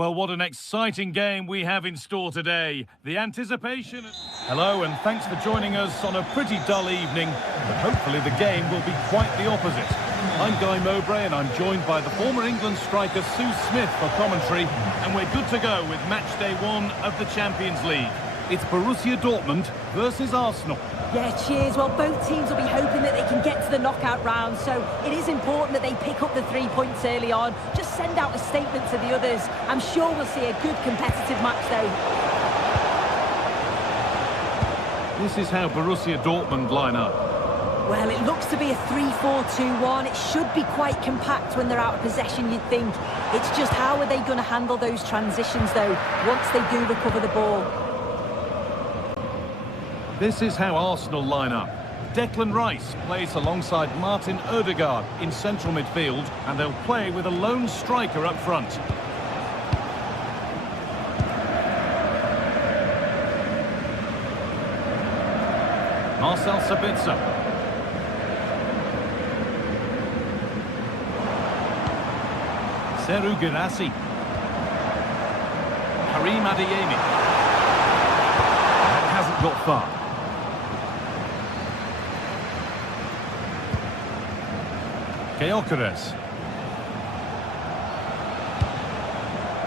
Well, what an exciting game we have in store today. The anticipation... Hello, and thanks for joining us on a pretty dull evening, but hopefully the game will be quite the opposite. I'm Guy Mowbray, and I'm joined by the former England striker Sue Smith for commentary, and we're good to go with match day 1 of the Champions League. It's Borussia Dortmund versus Arsenal. Yeah, cheers. Well, both teams will be hoping that they can get to the knockout round, so it is important that they pick up the 3 points early on. Just send out a statement to the others. I'm sure we'll see a good competitive match, though. This is how Borussia Dortmund line up. Well, it looks to be a 3-4-2-1. It should be quite compact when they're out of possession, you'd think. It's just how are they going to handle those transitions, though, once they do recover the ball. This is how Arsenal line up. Declan Rice plays alongside Martin Odegaard in central midfield, and they'll play with a lone striker up front. Marcel Sabitzer. Serhou Guirassy. Karim Adeyemi. That hasn't got far. Gyökeres.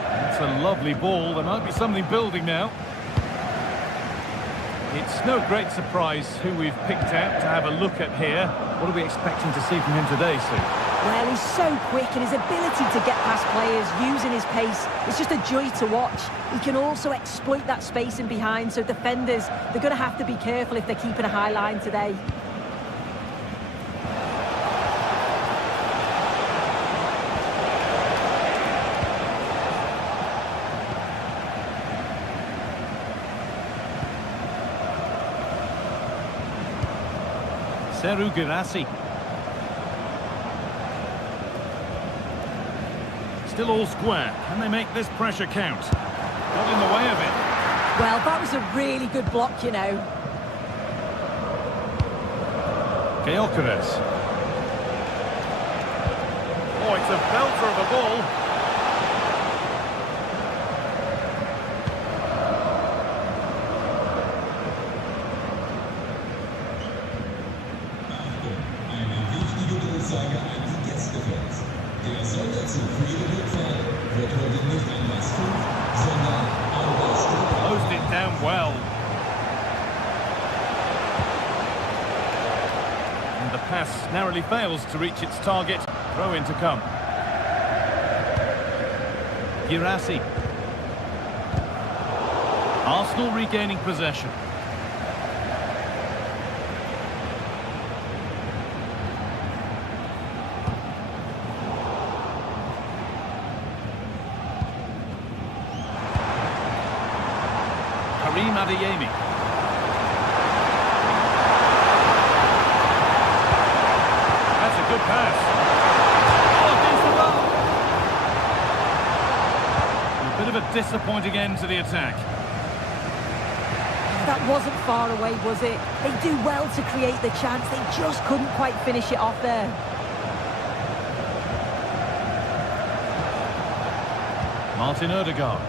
That's a lovely ball. There might be something building now. It's no great surprise who we've picked out to have a look at here. What are we expecting to see from him today, Sue? Well, he's so quick, and his ability to get past players using his pace is just a joy to watch. He can also exploit that space in behind, so defenders, they're going to have to be careful if they're keeping a high line today. Serhou Guirassy. Still all square. Can they make this pressure count? Not in the way of it. Well, that was a really good block, you know. Gyökeres. Oh, it's a belter of a ball. Der Sonderzug für jede Rückfahrt wird heute nicht an das 5, sondern an das Stück. Closed it down well. And the pass narrowly fails to reach its target. Throw in to come. Guirassy. Arsenal regaining possession. Karim Adeyemi. That's a good pass. Oh, against the bar. A bit of a disappointing end to the attack. That wasn't far away, was it? They do well to create the chance. They just couldn't quite finish it off there. Martin Odegaard.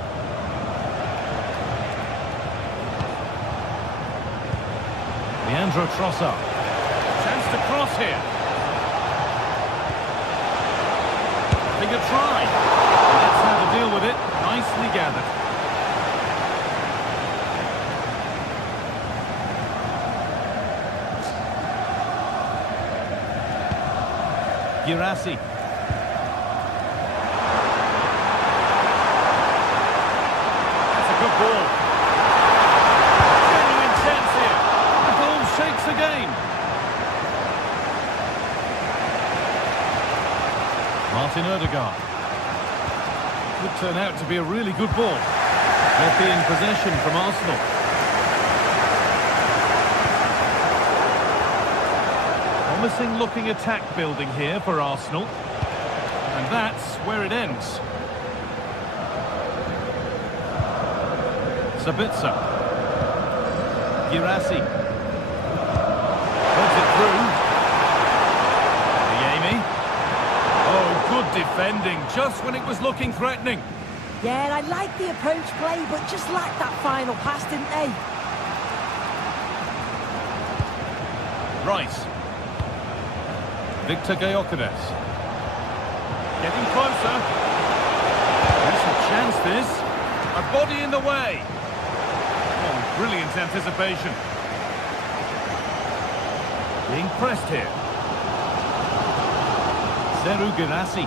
Leandro Trossard. Chance to cross here. Having a try. That's how to deal with it. Nicely gathered. Guirassy. That's a good ball. Genuine chance here. The ball shakes again. Martin Odegaard. Could turn out to be a really good ball. They'll be in possession from Arsenal. Promising looking attack building here for Arsenal. And that's where it ends. Sabitzer. Guirassy. Puts it through. Adeyemi. Oh, good defending, just when it was looking threatening. Yeah, and I like the approach play, but just lacked that final pass, didn't they? Rice. Victor Gyökeres. Getting closer. There's a chance, this. A body in the way. Oh, brilliant anticipation. Being pressed here. Seru Girassi.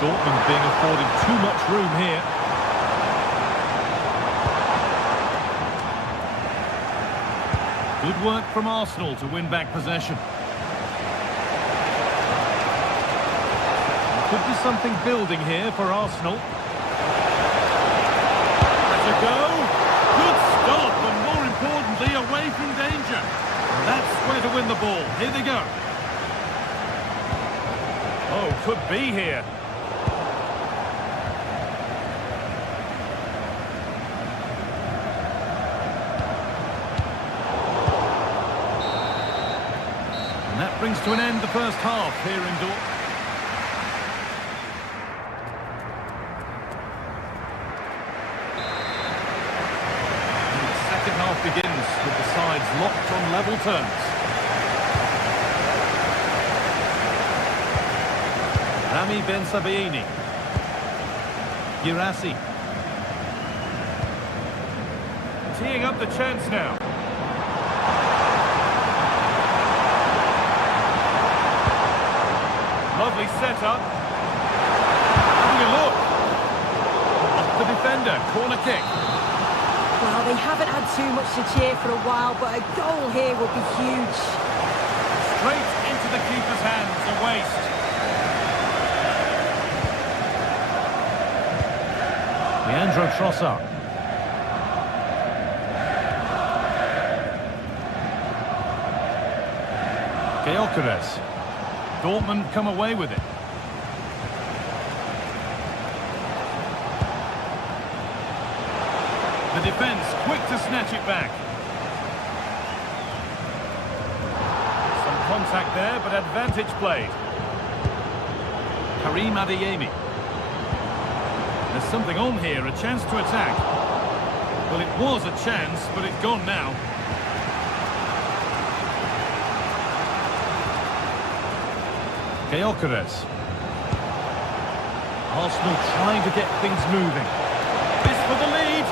Dortmund being afforded too much room here. Good work from Arsenal to win back possession. Could be something building here for Arsenal. That's a go. Good stop, and more importantly, away from danger. And that's where to win the ball. Here they go. Oh, could be here. And that brings to an end the first half here in Dortmund. Begins with the sides locked on level terms. Rami Ben-Sabaini. Girassi. Teeing up the chance now. Lovely setup. Having a look. Off the defender, corner kick. Well, they haven't had too much to cheer for a while, but a goal here would be huge. Straight into the keeper's hands, a waste. Leandro Trossard. Gyökeres. Dortmund come away with it. The defence quick to snatch it back. Some contact there, but advantage played. Karim Adeyemi. There's something on here, a chance to attack. Well, it was a chance, but it's gone now. Gyökeres. Arsenal trying to get things moving. This for the lead.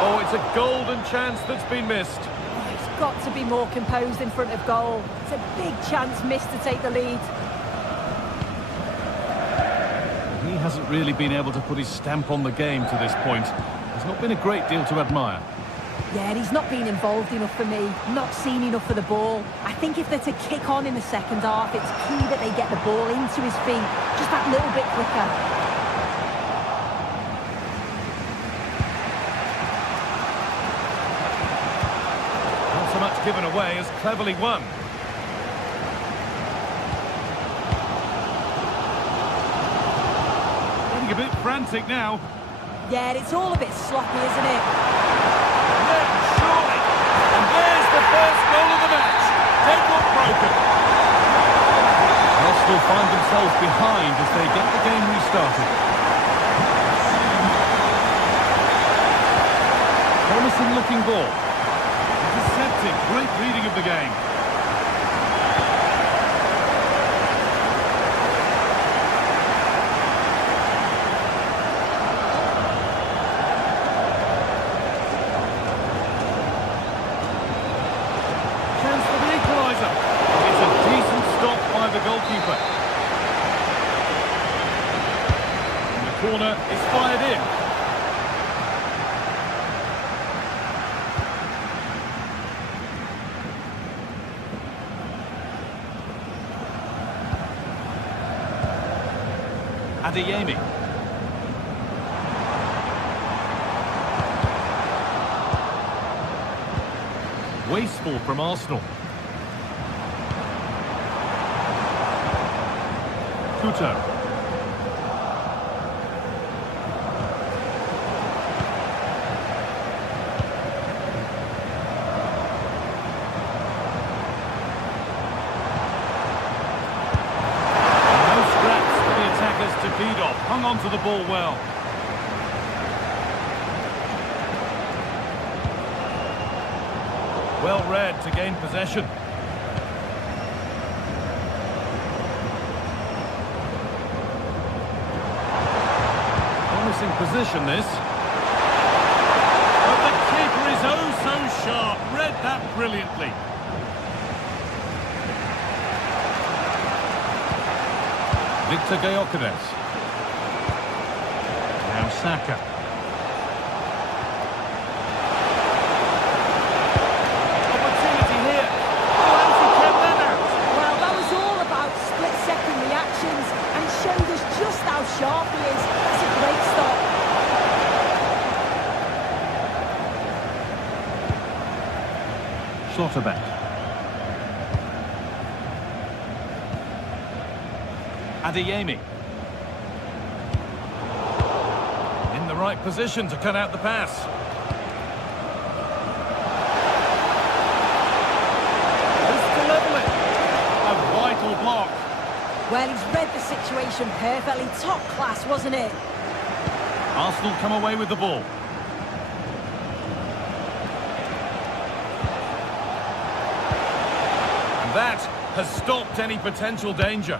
Oh, it's a golden chance that's been missed. He's got to be more composed in front of goal. It's a big chance missed to take the lead. He hasn't really been able to put his stamp on the game to this point. There's not been a great deal to admire. Yeah, and he's not been involved enough for me, not seen enough for the ball. I think if they're to kick on in the second half, it's key that they get the ball into his feet just that little bit quicker. Given away as cleverly won. Getting a bit frantic now. Yeah, it's all a bit sloppy, isn't it? Yeah, surely. And there's the first goal of the match. Deadlock broken. Arsenal find themselves behind as they get the game restarted. Promising looking ball. Deceptive, great reading of the game. Chance for the equaliser. It's a decent stop by the goalkeeper. And the corner is fired in. Adeyemi. Wasteful from Arsenal. Couto. onto the ball well. Well read to gain possession. Promising position, this. But the keeper is oh so sharp. Read that brilliantly. Victor Gyökeres. Now Saka. Opportunity here. Oh, and he kept that out. Well, that was all about split-second reactions and showed us just how sharp he is. That's a great stop. Schlotterbeck. Adeyemi. In the right position to cut out the pass. This to level it. A vital block. Well, he's read the situation perfectly. Top class, wasn't it? Arsenal come away with the ball. And that has stopped any potential danger.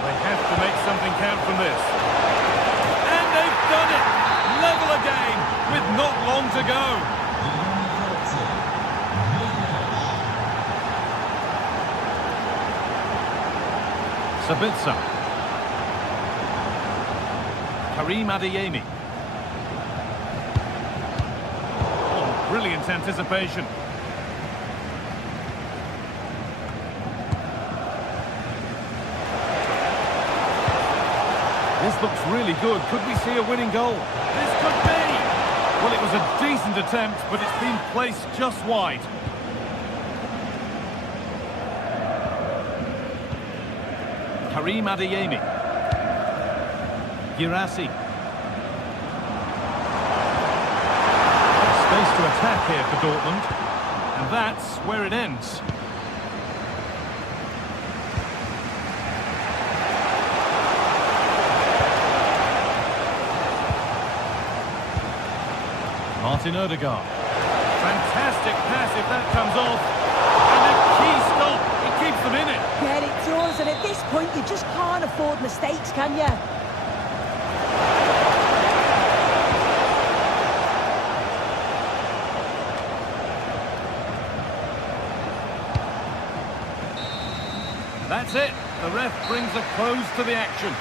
They have to make something count from this. And they've done it! Level again, with not long to go. Sabitzer. Karim Adeyemi. Oh, brilliant anticipation. This looks really good. Could we see a winning goal? This could be! Well, it was a decent attempt, but it's been placed just wide. Karim Adeyemi. Girassi. Space to attack here for Dortmund. And that's where it ends. Martin Odegaard. Fantastic pass if that comes off. And a key stop. It keeps them in it. Yeah, it does. And at this point, you just can't afford mistakes, can you? That's it. The ref brings a close to the action.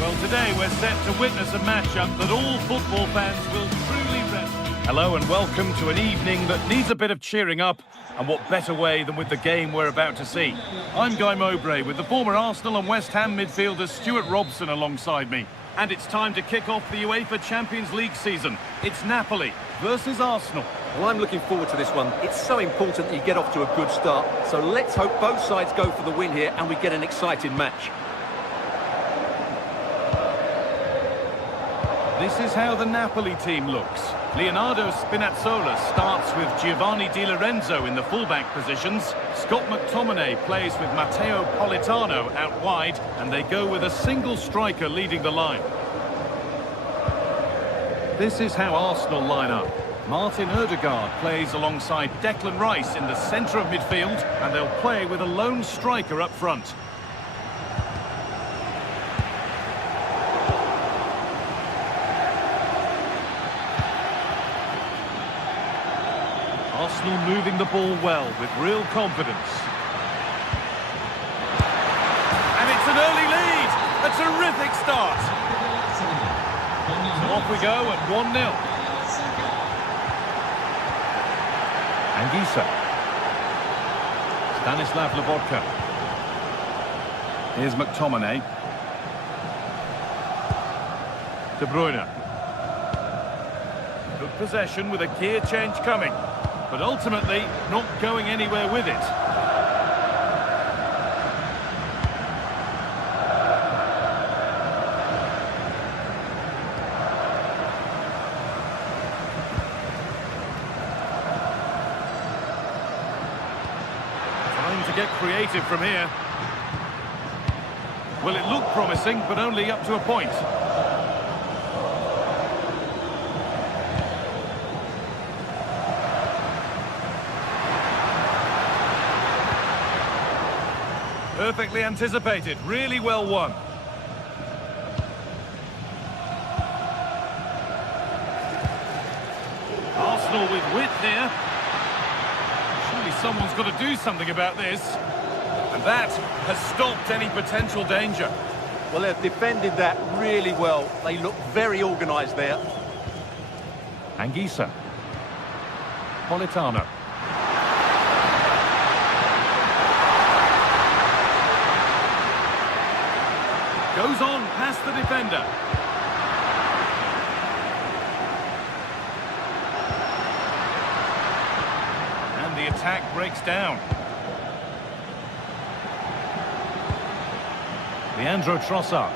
Well, today we're set to witness a matchup that all football fans will truly rest. Hello and welcome to an evening that needs a bit of cheering up, and what better way than with the game we're about to see. I'm Guy Mowbray with the former Arsenal and West Ham midfielder Stuart Robson alongside me. And it's time to kick off the UEFA Champions League season. It's Napoli versus Arsenal. Well, I'm looking forward to this one. It's so important that you get off to a good start. So let's hope both sides go for the win here and we get an exciting match. This is how the Napoli team looks. Leonardo Spinazzola starts with Giovanni Di Lorenzo in the fullback positions. Scott McTominay plays with Matteo Politano out wide, and they go with a single striker leading the line. This is how Arsenal line up. Martin Odegaard plays alongside Declan Rice in the centre of midfield, and they'll play with a lone striker up front. Arsenal moving the ball well with real confidence. And it's an early lead. A terrific start. So off we go at 1-0. Anguissa. Stanislav Lobotka. Here's McTominay. De Bruyne. Good possession with a gear change coming. But ultimately, not going anywhere with it. Time to get creative from here. Well, it looked promising, but only up to a point. Perfectly anticipated, really well won. Arsenal with width here. Surely someone's got to do something about this. And that has stopped any potential danger. Well, they've defended that really well. They look very organised there. Anguissa. Politano. Goes on past the defender. And the attack breaks down. Leandro Trossard.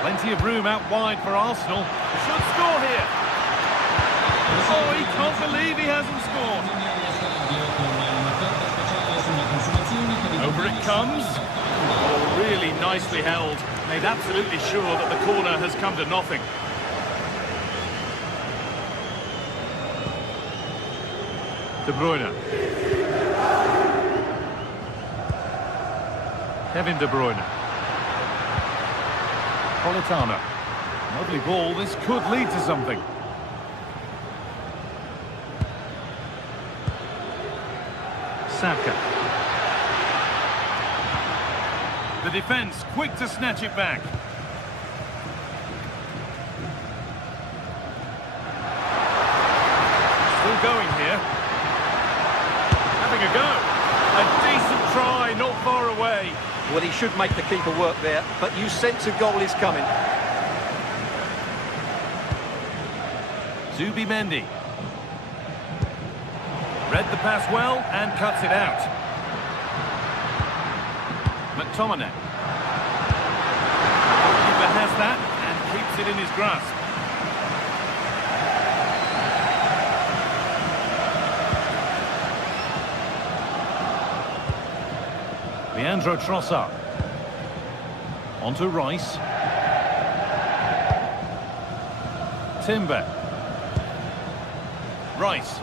Plenty of room out wide for Arsenal. Should score here. Oh, he can't believe he hasn't scored. Over it comes. Oh, really nicely held. Made absolutely sure that the corner has come to nothing. De Bruyne. Kevin De Bruyne. Politano. Lovely ball. This could lead to something. Saka. The defence quick to snatch it back. Still going here. Having a go. A decent try, not far away. Well, he should make the keeper work there, but you sense a goal is coming. Zubimendi. Read the pass well and cuts it out. McTominay. The keeper has that and keeps it in his grasp. Leandro Trossard. Onto Rice. Timber. Rice.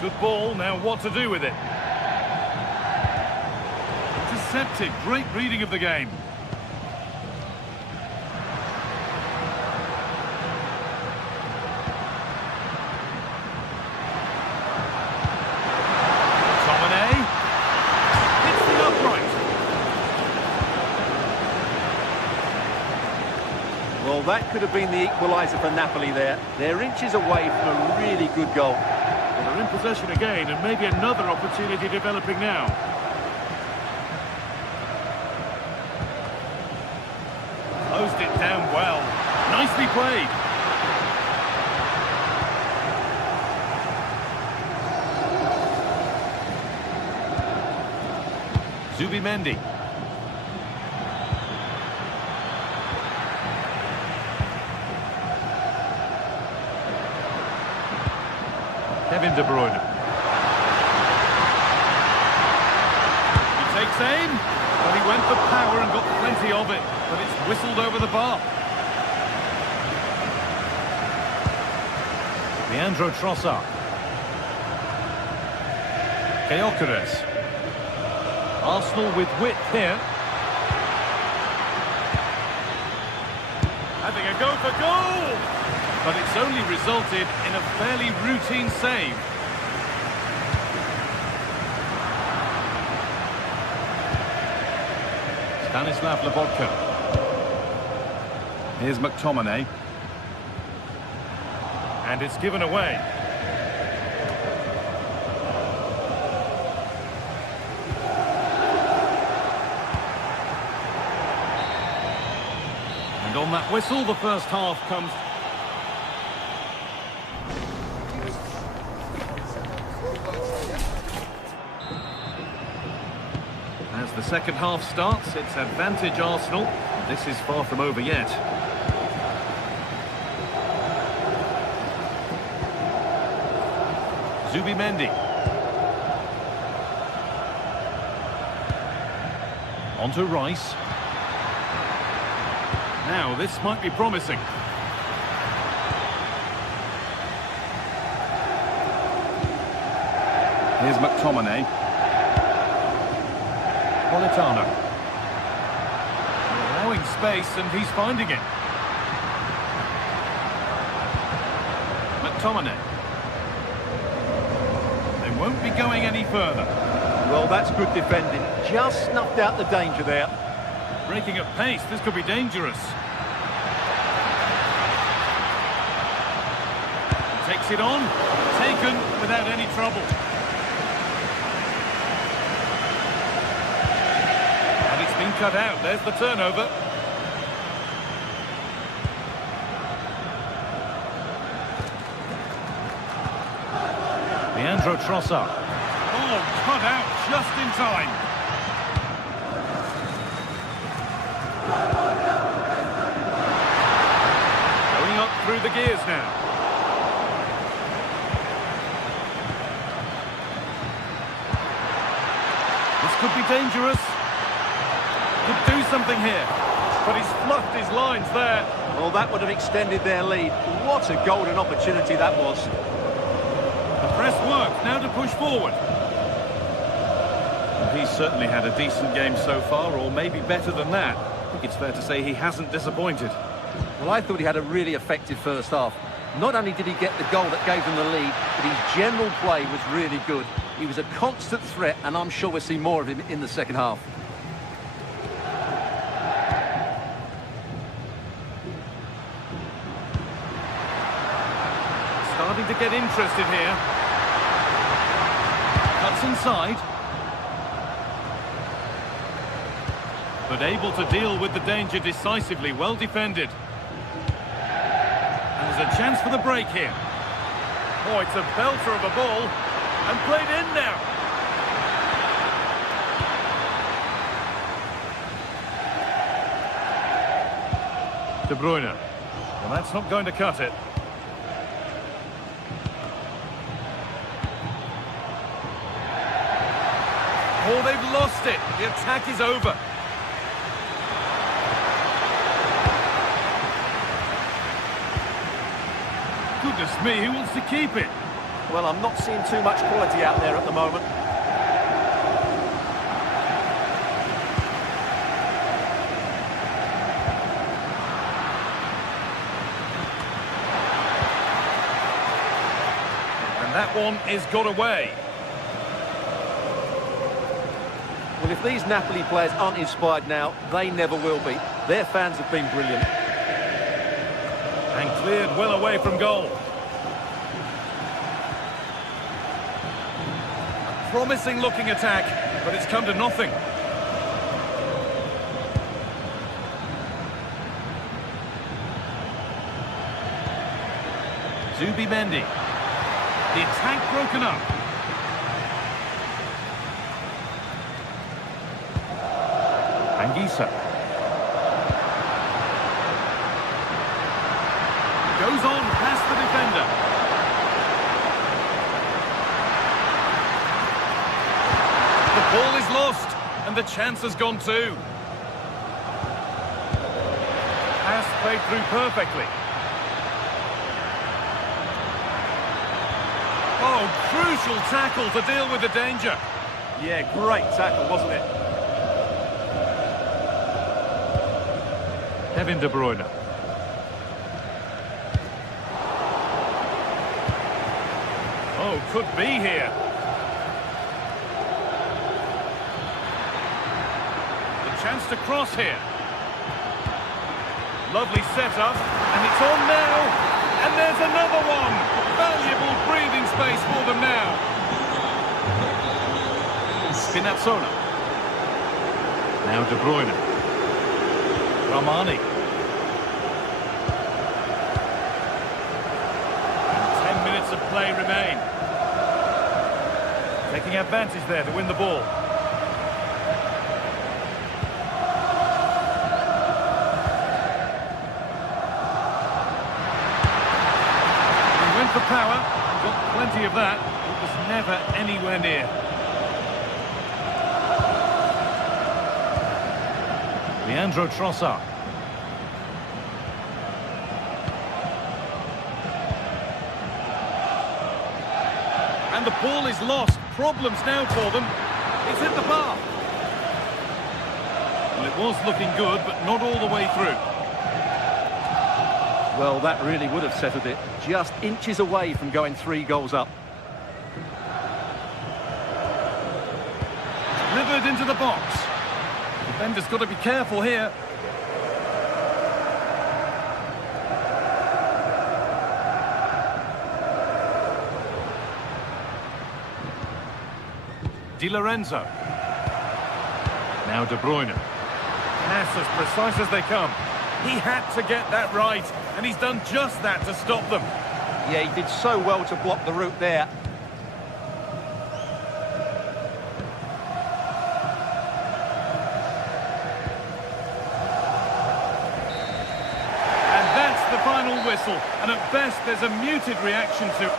Good ball, now what to do with it? Intercepted, great reading of the game. McTominay. Hits the upright. Well, that could have been the equaliser for Napoli there. They're inches away from a really good goal. Well, they're in possession again, and maybe another opportunity developing now. closed it down well. Nicely played. Zubimendi. Kevin De Bruyne. He takes aim, but he went for power and got plenty of it, but it's whistled over the bar. Leandro Trossard. Gyökeres. Arsenal with width here. Having a go for goal! But it's only resulted in a fairly routine save. Stanislav Lobotka. Here's McTominay. And it's given away. And on that whistle, the first half comes. As the second half starts, it's advantage Arsenal. This is far from over yet. Zubimendi. On to Rice. Now, this might be promising. Here's McTominay. Politano. Allowing space, and he's finding it. McTominay. They won't be going any further. Well, that's good defending. Just snuffed out the danger there. Breaking at pace, this could be dangerous. Takes it on, taken without any trouble. And it's been cut out, there's the turnover. Leandro Trossard. Oh, cut out just in time. Going up through the gears now. This could be dangerous. Could do something here. But he's fluffed his lines there. Well, that would have extended their lead. What a golden opportunity that was. The press worked, now to push forward. Well, he's certainly had a decent game so far, or maybe better than that. I think it's fair to say he hasn't disappointed. Well, I thought he had a really effective first half. Not only did he get the goal that gave them the lead, but his general play was really good. He was a constant threat, and I'm sure we'll see more of him in the second half. Starting to get interested here. Cuts inside. But able to deal with the danger decisively, well defended. And there's a chance for the break here. Oh, it's a belter of a ball. And played in now. De Bruyne. Well, that's not going to cut it. Oh, they've lost it. The attack is over. Goodness me, who wants to keep it? Well, I'm not seeing too much quality out there at the moment. And that one is got away. Well, if these Napoli players aren't inspired now, they never will be. Their fans have been brilliant. And cleared well away from goal. Promising looking attack, but it's come to nothing. Zubimendi. The attack broken up. Anguissa. Goes on past the defender. The ball is lost, and the chance has gone too. Pass played through perfectly. Oh, crucial tackle to deal with the danger. Yeah, great tackle, wasn't it? Kevin De Bruyne. Oh, could be here. The chance to cross here. Lovely setup, and it's on now. And there's another one. Valuable breathing space for them now. Spinazzola. Now De Bruyne. Ramani. And 10 minutes of play remain. Taking advantage there to win the ball. He went for power, got plenty of that. It was never anywhere near. Leandro Trossard. And the ball is lost. Problems now for them. It's hit the bar. Well, it was looking good, but not all the way through. Well, that really would have settled it. Just inches away from going 3 goals up. Delivered into the box. Defender's got to be careful here. Di Lorenzo. Now De Bruyne. Pass as precise as they come. He had to get that right, and he's done just that to stop them. Yeah, he did so well to block the route there. And that's the final whistle, and at best there's a muted reaction to it.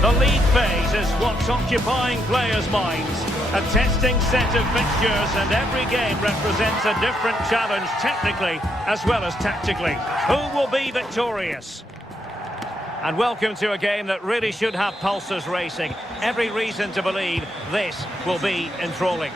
The league phase is what's occupying players' minds. A testing set of fixtures, and every game represents a different challenge technically as well as tactically. Who will be victorious? And welcome to a game that really should have pulses racing. Every reason to believe this will be enthralling.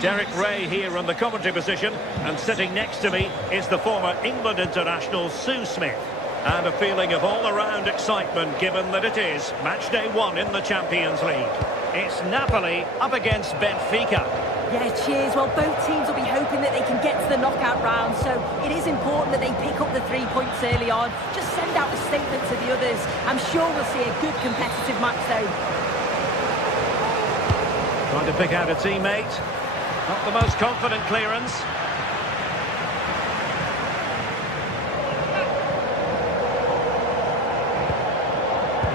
Derek Ray here in the commentary position, and sitting next to me is the former England international Sue Smith. And a feeling of all-around excitement given that it is match day 1 in the Champions League. It's Napoli up against Benfica. Yeah, cheers. Well, both teams will be hoping that they can get to the knockout round, so it is important that they pick up the 3 points early on. Just send out a statement to the others. I'm sure we'll see a good competitive match, though. Trying to pick out a teammate. Not the most confident clearance.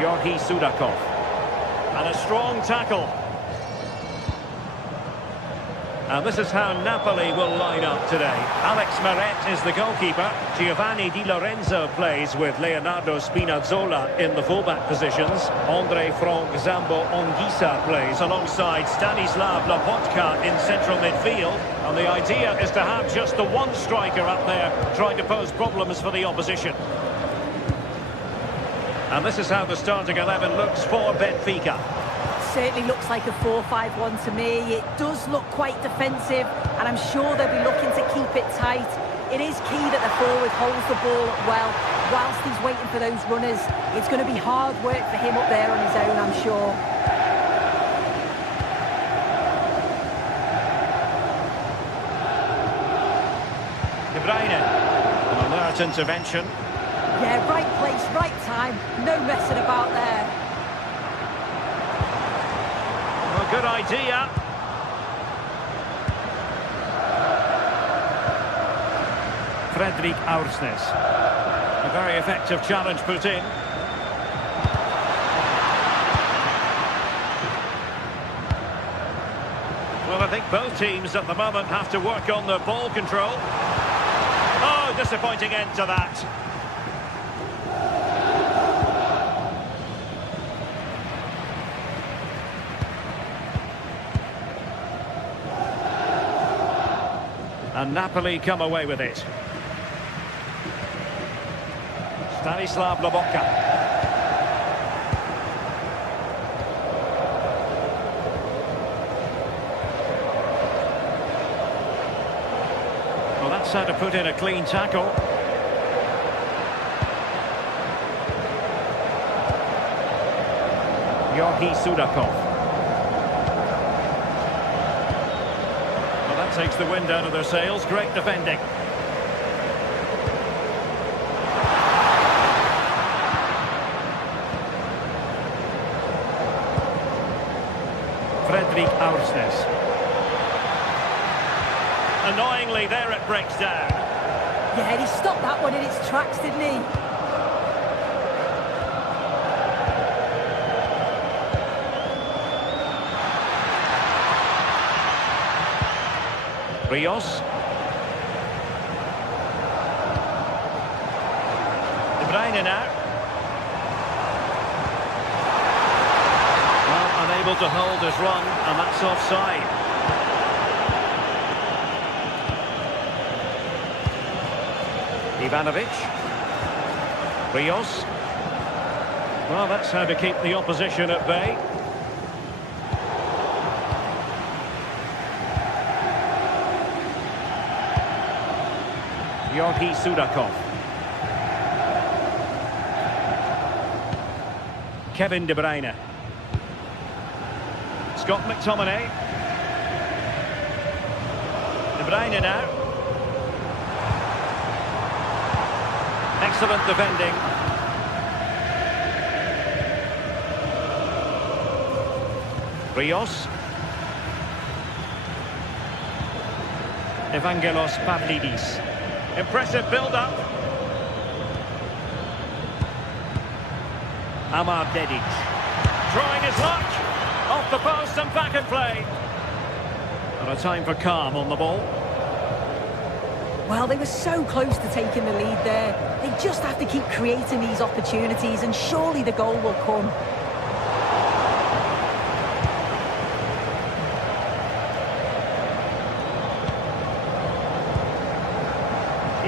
Georgi Sudakov. And a strong tackle. And this is how Napoli will line up today. Alex Meret is the goalkeeper. Giovanni Di Lorenzo plays with Leonardo Spinazzola in the fullback positions. Andre Frank Zambo Anguissa plays alongside Stanislav Lobotka in central midfield. And the idea is to have just the one striker up there trying to pose problems for the opposition. And this is how the starting 11 looks for Benfica. Certainly looks like a 4-5-1 to me. It does look quite defensive, and I'm sure they'll be looking to keep it tight. It is key that the forward holds the ball well whilst he's waiting for those runners. It's going to be hard work for him up there on his own, I'm sure. De Bruyne, an alert intervention. Yeah, right place, right time. No messing about there. Well, good idea. Fredrik Aursnes. A very effective challenge put in. Well, I think both teams at the moment have to work on the ball control. Oh, disappointing end to that. And Napoli come away with it. Stanislav Lobotka. Well, that's how to put in a clean tackle. Georgi Sudakov. Takes the wind out of their sails. Great defending. Fredrik Aursnes. Annoyingly, there it breaks down. Yeah, he stopped that one in its tracks, didn't he? Rios. De Bruyne now. Well, unable to hold his run, and that's offside. Ivanovic. Rios. Well, that's how to keep the opposition at bay. Georgi Sudakov. Kevin De Bruyne. Scott McTominay. De Bruyne now. Excellent defending. Rios. Evangelos Pavlidis. Impressive build-up. Amar Dedic. Trying his luck. Off the post and back in play. And a time for calm on the ball. Well, they were so close to taking the lead there. They just have to keep creating these opportunities, and surely the goal will come.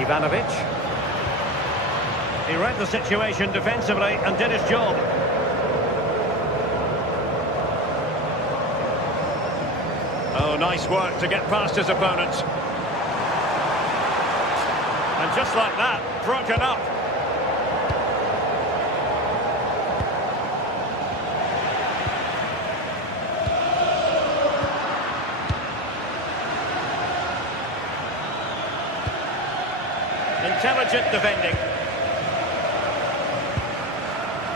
Ivanovic. He read the situation defensively and did his job. Oh, nice work to get past his opponent. And just like that, broken up. Intelligent defending.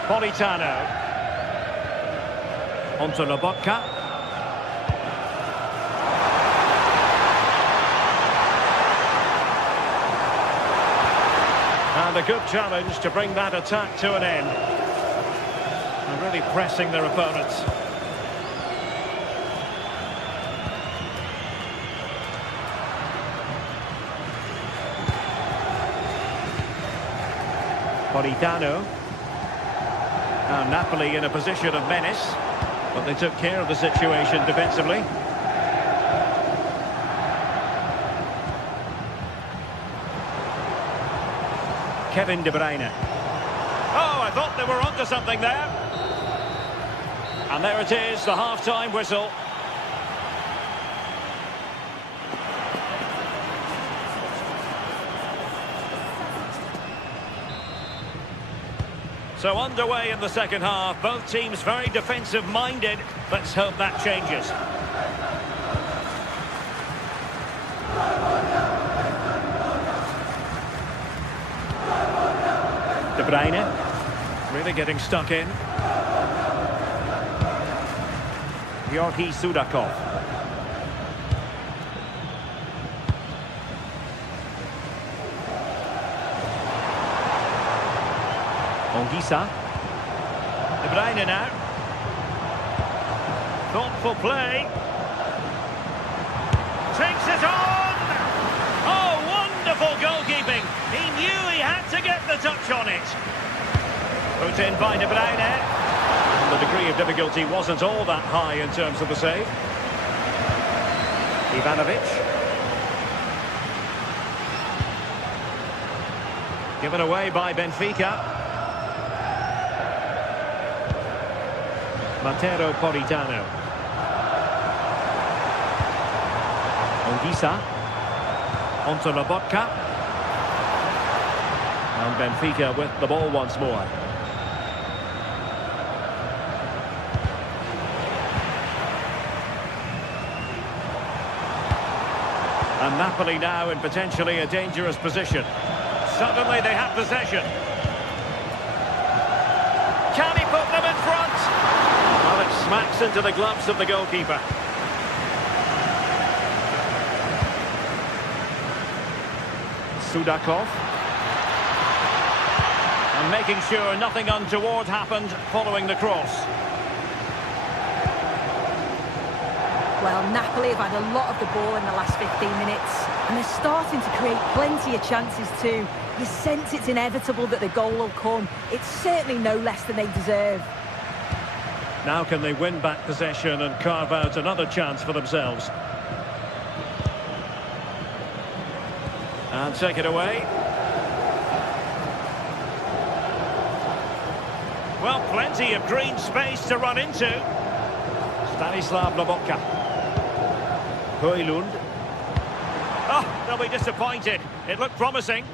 Politano. Onto Lobotka. And a good challenge to bring that attack to an end. And really pressing their opponents. Politano. Now Napoli in a position of menace, but they took care of the situation defensively. Kevin De Bruyne. Oh, I thought they were onto something there. And there it is, the half-time whistle. So underway in the second half, both teams very defensive-minded. Let's hope that changes. De Bruyne, really getting stuck in. Georgi Sudakov. Ongisa. De Bruyne now. Thoughtful play. Takes it on! Oh, wonderful goalkeeping. He knew he had to get the touch on it. Put in by De Bruyne. The degree of difficulty wasn't all that high in terms of the save. Ivanovic. Given away by Benfica. Matteo Politano. Ongisa. Onto Lobotka. And Benfica with the ball once more. And Napoli now in potentially a dangerous position. Suddenly they have possession. Can he put them in front? Well, it smacks into the gloves of the goalkeeper. Sudakov. And making sure nothing untoward happened following the cross. Well, Napoli have had a lot of the ball in the last 15 minutes, and they're starting to create plenty of chances too. You sense it's inevitable that the goal will come. It's certainly no less than they deserve. Now can they win back possession and carve out another chance for themselves? And take it away. Well, plenty of green space to run into. Stanislav Lobotka. Højlund. Oh, they'll be disappointed. It looked promising.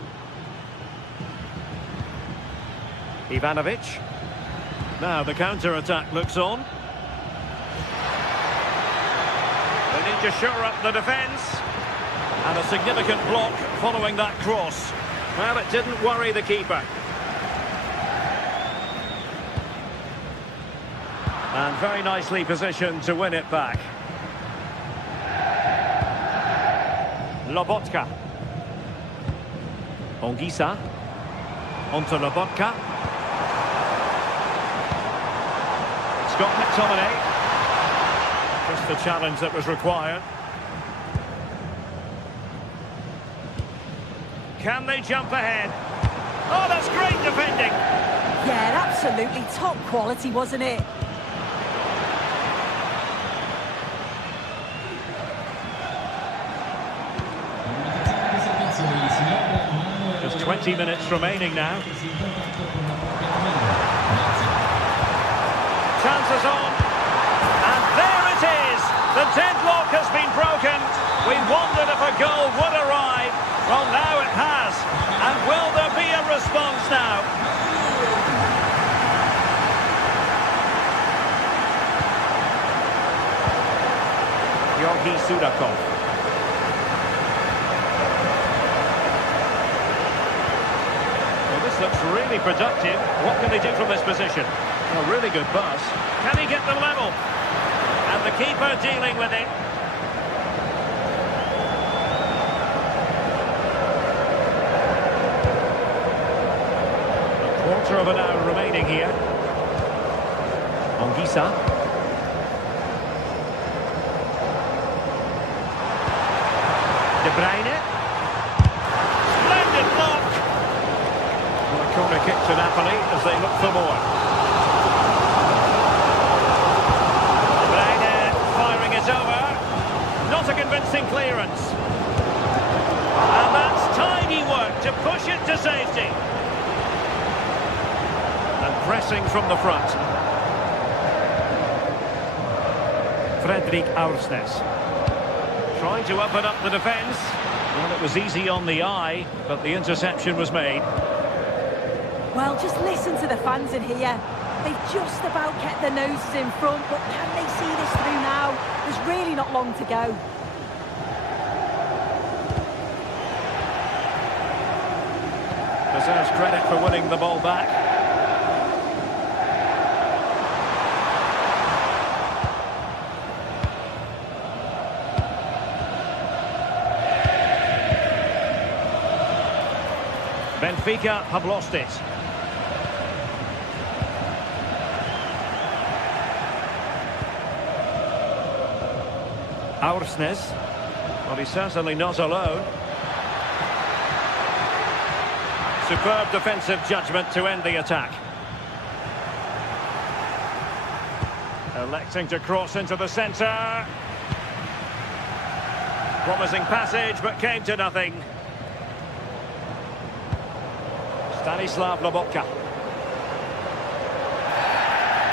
Ivanovic. Now the counter-attack looks on. They need to shore up the defence. And a significant block following that cross. Well, it didn't worry the keeper. And very nicely positioned to win it back. Lobotka. Ongisa. Onto Lobotka. Scott McTominay. Just the challenge that was required. Can they jump ahead? Oh, that's great defending. Yeah, absolutely top quality, wasn't it? 20 minutes remaining now. Chances on. And there it is! The deadlock has been broken. We wondered if a goal would arrive. Well, now it has. And will there be a response now? Georgi Sudakov. Well, this looks really productive. What can they do from this position? A really good pass. Can he get them level? And the keeper dealing with it. A quarter of an hour remaining here. Anguissa. De Bruyne. Splendid block. Well, a corner kick to Napoli as they look for more. De Bruyne firing it over. Not a convincing clearance. And that's tidy work to push it to safety. And pressing from the front. Fredrik Aursnes. Trying to open up the defence. Well, it was easy on the eye, but the interception was made. Well, just listen to the fans in here. They've just about kept their noses in front, but can they see this through now? There's really not long to go. Deserves credit for winning the ball back. Benfica have lost it. Aursnes. Well, he's certainly not alone. Superb defensive judgment to end the attack. Electing to cross into the centre. Promising passage, but came to nothing. Stanislav Lobotka.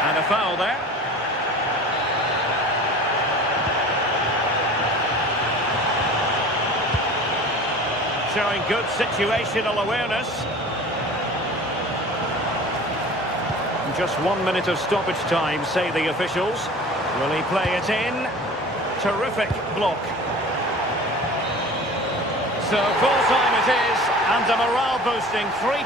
And a foul there. Showing good situational awareness. Just 1 minute of stoppage time, say the officials. Will he play it in? Terrific block. So full time it is, and a morale boosting 3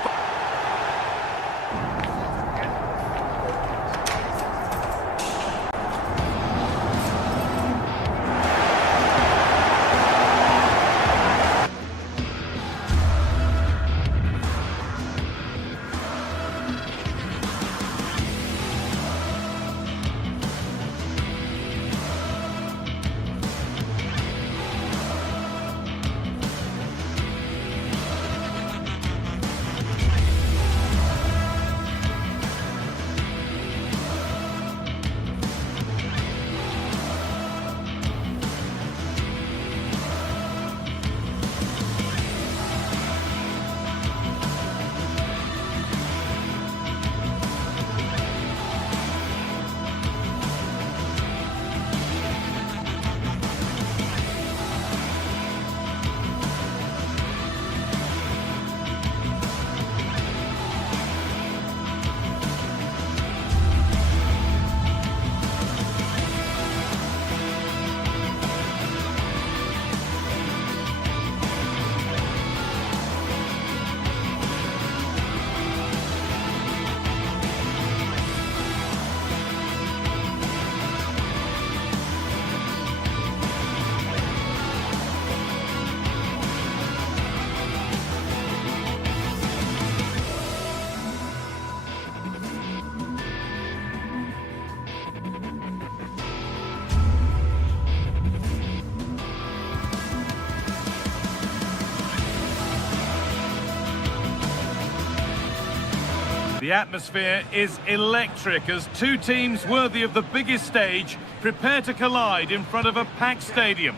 The atmosphere is electric as two teams worthy of the biggest stage prepare to collide in front of a packed stadium.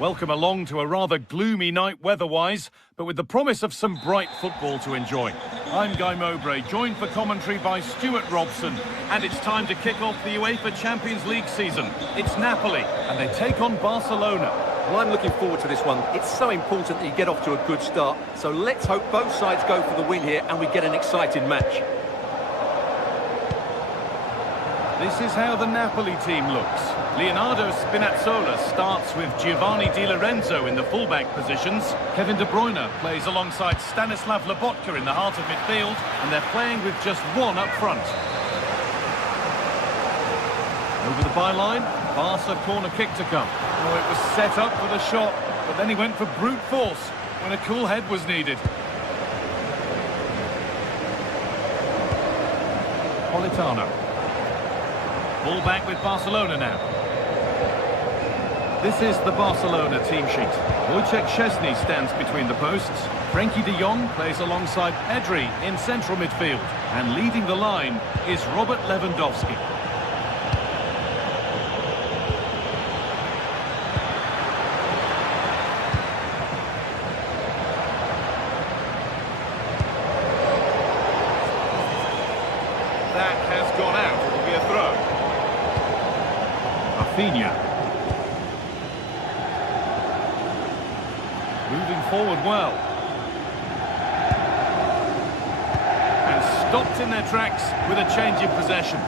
Welcome along to a rather gloomy night weather-wise, but with the promise of some bright football to enjoy. I'm Guy Mowbray, joined for commentary by Stuart Robson, and it's time to kick off the UEFA Champions League season. It's Napoli, and they take on Barcelona. Well, I'm looking forward to this one. It's so important that you get off to a good start, so let's hope both sides go for the win here and we get an exciting match. This is how the Napoli team looks. Leonardo Spinazzola starts with Giovanni Di Lorenzo in the fullback positions. Kevin De Bruyne plays alongside Stanislav Lobotka in the heart of midfield, and they're playing with just one up front. Over the byline, Barca corner kick to come. Oh, it was set up for the shot, but then he went for brute force when a cool head was needed. Politano. Ball back with Barcelona now. This is the Barcelona team sheet. Wojciech Szczesny stands between the posts. Frenkie de Jong plays alongside Pedri in central midfield. And leading the line is Robert Lewandowski. That has gone out. It will be a throw. Rafinha. Moving forward well. And stopped in their tracks with a change in possession.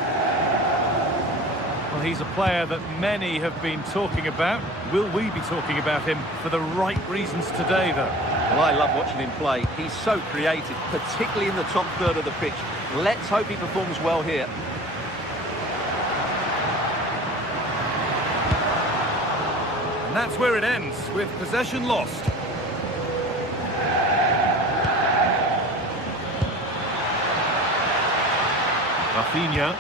Well, he's a player that many have been talking about. Will we be talking about him for the right reasons today, though? Well, I love watching him play. He's so creative, particularly in the top third of the pitch. Let's hope he performs well here. And that's where it ends, with possession lost. Rafinha.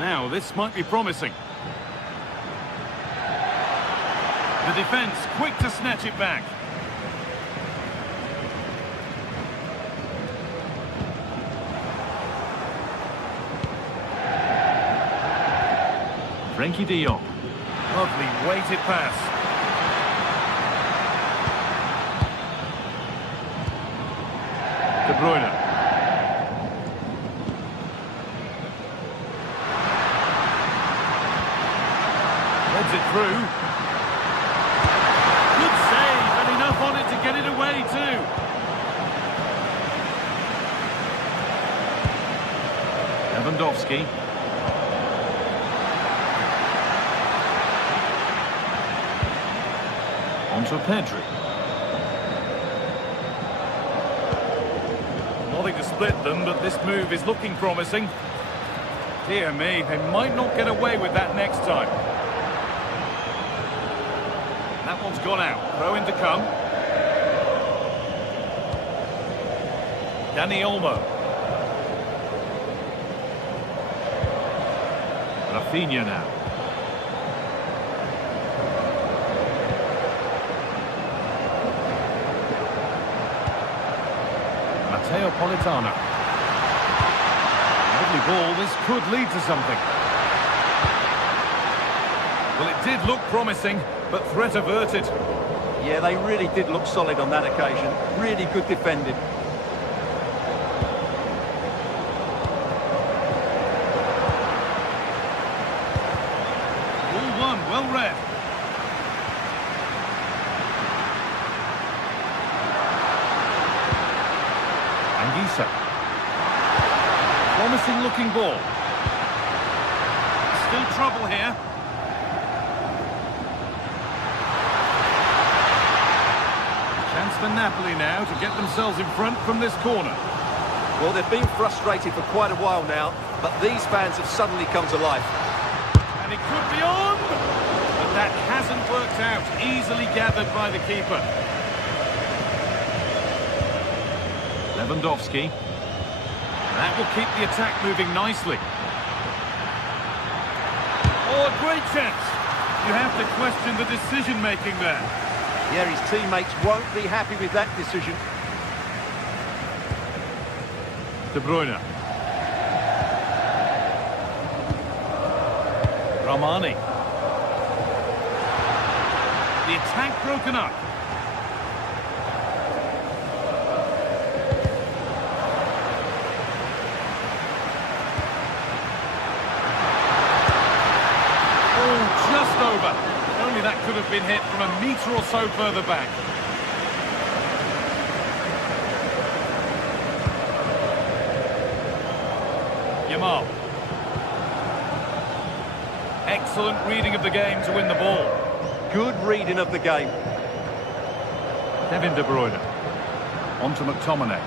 Now, this might be promising. The defence quick to snatch it back. Frenkie de Jong. Lovely weighted pass. De Bruyne. Heads it through. Good save, and enough on it to get it away too. Lewandowski. Onto Pedri. Nothing to split them, but this move is looking promising. Dear me, they might not get away with that next time. That one's gone out. Throw in to come. Dani Olmo. Rafinha now. Politano. Lovely ball, this could lead to something. Well, it did look promising, but threat averted. Yeah, they really did look solid on that occasion. Really good defending. Ball won, well read. Promising looking ball. Still trouble here. Chance for Napoli now to get themselves in front from this corner. Well, they've been frustrated for quite a while now, but these fans have suddenly come to life. And it could be on! But that hasn't worked out. Easily gathered by the keeper. Lewandowski. That will keep the attack moving nicely. Oh, a great chance. You have to question the decision-making there. Yeah, his teammates won't be happy with that decision. De Bruyne. Ramani. attack broken up. Oh, just over. Only that could have been hit from a metre or so further back. Yamal. Excellent reading of the game to win the ball. Good reading of the game. Kevin De Bruyne. On to McTominay.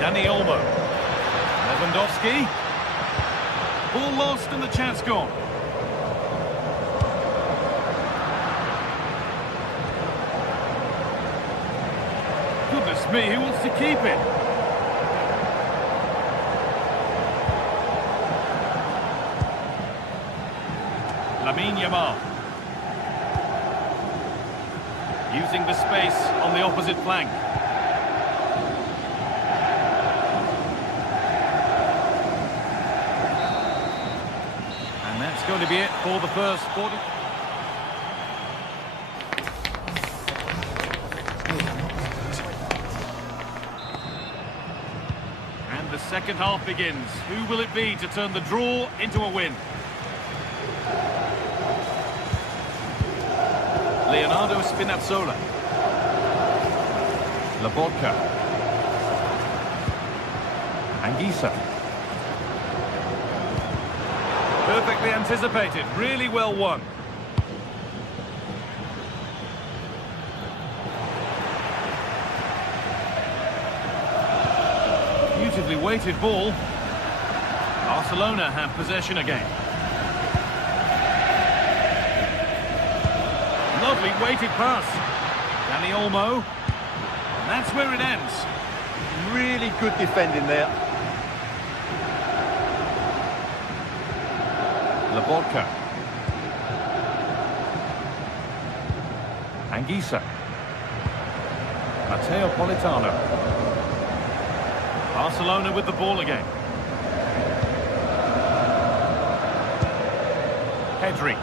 Dani Olmo. Lewandowski. Ball lost and the chance gone. Goodness me, who wants to keep it? Lamine Yamal. Using the space on the opposite flank. And that's going to be it for the first 40. And the second half begins. Who will it be to turn the draw into a win? Leonardo Spinazzola. Lobotka. Anguissa. Perfectly anticipated, really well won. Beautifully weighted ball. Barcelona have possession again. Lovely weighted pass. Dani Olmo. And that's where it ends. Really good defending there. Lobotka. Anguissa. Matteo Politano. Barcelona with the ball again. Pedri.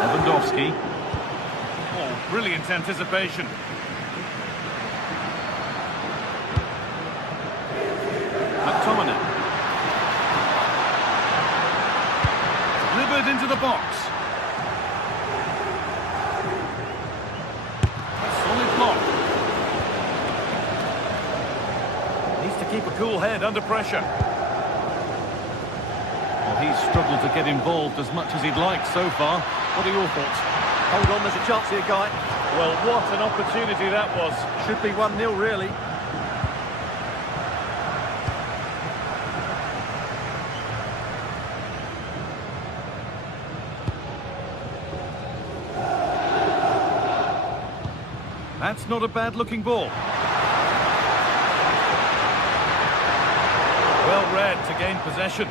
Lewandowski. Oh, brilliant anticipation. McTominay. Delivered into the box. A solid block. Needs to keep a cool head under pressure. Well, he's struggled to get involved as much as he'd like so far. What are your thoughts? Hold on, there's a chance here, Guy. Well, what an opportunity that was. Should be 1-0, really. That's not a bad-looking ball. Well read to gain possession.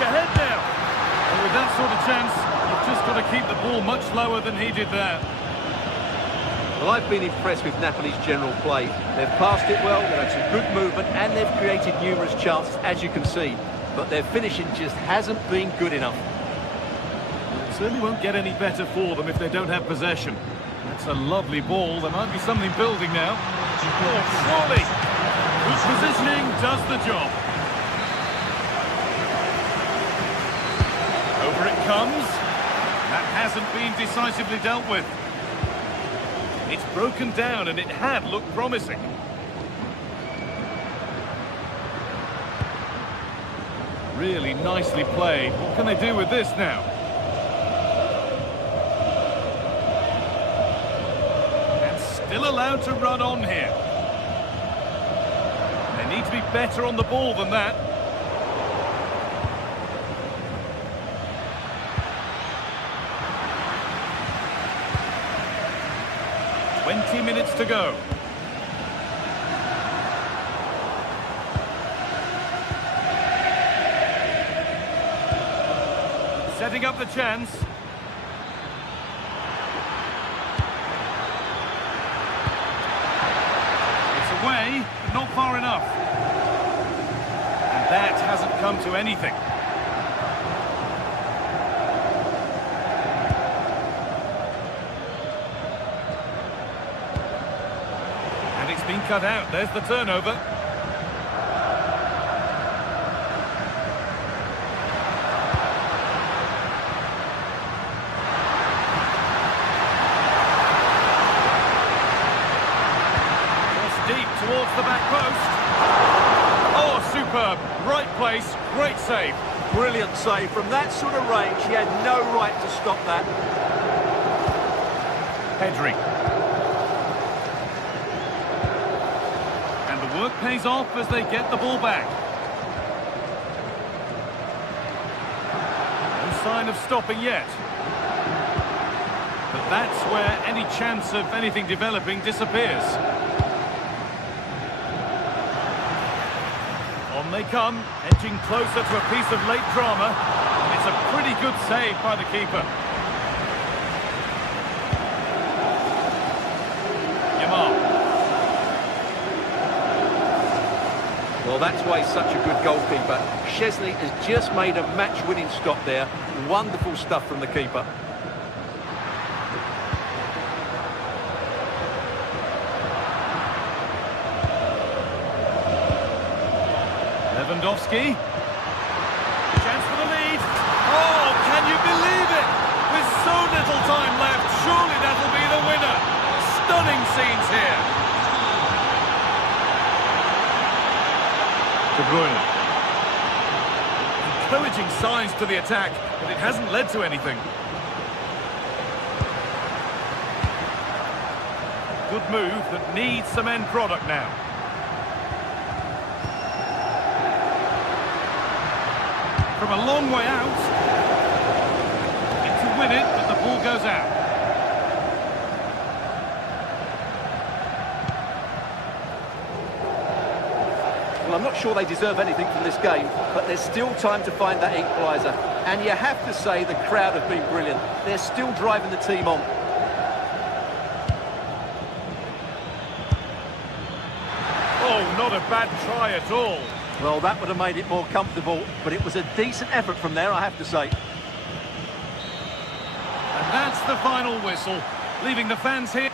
Ahead now. And with that sort of chance, you've just got to keep the ball much lower than he did there. Well, I've been impressed with Napoli's general play. They've passed it well, they've had some good movement, and they've created numerous chances, as you can see. But their finishing just hasn't been good enough. It certainly won't get any better for them if they don't have possession. That's a lovely ball. There might be something building now. Oh, surely. Good positioning does the job. Over it comes. That hasn't been decisively dealt with. It's broken down and it had looked promising. Really nicely played. What can they do with this now? And still allowed to run on here. They need to be better on the ball than that. 90 minutes to go. Setting up the chance. It's away, but not far enough. And that hasn't come to anything. And it's been cut out. There's the turnover. Deep towards the back post. Oh, superb. Right place, great save. Brilliant save. From that sort of range, he had no right to stop that. Pedri. And the work pays off as they get the ball back. No sign of stopping yet. But that's where any chance of anything developing disappears. On they come, edging closer to a piece of late drama. It's a pretty good save by the keeper. Yamal. Well, that's why he's such a good goalkeeper. Szczesny has just made a match-winning stop there. Wonderful stuff from the keeper. Lewandowski. Chance for the lead. Oh, can you believe it? With so little time left, surely that'll be the winner. Stunning scenes here. De Bruyne. Encouraging signs to the attack, but it hasn't led to anything. Good move that needs some end product now. From a long way out. To win it, but the ball goes out. Well, I'm not sure they deserve anything from this game, but there's still time to find that equaliser. And you have to say the crowd have been brilliant. They're still driving the team on. Oh, not a bad try at all. Well, that would have made it more comfortable, but it was a decent effort from there, I have to say. And that's the final whistle, leaving the fans here.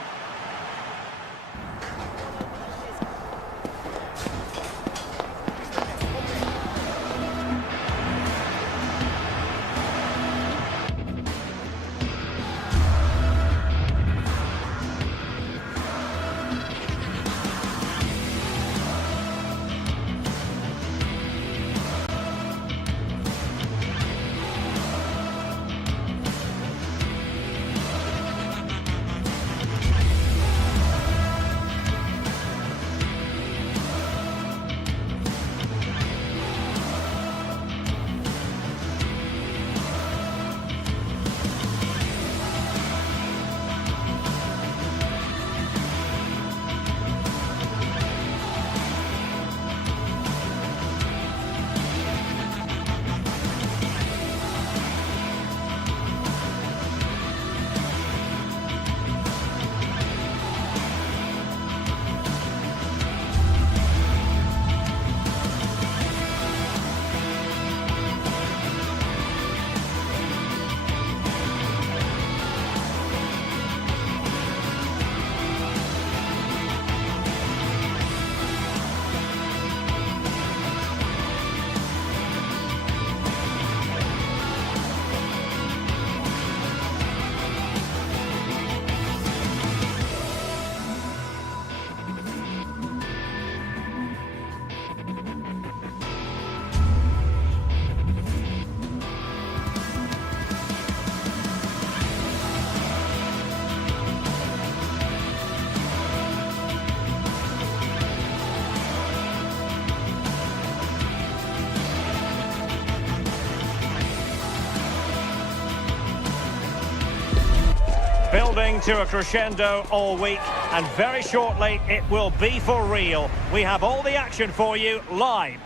Building to a crescendo all week, and very shortly it will be for real. We have all the action for you live.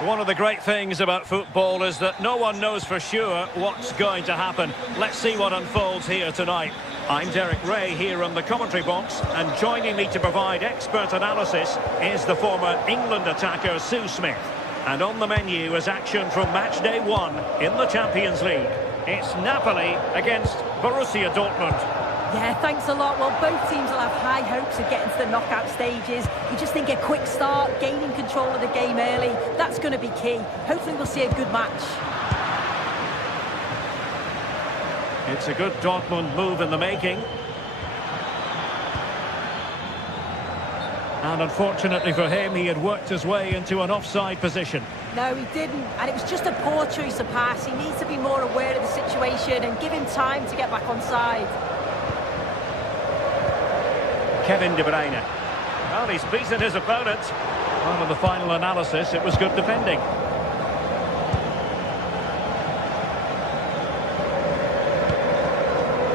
One of the great things about football is that no one knows for sure what's going to happen. Let's see what unfolds here tonight. I'm Derek Ray here in the commentary box, and joining me to provide expert analysis is the former England attacker Sue Smith. And on the menu is action from match day 1 in the Champions League. It's Napoli against Borussia Dortmund. Yeah, thanks a lot. Well, both teams will have high hopes of getting to the knockout stages. You just think a quick start, gaining control of the game early, that's going to be key. Hopefully we'll see a good match. It's a good Dortmund move in the making. And unfortunately for him, he had worked his way into an offside position. No, he didn't, and it was just a poor choice of pass. He needs to be more aware of the situation and give him time to get back on side. Kevin De Bruyne. Well, he's beaten his opponent. Well, in the final analysis, it was good defending.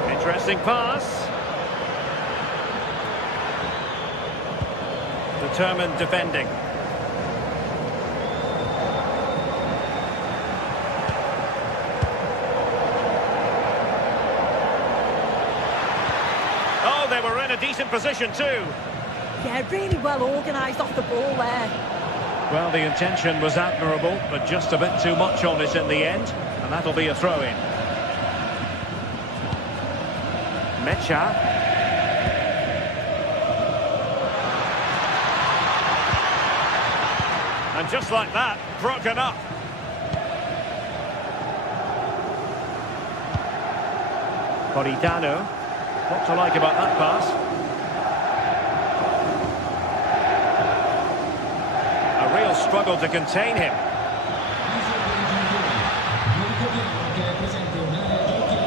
Interesting pass. Determined defending. Oh, they were in a decent position too. Yeah, really well organised off the ball there. Well, the intention was admirable, but just a bit too much on it in the end, and that'll be a throw-in. Mecha. And just like that, broken up. Politano. What to like about that pass? A real struggle to contain him.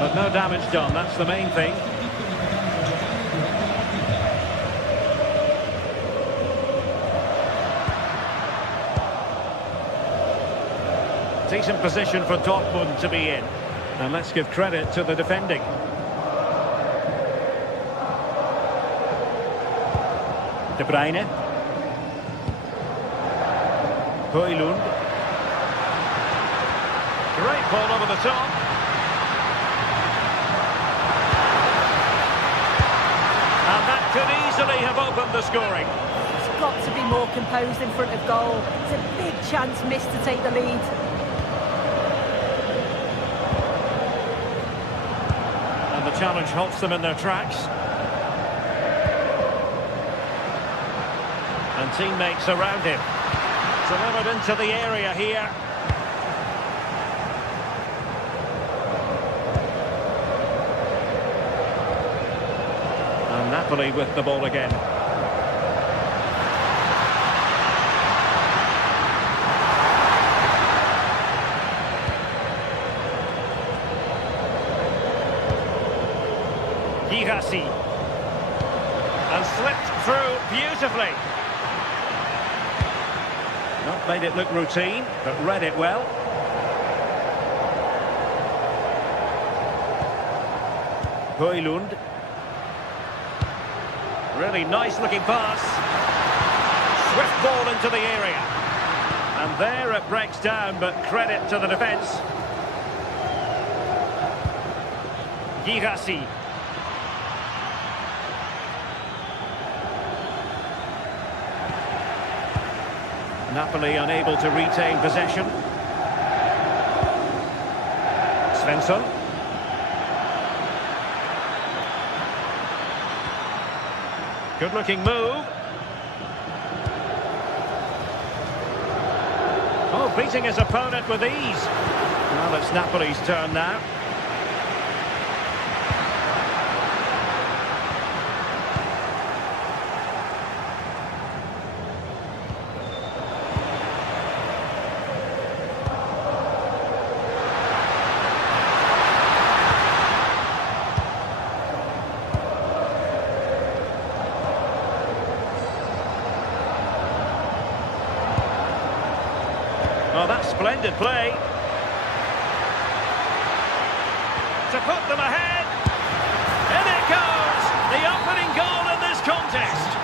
But no damage done, that's the main thing. Decent position for Dortmund to be in. And let's give credit to the defending. De Bruyne. Højlund. Great ball over the top. And that could easily have opened the scoring. He's got to be more composed in front of goal. It's a big chance missed to take the lead. The challenge halts them in their tracks. And teammates around him. Delivered into the area here. And Napoli with the ball again. Girassi. And slipped through beautifully. Not made it look routine, but read it well. Højlund. Really nice looking pass. Swift ball into the area. And there it breaks down, but credit to the defence. Girassi. Napoli unable to retain possession. Svensson. Good looking move. Oh, beating his opponent with ease. Well, it's Napoli's turn now. Oh, that's splendid play. To put them ahead. In it contest.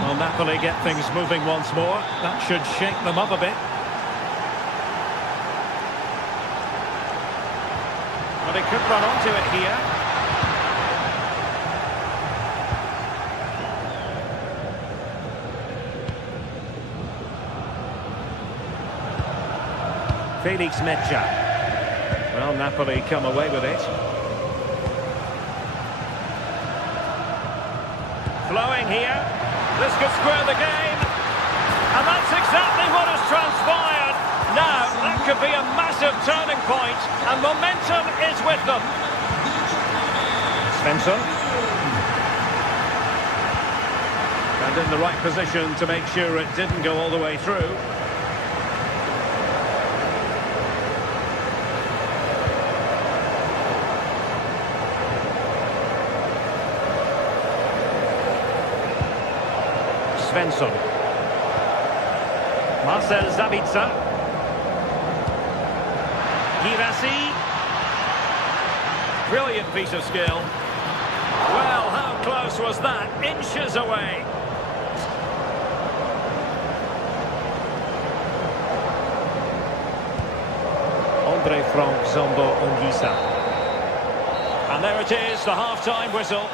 Well, Napoli get things moving once more. That should shake them up a bit. But he could run onto it here. Felix Mejia. Well, Napoli come away with it. Flowing here. This could square the game. And that's exactly what has transpired. Now, that could be a massive turning point, and momentum is with them. Svensson. And in the right position to make sure it didn't go all the way through. Svensson. Marcel Sabitzer. Girassi. Brilliant piece of skill. Well, how close was that? Inches away. Andre Frank Zombo Ongisa. And there it is, the half-time whistle.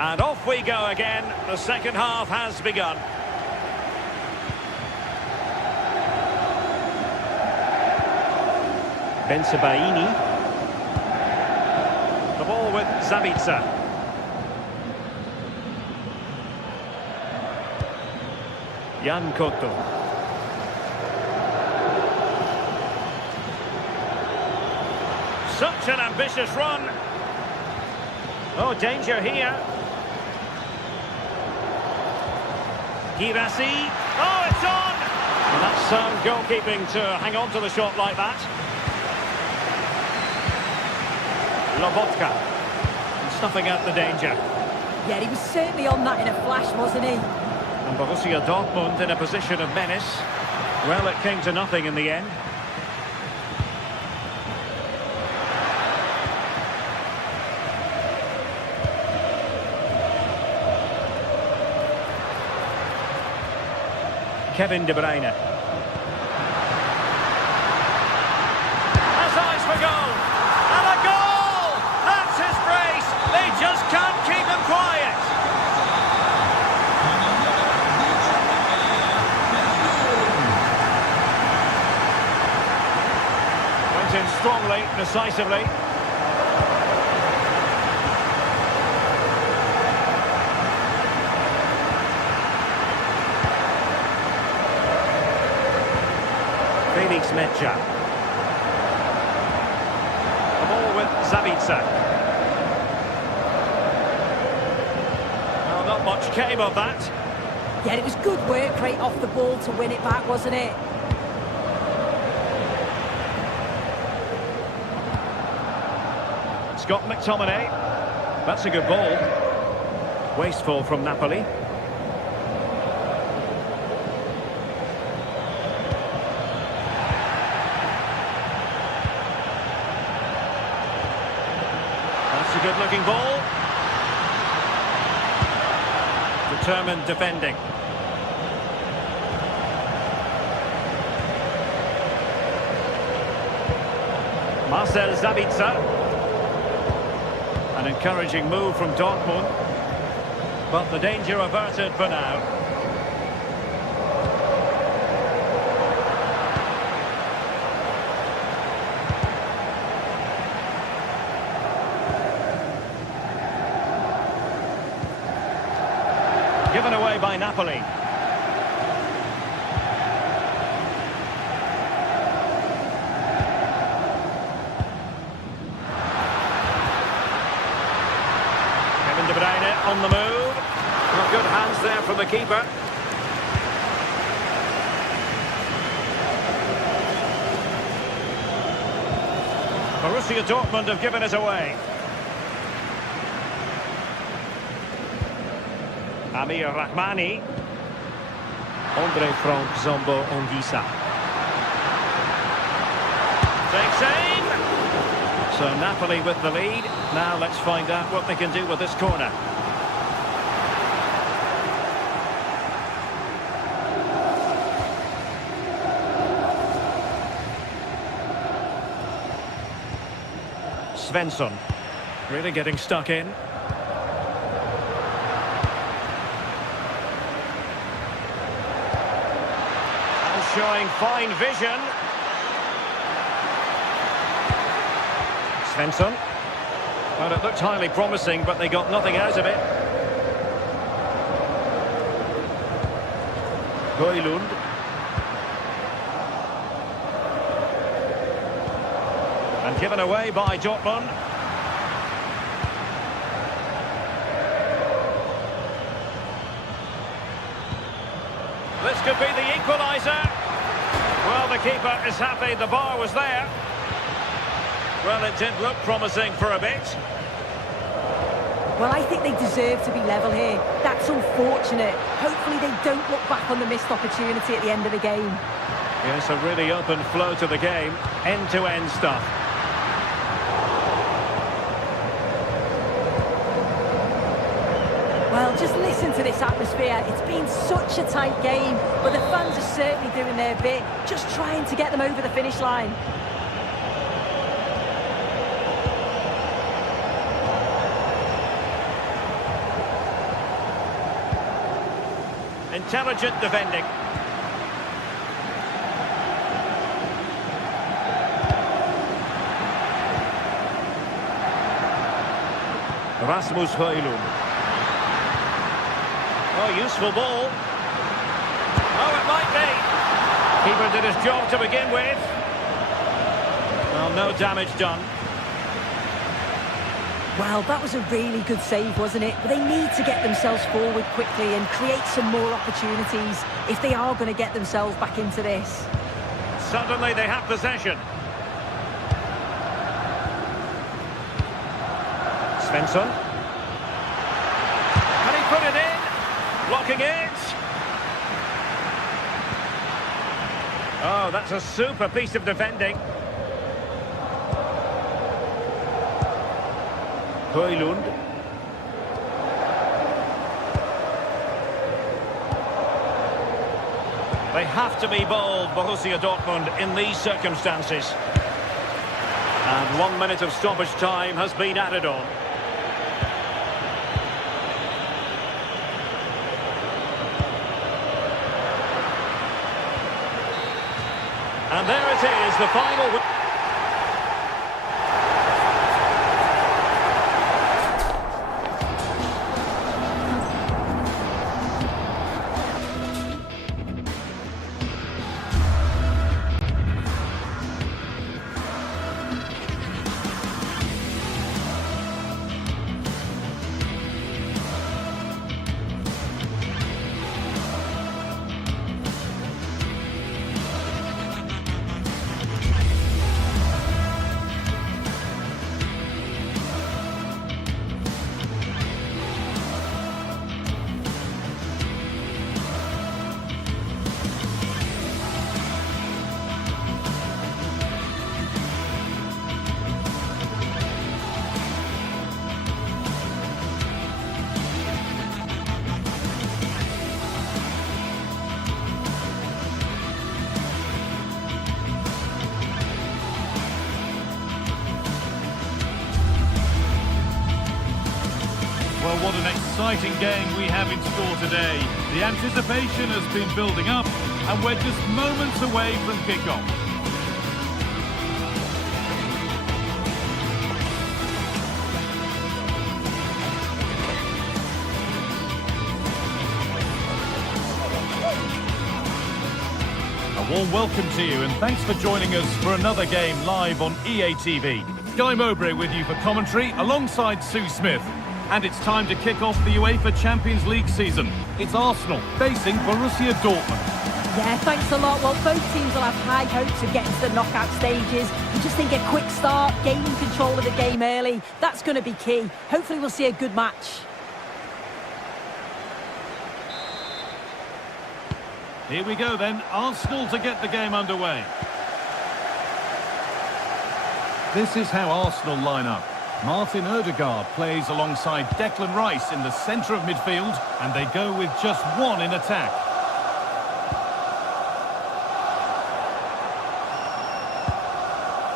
And off we go again. The second half has begun. Bensebaini. The ball with Sabitzer. Jan Cotto. Such an ambitious run. Oh, danger here. Girassi. Oh, it's on! And that's sound goalkeeping to hang on to the shot like that. Lobotka. And snuffing out the danger. Yeah, he was certainly on that in a flash, wasn't he? And Borussia Dortmund in a position of menace. Well, it came to nothing in the end. Kevin De Bruyne. Has eyes for goal. And a goal! That's his brace. They just can't keep him quiet. Went in strongly, decisively. Felix Mejia. The ball with Sabitzer. Well, not much came of that. Yeah, it was good work right off the ball to win it back, wasn't it? Scott McTominay. That's a good ball. Wasteful from Napoli. That's a good-looking ball. Determined defending. Marcel Sabitzer. An encouraging move from Dortmund. But the danger averted for now. Given away by Napoli. Kevin De Bruyne on the move. Well, good hands there from the keeper. Borussia Dortmund have given it away. Amir Rahmani. Andre Frank Zombo Ongisa. Big save! So Napoli with the lead. Now let's find out what they can do with this corner. Svensson. Really getting stuck in. And showing fine vision. Svensson. Well, it looked highly promising, but they got nothing out of it. Højlund. And given away by Dortmund. This could be the equaliser. Well, the keeper is happy the bar was there. Well, it did look promising for a bit. Well, I think they deserve to be level here. That's unfortunate. Hopefully they don't look back on the missed opportunity at the end of the game. Yes, a really open flow to the game. End-to-end stuff. Well, just listen to this atmosphere. It's been such a tight game, but the fans are certainly doing their bit, just trying to get them over the finish line. Intelligent defending. Rasmus Højlund. Oh, useful ball. Oh, it might be. Keeper did his job to begin with. Well, no damage done. Well, that was a really good save, wasn't it? But they need to get themselves forward quickly and create some more opportunities if they are going to get themselves back into this. Suddenly they have possession. Svensson. Can he put it in? Blocking it. Oh, that's a super piece of defending. Højlund. They have to be bold, Borussia Dortmund, in these circumstances. And 1 minute of stoppage time has been added on. And there it is, the final... Well, what an exciting game we have in store today. The anticipation has been building up, and we're just moments away from kick-off. A warm welcome to you, and thanks for joining us for another game live on EA TV. Guy Mowbray with you for commentary, alongside Sue Smith. And it's time to kick off the UEFA Champions League season. It's Arsenal facing Borussia Dortmund. Yeah, thanks a lot. Well, both teams will have high hopes of getting to the knockout stages. You just think a quick start, gaining control of the game early, that's going to be key. Hopefully we'll see a good match. Here we go then, Arsenal to get the game underway. This is how Arsenal line up. Martin Odegaard plays alongside Declan Rice in the centre of midfield, and they go with just one in attack.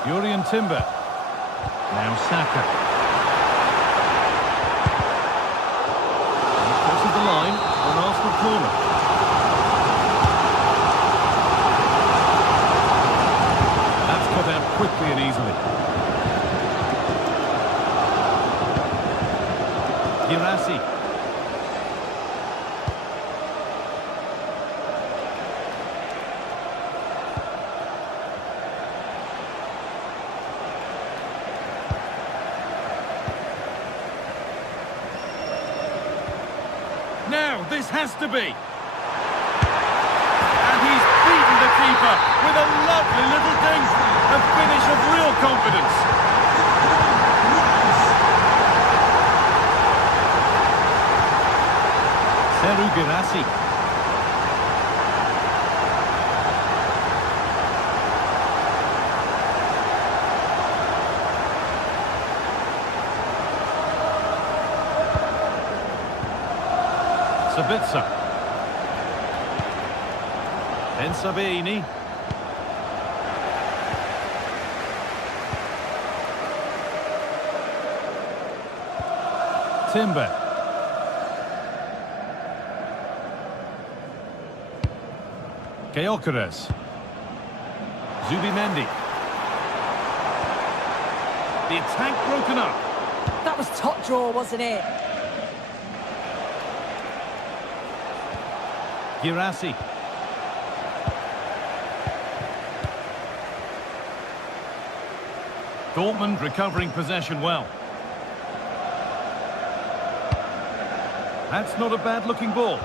Jurrien Timber. Now Saka. And it crosses the line for an Arsenal corner. That's cut out quickly and easily. Girassi. Now, this has to be. And he's beaten the keeper with a lovely little dink. A finish of real confidence. Girassi. Sabitzer. Ben Sabini. Timber. Gyökeres. Zubimendi. The attack broken up. That was top draw, wasn't it? Girassi. Dortmund recovering possession well. That's not a bad-looking ball.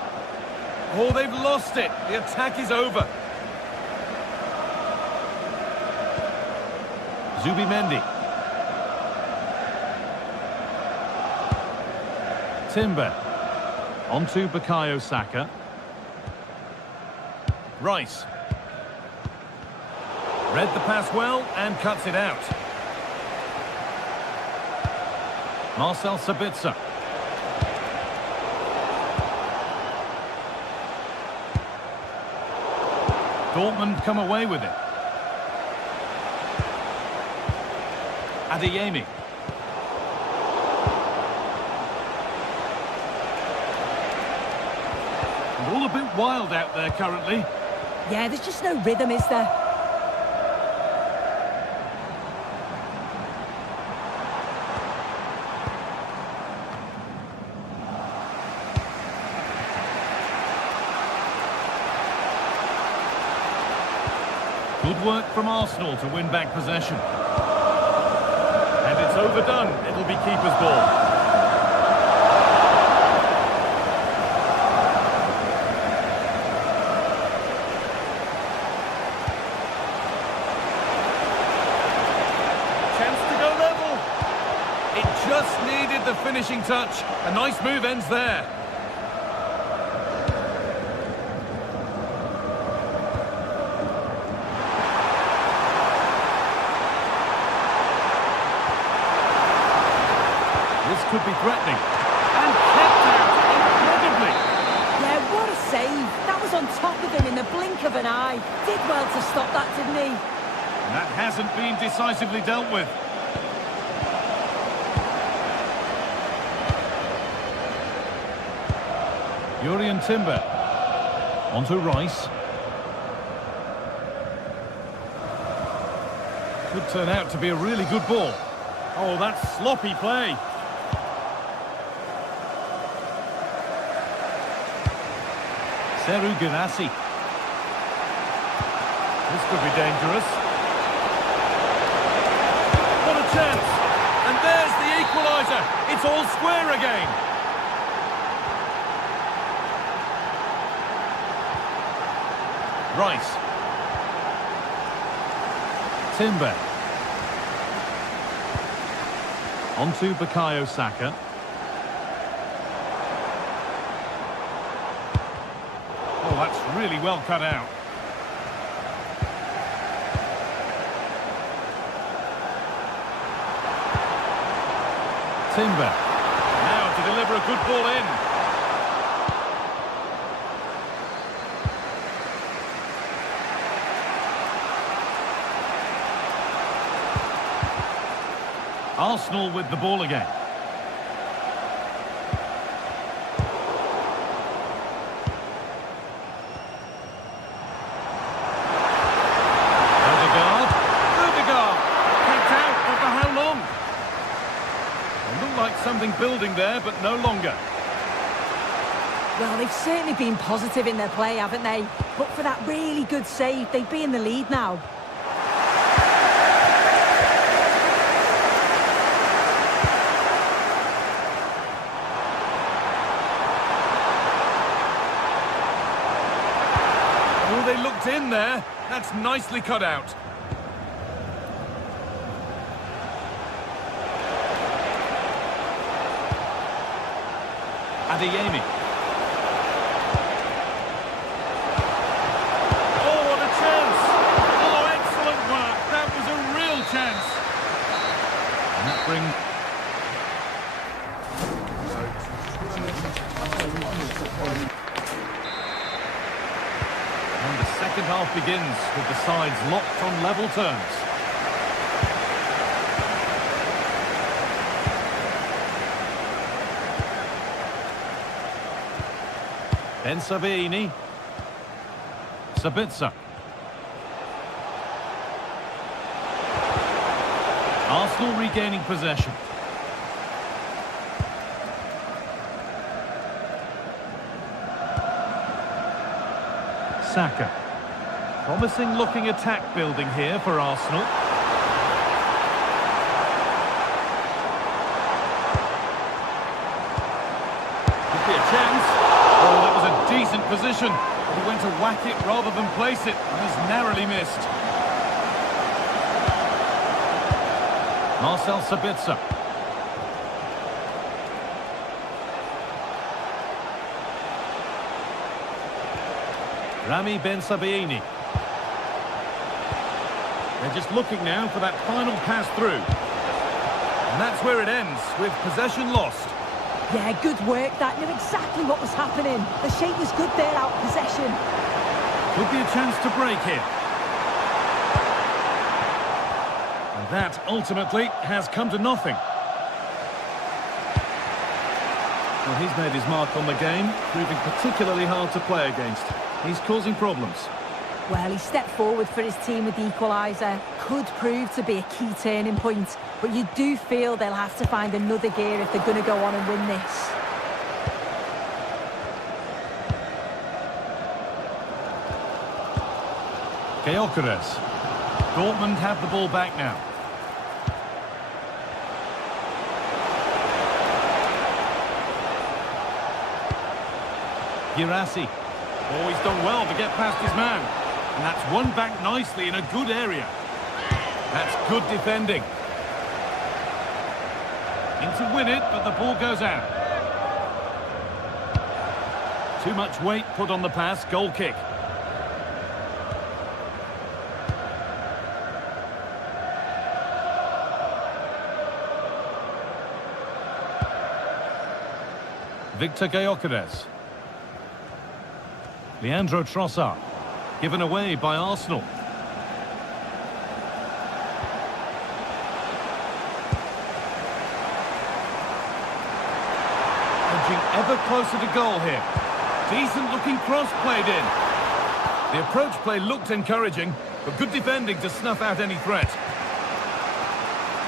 Oh, they've lost it. The attack is over. Zubimendi. Timber. Onto Bukayo Saka. Rice. Read the pass well and cuts it out. Marcel Sabitzer. Dortmund come away with it. Adeyemi. And all a bit wild out there currently. Yeah, there's just no rhythm, is there? Good work from Arsenal to win back possession. And it's overdone. It'll be keeper's ball. Chance to go level. It just needed the finishing touch. A nice move ends there. Could be threatening. And kept out incredibly. Yeah, what a save. That was on top of him in the blink of an eye. Did well to stop that, didn't he? And that hasn't been decisively dealt with. Jurrien Timber. Onto Rice. Could turn out to be a really good ball. Oh, that's sloppy play. Girassi. This could be dangerous. What a chance! And there's the equaliser. It's all square again. Rice. Timber. Onto Bukayo Saka. Oh, that's really well cut out. Timber. Now to deliver a good ball in. Arsenal with the ball again. Odegaard. Kicked out, but for how long? It looked like something building there, but no longer. Well, they've certainly been positive in their play, haven't they? But for that really good save, they'd be in the lead now. Oh, they looked in there. That's nicely cut out. Adeyemi. Oh, what a chance! Oh, excellent work. That was a real chance. And that brings... And the second half begins with the sides locked on level terms. Ben Sabitzer. Arsenal regaining possession. Saka. Promising looking attack building here for Arsenal. Could be a chance. Oh, that was a decent position. He went to whack it rather than place it, and has narrowly missed. Marcel Sabitzer. Rami Ben-Sabiini. They're just looking now for that final pass through. And that's where it ends, with possession lost. Yeah, good work. That knew exactly what was happening. The shape was good there, out of possession. Could be a chance to break here. And that, ultimately, has come to nothing. Well, he's made his mark on the game, proving particularly hard to play against. He's causing problems. Well, he stepped forward for his team with the equaliser. Could prove to be a key turning point. But you do feel they'll have to find another gear if they're going to go on and win this. Gyökeres. Dortmund have the ball back now. Girassi. Oh, he's done well to get past his man. And that's won back nicely in a good area. That's good defending. In to win it, but the ball goes out. Too much weight put on the pass, goal kick. Victor Gyökeres. Leandro Trossard. Given away by Arsenal. Edging ever closer to goal here. Decent looking cross played in. The approach play looked encouraging, but good defending to snuff out any threat.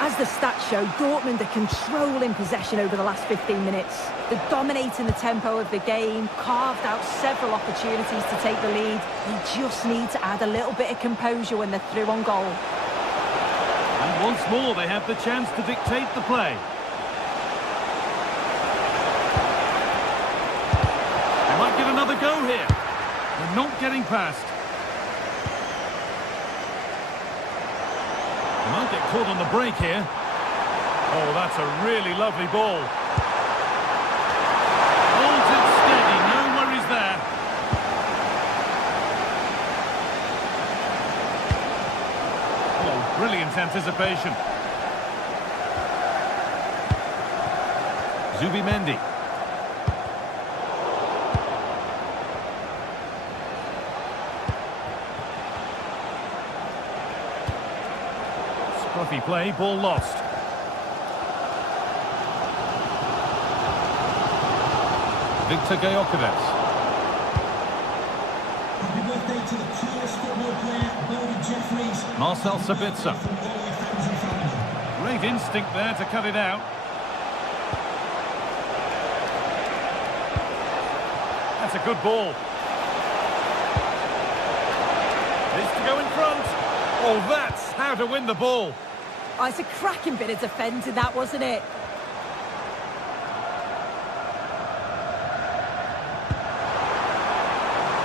As the stats show, Dortmund are controlling possession over the last 15 minutes. They're dominating the tempo of the game, carved out several opportunities to take the lead. They just need to add a little bit of composure when they're through on goal. And once more, they have the chance to dictate the play. They might get another go here. They're not getting past. They might get caught on the break here. Oh, that's a really lovely ball. Holds it steady, no worries there. Oh, brilliant anticipation. Zubimendi. Scruffy play, ball lost. Victor Gyökeres. Happy birthday to the coolest football player, Bodie Jeffries. Marcel Sabitzer. From all your friends and family. Great instinct there to cut it out. That's a good ball. This to go in front. Oh, that's how to win the ball. Oh, it's a cracking bit of defending that, wasn't it?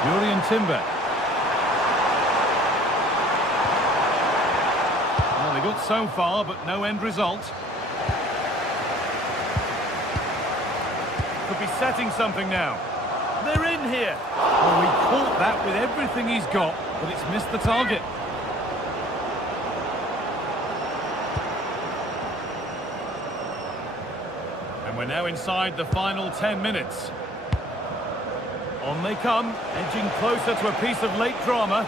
Jurien Timber. Well, they got so far, but no end result. Could be setting something now. They're in here. Well, he caught that with everything he's got, but it's missed the target. And we're now inside the final 10 minutes. On they come, edging closer to a piece of late drama.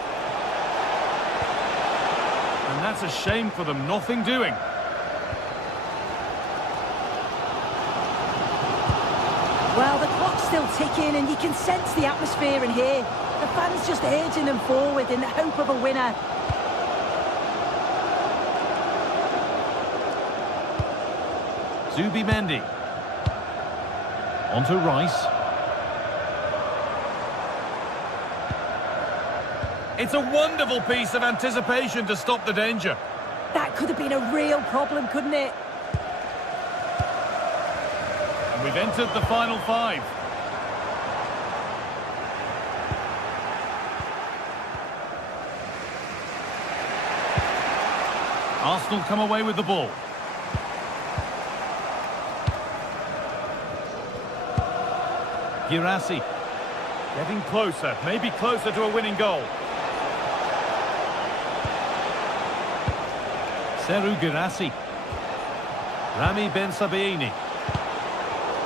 And that's a shame for them, nothing doing. Well, the clock's still ticking and you can sense the atmosphere in here. The fans just urging them forward in the hope of a winner. Zubimendi. On to Rice. It's a wonderful piece of anticipation to stop the danger. That could have been a real problem, couldn't it? And we've entered the final 5. Arsenal come away with the ball. Girassi. Getting closer, maybe closer to a winning goal. Serhou Girassi. Rami Ben Sabaini.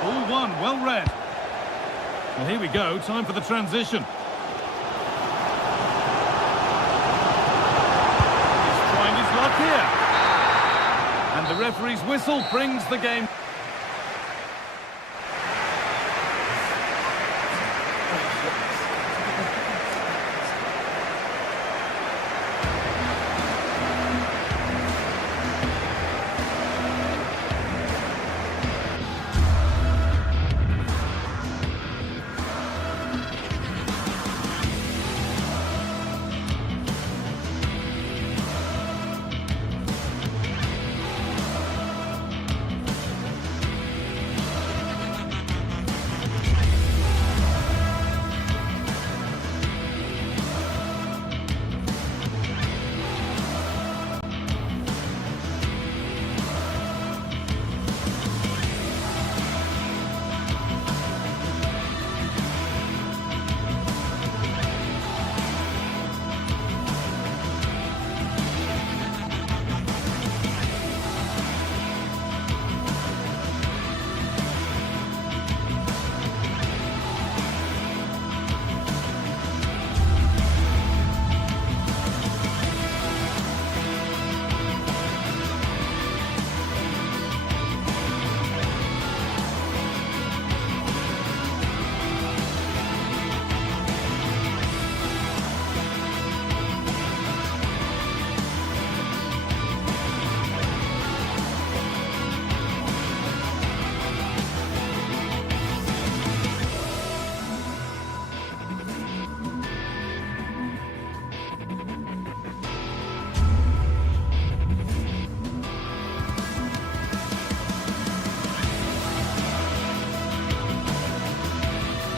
All one, well read. Well, here we go, time for the transition. He's trying his luck here. And the referee's whistle brings the game.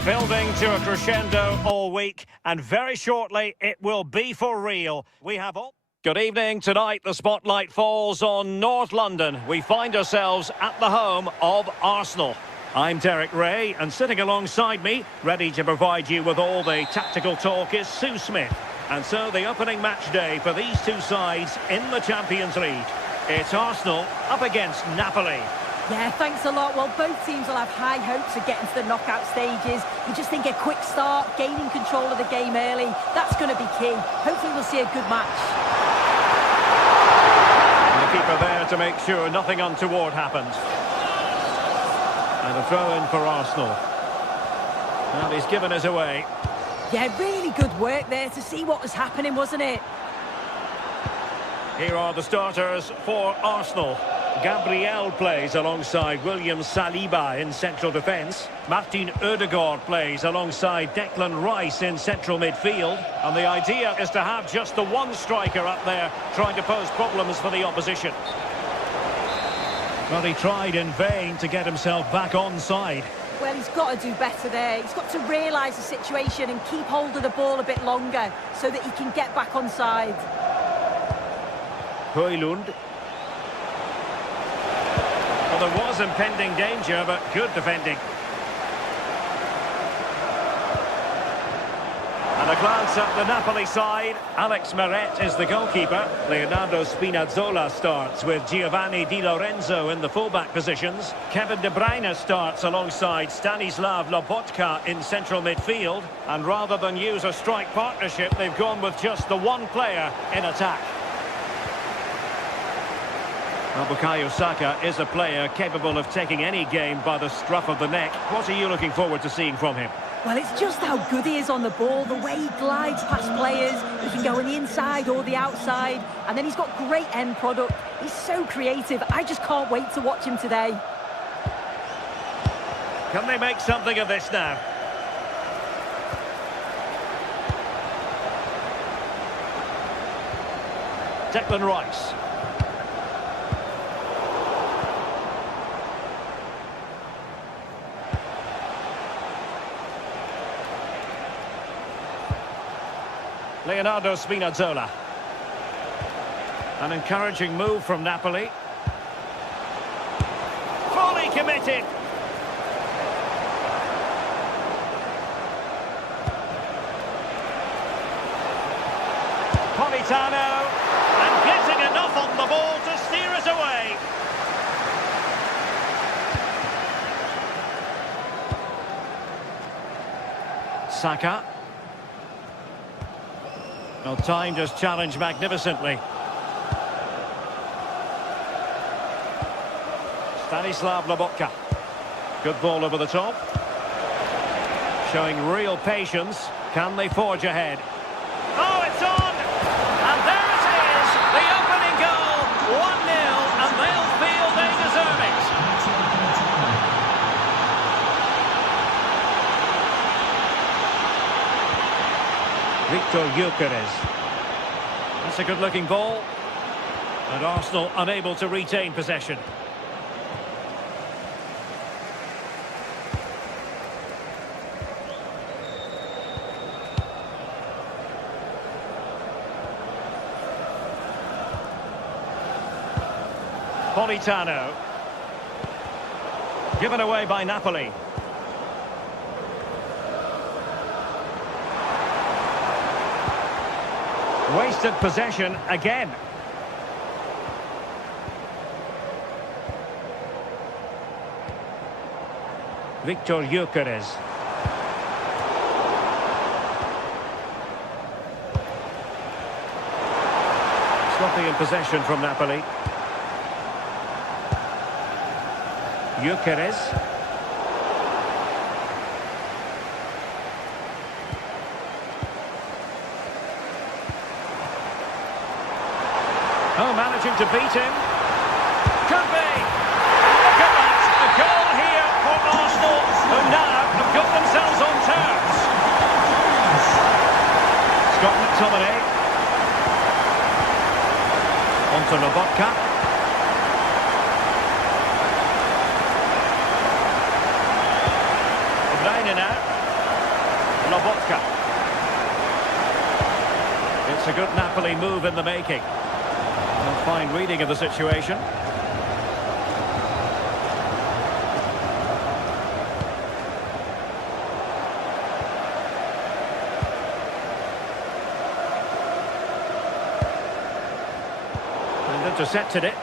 Building to a crescendo all week, and very shortly it will be for real. We have all... Good evening. Tonight the spotlight falls on North London. We find ourselves at the home of Arsenal. I'm Derek Ray, and sitting alongside me, ready to provide you with all the tactical talk, is Sue Smith. And so the opening match day for these two sides in the Champions League. It's Arsenal up against Napoli. Yeah, thanks a lot. Well, both teams will have high hopes of getting to the knockout stages. You just think a quick start, gaining control of the game early, that's going to be key. Hopefully we'll see a good match. And the keeper there to make sure nothing untoward happens. And a throw in for Arsenal. And he's given us away. Yeah, really good work there to see what was happening, wasn't it? Here are the starters for Arsenal. Gabriel plays alongside William Saliba in central defence. Martin Ødegaard plays alongside Declan Rice in central midfield. And the idea is to have just the one striker up there trying to pose problems for the opposition. But he tried in vain to get himself back onside. Well, he's got to do better there. He's got to realise the situation and keep hold of the ball a bit longer so that he can get back onside. Højlund. Well, there was impending danger, but good defending. And a glance at the Napoli side. Alex Meret is the goalkeeper. Leonardo Spinazzola starts with Giovanni Di Lorenzo in the fullback positions. Kevin De Bruyne starts alongside Stanislav Lobotka in central midfield. And rather than use a strike partnership, they've gone with just the one player in attack. Bukayo Saka is a player capable of taking any game by the scruff of the neck. What are you looking forward to seeing from him? Well, it's just how good he is on the ball, the way he glides past players. He can go on the inside or the outside, and then he's got great end product. He's so creative. I just can't wait to watch him today. Can they make something of this now? Declan Rice. Leonardo Spinazzola. An encouraging move from Napoli. Fully committed. Politano. And getting enough on the ball to steer us away. Saka. Well, timed his challenge magnificently. Stanislav Lobotka. Good ball over the top. Showing real patience. Can they forge ahead? Oh, it's on! And there it is! The opening goal! 1-0, and they'll feel they deserve it. Victor Gyökeres. That's a good-looking ball. And Arsenal unable to retain possession. Politano. Given away by Napoli. Wasted possession again. Victor Gyökeres. Sloppy in possession from Napoli. Gyökeres. Oh, managing to beat him. Could be. Look at that. A goal here for Arsenal, who now have got themselves on terms. Scott McTominay. On to Lobotka. Bruyne now. Lobotka. It's a good Napoli move in the making. A fine reading of the situation. And intercepted it.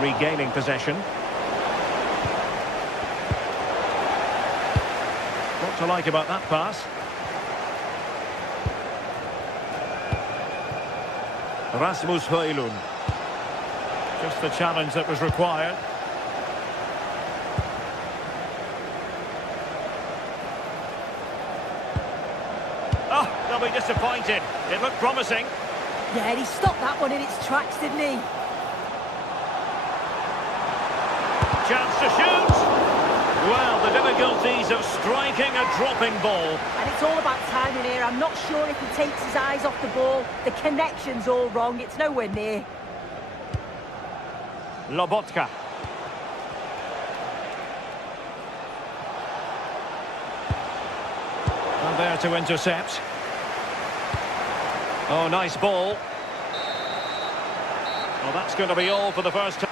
regaining possession. What to like about that pass? Rasmus Højlund. Just the challenge that was required. Oh, they'll be disappointed. It looked promising. Yeah, he stopped that one in its tracks, didn't he? Chance to shoot. Well, the difficulties of striking a dropping ball. And it's all about timing here. I'm not sure if he takes his eyes off the ball. The connection's all wrong. It's nowhere near. Lobotka. And there to intercept. Oh, nice ball. Well, that's going to be all for the first time.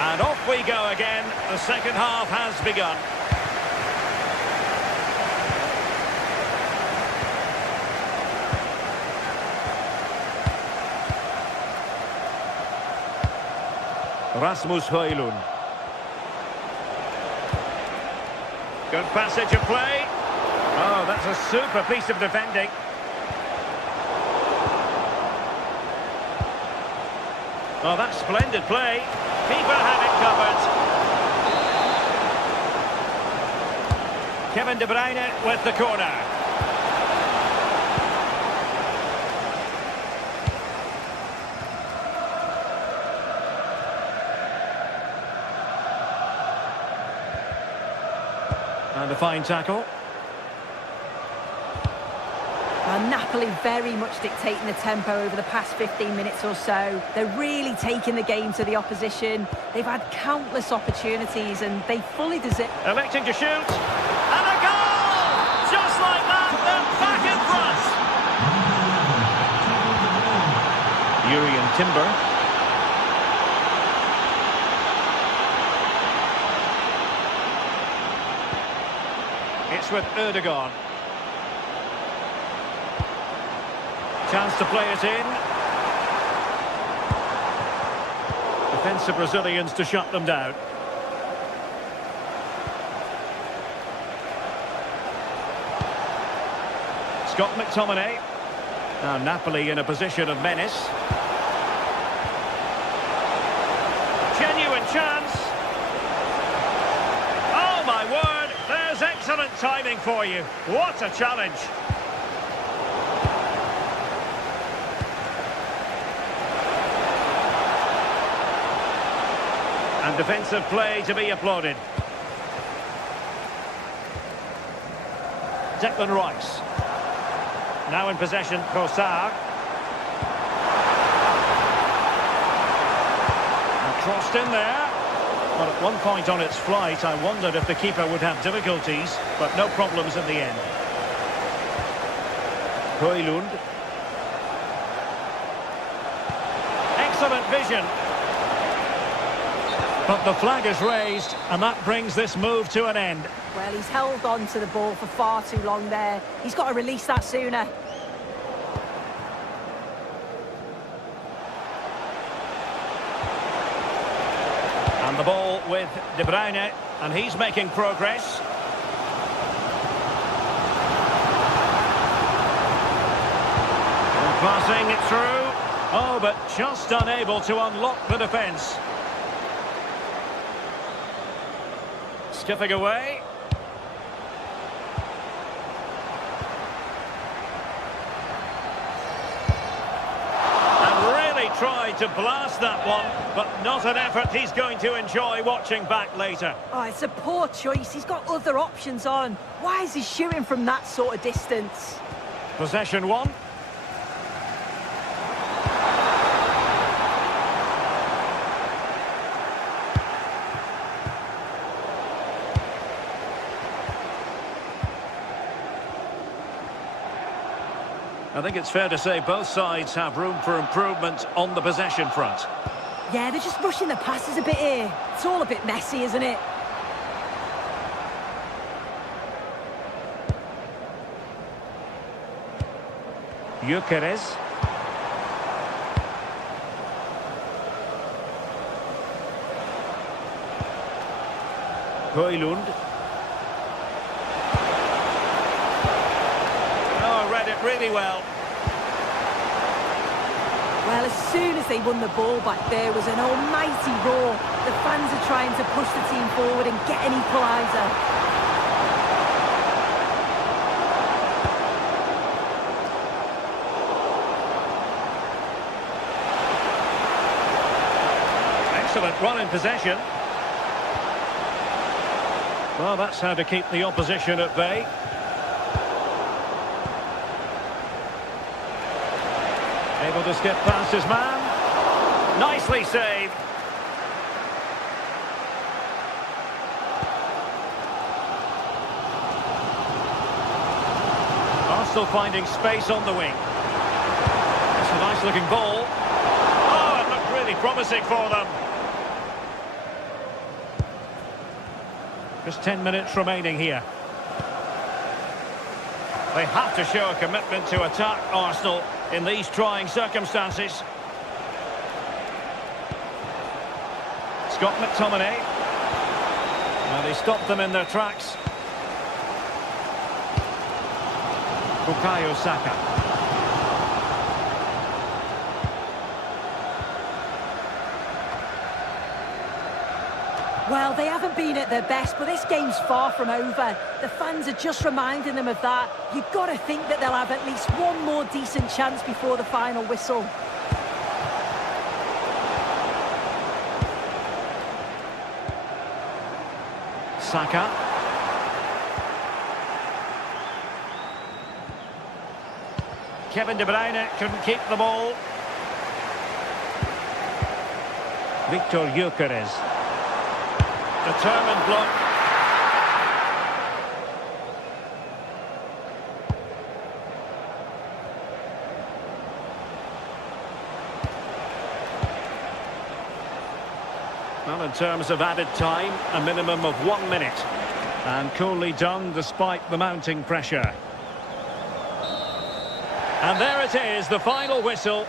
And off we go again. The second half has begun. Rasmus Højlund. Good passage of play. Oh, that's a super piece of defending. Oh, that's splendid play. Keeper had it covered. Kevin De Bruyne with the corner. And a fine tackle. Well, Napoli very much dictating the tempo over the past 15 minutes or so. They're really taking the game to the opposition. They've had countless opportunities and they fully deserve... Electing to shoot. And a goal! Just like that, they're back in front. Jurriën Timber. It's with Ødegaard. Chance to play it in. Defensive Brazilians to shut them down. Scott McTominay. Now Napoli in a position of menace. Genuine chance. Oh my word, there's excellent timing for you. What a challenge. And defensive play to be applauded. Declan Rice. Now in possession, Trossard. And crossed in there. But at one point on its flight, I wondered if the keeper would have difficulties, but no problems in the end. Højlund. Excellent vision. But the flag is raised, and that brings this move to an end. Well, he's held on to the ball for far too long there. He's got to release that sooner. And the ball with De Bruyne, and he's making progress. And passing it through. Oh, but just unable to unlock the defence. Skipping away. And really tried to blast that one, but not an effort he's going to enjoy watching back later. Oh, it's a poor choice. He's got other options on. Why is he shooting from that sort of distance? Possession one. I think it's fair to say both sides have room for improvement on the possession front. Yeah, they're just rushing the passes a bit here. It's all a bit messy, isn't it? Gyökeres. Højlund. Oh, read it really well. Well, as soon as they won the ball back, there was an almighty roar. The fans are trying to push the team forward and get an equaliser. Excellent run in possession. Well, that's how to keep the opposition at bay. Able to skip past his man. Nicely saved. Arsenal finding space on the wing. That's a nice looking ball. Oh, it looked really promising for them. Just 10 minutes remaining here. They have to show a commitment to attack Arsenal in these trying circumstances. Scott McTominay. Now they stopped them in their tracks. Bukayo Saka. Well, they haven't been at their best, but this game's far from over. The fans are just reminding them of that. You've got to think that they'll have at least one more decent chance before the final whistle. Saka. Kevin De Bruyne couldn't keep the ball. Victor Gyökeres. Determined block. Well, in terms of added time, a minimum of 1 minute. And coolly done despite the mounting pressure. And there it is, the final whistle.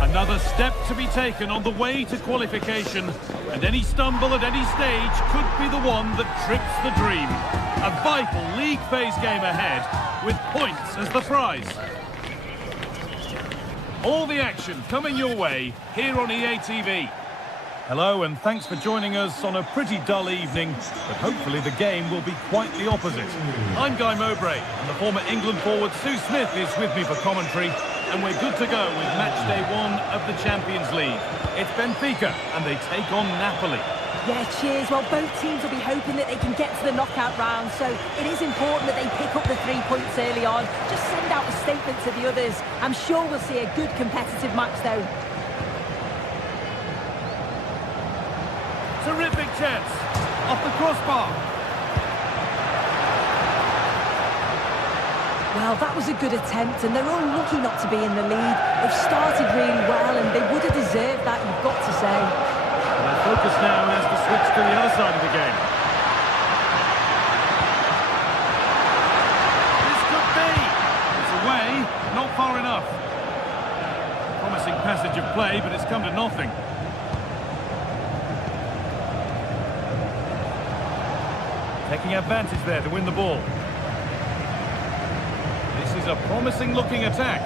Another step to be taken on the way to qualification, and any stumble at any stage could be the one that trips the dream. A vital league phase game ahead, with points as the prize. All the action coming your way here on EA TV. Hello and thanks for joining us on a pretty dull evening, but hopefully the game will be quite the opposite. I'm Guy Mowbray, and the former England forward Sue Smith is with me for commentary, and we're good to go with match day 1 of the Champions League. It's Benfica, and they take on Napoli. Yeah, cheers. Well, both teams will be hoping that they can get to the knockout round, so it is important that they pick up the 3 points early on. Just send out a statement to the others. I'm sure we'll see a good competitive match, though. Terrific chance. Off the crossbar. Well, that was a good attempt, and they're unlucky not to be in the lead. They've started really well, and they would have deserved that, you've got to say. Their focus now has to switch to the other side of the game. This could be. It's away, not far enough. Promising passage of play, but it's come to nothing. Taking advantage there to win the ball. This is a promising-looking attack.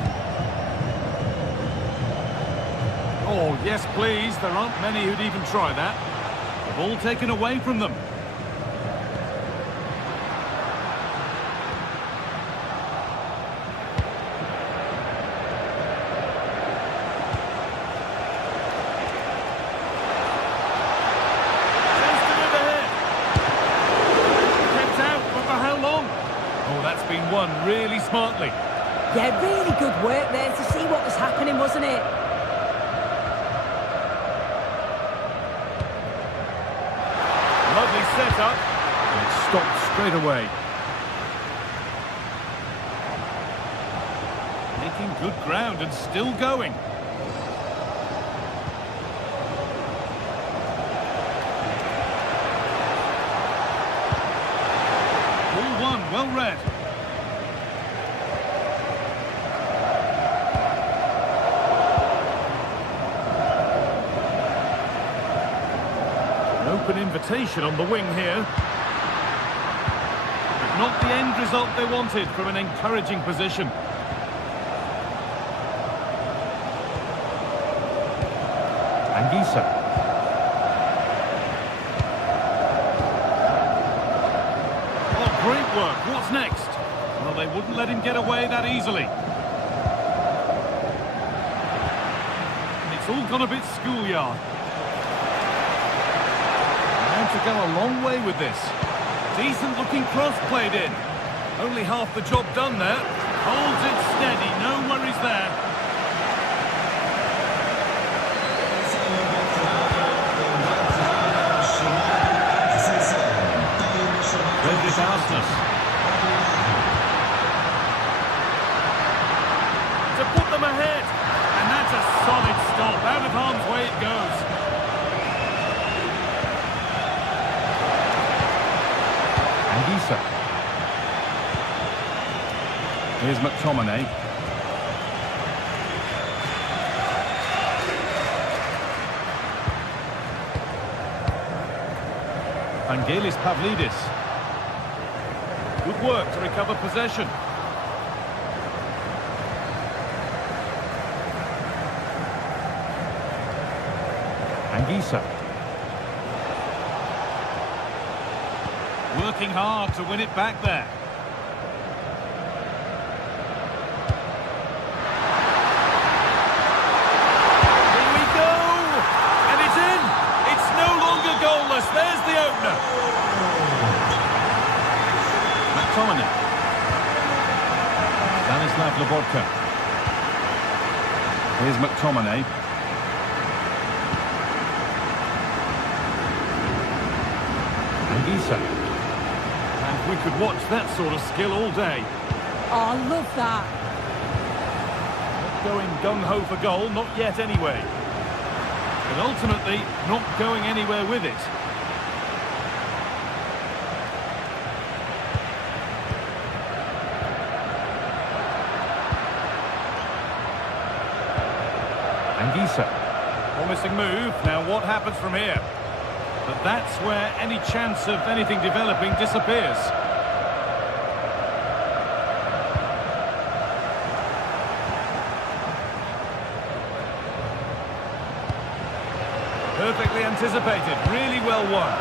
Oh, yes, please. There aren't many who'd even try that. The ball taken away from them. Chance to move ahead. Kept out, but for how long? Oh, that's been won really smartly. Yeah, really good work there to see what was happening, wasn't it? Lovely setup. It stopped straight away. Making good ground and still going. Ball one, well read. Open invitation on the wing here. But not the end result they wanted from an encouraging position. Anguissa. Oh, great work. What's next? Well, they wouldn't let him get away that easily. It's all gone a bit schoolyard. To go a long way with this. Decent looking cross played in. Only half the job done there. Holds it steady, no worries there. Frederick Arsenal. To put them ahead. And that's a solid stop. Out of harm's way it goes. Here's McTominay. Vangelis Pavlidis. Good work to recover possession. Anguissa. Working hard to win it back there. Here we go! And it's in! It's no longer goalless. There's the opener. McTominay. Stanislav Lobotka. Here's McTominay. Anguissa. We could watch that sort of skill all day. Oh, I love that. Not going gung-ho for goal, not yet anyway. But ultimately, not going anywhere with it. Anguissa. Promising move. Now what happens from here? But that's where any chance of anything developing disappears. Perfectly anticipated, really well won.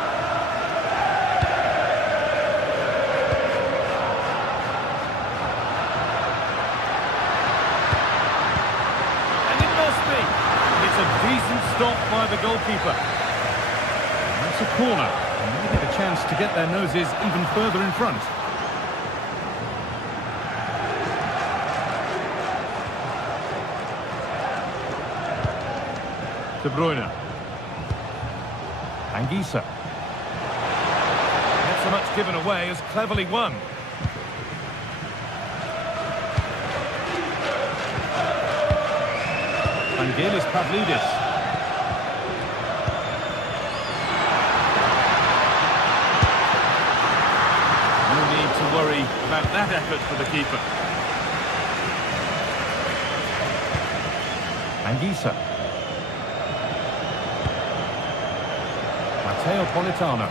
And it must be. It's a decent stop by the goalkeeper. It's a corner, and they get a chance to get their noses even further in front. De Bruyne. Anguissa. Not so much given away as cleverly won. Pavlidis. No need to worry about that effort for the keeper. Anguissa. Matteo Politano.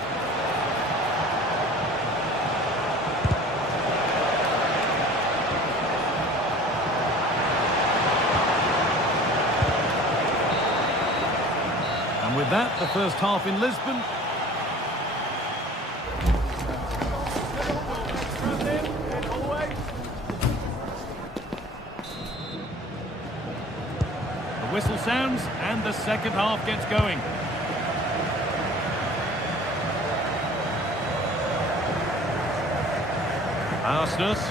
And with that, the first half in Lisbon. The whistle sounds and the second half gets going. Arsenus.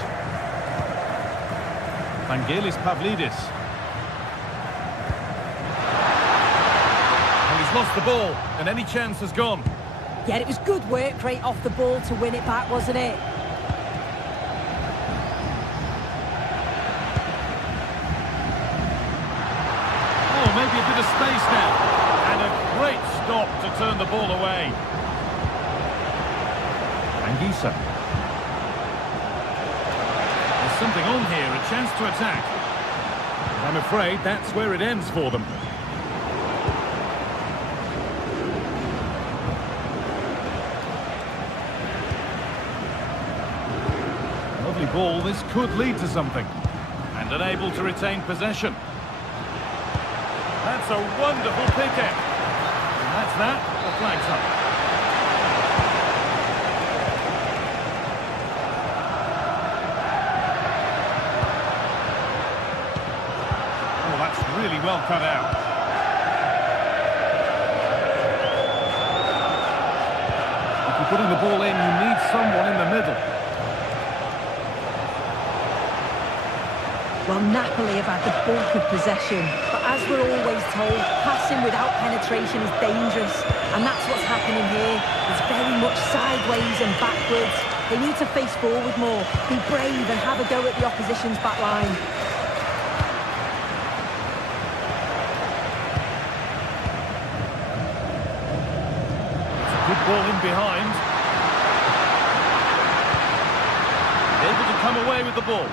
Pavlidis. Lost the ball, and any chance has gone. Yeah, it was good work right off the ball to win it back, wasn't it? Oh, maybe a bit of space now. And a great stop to turn the ball away. Anguissa. There's something on here, a chance to attack. I'm afraid that's where it ends for them. Ball, this could lead to something, and unable to retain possession. That's a wonderful pick out, and that's that. The flag's up. Oh, that's really well cut out. If you're putting the ball in, you need someone in the middle. Well, Napoli have had the bulk of possession, but as we're always told, passing without penetration is dangerous, and that's what's happening here. It's very much sideways and backwards. They need to face forward more, be brave and have a go at the opposition's back line. It's a good ball in behind. Able to come away with the ball.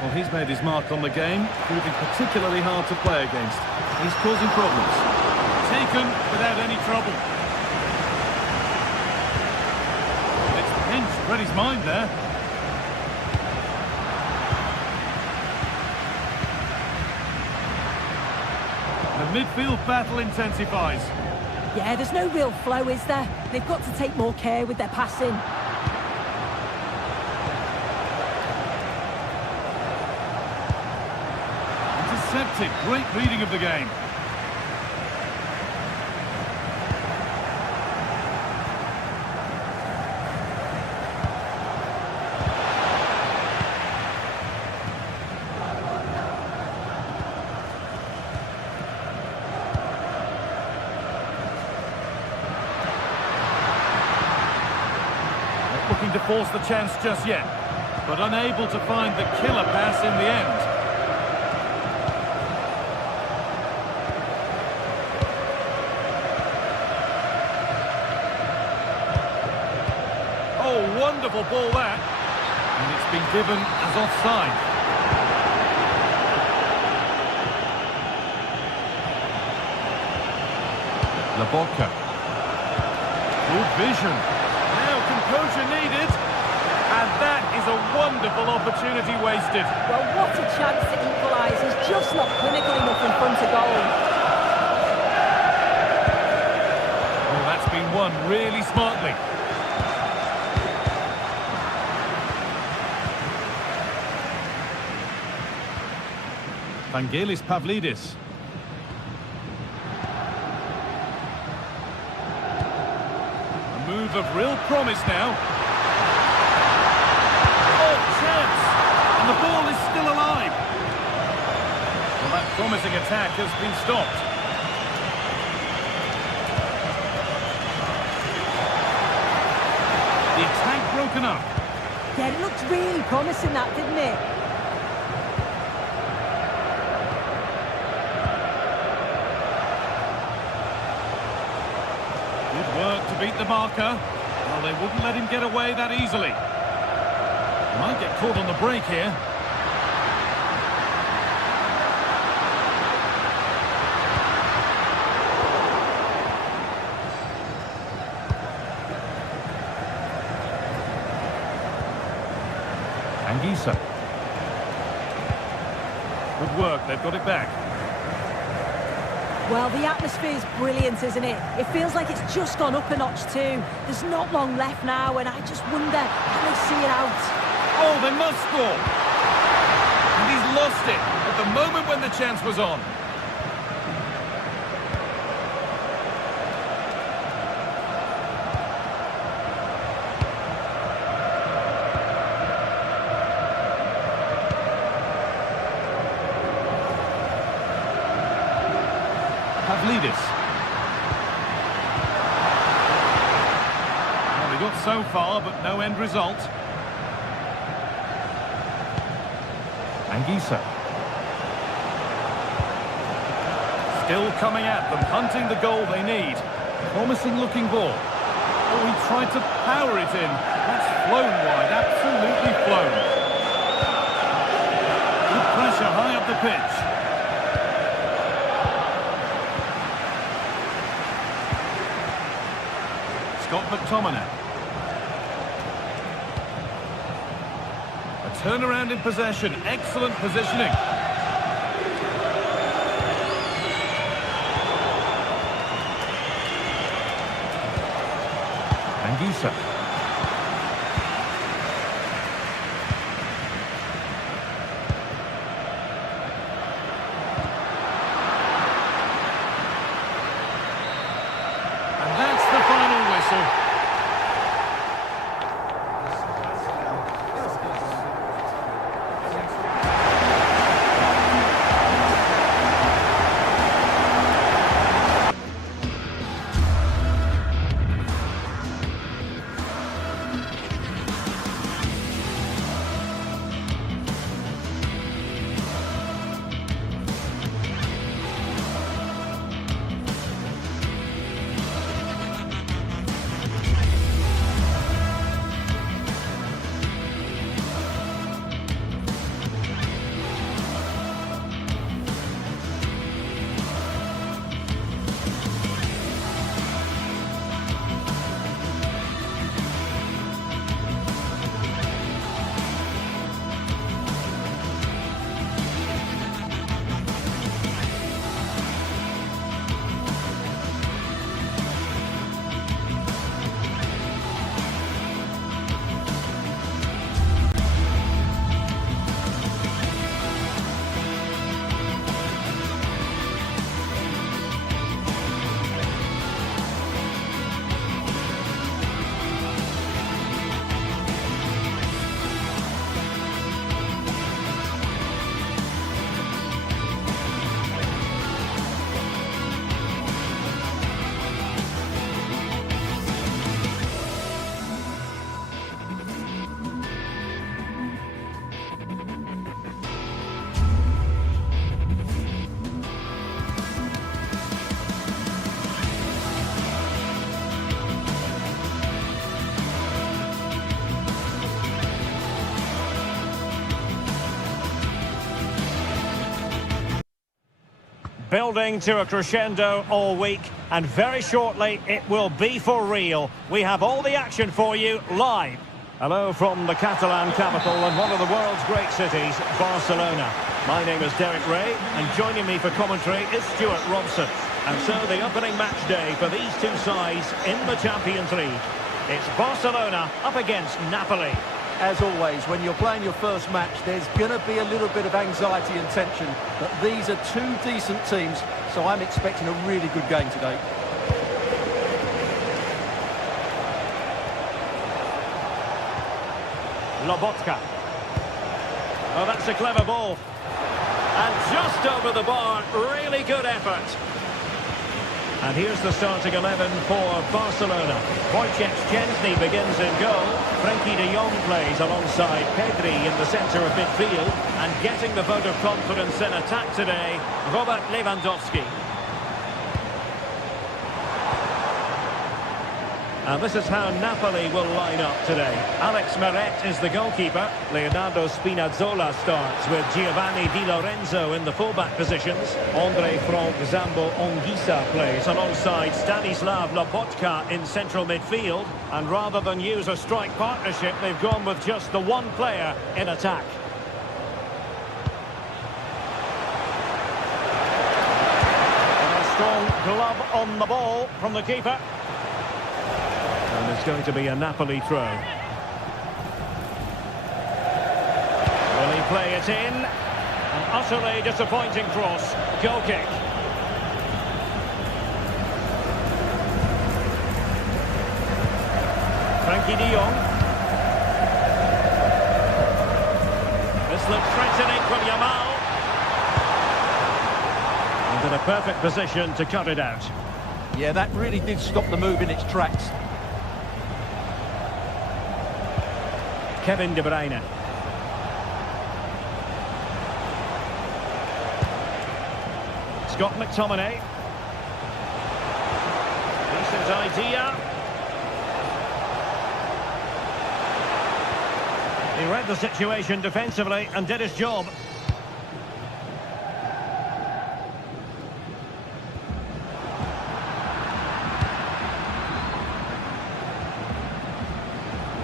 Well, he's made his mark on the game, proving particularly hard to play against. He's causing problems. Taken without any trouble. It's pinched, read his mind there. The midfield battle intensifies. Yeah, there's no real flow, is there? They've got to take more care with their passing. Intercepted, great reading of the game. Not looking to force the chance just yet, but unable to find the killer pass in the end. Oh, wonderful ball that. And it's been given as offside. Labotka. Good vision. Now composure needed. And that is a wonderful opportunity wasted. Well, what a chance to equalise. He's just not clinical enough in front of goal. Oh, that's been won really smartly. Vangelis Pavlidis. A move of real promise now. Oh, chance! And the ball is still alive. Well, that promising attack has been stopped. The attack broken up. Yeah, it looked really promising, that, didn't it? Good work to beat the marker. Well, they wouldn't let him get away that easily. He might get caught on the break here. Anguissa. Good work, they've got it back. Well, the atmosphere's brilliant, isn't it? It feels like it's just gone up a notch too. There's not long left now, and I just wonder, can they see it out? Oh, they must score! And he's lost it at the moment when the chance was on. Pavlidis. Well, they got so far, but no end result. Anguissa. Still coming at them, hunting the goal they need. Promising looking ball. Oh, he tried to power it in. That's flown wide, absolutely flown. Good pressure high up the pitch. Scott McTominay. A turnaround in possession, excellent positioning. Anguissa. And that's the final whistle. Building to a crescendo all week, and very shortly it will be for real. We have all the action for you live. Hello from the Catalan capital and one of the world's great cities, Barcelona. My name is Derek Ray, and joining me for commentary is Stuart Robson. And so the opening match day for these two sides in the Champions League. It's Barcelona up against Napoli. as always, when you're playing your first match, there's going to be a little bit of anxiety and tension. But these are two decent teams, so I'm expecting a really good game today. Lobotka. Oh, that's a clever ball. And just over the bar, really good effort. And here's the starting 11 for Barcelona. Wojciech Szczęsny begins in goal. Frenkie de Jong plays alongside Pedri in the centre of midfield. And getting the vote of confidence in attack today, Robert Lewandowski. And this is how Napoli will line up today. Alex Meret is the goalkeeper. Leonardo Spinazzola starts with Giovanni Di Lorenzo in the fullback positions. Andre Frank Zambo Anguissa plays alongside Stanislav Lobotka in central midfield. And rather than use a strike partnership, they've gone with just the one player in attack. And a strong glove on the ball from the keeper. And it's going to be a Napoli throw. Will he play it in? An utterly disappointing cross. Goal kick. Frenkie de Jong. This looks threatening from Yamal. And in a perfect position to cut it out. Yeah, that really did stop the move in its tracks. Kevin De Bruyne. Scott McTominay. Decent idea. He read the situation defensively and did his job.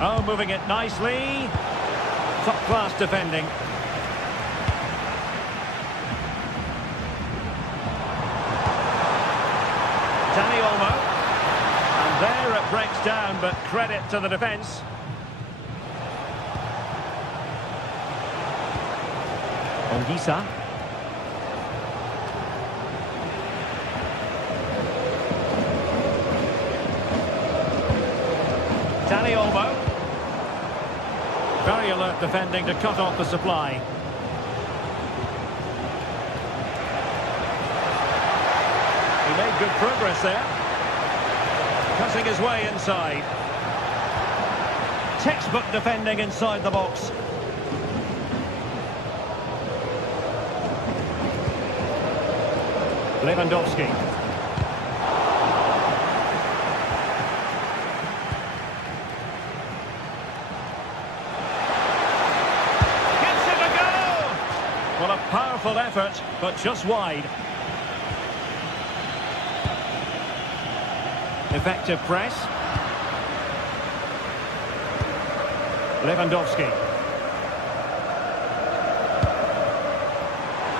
Oh, moving it nicely. Top-class defending. Dani Olmo. And there it breaks down, but credit to the defence. Anguissa. Dani Olmo. Very alert defending to cut off the supply. He made good progress there. Cutting his way inside. Textbook defending inside the box. Lewandowski. Well, a powerful effort, but just wide. Effective press. Lewandowski.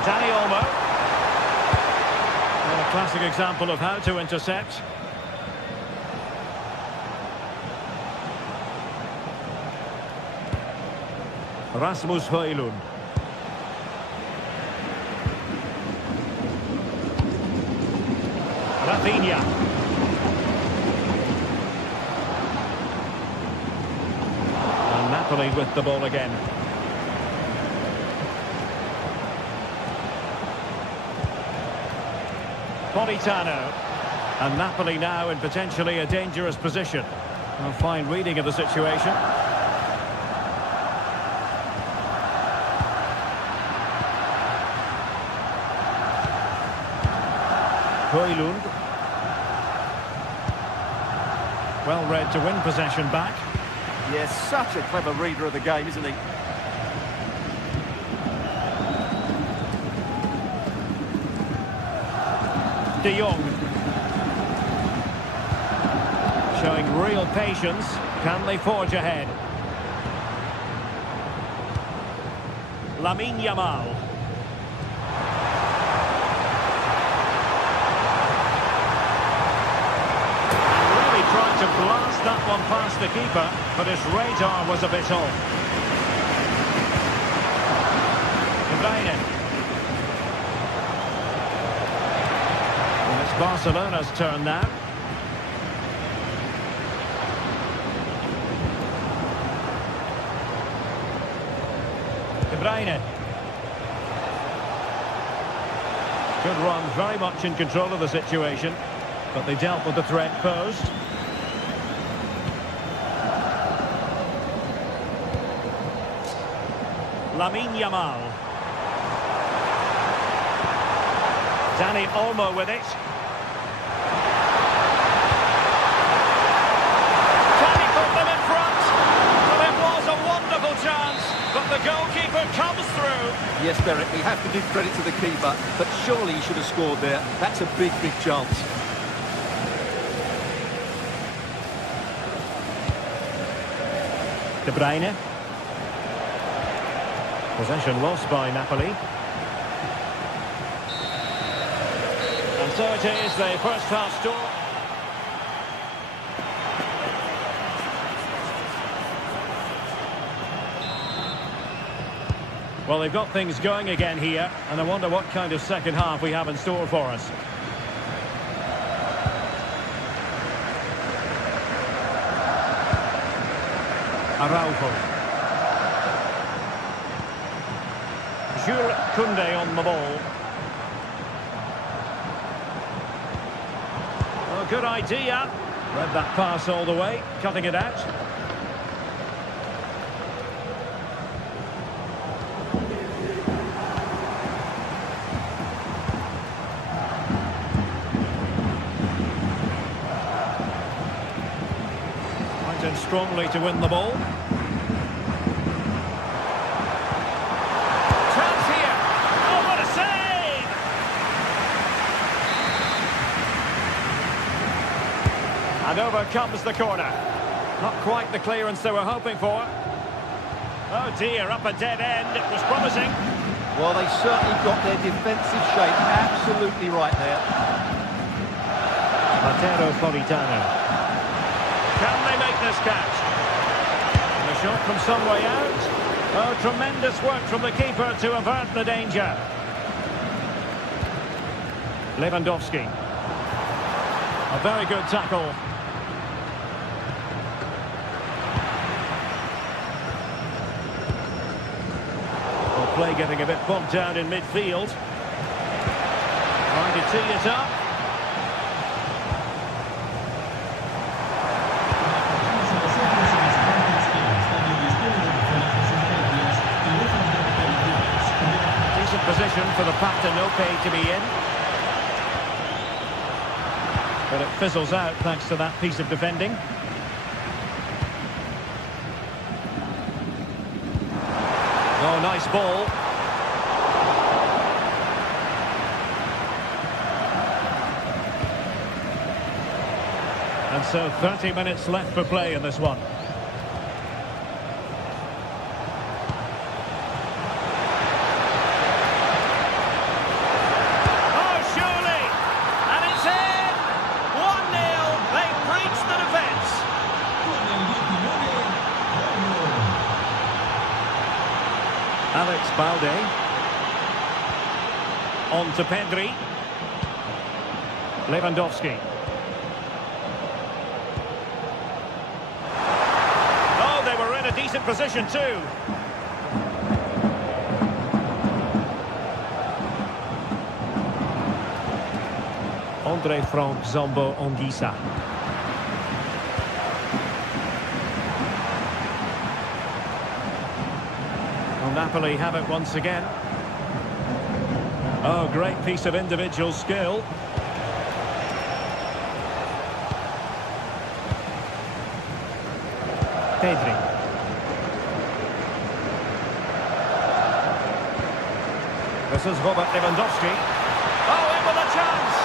Dani Olmo. Well, a classic example of how to intercept. Rasmus Højlund. Rafinha. And Napoli with the ball again. Politano. And Napoli now in potentially a dangerous position. A fine reading of the situation. Højlund. Well read to win possession back. Yes, such a clever reader of the game, isn't he? De Jong. Showing real patience. Can they forge ahead? Lamine Yamal. Trying to blast that one past the keeper, but his radar was a bit off. Bruyne. And it's Barcelona's turn now. De Bruyne. Good run, very much in control of the situation, but they dealt with the threat posed. Lamine Yamal. Dani Olmo with it. Can he put them in front? Well, it was a wonderful chance, but the goalkeeper comes through. Yes, Derek, we have to give credit to the keeper, but surely he should have scored there. That's a big, big chance. De Bruyne. Possession lost by Napoli. And so it is, the first half score. Well, they've got things going again here, and I wonder what kind of second half we have in store for us. Araujo. Jules Koundé on the ball. Well, good idea. Read that pass all the way, cutting it out. Right in strongly to win the ball. And over comes the corner. Not quite the clearance they were hoping for. Oh dear, up a dead end. It was promising. Well, they certainly got their defensive shape absolutely right there. Mateo Politano. Can they make this catch? And a shot from some way out. Oh, tremendous work from the keeper to avert the danger. Lewandowski. A very good tackle. Play getting a bit bogged down in midfield. Trying to tee it up. Decent position for the Patanope to be in. But it fizzles out thanks to that piece of defending. Oh, nice ball. And so 30 minutes left for play in this one. Oh, surely! And it's in! 1-0. They breached the defence. Alex Balde. On to Pedri. Lewandowski. Oh, they were in a decent position too. Andre Frank Zambo Anguissa. Napoli have it once again. Oh, great piece of individual skill. Pedri. This is Robert Lewandowski. Oh, in with a chance!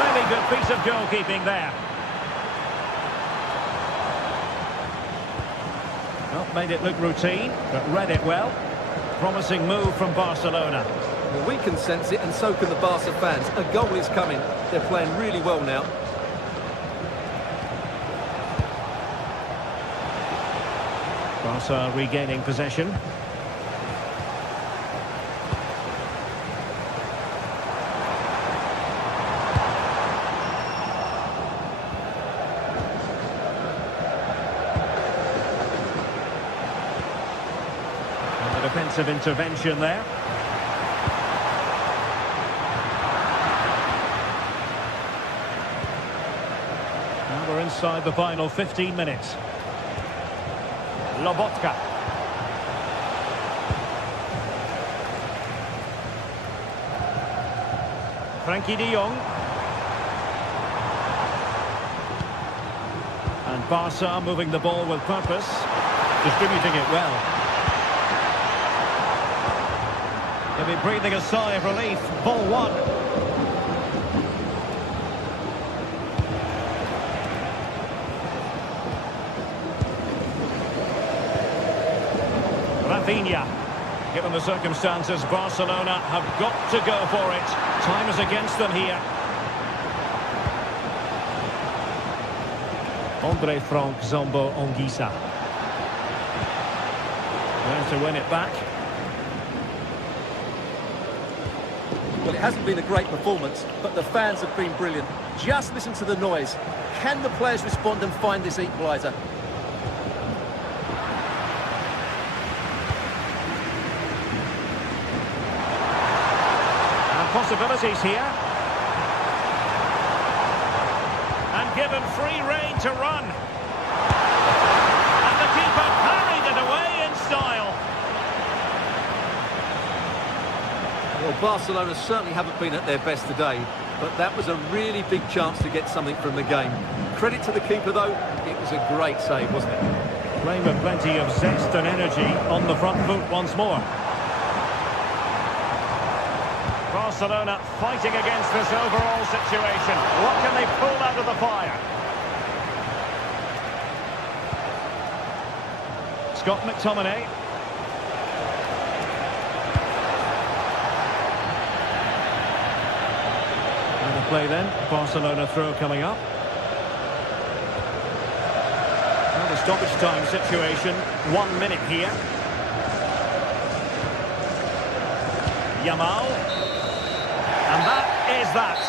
Really good piece of goalkeeping there. Not made it look routine, but read it well. Promising move from Barcelona. Well, we can sense it, and so can the Barca fans. A goal is coming. They're playing really well now. defensive intervention there. Now we're inside the final 15 minutes. Lobotka. Frankie de Jong. And Barca moving the ball with purpose, distributing it well. They'll be breathing a sigh of relief. Ball one. Rafinha. Given the circumstances, Barcelona have got to go for it. Time is against them here. Andre Frank Zombo Ongisa. Learns to win it back. Well, it hasn't been a great performance, but the fans have been brilliant. Just listen to the noise. Can the players respond and find this equaliser? Possibilities here. And given free rein to run. And the keeper parried it away in style. Well, Barcelona certainly haven't been at their best today, but that was a really big chance to get something from the game. Credit to the keeper, though. It was a great save, wasn't it? Playing with plenty of zest and energy on the front foot once more. Barcelona fighting against this overall situation. What can they pull out of the fire? Scott McTominay. And the play then. Barcelona throw coming up. Well, the stoppage time situation. 1 minute here. Yamal. And that is that.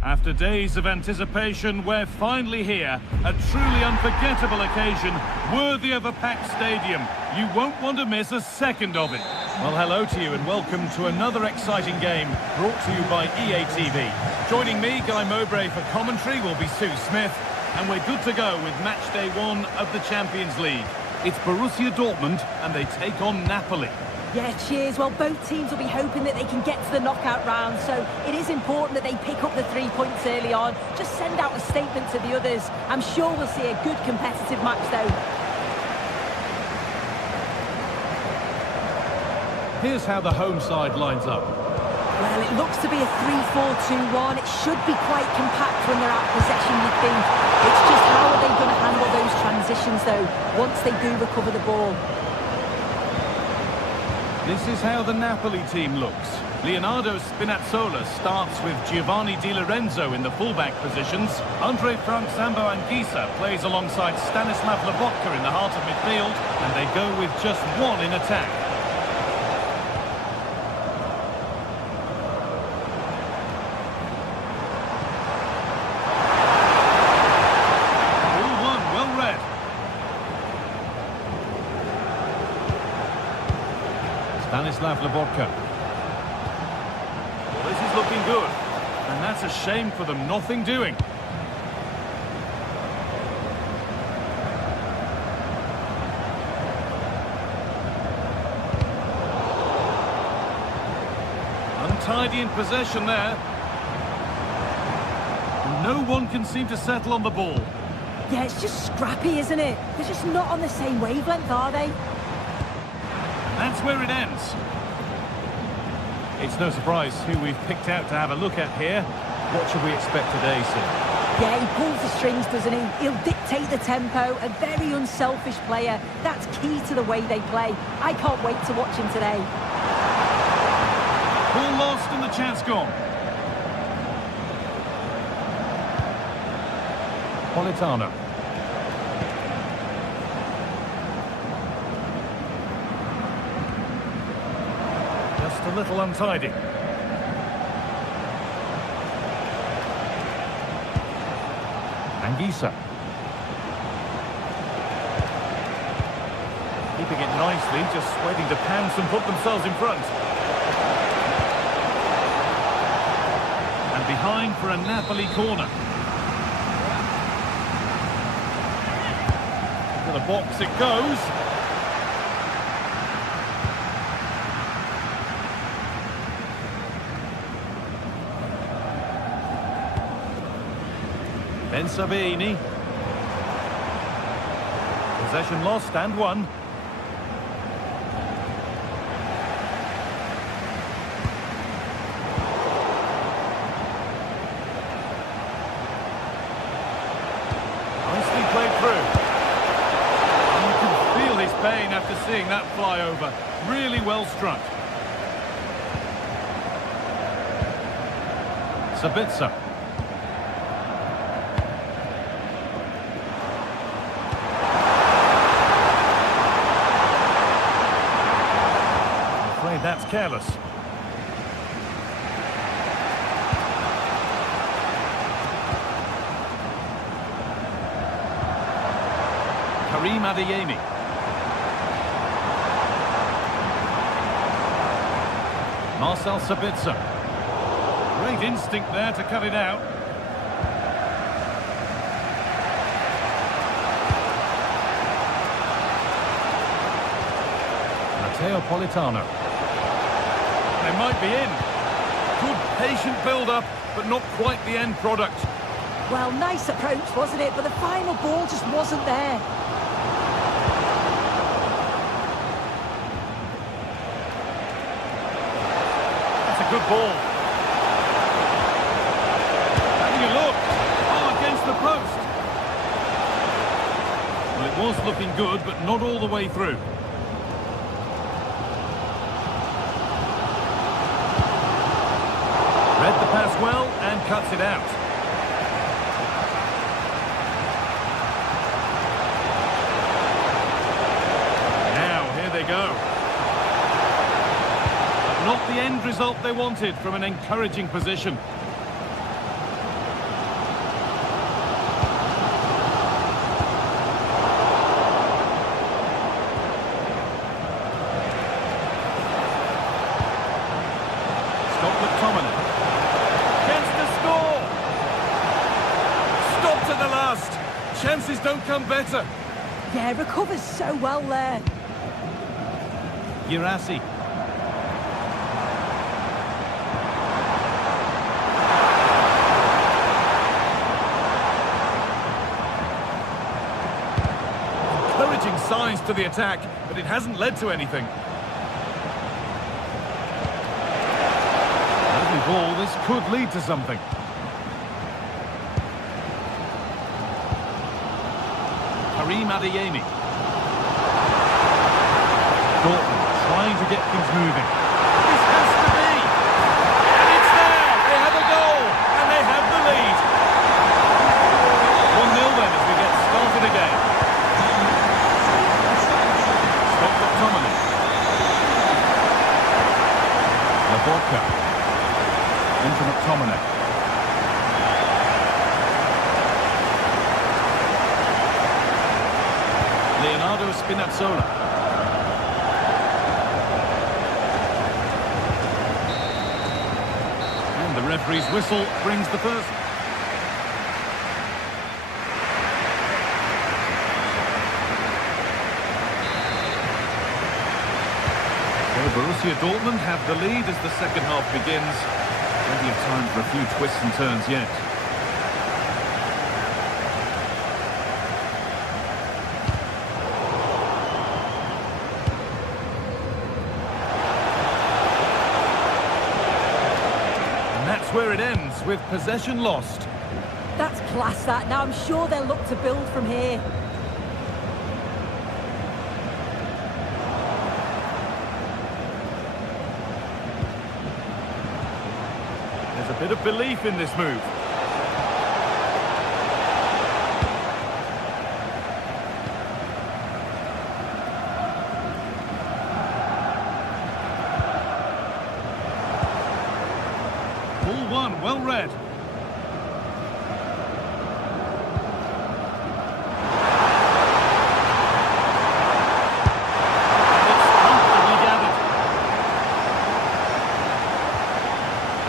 After days of anticipation, we're finally here. A truly unforgettable occasion, worthy of a packed stadium. You won't want to miss a second of it. Well, hello to you and welcome to another exciting game brought to you by EA TV. Joining me, Guy Mowbray, for commentary will be Sue Smith, and we're good to go with match day 1 of the Champions League. It's Borussia Dortmund and they take on Napoli. Yeah, cheers. Well, both teams will be hoping that they can get to the knockout round, so it is important that they pick up the 3 points early on. Just send out a statement to the others. I'm sure we'll see a good competitive match, though. Here's how the home side lines up. Well, it looks to be a 3-4-2-1. It should be quite compact when they're out of possession, you'd think. It's just how are they going to handle those transitions, though, once they do recover the ball. This is how the Napoli team looks. Leonardo Spinazzola starts with Giovanni Di Lorenzo in the fullback positions. Andre Frank Sambo Anguissa plays alongside Stanislav Lobotka in the heart of midfield, and they go with just one in attack. Stanislav Lobotka. Well, this is looking good. And that's a shame for them. Nothing doing. Untidy in possession there. No one can seem to settle on the ball. Yeah, it's just scrappy, isn't it? They're just not on the same wavelength, are they? That's where it ends. It's no surprise who we've picked out to have a look at here. What should we expect today, Sid? Yeah, he pulls the strings, doesn't he? He'll dictate the tempo. A very unselfish player. That's key to the way they play. I can't wait to watch him today. Ball lost and the chance gone. Politano. Just a little untidy. Anguissa. Keeping it nicely, just waiting to pounce and put themselves in front. And behind for a Napoli corner. To the box it goes. Ben Sabini. Possession lost and won. Nicely played through. And you can feel his pain after seeing that fly over. Really well struck. Sabitzer. That's careless. Karim Adeyemi. Marcel Sabitzer. Great instinct there to cut it out. Matteo Politano. They might be in. Good patient build-up, but not quite the end product. Well, nice approach, wasn't it? But the final ball just wasn't there. That's a good ball. Having a look. Oh, against the post. Well, it was looking good, but not all the way through. Read the pass well and cuts it out. Now, here they go. But not the end result they wanted from an encouraging position. Chances don't come better. Yeah, recovers so well there. Girassi. signs to the attack, but it hasn't led to anything. Lovely ball, this could lead to something. Karim Adeyemi. Dortmund trying to get things moving. This has to be! And it's there! They have a goal! And they have the lead! 1-0 then as we get started again. Stop McTominay. Laborca. Into McTominay. Leonardo Spinazzola. And the referee's whistle brings the first. So Borussia Dortmund have the lead as the second half begins. Plenty of time for a few twists and turns yet. That's where it ends, with possession lost. That's class, that. Now I'm sure they'll look to build from here. There's a bit of belief in this move. Ball one, well read. It's comfortably gathered.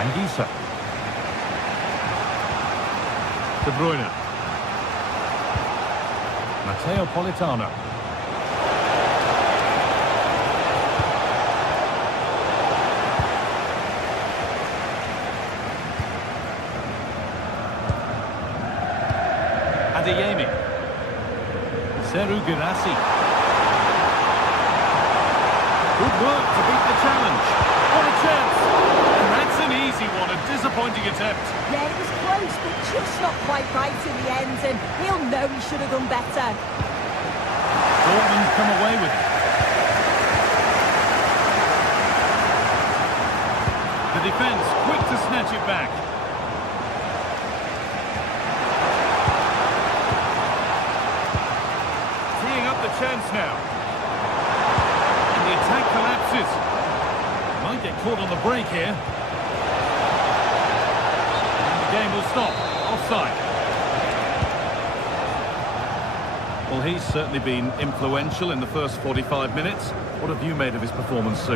Anguissa. De Bruyne. Matteo Politano. Adeyemi. Seru Girassi. Good work to beat the challenge. What a chance. And that's an easy one, a disappointing attempt. Yeah, it was close, but just not quite right in the end, and he'll know he should have done better. Dortmund come away with it. The defence quick to snatch it back. Teeing up the chance now. And the attack collapses. Might get caught on the break here. Game will stop. Offside. Well, he's certainly been influential in the first 45 minutes. What have you made of his performance, Sue?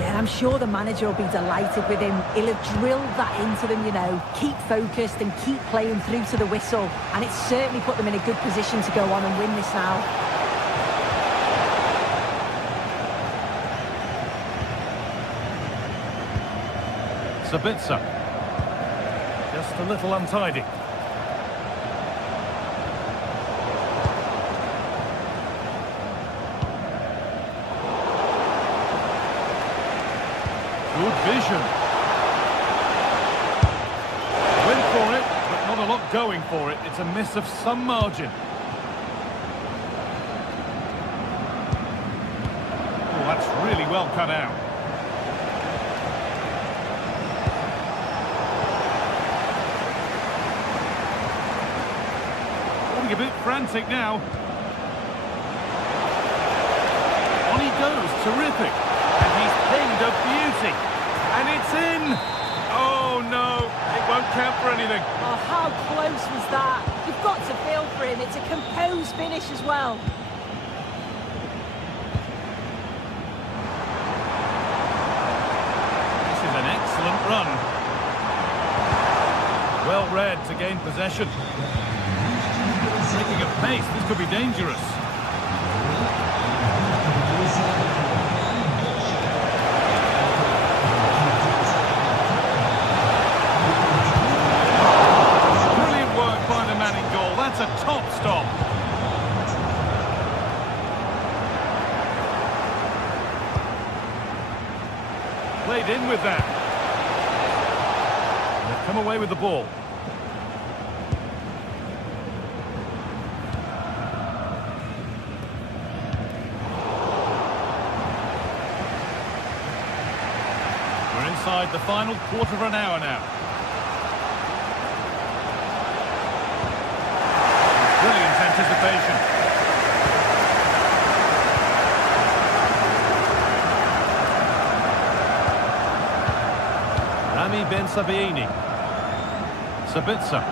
Yeah, I'm sure the manager will be delighted with him. He'll have drilled that into them, you know. Keep focused and keep playing through to the whistle. And it's certainly put them in a good position to go on and win this now. Sabitzer. Just a little untidy. Good vision. Went for it, but not a lot going for it. It's a miss of some margin. Oh, that's really well cut out. A bit frantic now. On he goes, terrific. And he's pinged a beauty. And it's in! Oh no, it won't count for anything. Oh, how close was that? You've got to feel for him. It's a composed finish as well. This is an excellent run. Well read to gain possession. Taking a pace, this could be dangerous. Brilliant work by the man in goal. That's a top stop. come away with the ball. We're inside the final quarter of an hour now. Brilliant anticipation. Rami Ben Sabiini. Sabitzer.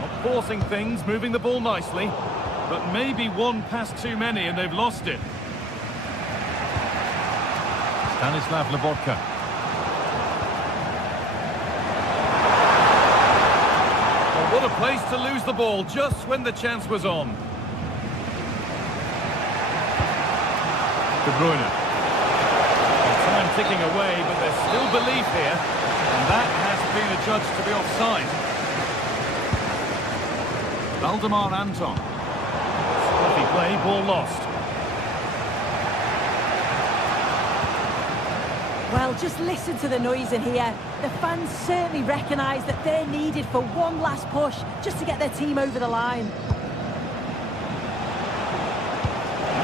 Not forcing things, moving the ball nicely, but maybe one pass too many and they've lost it. Stanislav Lobotka. Well, what a place to lose the ball just when the chance was on. De Bruyne. Time ticking away, but there's still belief here, and that has been adjudged to be offside. Valdemar Anton. Sloppy play, ball lost. Well, just listen to the noise in here. The fans certainly recognise that they're needed for one last push just to get their team over the line.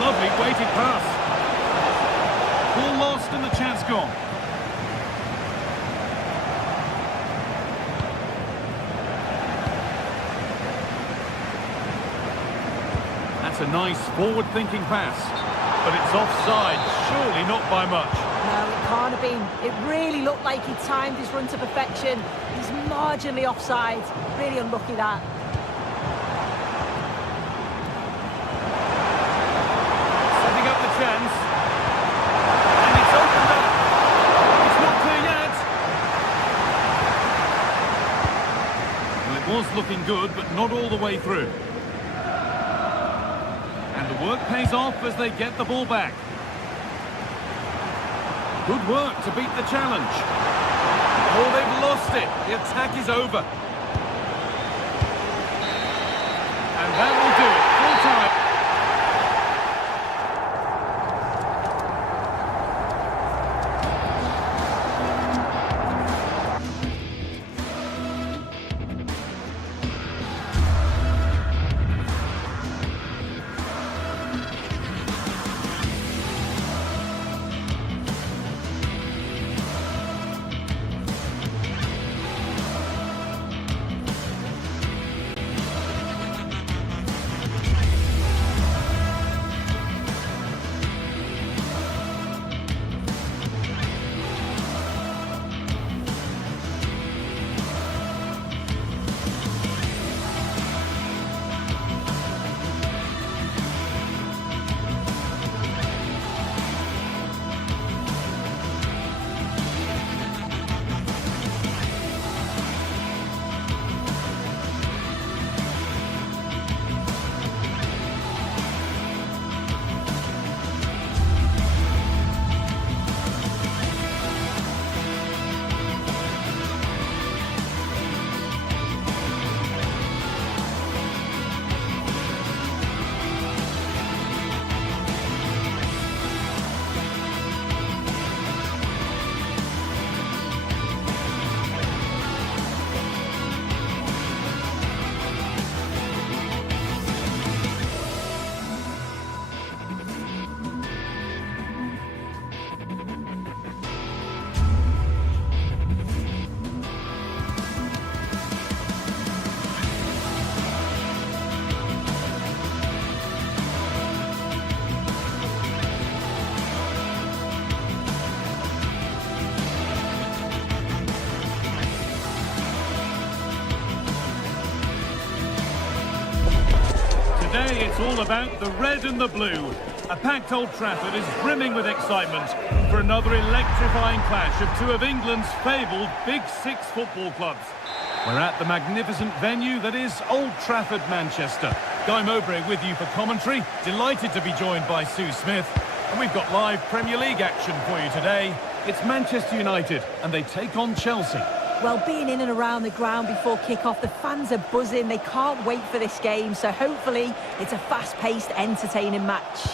Lovely weighted pass. Ball lost and the chance gone. That's a nice forward-thinking pass, but it's offside, surely not by much. No, it can't have been. It really looked like he timed his run to perfection. He's marginally offside. Really unlucky that. Setting up the chance. And it's opened up. It's not clear yet. Well, it was looking good, but not all the way through. And the work pays off as they get the ball back. Good work to beat the challenge. Oh, they've lost it. The attack is over. And that will do it. Full time. Today it's all about the red and the blue. A packed Old Trafford is brimming with excitement for another electrifying clash of two of England's fabled Big Six football clubs. We're at the magnificent venue that is Old Trafford, Manchester. Guy Mowbray with you for commentary. Delighted to be joined by Sue Smith. And we've got live Premier League action for you today. It's Manchester United and they take on Chelsea. Well, being in and around the ground before kick-off, the fans are buzzing. They can't wait for this game, so hopefully it's a fast-paced, entertaining match.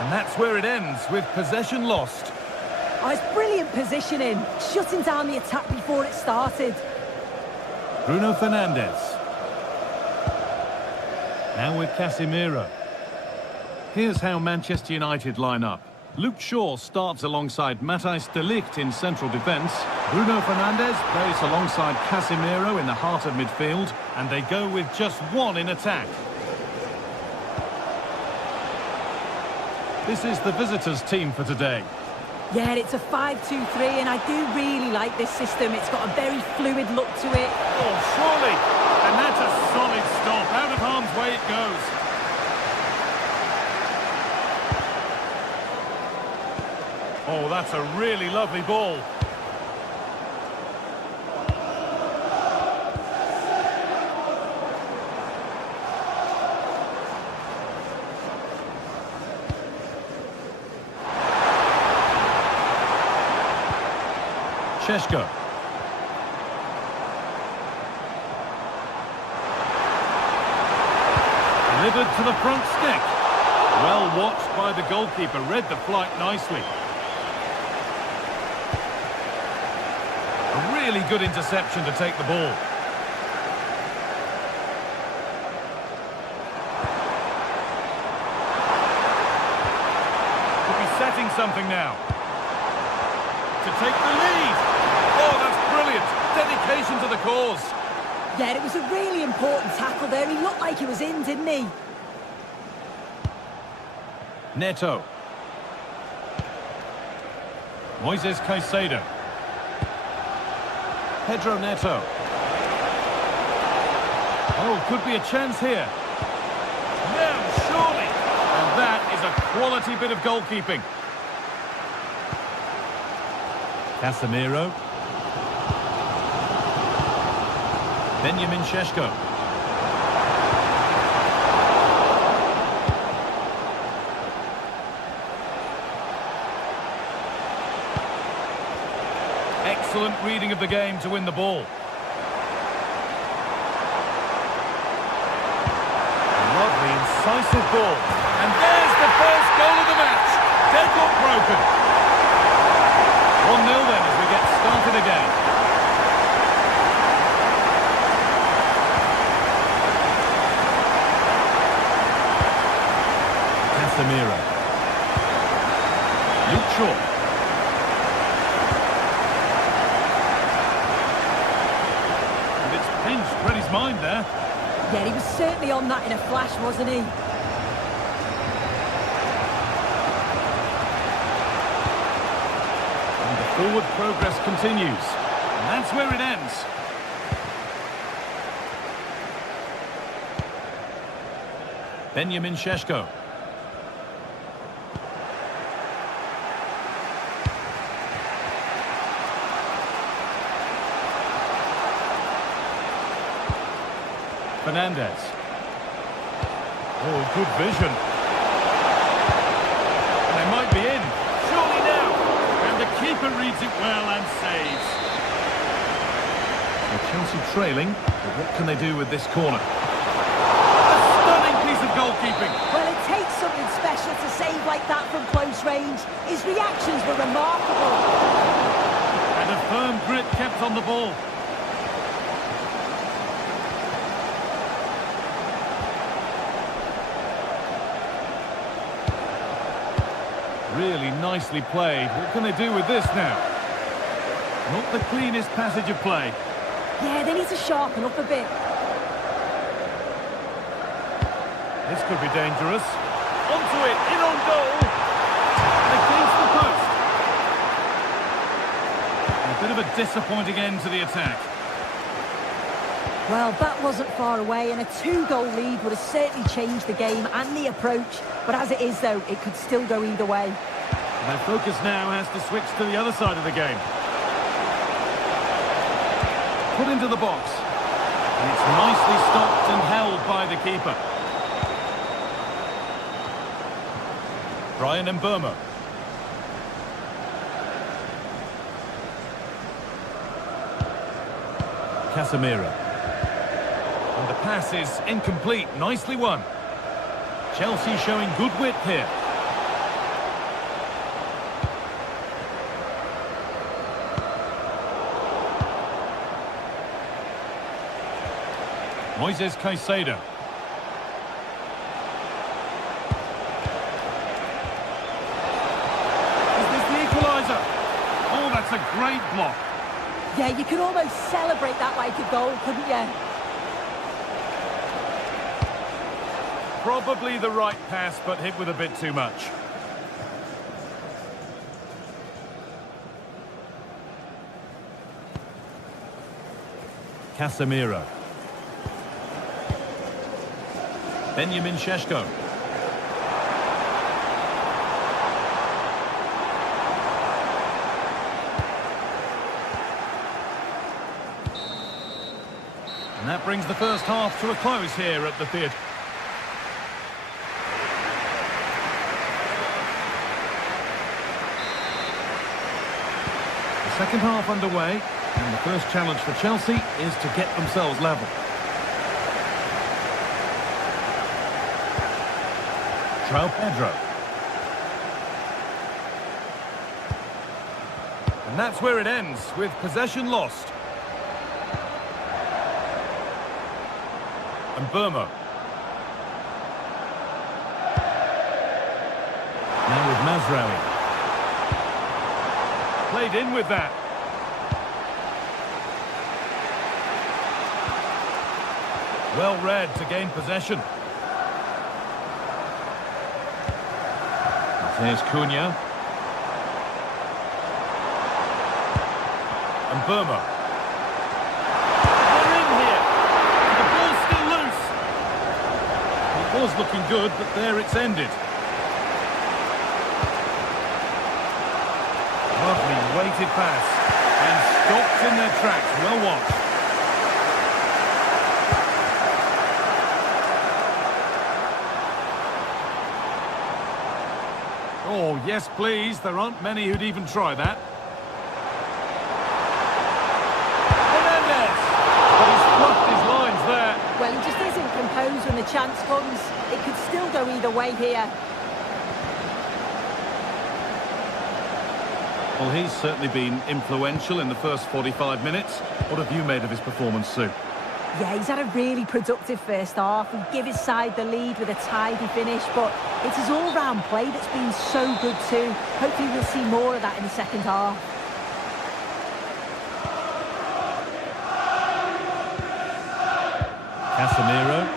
And that's where it ends, with possession lost. Oh, it's brilliant positioning, shutting down the attack before it started. Bruno Fernandes. Now with Casemiro. Here's how Manchester United line up. Luke Shaw starts alongside Matthijs de Ligt in central defence. Bruno Fernandes plays alongside Casemiro in the heart of midfield. And they go with just one in attack. This is the visitors' team for today. Yeah, it's a 5-2-3, and I do really like this system. It's got a very fluid look to it. Oh, surely! And that's a solid stop. Out of harm's way it goes. Oh, that's a really lovely ball. Šeško. Delivered to the front stick. Well watched by the goalkeeper, read the flight nicely. A really good interception to take the ball. Could be setting something now. To take the lead. Oh, that's brilliant. Dedication to the cause. Yeah, it was a really important tackle there. He looked like he was in, didn't he? Neto. Moises Caicedo. Pedro Neto. Oh, could be a chance here. Now, surely. And that is a quality bit of goalkeeping. Casemiro. Benjamin Šeško. Excellent reading of the game to win the ball. Lovely, incisive ball. And there's the first goal of the match. Dead got broken. 1-0 then as we get started again. Casemiro. Luke Shaw. And it's pinched Freddie's mind there. Yeah, he was certainly on that in a flash, wasn't he? And the forward progress continues. And that's where it ends. Benjamin Šeško. Fernandes. Oh, good vision. And they might be in. Surely now. And the keeper reads it well and saves. So Chelsea trailing, but what can they do with this corner? A stunning piece of goalkeeping. Well, it takes something special to save like that from close range. His reactions were remarkable. And a firm grip kept on the ball. Really nicely played. What can they do with this now? Not the cleanest passage of play. Yeah, they need to sharpen up a bit. This could be dangerous. Onto it, in on goal. And against the post. And a bit of a disappointing end to the attack. Well, that wasn't far away, and a 2-goal lead would have certainly changed the game and the approach. But as it is, though, it could still go either way. And their focus now has to switch to the other side of the game. Put into the box. And it's nicely stopped and held by the keeper. Brian Mbeumo. Casemiro. And the pass is incomplete. Nicely won. Chelsea showing good width here. Moises Caicedo. Is this the equaliser? Oh, that's a great block. Yeah, you could almost celebrate that like a goal, couldn't you? Probably the right pass, but hit with a bit too much. Casemiro. Benjamin Šeško. And that brings the first half to a close here at the theatre. The second half underway, and the first challenge for Chelsea is to get themselves level. João Pedro. And that's where it ends, with possession lost. And Burma. Now with Mazraoui. Played in with that. Well read to gain possession. There's Cunha. And Burma. They're in here. The ball's still loose. It was looking good, but there it's ended. Lovely weighted pass. And stopped in their tracks. Well watched. Oh, yes, please. There aren't many who'd even try that. Menendez! But he's fluffed his lines there. Well, he just isn't composed when the chance comes. It could still go either way here. Well, he's certainly been influential in the first 45 minutes. What have you made of his performance, Sue? Yeah, he's had a really productive first half. He gave his side the lead with a tidy finish, but it's his all-round play that's been so good too. Hopefully we'll see more of that in the second half. Casemiro.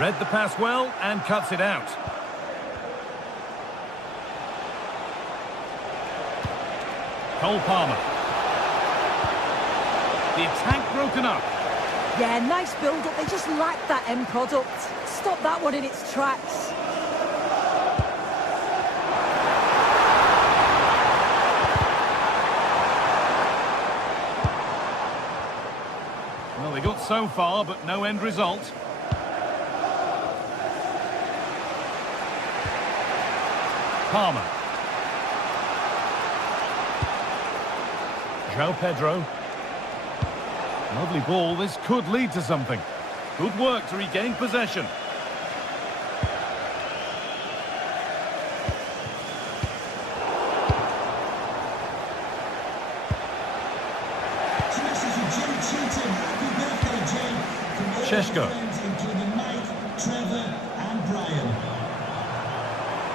Read the pass well and cuts it out. Cole Palmer. The attack broken up. Yeah, nice build-up. They just lack that end product. Stop that one in its tracks. Well, they got so far, but no end result. Palmer. João Pedro. Lovely ball. This could lead to something. Good work to regain possession. Šeško.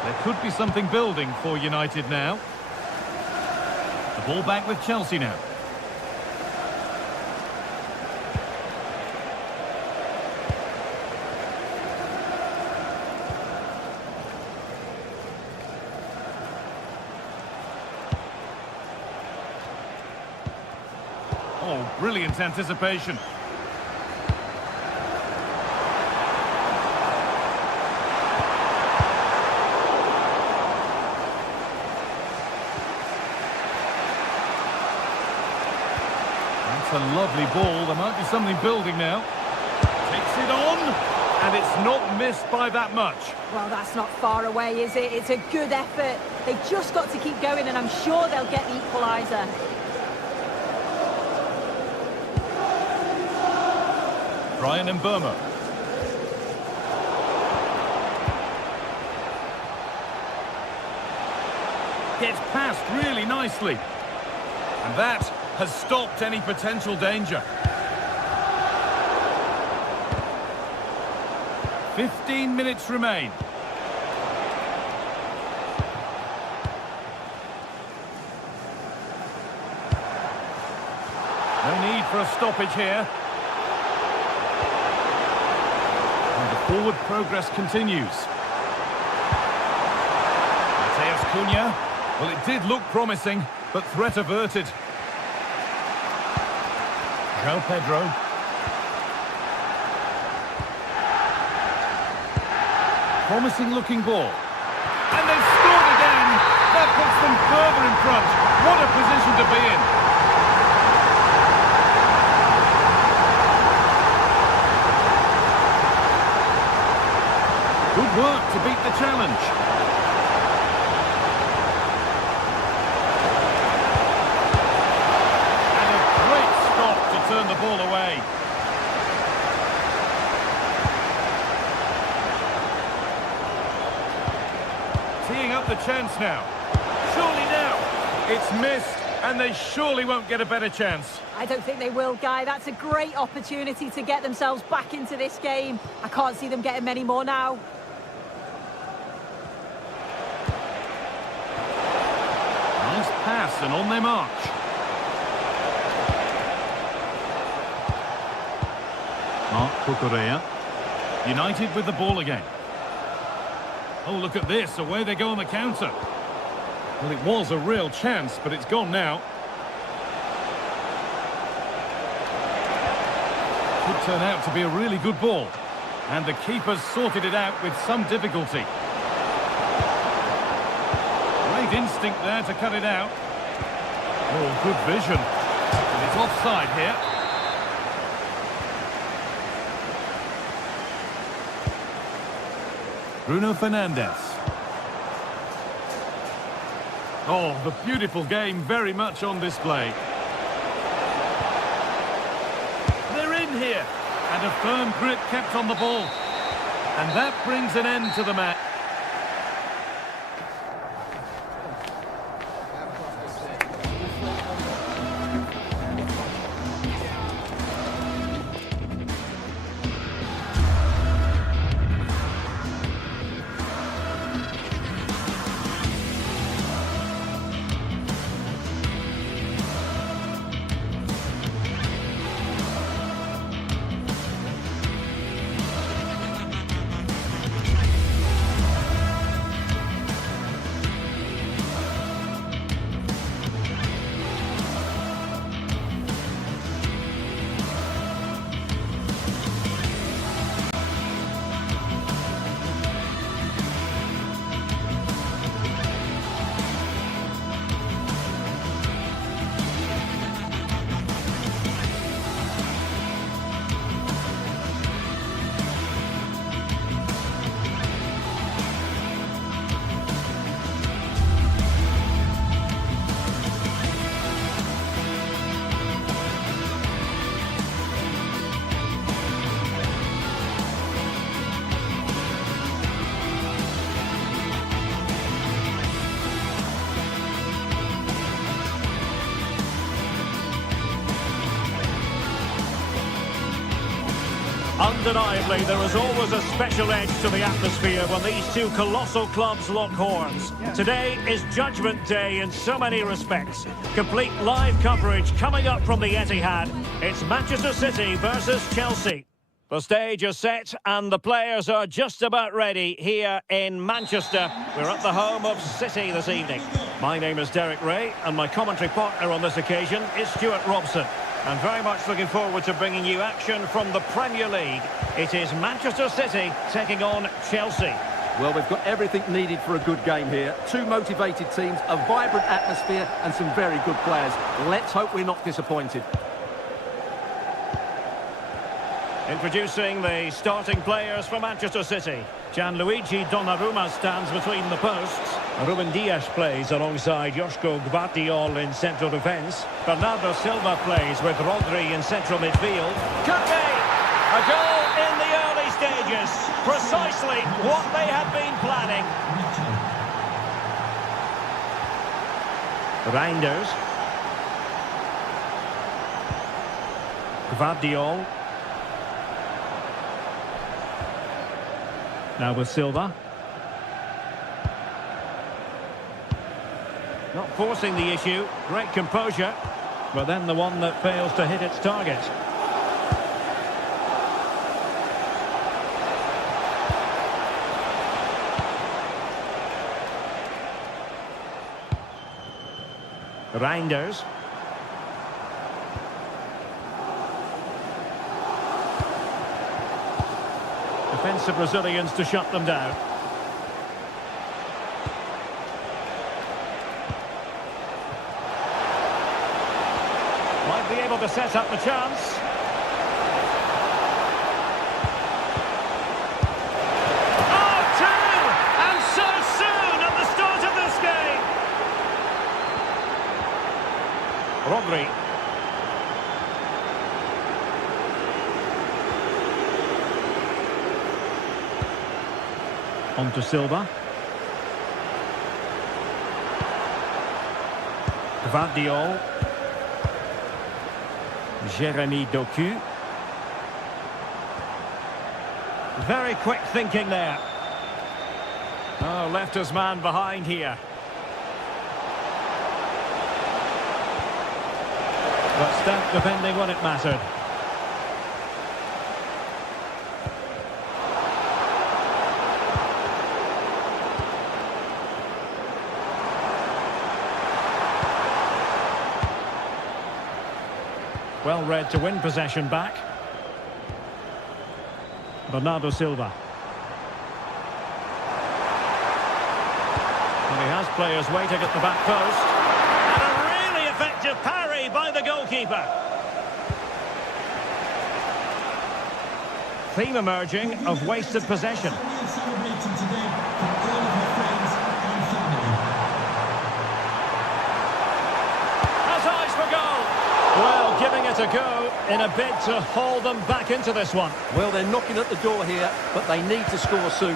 There could be something building for United now. The ball back with Chelsea now. Oh, brilliant anticipation. A lovely ball. There might be something building now. Takes it on, and it's not missed by that much. Well, that's not far away, is it? It's a good effort. They've just got to keep going, and I'm sure they'll get the equaliser. Brian and Burma. Gets past really nicely. And that has stopped any potential danger. 15 minutes remain. No need for a stoppage here. And the forward progress continues. Mateus Cunha. Well, it did look promising, but threat averted. João Pedro. Promising looking ball. And they've scored again! That puts them further in front. What a position to be in. Good work to beat the challenge. And a great stop to turn the ball away. Teeing up the chance now. Surely now. It's missed, and they surely won't get a better chance. I don't think they will, Guy. That's a great opportunity to get themselves back into this game. I can't see them getting many more now. Nice pass, and on they march. Marc Cucurella. United with the ball again. Oh, look at this. Away they go on the counter. Well, it was a real chance, but it's gone now. Could turn out to be a really good ball. And the keeper's sorted it out with some difficulty. Great instinct there to cut it out. Oh, good vision. And it's offside here. Bruno Fernandes. Oh, the beautiful game very much on display. They're in here. And a firm grip kept on the ball. And that brings an end to the match. Undeniably, there is always a special edge to the atmosphere when these two colossal clubs lock horns. Today is Judgment Day in so many respects. Complete live coverage coming up from the Etihad. It's Manchester City versus Chelsea. The stage is set and the players are just about ready here in Manchester. We're at the home of City this evening. My name is Derek Ray and my commentary partner on this occasion is Stuart Robson. And very much looking forward to bringing you action from the Premier League. It is Manchester City taking on Chelsea. Well, we've got everything needed for a good game here. Two motivated teams, a vibrant atmosphere and some very good players. Let's hope we're not disappointed. Introducing the starting players for Manchester City. Gianluigi Donnarumma stands between the posts. Ruben Dias plays alongside Joško Gvardiol in central defence. Bernardo Silva plays with Rodri in central midfield. Could be a goal in the early stages. Precisely what they had been planning. Reinders. Gvardiol. Now with Silva. Not forcing the issue. Great composure. But then the one that fails to hit its target. Reinders. Defensive Brazilians to shut them down. Might be able to set up the chance. Oh, two! And so soon at the start of this game! Rodri. On to Silva. Gvardiol. Jeremy Doku. Very quick thinking there. Oh, left his man behind here. But stamp defending when it mattered. Well read to win possession back. Bernardo Silva. And he has players waiting at the back post. And a really effective parry by the goalkeeper. Theme emerging of wasted possession. Celebrating today for all of her friends and family. Has eyes for goal. Well, giving it a go in a bid to haul them back into this one. Well, they're knocking at the door here, but they need to score soon.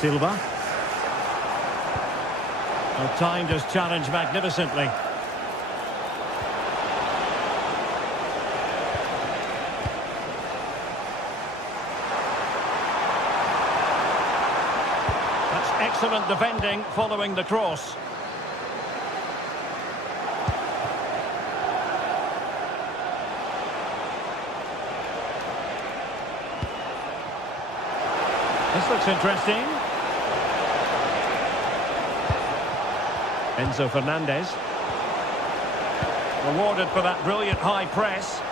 Silva. Well, timed his challenge magnificently. That's excellent defending following the cross. This looks interesting. Enzo Fernandez. Rewarded for that brilliant high press.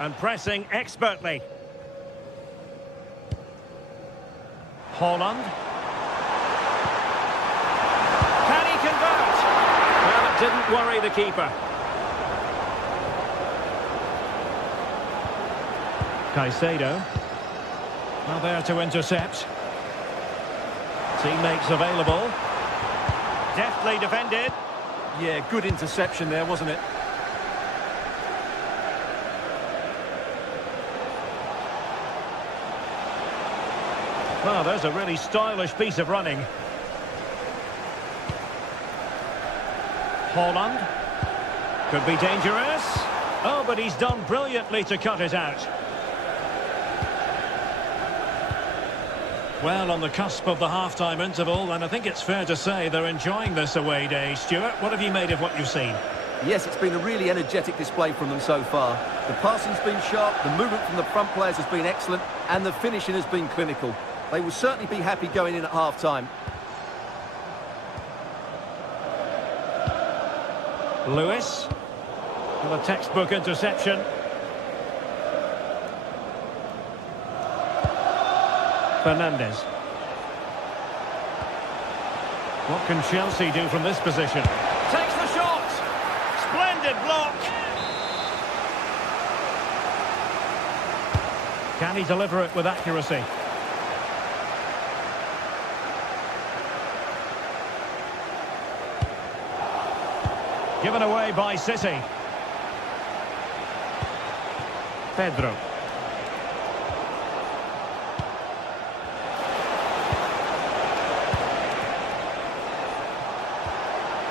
And pressing expertly. Haaland. Can he convert? Well, it didn't worry the keeper. Caicedo. Well, there to intercept. Teammates available. Deftly defended. Yeah, good interception there, wasn't it? Well, there's a really stylish piece of running. Haaland. Could be dangerous. Oh, but he's done brilliantly to cut it out. Well, on the cusp of the half-time interval, and I think it's fair to say they're enjoying this away day. Stuart, what have you made of what you've seen? Yes, it's been a really energetic display from them so far. The passing's been sharp, the movement from the front players has been excellent, and the finishing has been clinical. They will certainly be happy going in at half-time. Lewis. With a textbook interception. Fernandez. What can Chelsea do from this position? Takes the shot! Splendid block! Can he deliver it with accuracy? Given away by City. Pedro.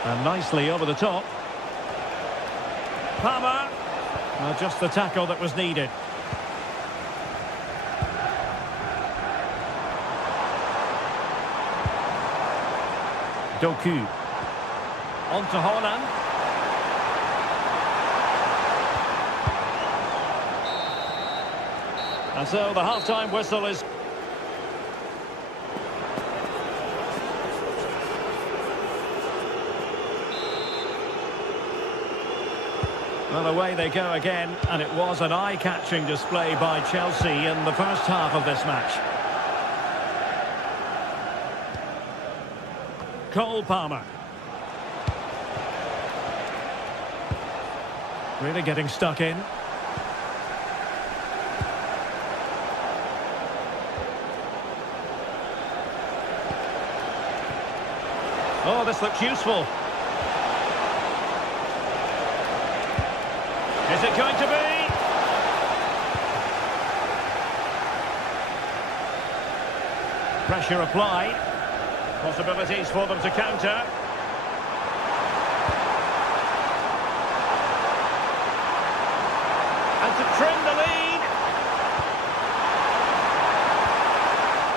And nicely over the top. Palmer. Well, just the tackle that was needed. Doku. On to Haaland. And so the half-time whistle is... Well, away they go again, and it was an eye-catching display by Chelsea in the first half of this match. Cole Palmer. Really getting stuck in. Oh, this looks useful. Is it going to be? Pressure applied. Possibilities for them to counter. And to trim the lead.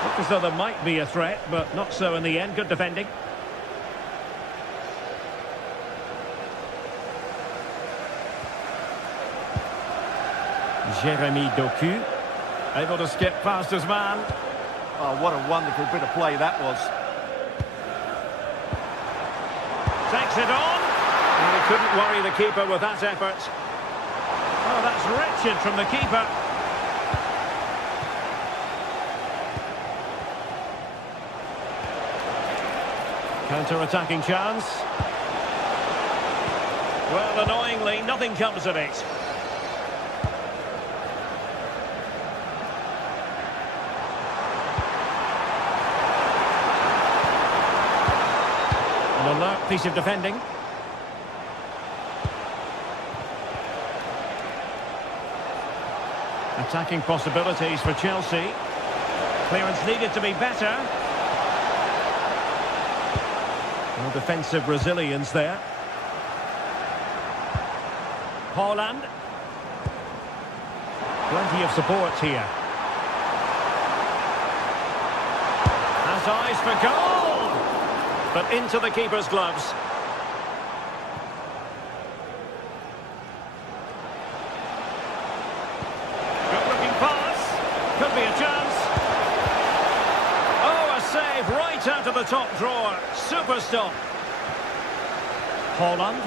Looked as though there might be a threat, but not so in the end. Good defending. Jeremy Doku, able to skip past his man. Oh, what a wonderful bit of play that was. Takes it on. And he couldn't worry the keeper with that effort. Oh, that's wretched from the keeper. Counter-attacking chance. Well, annoyingly, nothing comes of it. An alert piece of defending. Attacking possibilities for Chelsea. Clearance needed to be better. No defensive resilience there. Haaland. Plenty of support here. Has eyes for goal! But into the keeper's gloves. Good-looking pass. Could be a chance. Oh, a save right out of the top drawer. Super stop. Haaland.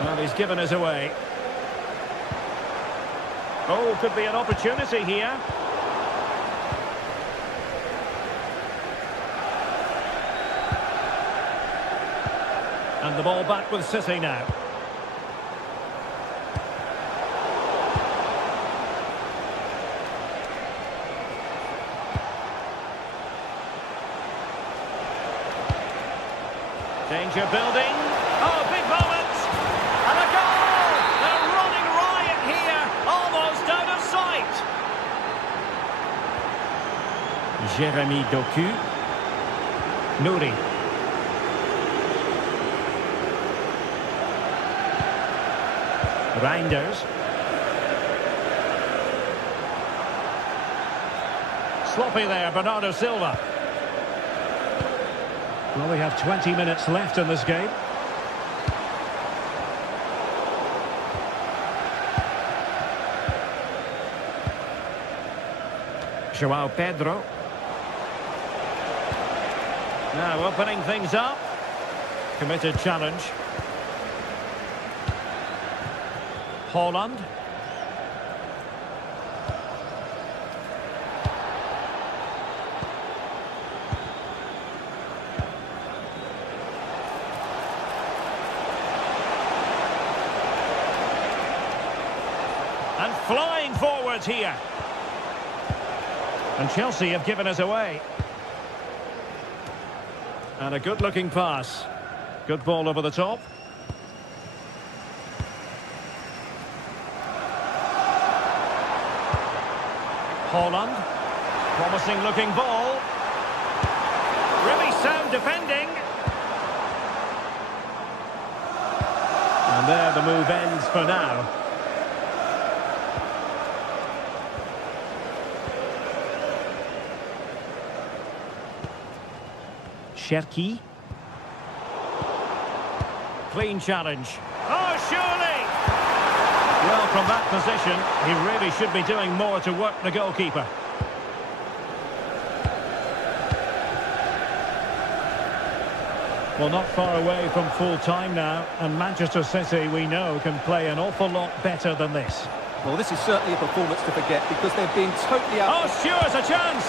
Well, he's given us away. Oh, could be an opportunity here. And the ball back with City now. Danger building. Oh, big moment. And a goal! They're running riot here. Almost out of sight. Jeremy Doku. Nouri. Reinders. Sloppy there, Bernardo Silva. Well, we have 20 minutes left in this game. João Pedro. Now opening things up. Committed challenge. Haaland. And flying forwards here. And Chelsea have given us away. And a good-looking pass. Good ball over the top. Holland. Promising looking ball. Really sound defending. And there the move ends for now. Cherki. Clean challenge. Oh, surely! Well, from that position, he really should be doing more to work the goalkeeper. Well, not far away from full time now, and Manchester City, we know, can play an awful lot better than this. Well, this is certainly a performance to forget because they've been totally out... Oh, Stewart's a chance!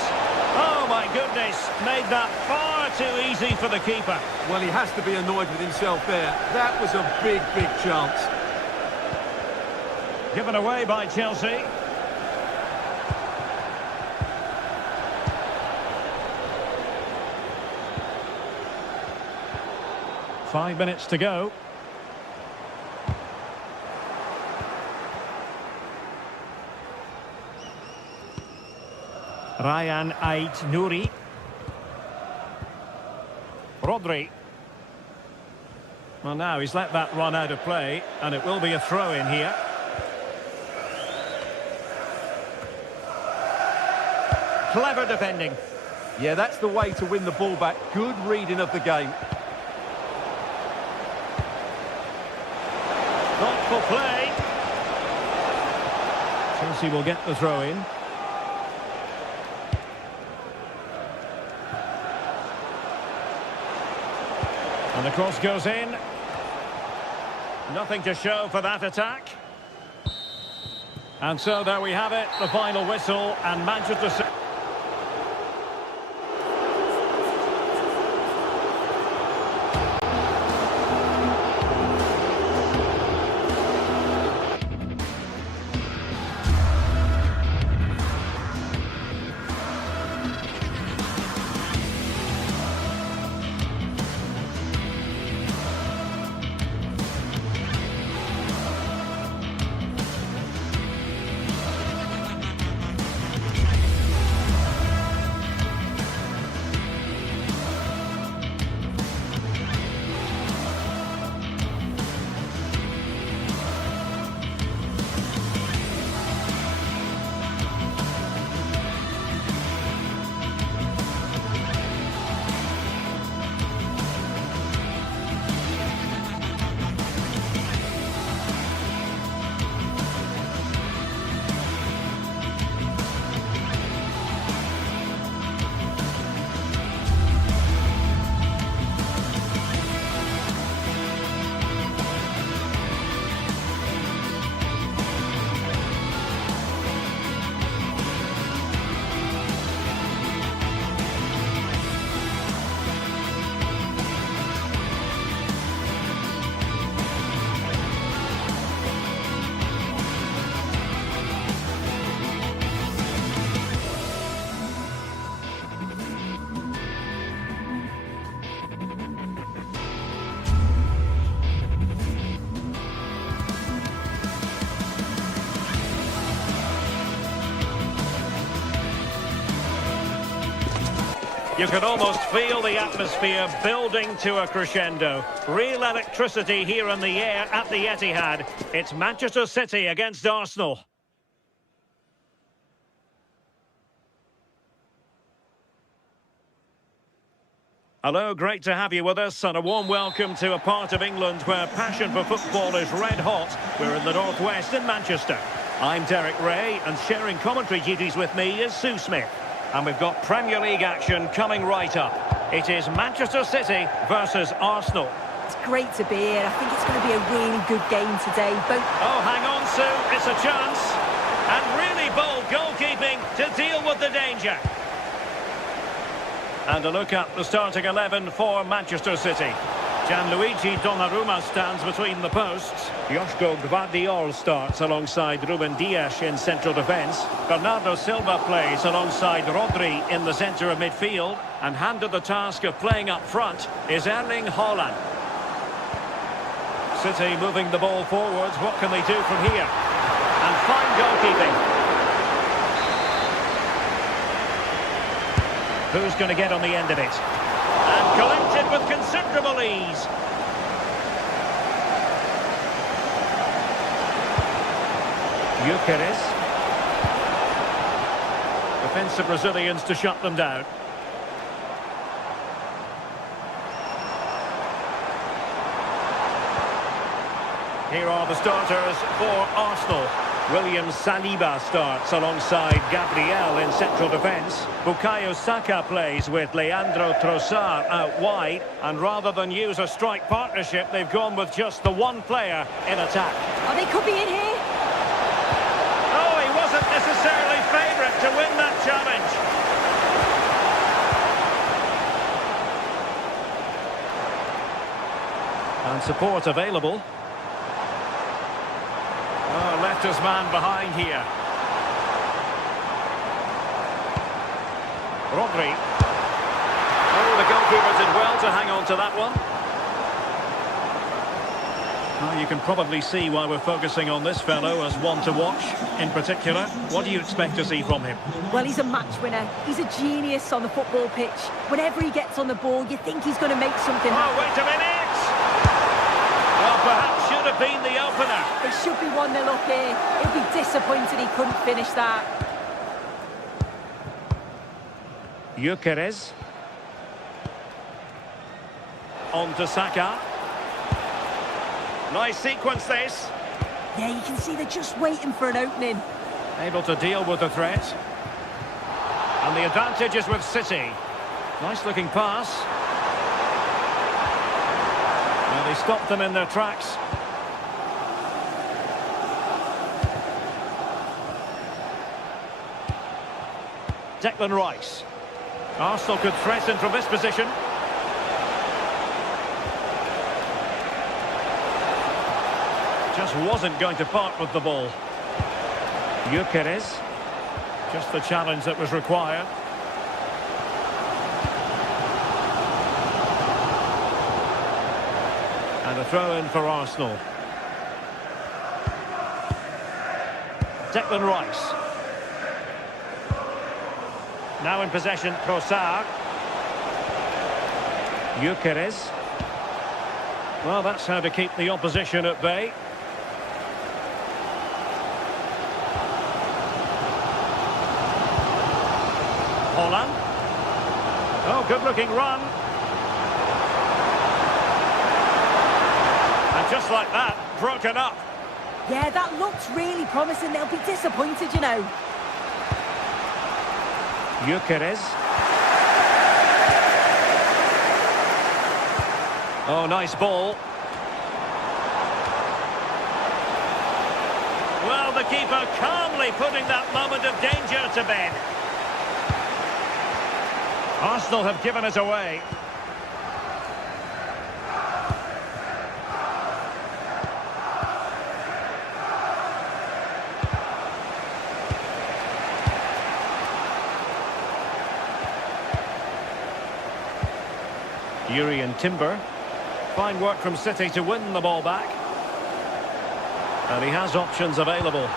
Oh, my goodness, made that far too easy for the keeper. Well, he has to be annoyed with himself there. That was a big, big chance. Given away by Chelsea. Five minutes to go. Ryan Ait-Nouri. Rodri. Well, now he's let that run out of play, and it will be a throw-in here. Clever defending. Yeah, that's the way to win the ball back. Good reading of the game. Thoughtful play. Chelsea will get the throw-in. And the cross goes in. Nothing to show for that attack. And so there we have it, the final whistle, and Manchester City... You can almost feel the atmosphere building to a crescendo. Real electricity here in the air at the Etihad. It's Manchester City against Arsenal. Hello, great to have you with us, and a warm welcome to a part of England where passion for football is red hot. We're in the northwest in Manchester. I'm Derek Ray, and sharing commentary duties with me is Sue Smith. And we've got Premier League action coming right up. It is Manchester City versus Arsenal. It's great to be here. I think it's going to be a really good game today. Oh, hang on, Sue. It's a chance. And really bold goalkeeping to deal with the danger. And a look at the starting 11 for Manchester City. Gianluigi Donnarumma stands between the posts. Joško Gvardiol starts alongside Ruben Dias in central defence. Bernardo Silva plays alongside Rodri in the centre of midfield. And handed the task of playing up front is Erling Haaland. City moving the ball forwards. What can they do from here? And fine goalkeeping. Who's going to get on the end of it? And collected with considerable ease. Gyökeres. Defensive Brazilians to shut them down. Here are the starters for Arsenal. William Saliba starts alongside Gabriel in central defence. Bukayo Saka plays with Leandro Trossard out wide. And rather than use a strike partnership, they've gone with just the one player in attack. Oh, they could be in here. Oh, he wasn't necessarily favourite to win that challenge. And support available. Oh, left his man behind here. Rodri. Oh, the goalkeeper did well to hang on to that one. Well, you can probably see why we're focusing on this fellow as one to watch in particular. What do you expect to see from him? Well, he's a match winner. He's a genius on the football pitch. Whenever he gets on the ball, you think he's going to make something happen. Oh, wait a minute! Well, perhaps should have been the opener. It should be 1-0 up here. He'll be disappointed he couldn't finish that. Gyökeres. On to Saka. Nice sequence this. Yeah, you can see they're just waiting for an opening. Able to deal with the threat. And the advantage is with City. Nice looking pass. Well, they stopped them in their tracks. Declan Rice. Arsenal could threaten from this position. Just wasn't going to part with the ball. Gyökeres. Just the challenge that was required. And a throw-in for Arsenal. Declan Rice. Now in possession, Trossard. Gyökeres. Well, that's how to keep the opposition at bay. Holland. Oh, good-looking run. And just like that, broken up. Yeah, that looks really promising. They'll be disappointed, you know. Gyökeres. Oh, nice ball. Well, the keeper calmly putting that moment of danger to bed. Arsenal have given it away. Yuri and Timber. Fine work from City to win the ball back. And he has options available.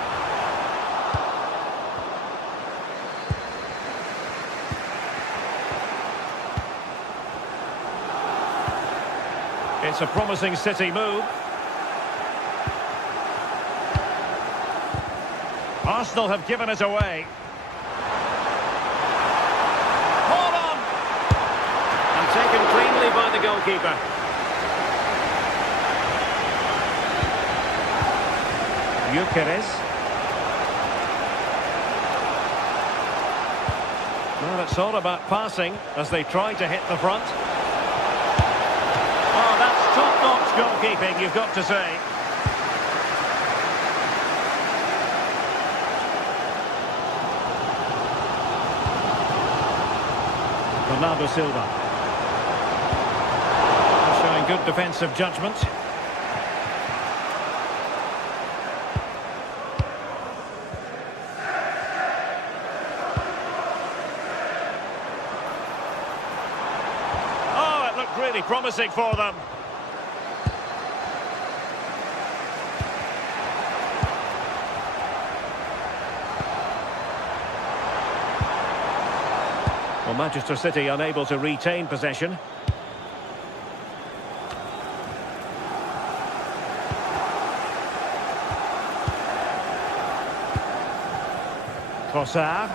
It's a promising City move. Arsenal have given it away. Hold on! And taken cleanly by the goalkeeper. Gyökeres. Well, it's all about passing as they try to hit the front. Oh, that's top-notch goalkeeping, you've got to say. Bernardo Silva. Showing good defensive judgment. Oh, it looked really promising for them. Well, Manchester City unable to retain possession. Trossard.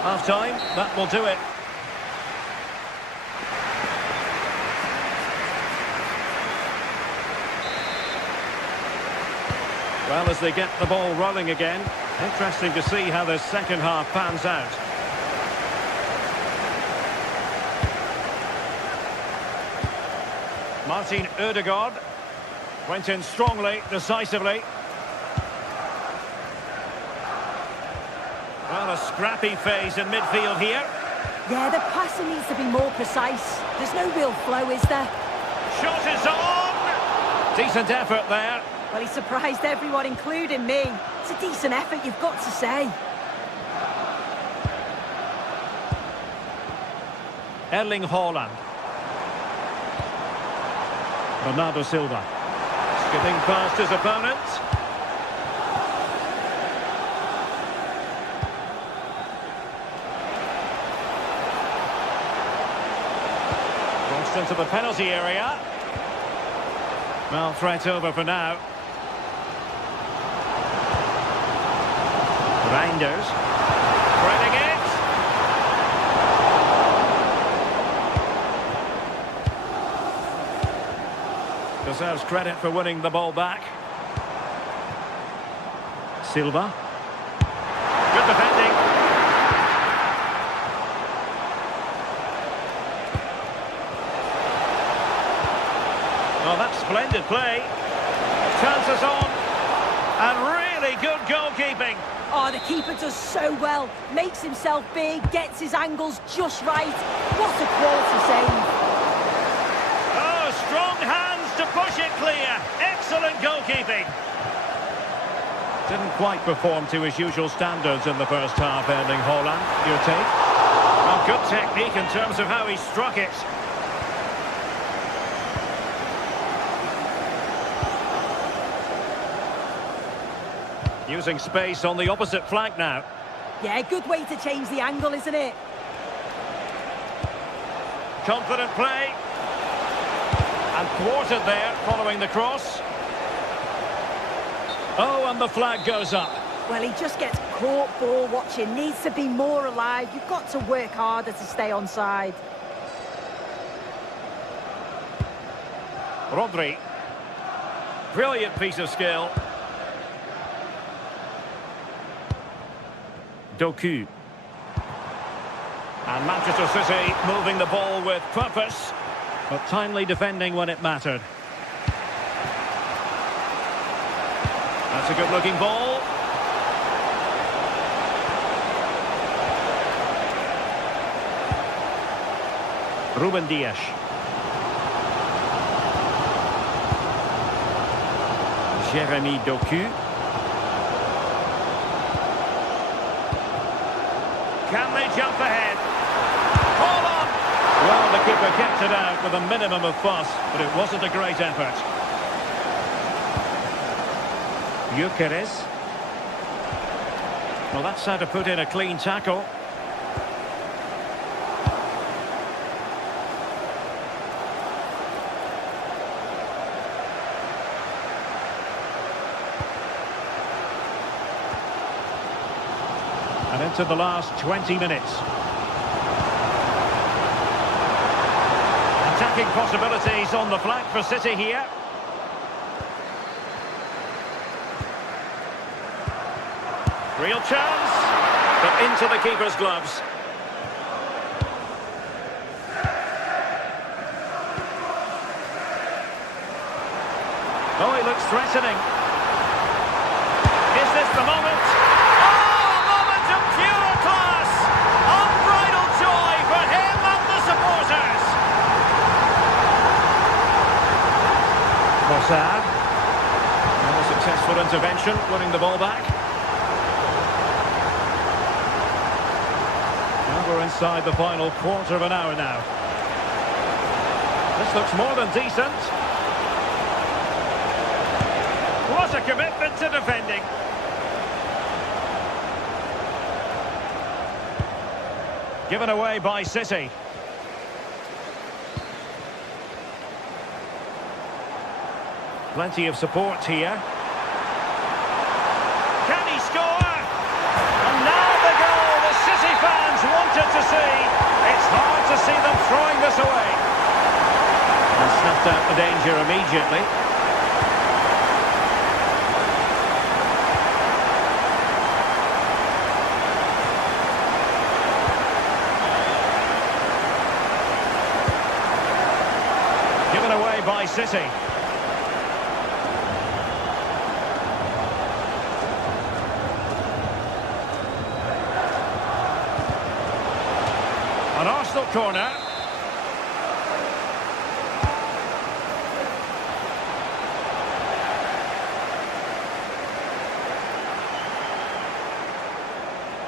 Half-time, that will do it. Well, as they get the ball rolling again, interesting to see how the second half pans out. Martin Ødegaard went in strongly, decisively. Well, a scrappy phase in midfield here. Yeah, the passing needs to be more precise. There's no real flow, is there? Shot is on! Decent effort there. Well, he surprised everyone, including me. It's a decent effort, you've got to say. Erling Haaland. Bernardo Silva. Skipping past his opponent. Crossed into the penalty area. Well, threat over for now. Reinders. Threading it. Deserves credit for winning the ball back. Silva. Good defending. Oh, that's splendid play. Chances on. And really good goalkeeping. Oh, the keeper does so well. Makes himself big, gets his angles just right. What a quality save. Oh, strong hands to push it clear. Excellent goalkeeping. Didn't quite perform to his usual standards in the first half, Erling Haaland. Your take? Well, good technique in terms of how he struck it. Using space on the opposite flank now. Yeah, good way to change the angle, isn't it? Confident play. And thwarted there following the cross. Oh, and the flag goes up. Well, he just gets caught ball watching. Needs to be more alive. You've got to work harder to stay onside. Rodri. Brilliant piece of skill. Doku. And Manchester City moving the ball with purpose, but timely defending when it mattered. That's a good-looking ball. Ruben Dias. Jeremy Doku. Can they jump ahead? Hold on! Well, the keeper kept it out with a minimum of fuss, but it wasn't a great effort. Gyökeres. Well, that's how to put in a clean tackle. And into the last 20 minutes. Attacking possibilities on the flank for City here. Real chance, but into the keeper's gloves. Oh, he looks threatening. Is this the moment? Trossard. Well, a successful intervention, winning the ball back. Well, we're inside the final quarter of an hour now. This looks more than decent. What a commitment to defending. Given away by City. Plenty of support here. Can he score? And now the goal the City fans wanted to see. It's hard to see them throwing this away. And snuffed out the danger immediately. Given away by City. An Arsenal corner.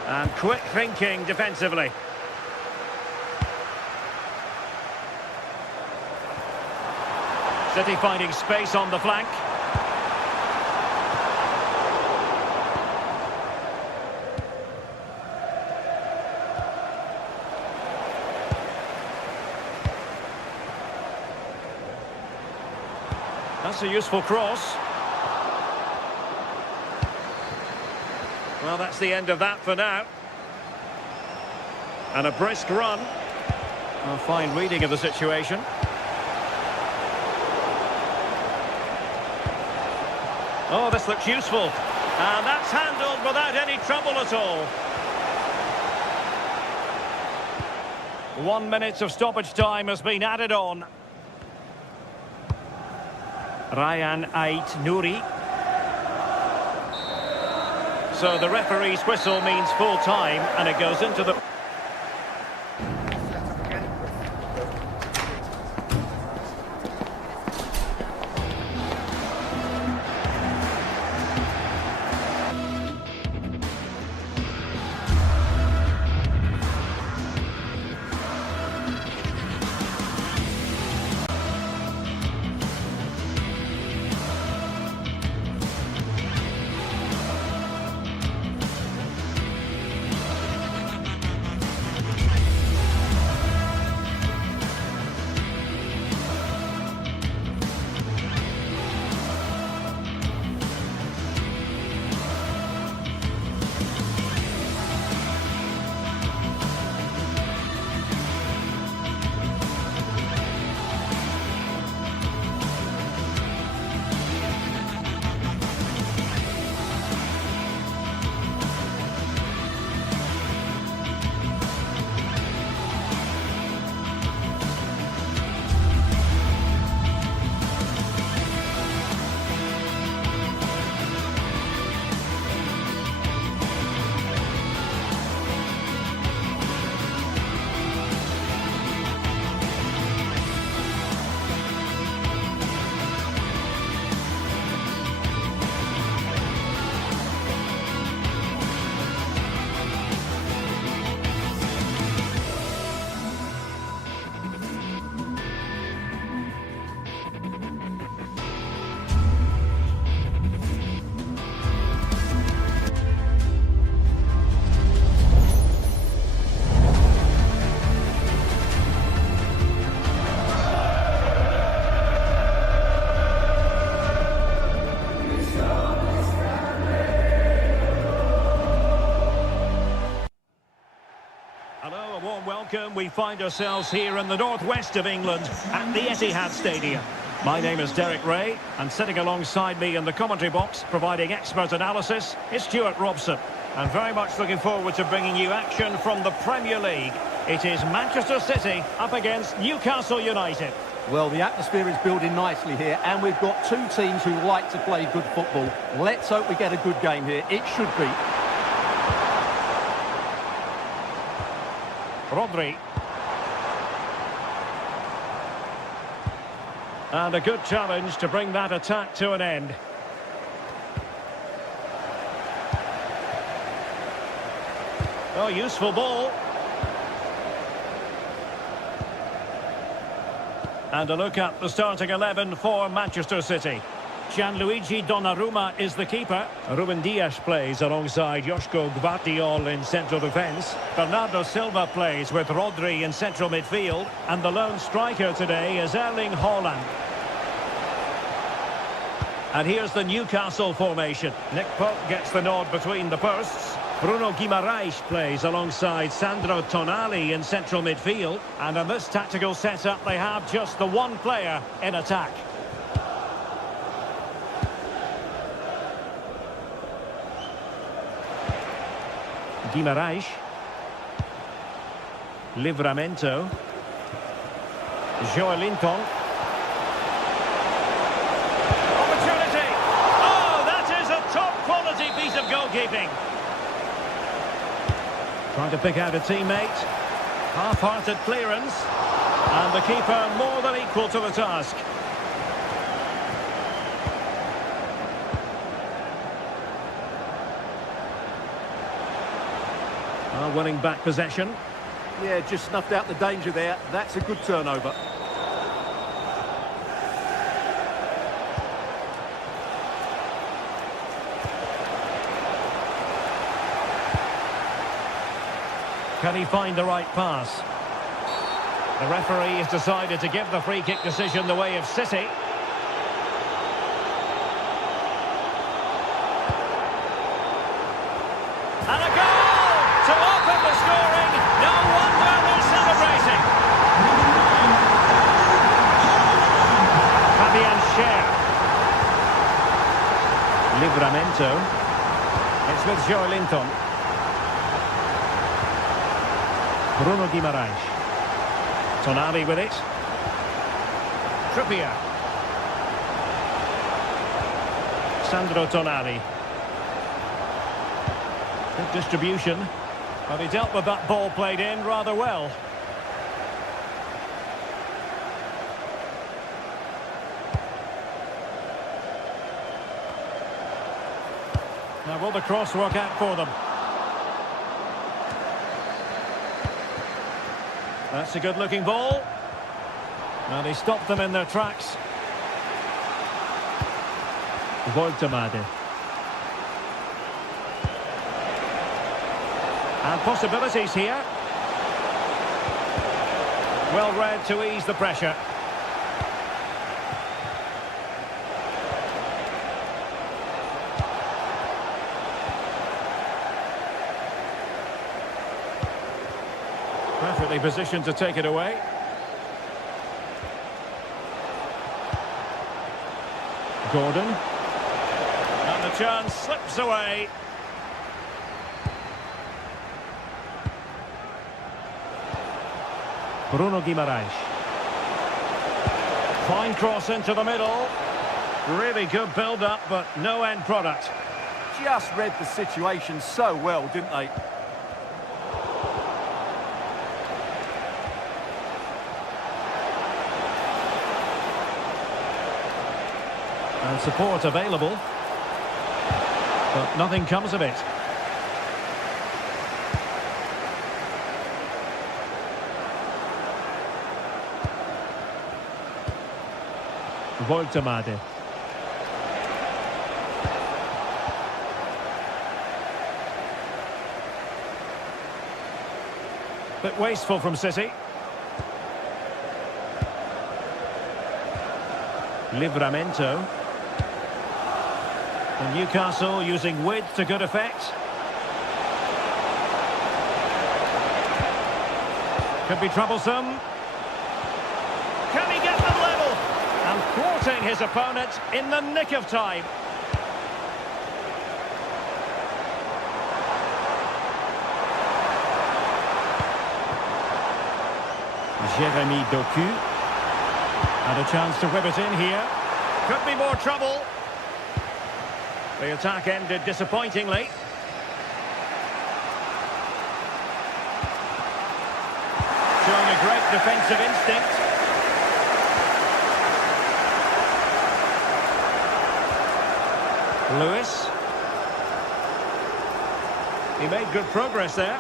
And quick thinking defensively. City finding space on the flank. That's a useful cross. Well, that's the end of that for now. And a brisk run. A fine reading of the situation. Oh, this looks useful. And that's handled without any trouble at all. 1 minute of stoppage time has been added on. Ryan Ait Nouri. So the referee's whistle means full time, and it goes into the... Hello, a warm welcome. We find ourselves here in the northwest of England at the Etihad Stadium. My name is Derek Ray, and sitting alongside me in the commentary box, providing expert analysis, is Stuart Robson. I'm very much looking forward to bringing you action from the Premier League. It is Manchester City up against Newcastle United. Well, the atmosphere is building nicely here, and we've got two teams who like to play good football. Let's hope we get a good game here. It should be. Rodri. And a good challenge to bring that attack to an end. Oh, useful ball. And a look at the starting 11 for Manchester City. Gianluigi Donnarumma is the keeper. Ruben Dias plays alongside Joško Gvardiol in central defence. Bernardo Silva plays with Rodri in central midfield. And the lone striker today is Erling Haaland. And here's the Newcastle formation. Nick Pope gets the nod between the posts. Bruno Guimaraes plays alongside Sandro Tonali in central midfield. And in this tactical setup, they have just the one player in attack. Guimaraes. Livramento. Joelinton. Opportunity! Oh, that is a top-quality piece of goalkeeping. Trying to pick out a teammate. Half-hearted clearance. And the keeper more than equal to the task. Winning back possession. Yeah, just snuffed out the danger there. That's a good turnover. Can he find the right pass? The referee has decided to give the free kick decision the way of City. And a goal to open the scoring. No wonder they're celebrating. Fabian Schär. Livramento. It's with Joelinton. Bruno Guimaraes. Tonali with it. Trippier. Sandro Tonali. Good distribution. But he dealt with that ball played in rather well. Now will the cross work out for them? That's a good-looking ball. Now they stopped them in their tracks. Voltemade. And possibilities here. Well read to ease the pressure. Perfectly positioned to take it away. Gordon. And the chance slips away. Bruno Guimaraes. Fine cross into the middle. Really good build-up, but no end product. Just read the situation so well, didn't they? And support available. But nothing comes of it. Voltemade. Bit wasteful from City. Livramento. And Newcastle using width to good effect. Could be troublesome. Can he get them level? And thwarting his opponent in the nick of time. Jérémy Doku. And a chance to whip it in here. Could be more trouble. The attack ended disappointingly. Showing a great defensive instinct. Lewis. He made good progress there.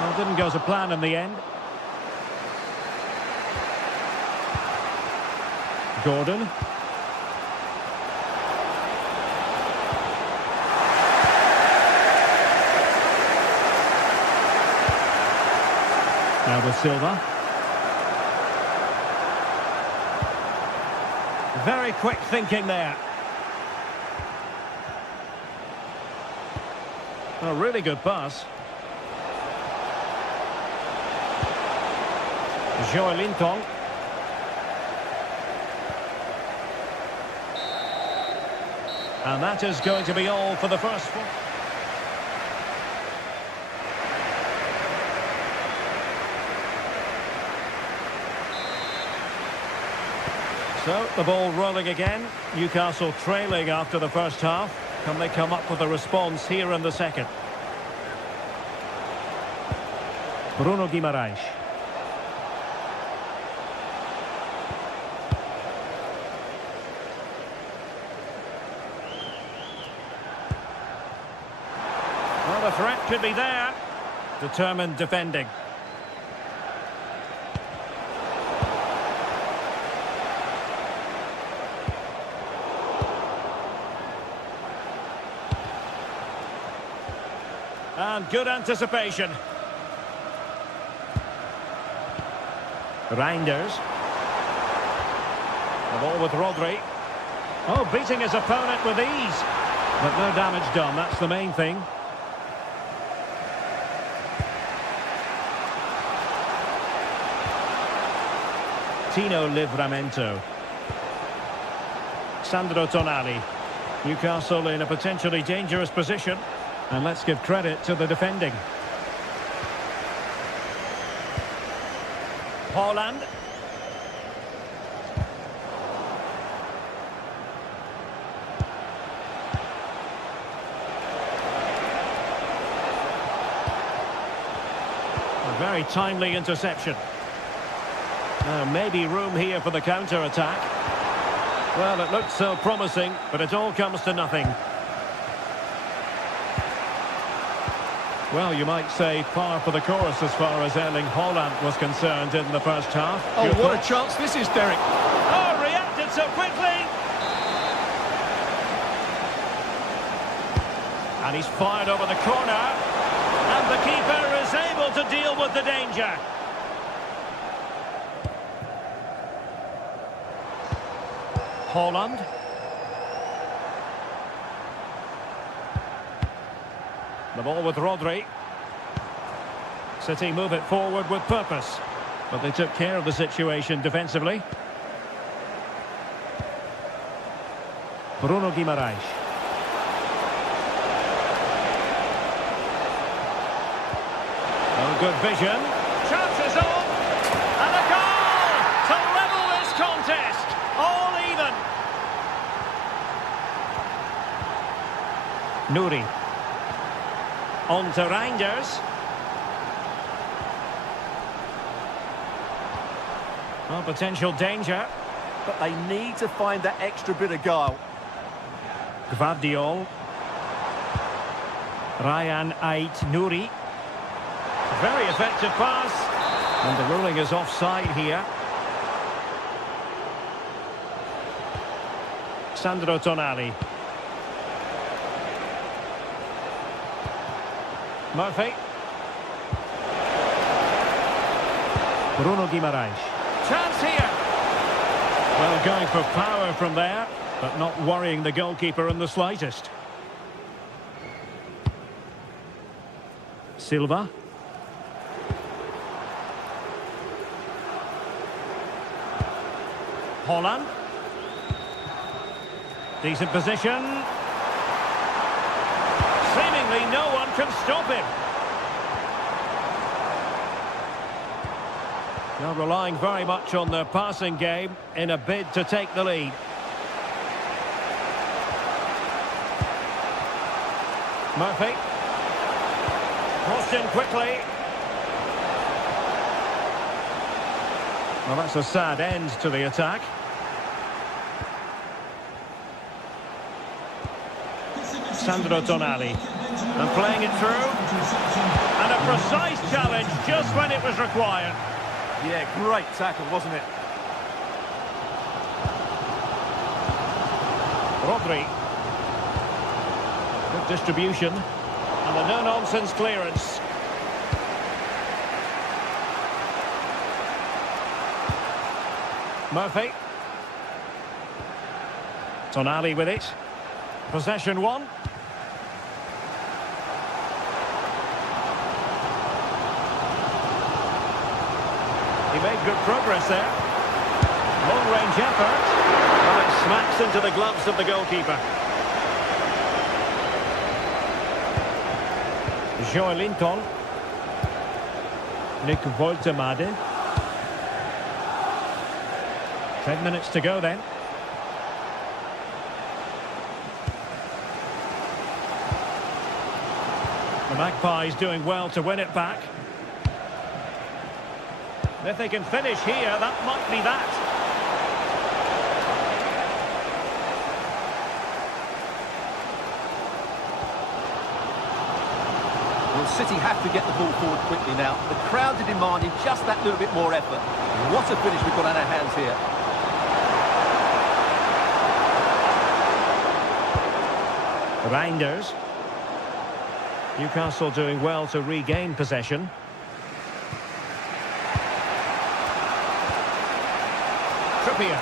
Well, didn't go to plan in the end. Gordon. Now with Silva. Very quick thinking there. A really good pass. Joelinton. And that is going to be all for the first four. So, the ball rolling again. Newcastle trailing after the first half. Can they come up with a response here in the second? Bruno Guimaraes. Well, the threat could be there. Determined defending. And good anticipation. Reinders. The ball with Rodri. Oh, beating his opponent with ease. But no damage done, that's the main thing. Tino Livramento. Sandro Tonali. Newcastle in a potentially dangerous position. And let's give credit to the defending. Haaland. A very timely interception. Maybe room here for the counter-attack. Well, it looked so promising, but it all comes to nothing. Well, you might say par for the course as far as Erling Haaland was concerned in the first half. Oh, what a chance this is, Derek. Oh, reacted so quickly! And he's fired over the corner. And the keeper is able to deal with the danger. Haaland. The ball with Rodri. City move it forward with purpose. But they took care of the situation defensively. Bruno Guimaraes. Oh, good vision. Chances on. And a goal to level this contest. All even. Nouri. On to Reinders. Well, potential danger. But they need to find that extra bit of guile. Gvardiol. Ryan Ait Nouri. Very effective pass. And the ruling is offside here. Sandro Tonali. Murphy. Bruno Guimaraes. Chance here. Well, going for power from there, but not worrying the goalkeeper in the slightest. Silva. Haaland. Decent position. Seemingly no one can stop him. They're relying very much on their passing game in a bid to take the lead. Murphy. Crossed in quickly. Well, that's a sad end to the attack. Sandro Tonali. And playing it through. And a precise challenge just when it was required. Yeah, great tackle, wasn't it? Rodri. Good distribution. And the no-nonsense clearance. Murphy. Tonali with it. Possession one. He made good progress there. Long-range effort. And it smacks into the gloves of the goalkeeper. Joelinton. Nick Woltemade. 10 minutes to go then. The Magpies doing well to win it back. If they can finish here, that might be that. Well, City have to get the ball forward quickly now. The crowds are demanding just that little bit more effort. What a finish we've got on our hands here. Reinders. Newcastle doing well to regain possession. Trippier.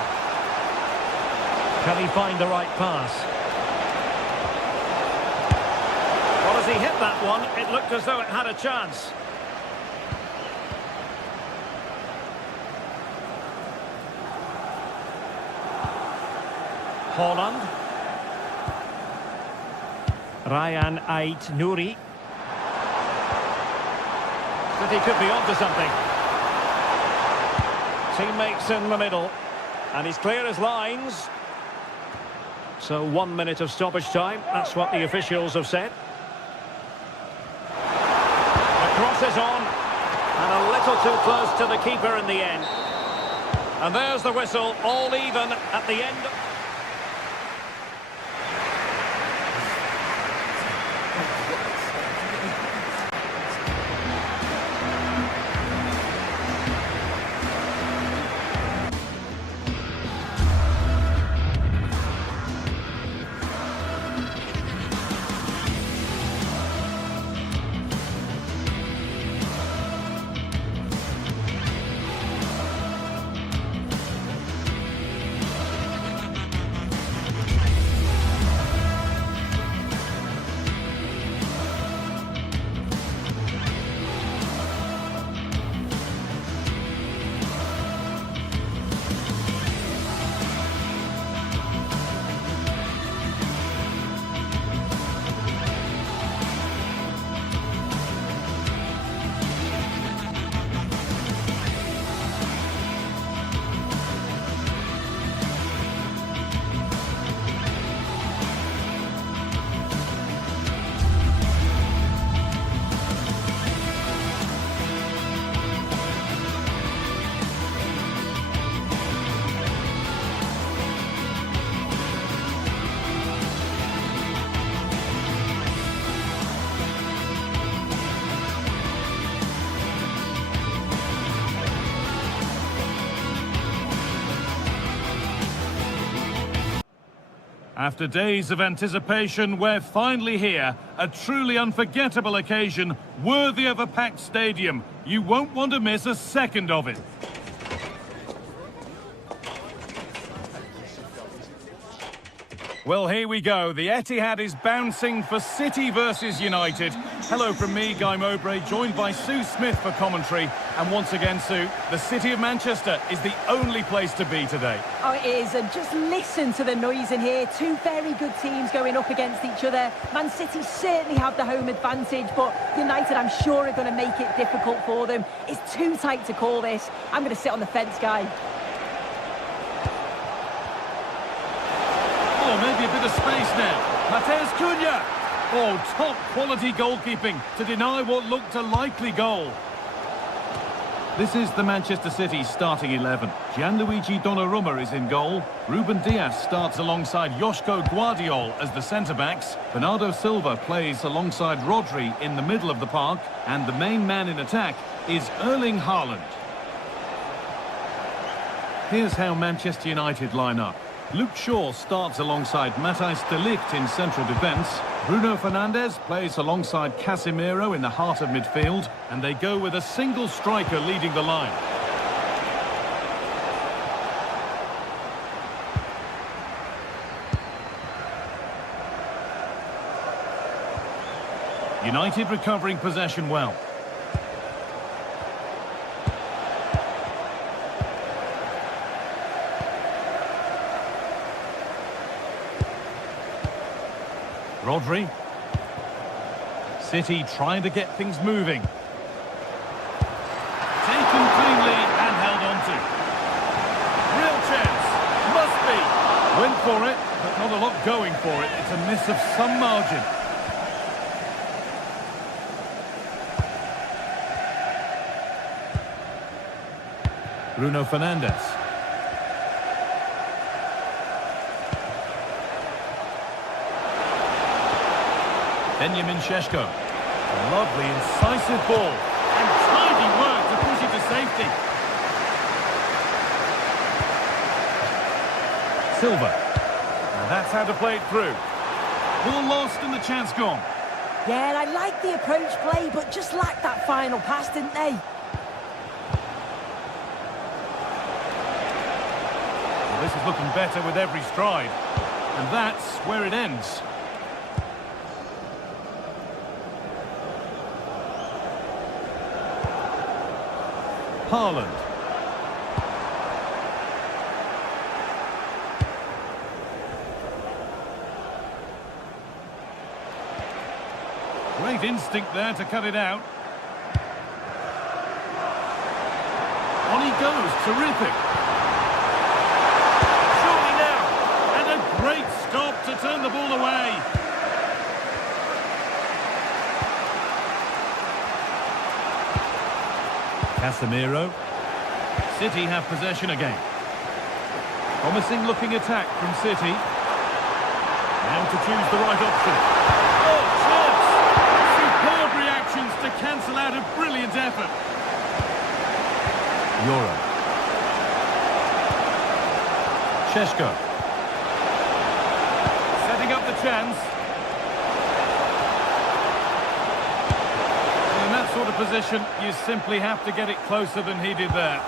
Can he find the right pass? Well, as he hit that one, it looked as though it had a chance. Holland. Ryan Ait-Nouri. City could be onto something. Teammates in the middle. And he's clear as lines. So 1 minute of stoppage time. That's what the officials have said. The cross is on. And a little too close to the keeper in the end. And there's the whistle. All even at the end. After days of anticipation, we're finally here. A truly unforgettable occasion, worthy of a packed stadium. You won't want to miss a second of it. Well, here we go. The Etihad is bouncing for City versus United. Hello from me, Guy Mowbray, joined by Sue Smith for commentary. And once again, Sue, the City of Manchester is the only place to be today. Oh, it is, and just listen to the noise in here. Two very good teams going up against each other. Man City certainly have the home advantage, but United, I'm sure, are going to make it difficult for them. It's too tight to call this. I'm going to sit on the fence, Guy. Oh, maybe a bit of space now. Mateus Cunha. Oh, top quality goalkeeping to deny what looked a likely goal. This is the Manchester City starting 11. Gianluigi Donnarumma is in goal. Ruben Dias starts alongside Joško Guardiol as the centre-backs. Bernardo Silva plays alongside Rodri in the middle of the park. And the main man in attack is Erling Haaland. Here's how Manchester United line up. Luke Shaw starts alongside Matthijs de Ligt in central defence. Bruno Fernandes plays alongside Casemiro in the heart of midfield. And they go with a single striker leading the line. United recovering possession well. Rodri. City trying to get things moving. Taken cleanly and held on to. Real chance. Must be. Went for it, but not a lot going for it. It's a miss of some margin. Bruno Fernandes. Benjamin Šeško. A lovely, incisive ball. And tidy work to push it to safety. Silva. Now that's how to play it through. Ball lost and the chance gone. Yeah, I like the approach play, but just lacked that final pass, didn't they? Well, this is looking better with every stride. And that's where it ends. Haaland. Great instinct there to cut it out. On he goes, terrific. Surely now, and a great stop to turn the ball away. Casemiro. City have possession again. Promising looking attack from City. Now to choose the right option. Oh, chance! Superb reactions to cancel out a brilliant effort. Euro. Šeško. Setting up the chance. In that sort of position, you simply have to get it closer than he did there.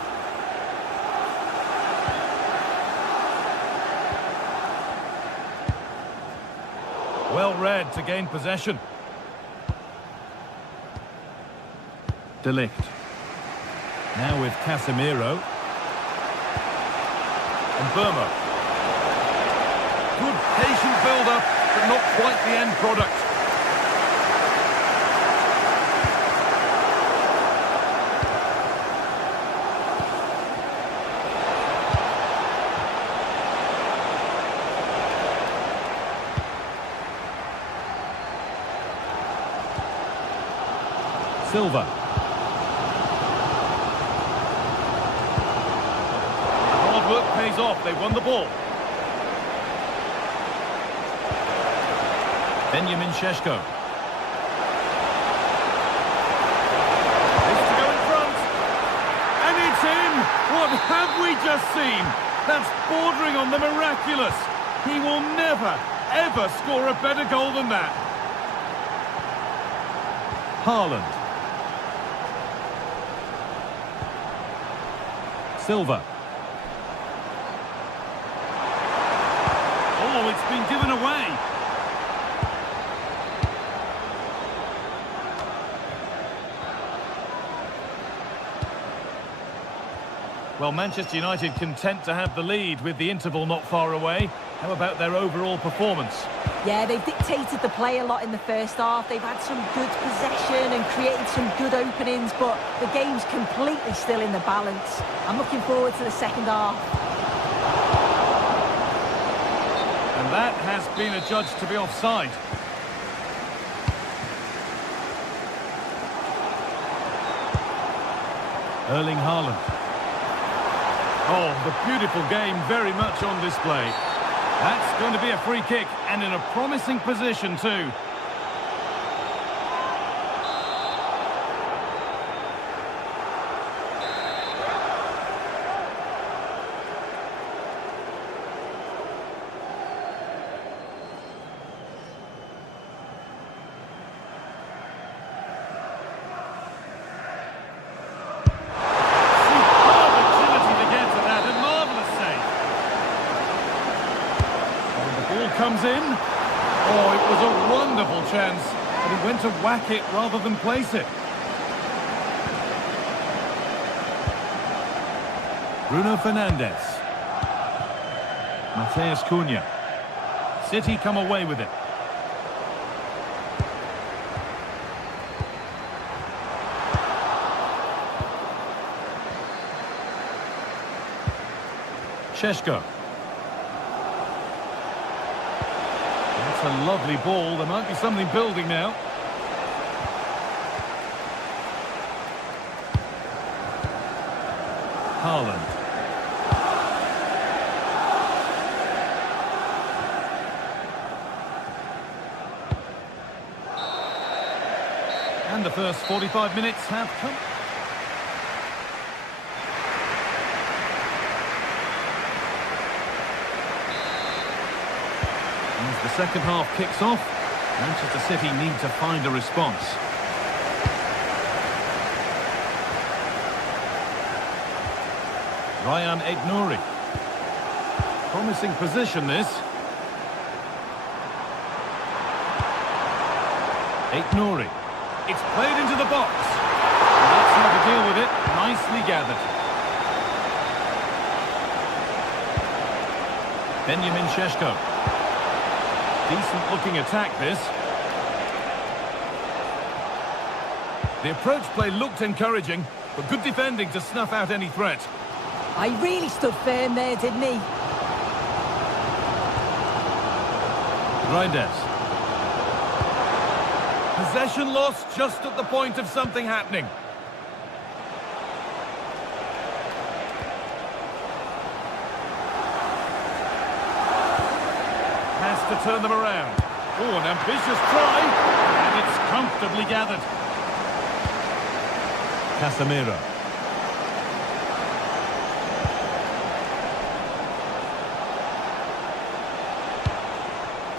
Well read to gain possession. De Ligt. Now with Casemiro. And Burma. Good patient build-up, but not quite the end product. Silva. Hard work pays off. They won the ball. Benjamin Šeško. Needs to go in front. And it's in. What have we just seen? That's bordering on the miraculous. He will never, ever score a better goal than that. Haaland. Silva. Oh, it's been given away. Well, Manchester United content to have the lead with the interval not far away. How about their overall performance? Yeah, they've dictated the play a lot in the first half. They've had some good possession and created some good openings, but the game's completely still in the balance. I'm looking forward to the second half. And that has been adjudged to be offside. Erling Haaland. Oh, the beautiful game very much on display. That's going to be a free kick and in a promising position too. comes in. Oh, it was a wonderful chance, but he went to whack it rather than place it. Bruno Fernandes. Mateus Cunha. City come away with it. Šeško. That's a lovely ball. There might be something building now. Haaland. And the first 45 minutes have come. As the second half kicks off, Manchester City need to find a response. Ryan Aït-Nouri. Promising position, this. Aït-Nouri. It's played into the box. And that's how to deal with it. Nicely gathered. Benjamin Šeško. Decent looking attack, this. The approach play looked encouraging, but good defending to snuff out any threat. He really stood firm there, didn't he? Reinders. Possession lost just at the point of something happening. Has to turn them around. Oh, an ambitious try, and it's comfortably gathered. Casemiro.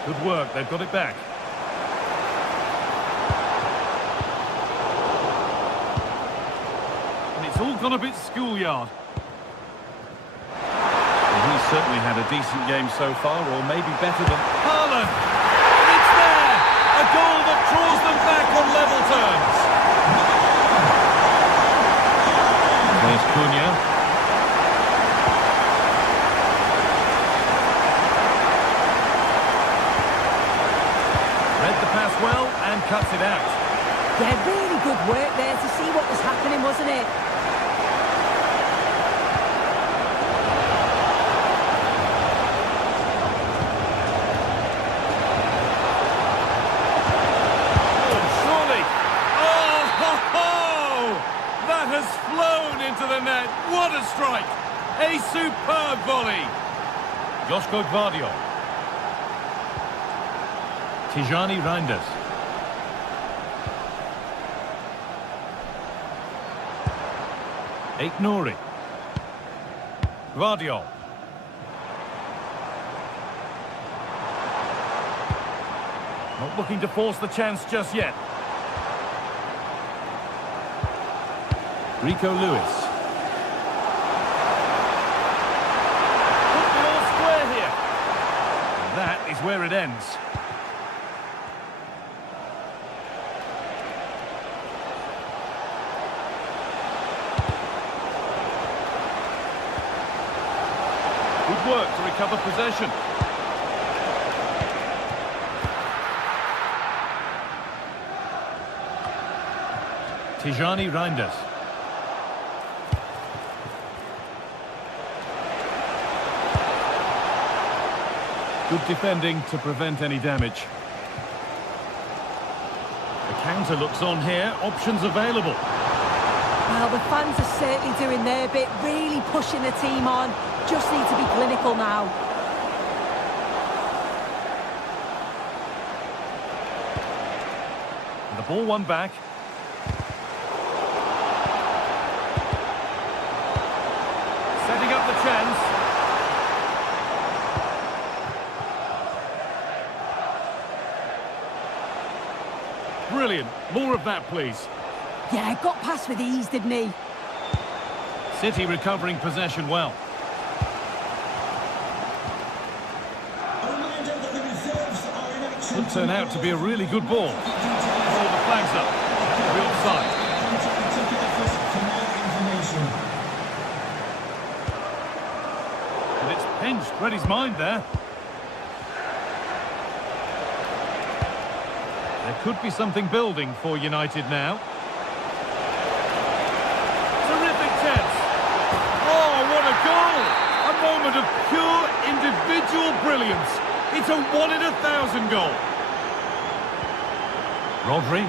Good work, they've got it back. And it's all gone a bit schoolyard. He's certainly had a decent game so far, or maybe better than Haaland. It's there! A goal that draws them back on level terms. There's Cunha. Read the pass well and cuts it out. Yeah, really good work there to see what was happening, wasn't it? Into the net. What a strike! A superb volley. Joško Gvardiol. Tijani Reinders. Aït-Nouri. Gvardiol. Not looking to force the chance just yet. Rico Lewis. Put the all square here. And that is where it ends. Good work to recover possession. Tijani Reinders. Good defending to prevent any damage. The counter looks on here. Options available. Well, the fans are certainly doing their bit, really pushing the team on. Just need to be clinical now. And the ball won back. Setting up the chance. Brilliant. More of that, please. Yeah, got past with ease, didn't he? City recovering possession well. A reminder that there is Could turn out to be a really good ball. Oh, the flag's up. We're offside. And it's pinched Reddy's mind there. There could be something building for United now. Terrific chance. Oh, what a goal! A moment of pure individual brilliance. It's a 1 in 1,000 goal. Rodri.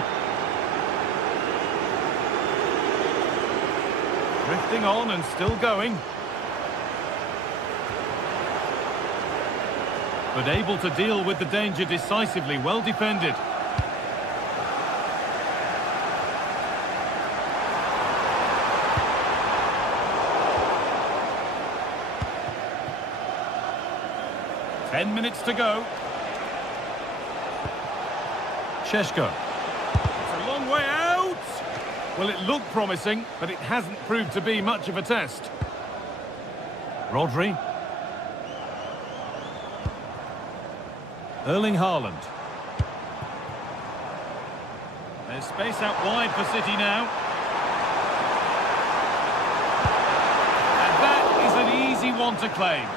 Drifting on and still going. But able to deal with the danger decisively, well defended. Ten minutes to go. Šeško. It's a long way out. Well, it looked promising, but it hasn't proved to be much of a test. Rodri. Erling Haaland. There's space out wide for City now. And that is an easy one to claim.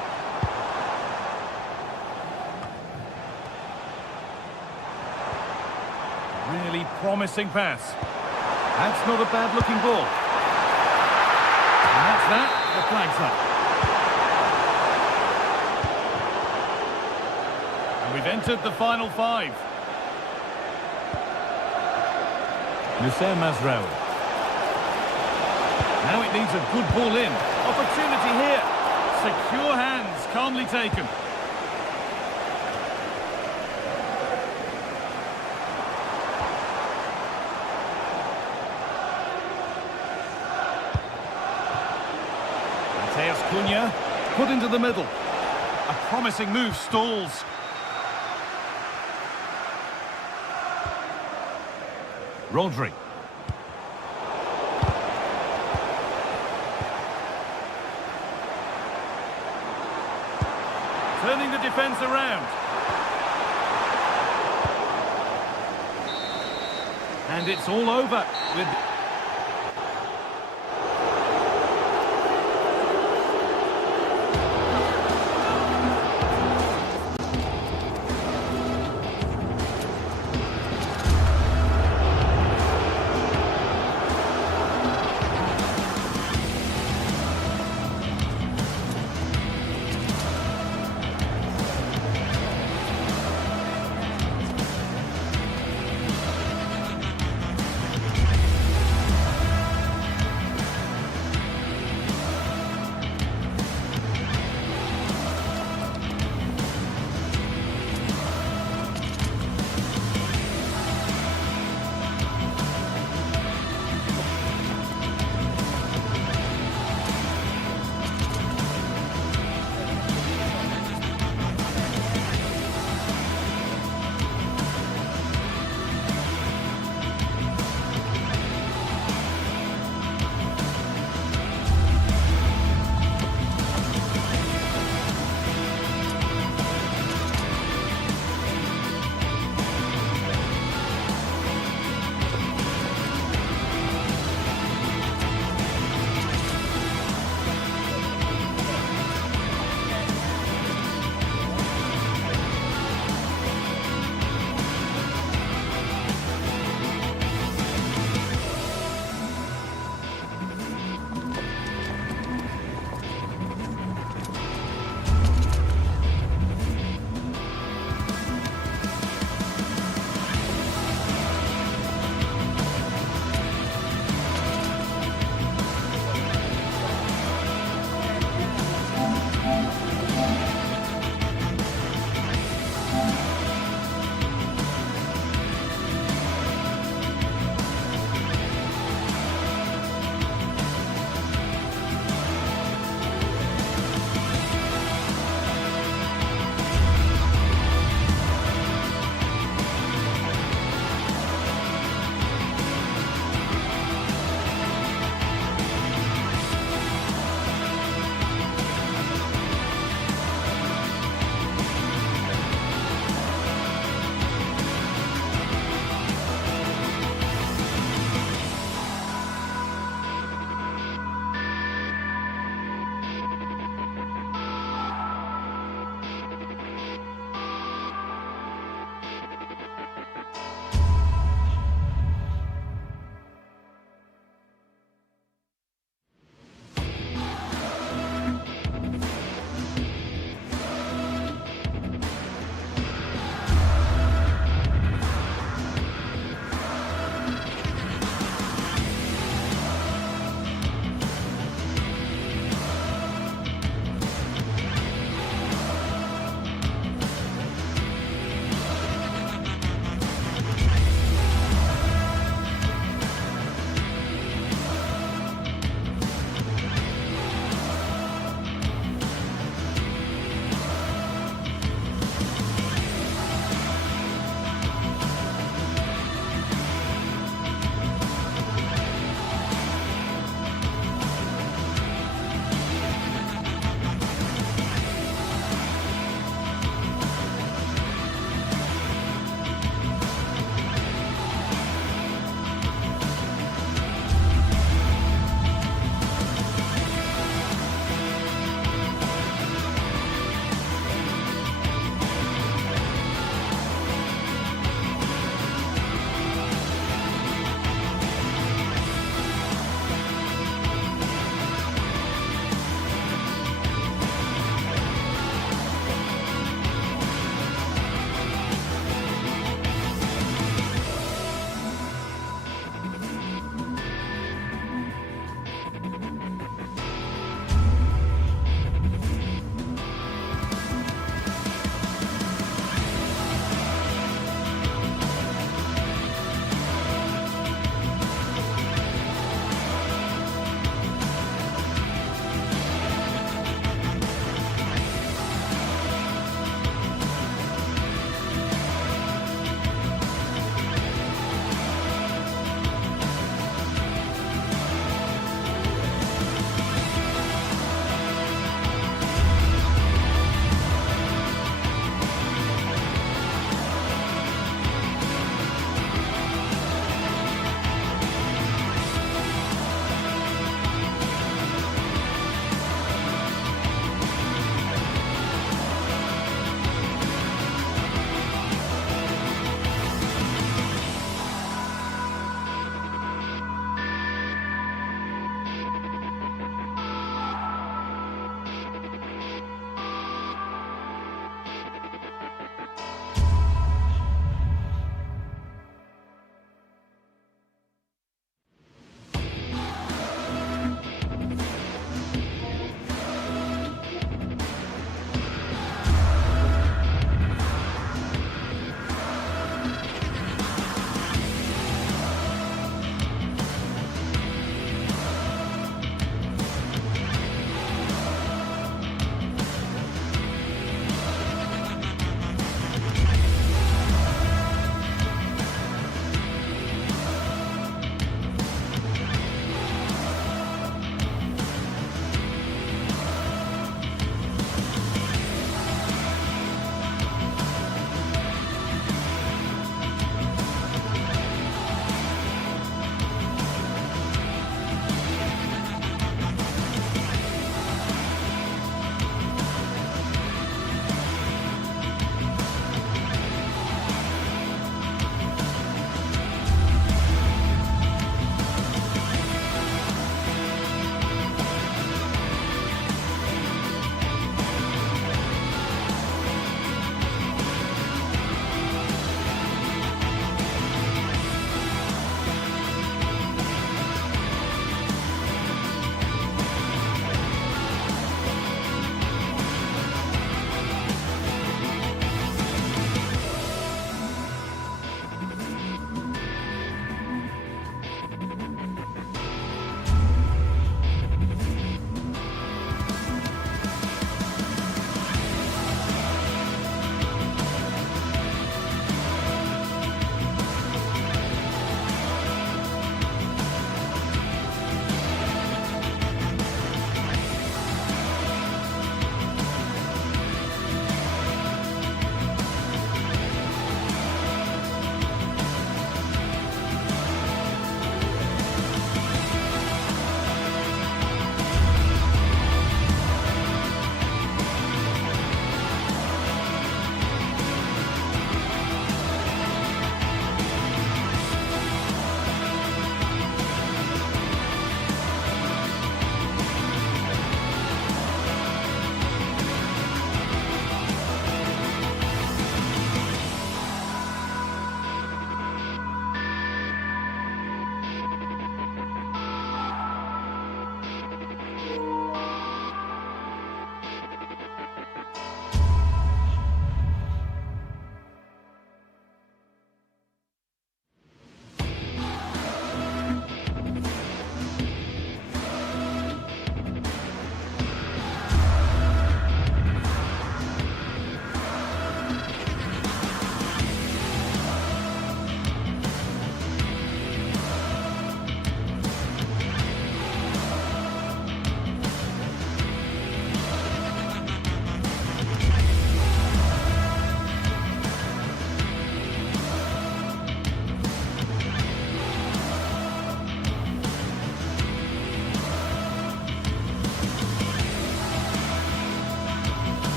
Really promising pass. That's not a bad-looking ball. And that's that. The flag's up. And we've entered the final 5. Noussair Mazraoui. Now it needs a good ball in. Opportunity here. Secure hands, calmly taken. Cunha, put into the middle. A promising move stalls. Rodri. Turning the defence around. And it's all over with...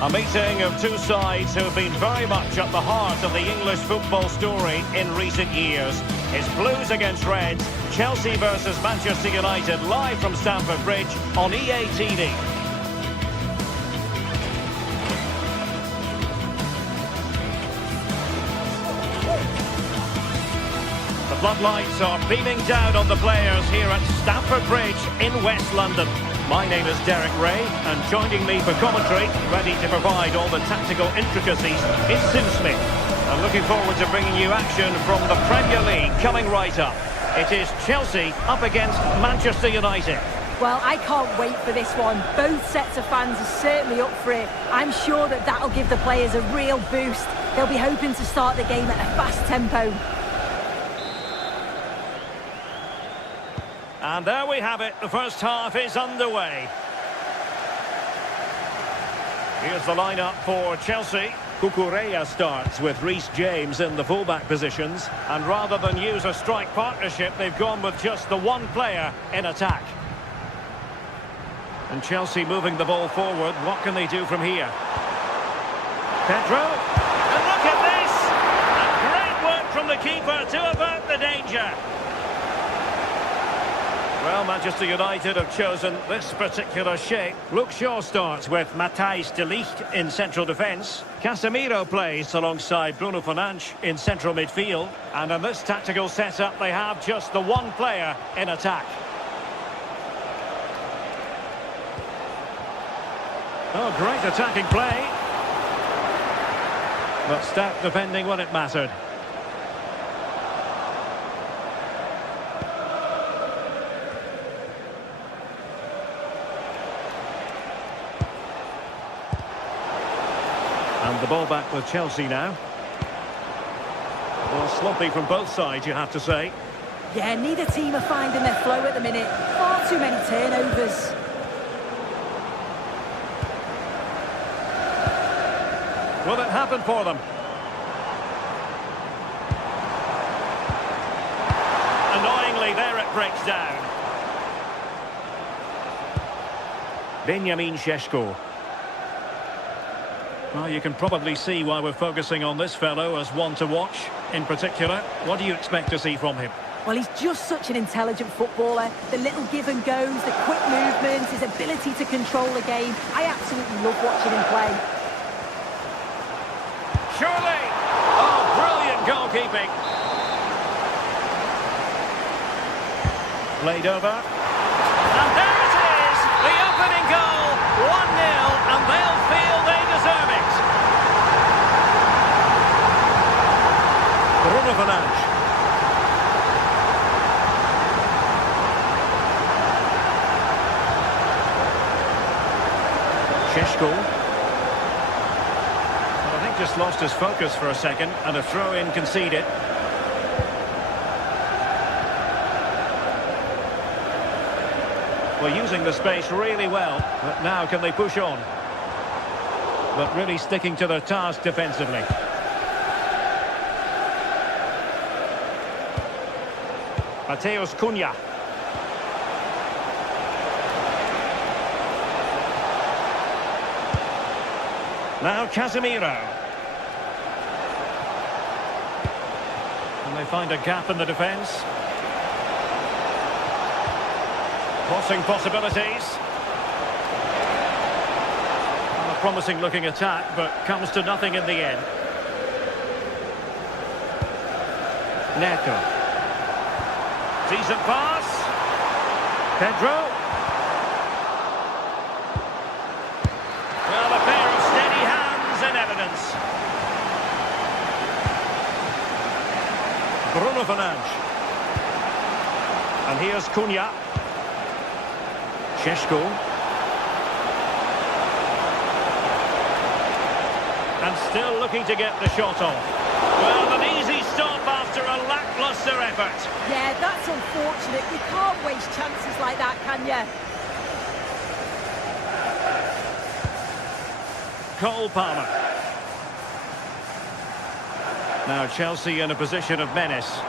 A meeting of two sides who have been very much at the heart of the English football story in recent years. It's Blues against Reds, Chelsea versus Manchester United, live from Stamford Bridge on EA TV. The floodlights are beaming down on the players here at Stamford Bridge in West London. My name is Derek Ray, and joining me for commentary, ready to provide all the tactical intricacies, is Sue Smith. I'm looking forward to bringing you action from the Premier League coming right up. It is Chelsea up against Manchester United. Well, I can't wait for this one. Both sets of fans are certainly up for it. I'm sure that that'll give the players a real boost. They'll be hoping to start the game at a fast tempo. And there we have it, the first half is underway. Here's the lineup for Chelsea. Cucurella starts with Reece James in the fullback positions. And rather than use a strike partnership, they've gone with just the one player in attack. And Chelsea moving the ball forward, what can they do from here? Pedro, and look at this! And great work from the keeper to avert the danger. Well, Manchester United have chosen this particular shape. Luke Shaw starts with Matthijs de Ligt in central defence. Casemiro plays alongside Bruno Fernandes in central midfield. And in this tactical setup, they have just the one player in attack. Oh, great attacking play. But stout defending when it mattered. And the ball back with Chelsea now. Well, sloppy from both sides, you have to say. Yeah, neither team are finding their flow at the minute. Far too many turnovers. Will it happen for them? Annoyingly, there it breaks down. Benjamin Šeško. Well, you can probably see why we're focusing on this fellow as one to watch. In particular, what do you expect to see from him? Well, he's just such an intelligent footballer. The little give and goes, the quick movements, his ability to control the game. I absolutely love watching him play. Surely! Oh, brilliant goalkeeping. Played over. And there it is! The opening goal! 1-0, and they'll feel they deserve it. Bruno Fernandes. Šeško. I think just lost his focus for a second, and a throw-in conceded. Well, using the space really well, but now can they push on? But really sticking to their task defensively. Mateus Cunha. Now Casemiro. And they find a gap in the defence. Crossing possibilities. Well, a promising looking attack, but comes to nothing in the end. Neto. Decent pass. Pedro. Well, a pair of steady hands in evidence. Bruno Fernandes. And here's Cunha. Šeško. And still looking to get the shot off. Well, an easy stop after a lacklustre effort. Yeah, that's unfortunate. You can't waste chances like that, can you? Cole Palmer. Now Chelsea in a position of menace.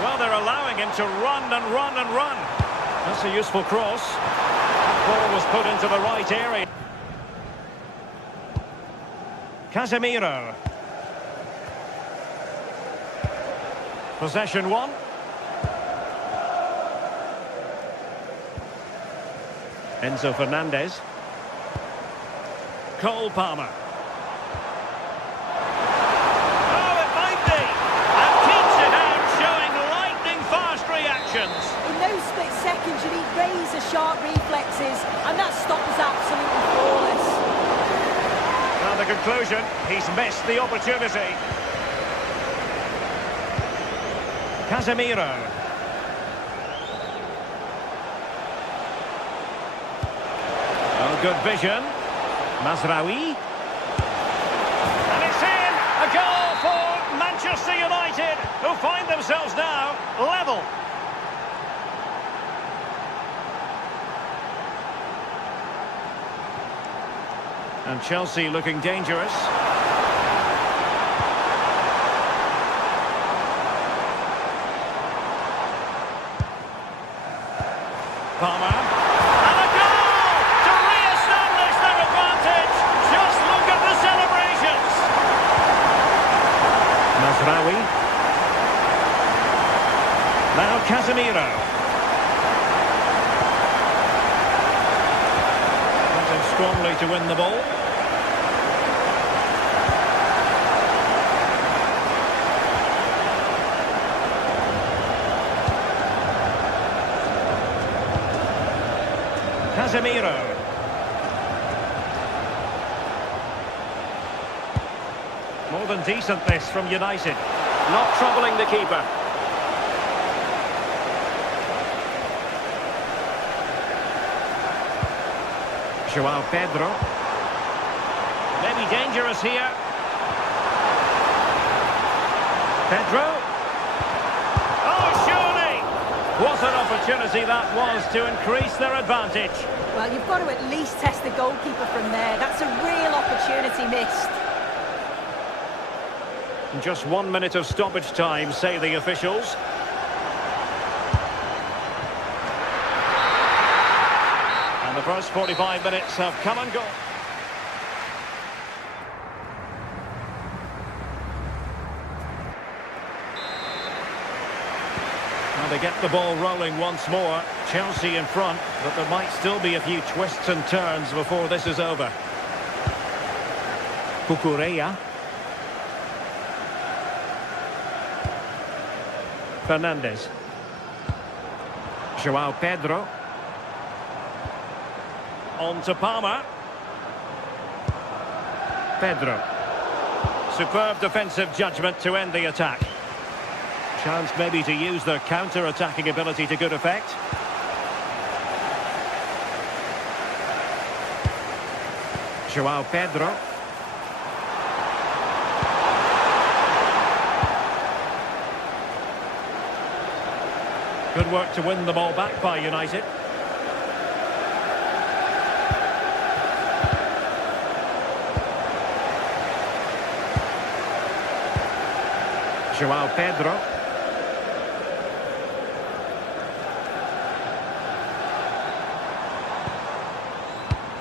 Well, they're allowing him to run and run and run. That's a useful cross. Ball was put into the right area. Casemiro. Possession one. Enzo Fernandez. Cole Palmer. Oh, it might be. And keeps it out, showing lightning-fast reactions. In those split seconds, you need razor-sharp reflexes, and that stop was absolutely flawless. Now the conclusion, he's missed the opportunity. Casemiro. Oh, good vision. Mazraoui. And it's in! A goal for Manchester United, who find themselves now level. And Chelsea looking dangerous. Palmer. And a goal to re-establish their advantage. Just look at the celebrations. Mazraoui. Now Casemiro. Wanted strongly to win the ball. Casemiro. More than decent this from United. Not troubling the keeper. Joao Pedro. Maybe dangerous here. Pedro. Oh, surely! What an opportunity that was to increase their advantage. Well, you've got to at least test the goalkeeper from there. That's a real opportunity missed. Just 1 minute of stoppage time, say the officials. And the first 45 minutes have come and gone. Now they get the ball rolling once more. Chelsea in front, but there might still be a few twists and turns before this is over. Cucurella. Fernandez. Joao Pedro. On to Palmer. Pedro. Superb defensive judgment to end the attack. Chance maybe to use their counter-attacking ability to good effect. Joao Pedro. Good work to win the ball back by United. Joao Pedro.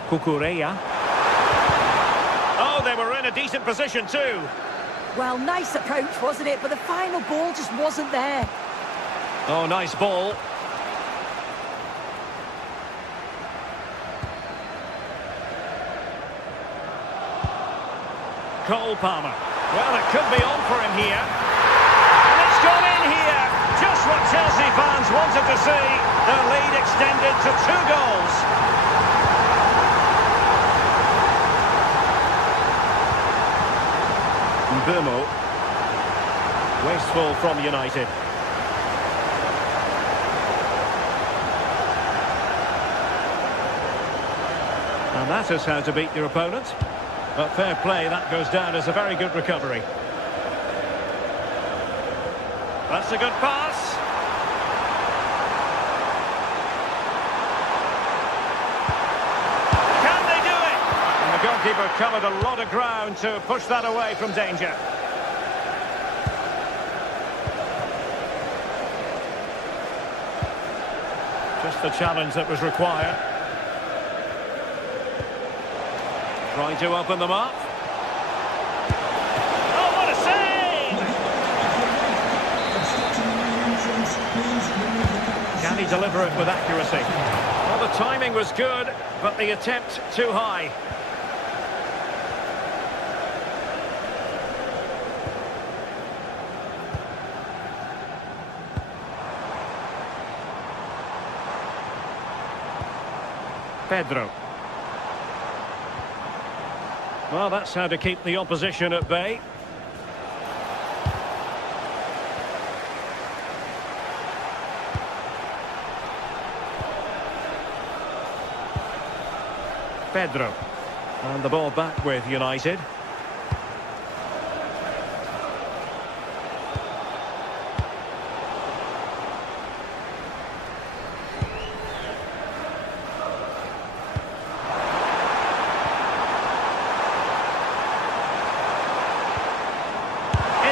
Cucurella. Oh, they were in a decent position too. Well, nice approach, wasn't it? But the final ball just wasn't there. Oh, nice ball. Cole Palmer. Well, it could be on for him here. And it's gone in here. Just what Chelsea fans wanted to see. Their lead extended to 2 goals. Mbeumo. Wasteful from United. And that is how to beat your opponent. But fair play, that goes down as a very good recovery. That's a good pass. Can they do it? And the goalkeeper covered a lot of ground to push that away from danger. Just the challenge that was required. Trying to open them up. he deliver it with accuracy? Well, the timing was good, but the attempt too high. Pedro. Well, that's how to keep the opposition at bay. Pedro. And the ball back with United. Is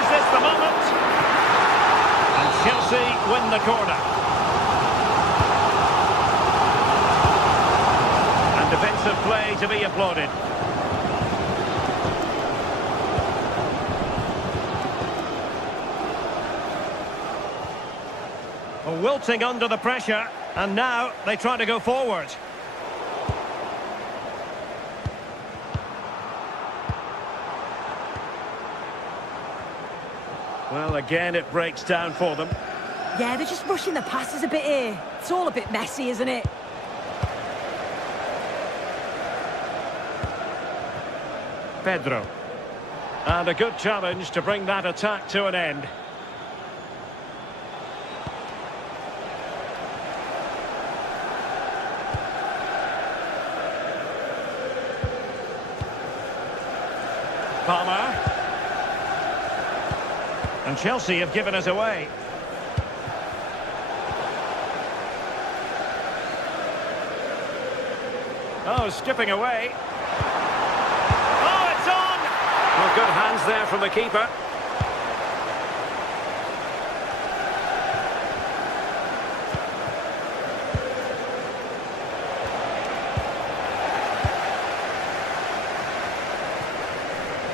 this the moment? And Chelsea win the corner. Defensive play to be applauded. Wilting under the pressure, and now they try to go forward. Well, again, it breaks down for them. Yeah, they're just rushing the passes a bit here. It's all a bit messy, isn't it? Pedro. And a good challenge to bring that attack to an end. Palmer. And Chelsea have given us away. Oh, skipping away. Well, good hands there from the keeper.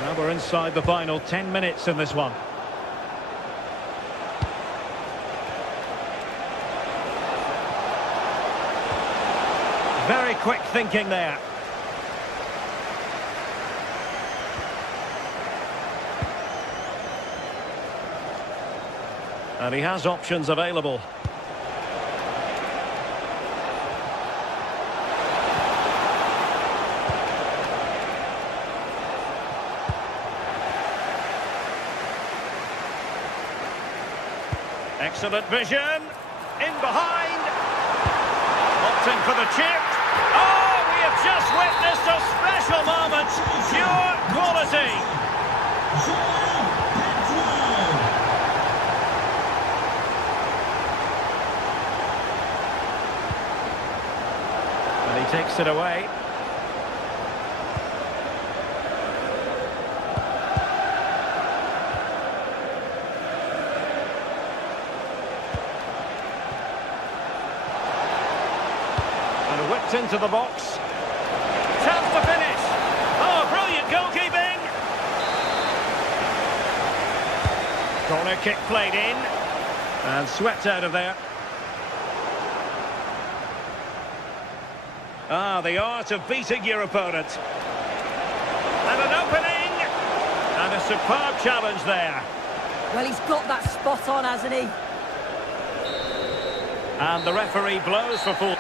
Now we're inside the final 10 minutes in this one. Very quick thinking there. And he has options available. Excellent vision. In behind. Opting for the chip. Oh, we have just witnessed a special moment. Pure quality. Takes it away. And whipped into the box. Chance to finish. Oh, brilliant goalkeeping. Corner kick played in. And swept out of there. Ah, the art of beating your opponent. And an opening! And a superb challenge there. Well, he's got that spot on, hasn't he? And the referee blows for full...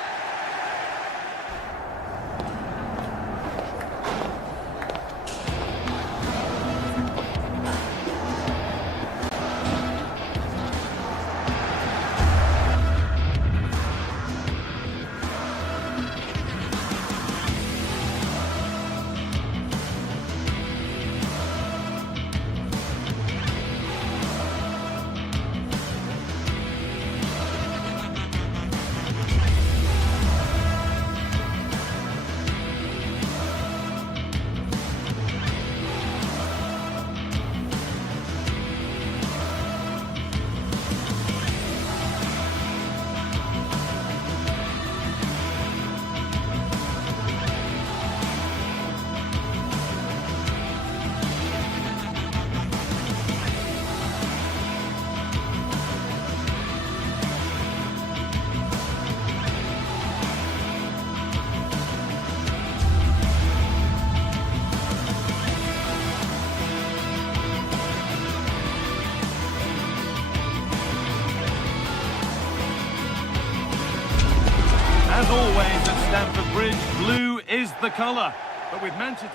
Bridge, blue is the colour. But with Manchester...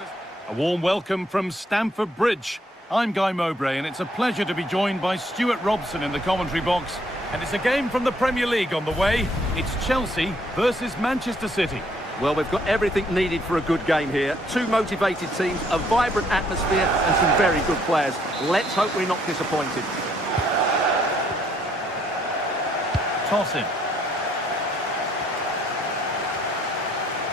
A warm welcome from Stamford Bridge. I'm Guy Mowbray, and it's a pleasure to be joined by Stuart Robson in the commentary box. And it's a game from the Premier League on the way. It's Chelsea versus Manchester City. Well, we've got everything needed for a good game here. Two motivated teams, a vibrant atmosphere and some very good players. Let's hope we're not disappointed. Toss in.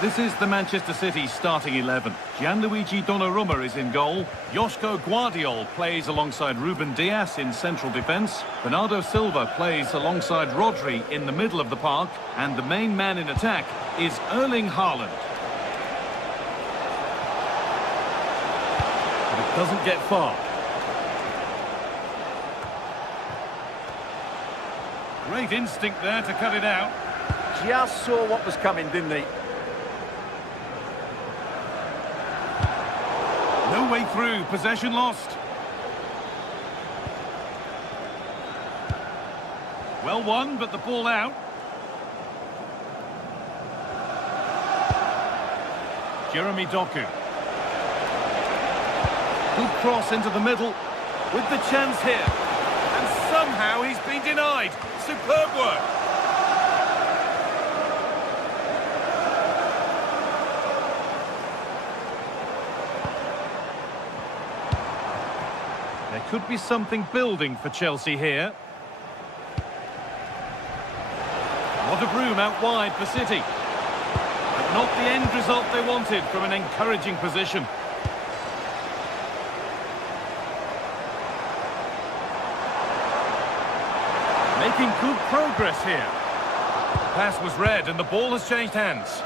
This is the Manchester City starting 11. Gianluigi Donnarumma is in goal. Joško Guardiol plays alongside Ruben Dias in central defence. Bernardo Silva plays alongside Rodri in the middle of the park. And the main man in attack is Erling Haaland. But it doesn't get far. Great instinct there to cut it out. Just saw what was coming, didn't he? No way through, possession lost. Well won, but the ball out. Jeremy Doku. Good cross into the middle, with the chance here. And somehow he's been denied. Superb work. There could be something building for Chelsea here. A lot of room out wide for City. But not the end result they wanted from an encouraging position. Making good progress here. The pass was read and the ball has changed hands.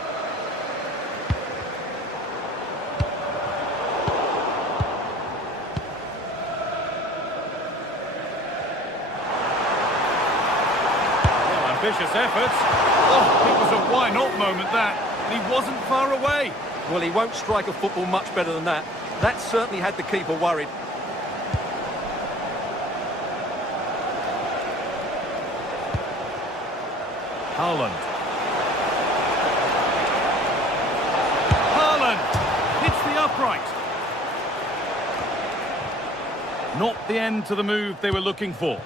Ambitious efforts. Oh, it was a why not moment that. And he wasn't far away. Well, he won't strike a football much better than that. That certainly had the keeper worried. Haaland. Haaland hits the upright. Not the end to the move they were looking for.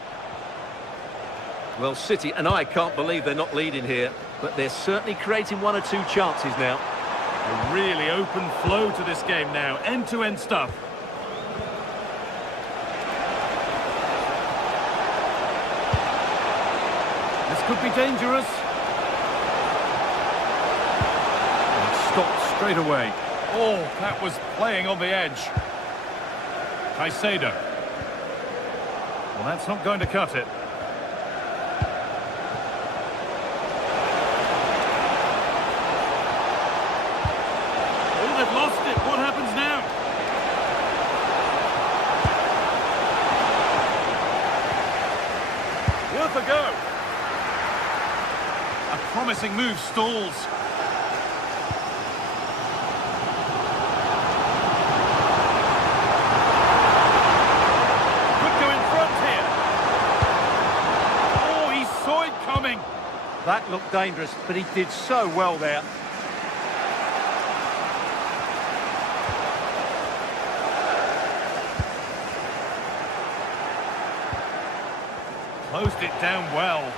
Well, City and I can't believe they're not leading here, but they're certainly creating one or two chances now. A really open flow to this game now, end-to-end stuff. This could be dangerous. And stopped straight away. Oh, that was playing on the edge. Caicedo. Well, that's not going to cut it. They've lost it. What happens now? Worth a go. A promising move stalls. Could go in front here. Oh, he saw it coming. That looked dangerous, but he did so well there. Closed it down well.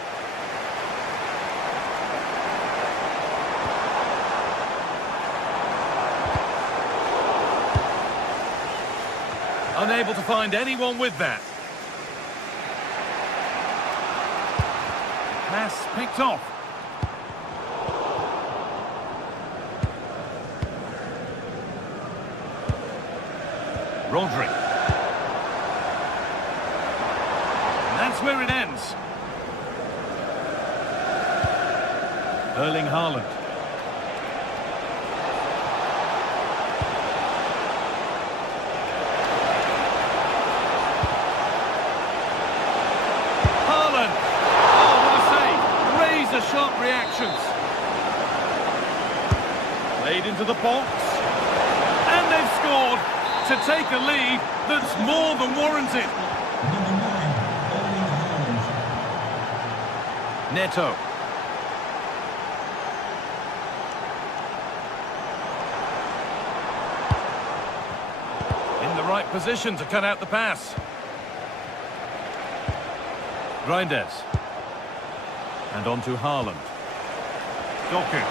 Unable to find anyone with that. Pass picked off. Rodri. That's where it ends. Erling Haaland. Haaland! Oh, what a save! Razor-sharp reactions. Played into the box. And they've scored to take a lead that's more than warranted. position to cut out the pass. Reinders. And on to Haaland. Doku.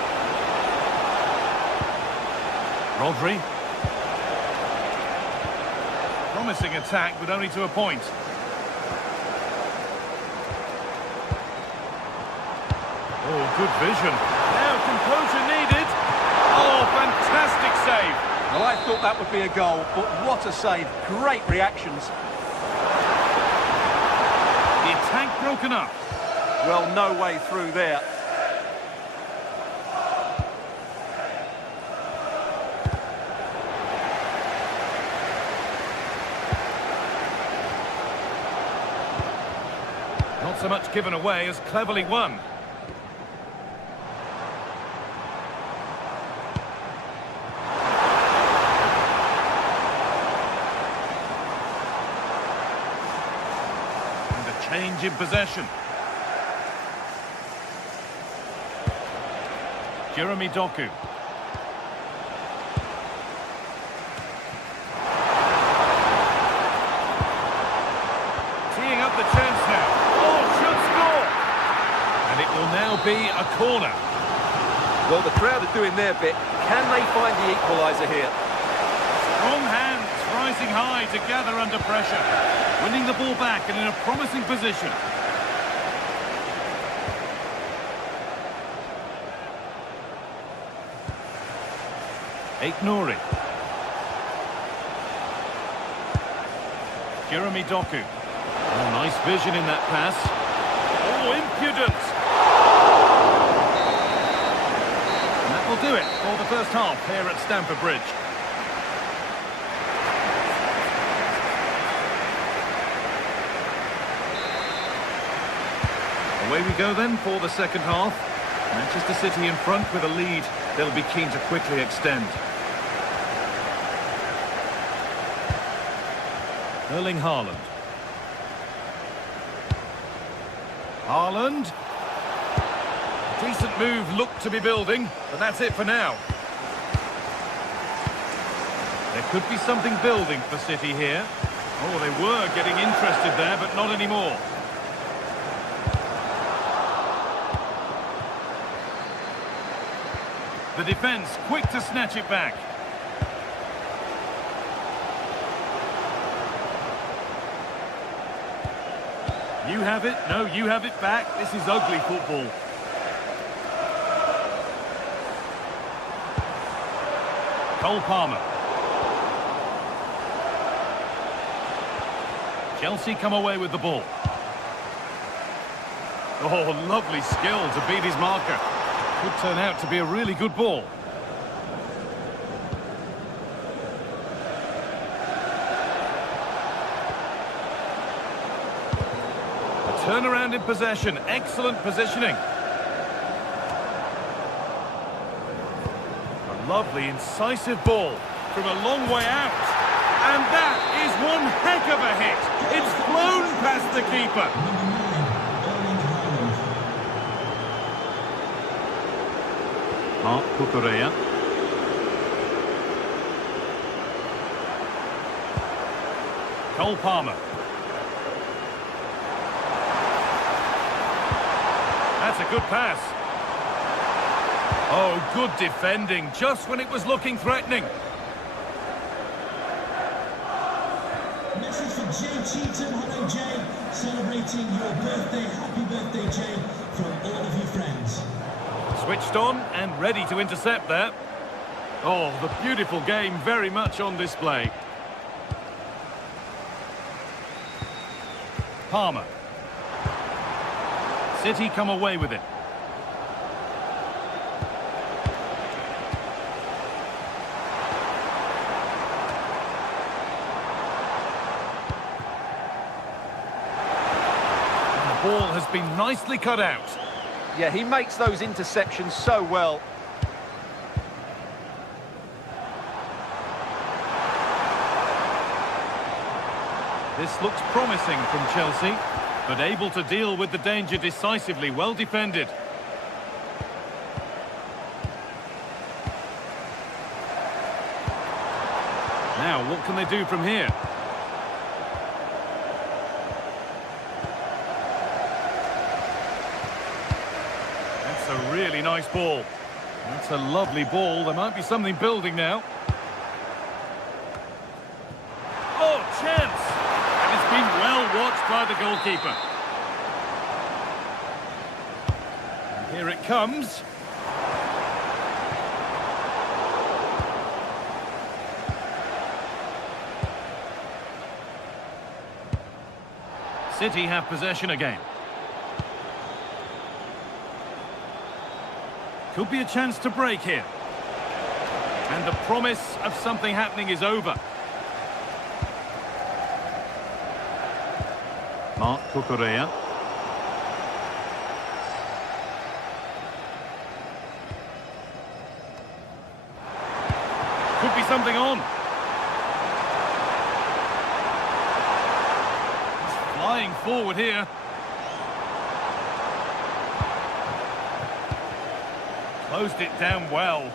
Rodri. Promising attack, but only to a point. Oh, good vision. Now composure needed. Oh, fantastic save. Well, I thought that would be a goal, but what a save. Great reactions. The attack broken up. Well, no way through there. Not so much given away as cleverly won. Change in possession. Jeremy Doku. Teeing up the chance now. Oh, should score! And it will now be a corner. Well, the crowd are doing their bit. Can they find the equaliser here? Strong hands rising high to gather under pressure. Winning the ball back and in a promising position. Nouri. Jeremy Doku. Oh, nice vision in that pass. Oh, impudence! And that will do it for the first half here at Stamford Bridge. Away we go then for the second half. Manchester City in front with a lead. They'll be keen to quickly extend. Erling Haaland. Haaland. Decent move looked to be building, but that's it for now. There could be something building for City here. Oh, they were getting interested there, but not anymore. The defence quick to snatch it back. You have it. No, you have it back. This is ugly football. Cole Palmer. Chelsea come away with the ball. Oh, lovely skill to beat his marker. Could turn out to be a really good ball. A turnaround in possession. Excellent positioning. A lovely, incisive ball from a long way out. And that is one heck of a hit. It's flown past the keeper. Mark Cucurella. Cole Palmer. That's a good pass. Oh, good defending, just when it was looking threatening. Message for Jay Cheatham. Hello, Jay. Celebrating your birthday. Happy birthday, Jay, from all of your friends. Switched on and ready to intercept there. Oh, the beautiful game very much on display. Palmer. City come away with it. The ball has been nicely cut out. Yeah, he makes those interceptions so well. This looks promising from Chelsea, but able to deal with the danger decisively. Well defended. Now, what can they do from here? That's a really nice ball. That's a lovely ball. There might be something building now. Oh, chance! And it's been well watched by the goalkeeper. And here it comes. City have possession again. Could be a chance to break here. And the promise of something happening is over. Mark Cucurella. Could be something on. He's flying forward here. Closed it down well.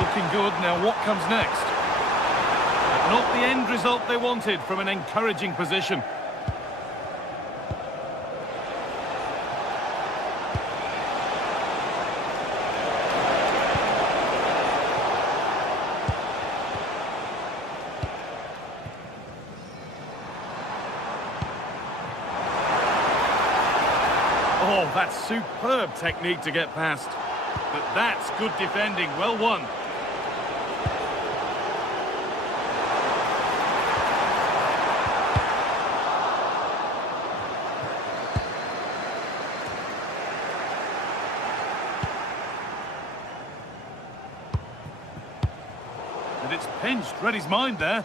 Looking good. Now what comes next? But not the end result they wanted from an encouraging position. Oh, that's superb technique to get past. But that's good defending. Well won. And it's pinched. Read his mind there.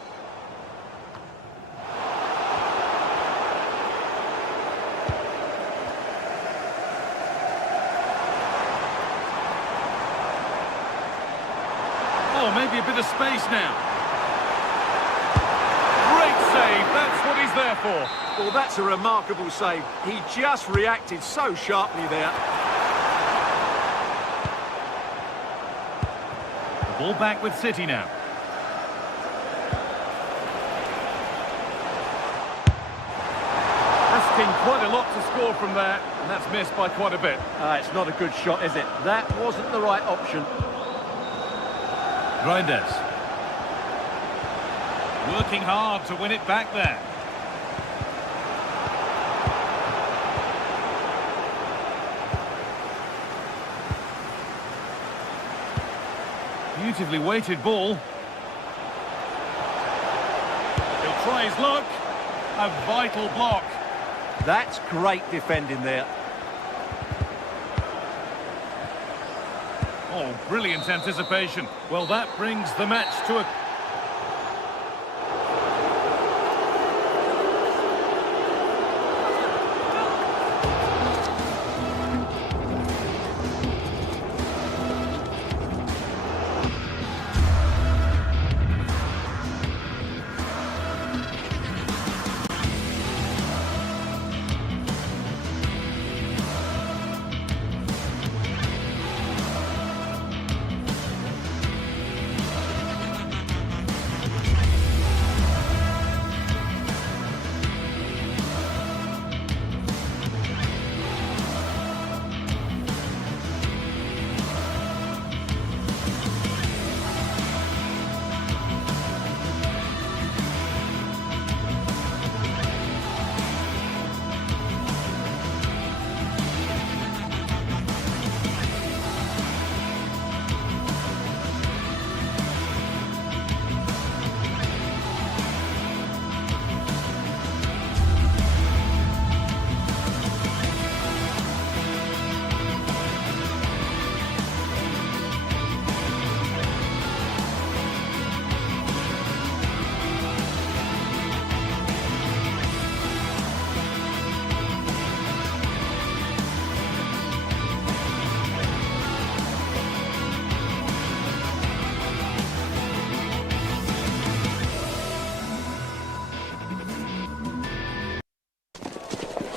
Oh, maybe a bit of space now. Great save. That's what he's there for. Well, that's a remarkable save. He just reacted so sharply there. The ball back with City now. Asking quite a lot to score from there, and that's missed by quite a bit. It's not a good shot, is it? That wasn't the right option. Reinders. Working hard to win it back there. Beautifully weighted ball. He'll try his luck. A vital block. That's great defending there. Oh, brilliant anticipation. Well, that brings the match to a...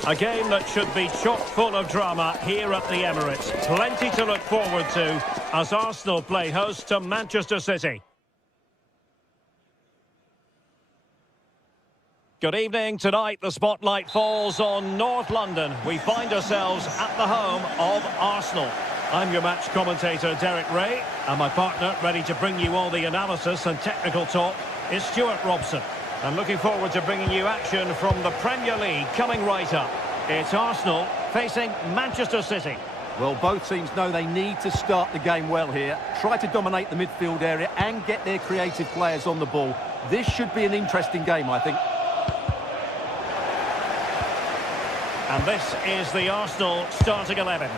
A game that should be chock full of drama here at the Emirates. Plenty to look forward to as Arsenal play host to Manchester City. Good evening. Tonight the spotlight falls on North London. We find ourselves at the home of Arsenal. I'm your match commentator Derek Ray, and my partner ready to bring you all the analysis and technical talk is Stuart Robson. I'm looking forward to bringing you action from the Premier League coming right up. It's Arsenal facing Manchester City. Well, both teams know they need to start the game well here. Try to dominate the midfield area and get their creative players on the ball. This should be an interesting game, I think. And this is the Arsenal starting 11.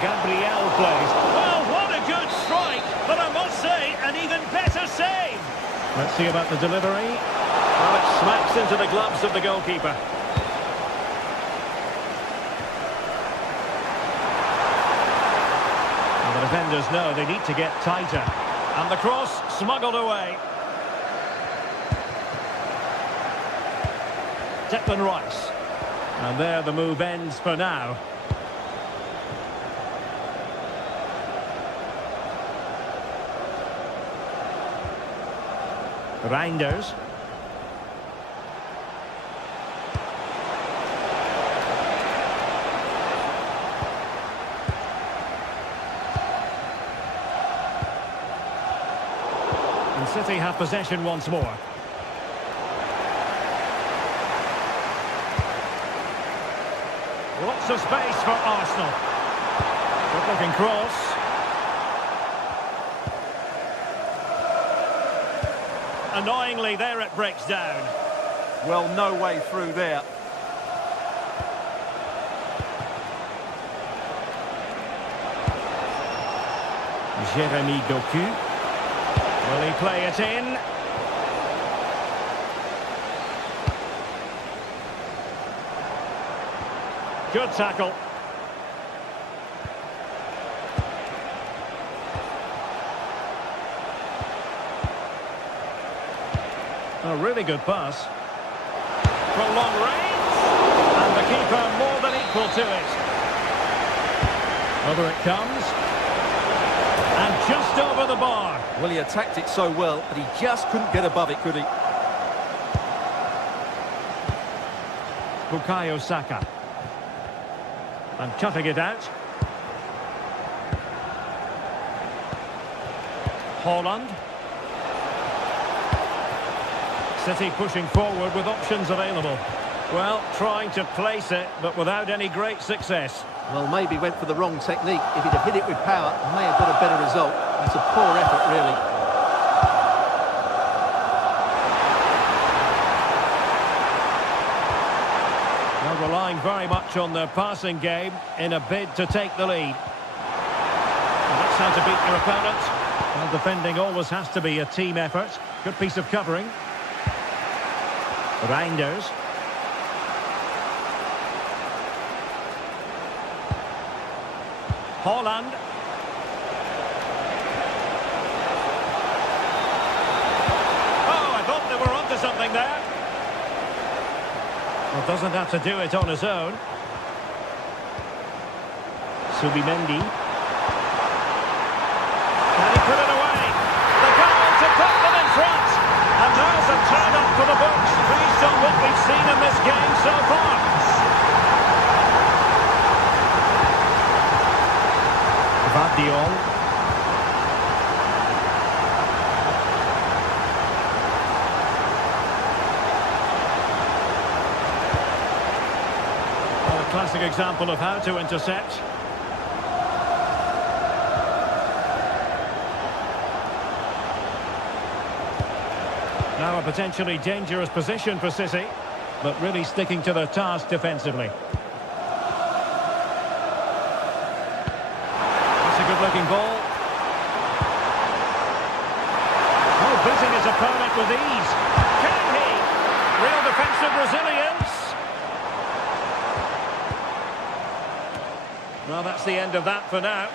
Gabriel plays. Well, what a good strike, but I must say, an even better save. Let's see about the delivery. Well, it smacks into the gloves of the goalkeeper. Well, the defenders know they need to get tighter. And the cross smuggled away. Declan Rice. And there the move ends for now. Reinders. And City have possession once more. Lots of space for Arsenal. Good looking cross. Annoyingly, there it breaks down. Well, no way through there. Jeremy Doku. Will he play it in? Good tackle. A really good pass. From long range. And the keeper more than equal to it. Over it comes. And just over the bar. Well, he attacked it so well, but he just couldn't get above it, could he? Bukayo Saka. And cutting it out. Haaland. City pushing forward with options available. Well, trying to place it, but without any great success. Well, maybe went for the wrong technique. If he'd have hit it with power, may have got a better result. That's a poor effort, really. Well, relying very much on their passing game in a bid to take the lead. And that's how to beat your opponent. Well, defending always has to be a team effort. Good piece of covering. Reinders. Haaland. Oh, I thought they were onto something there. Well, doesn't have to do it on his own. Subimendi. Can he put it away? The goal to put them in front. And there's a turn-up for the books, based on what we've seen in this game so far. Vardiol. Well, a classic example of how to intercept. Now a potentially dangerous position for City, but really sticking to their task defensively. That's a good-looking ball. Oh, beating his opponent with ease. Can he? Real defensive resilience. Well, that's the end of that for now.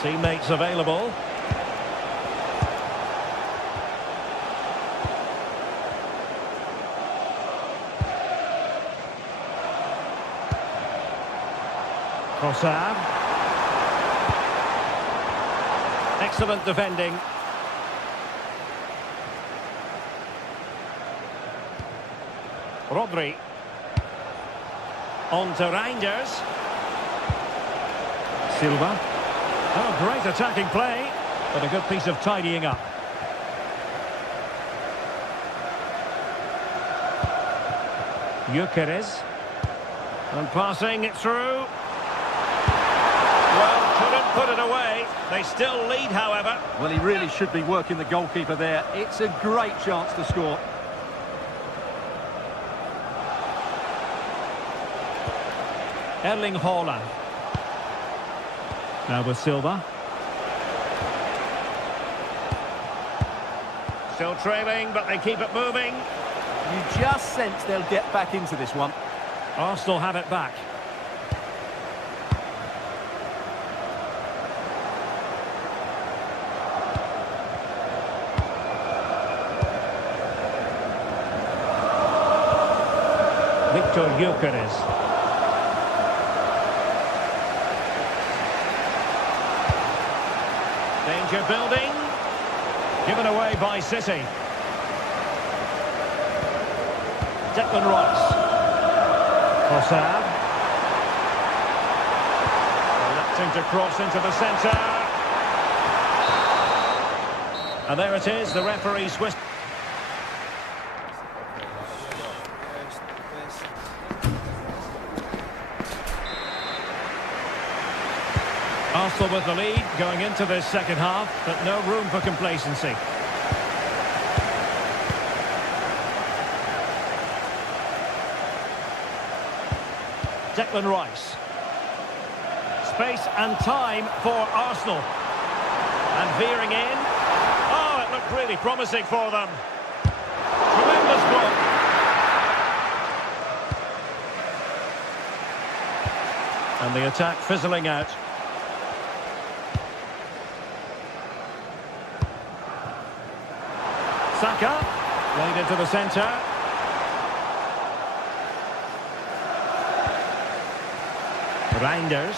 Teammates available. Trossard. Excellent defending. Rodri. On to Reinders. Silva. Oh, great attacking play, but a good piece of tidying up. Gyökeres. And passing it through. Well, couldn't put it away. They still lead, however. Well, he really should be working the goalkeeper there. It's a great chance to score. Erling Haaland. Now with Silva. Still trailing, but they keep it moving. You just sense they'll get back into this one. Arsenal have it back. Victor Gyökeres. Danger building. Given away by City. Declan Rice. Trossard. Electing to cross into the centre. And there it is, the referee's whistle. Arsenal with the lead going into this second half, but no room for complacency. Declan Rice. Space and time for Arsenal. And veering in. Oh, it looked really promising for them. Tremendous block. And the attack fizzling out. Saka, played into the centre. Reinders.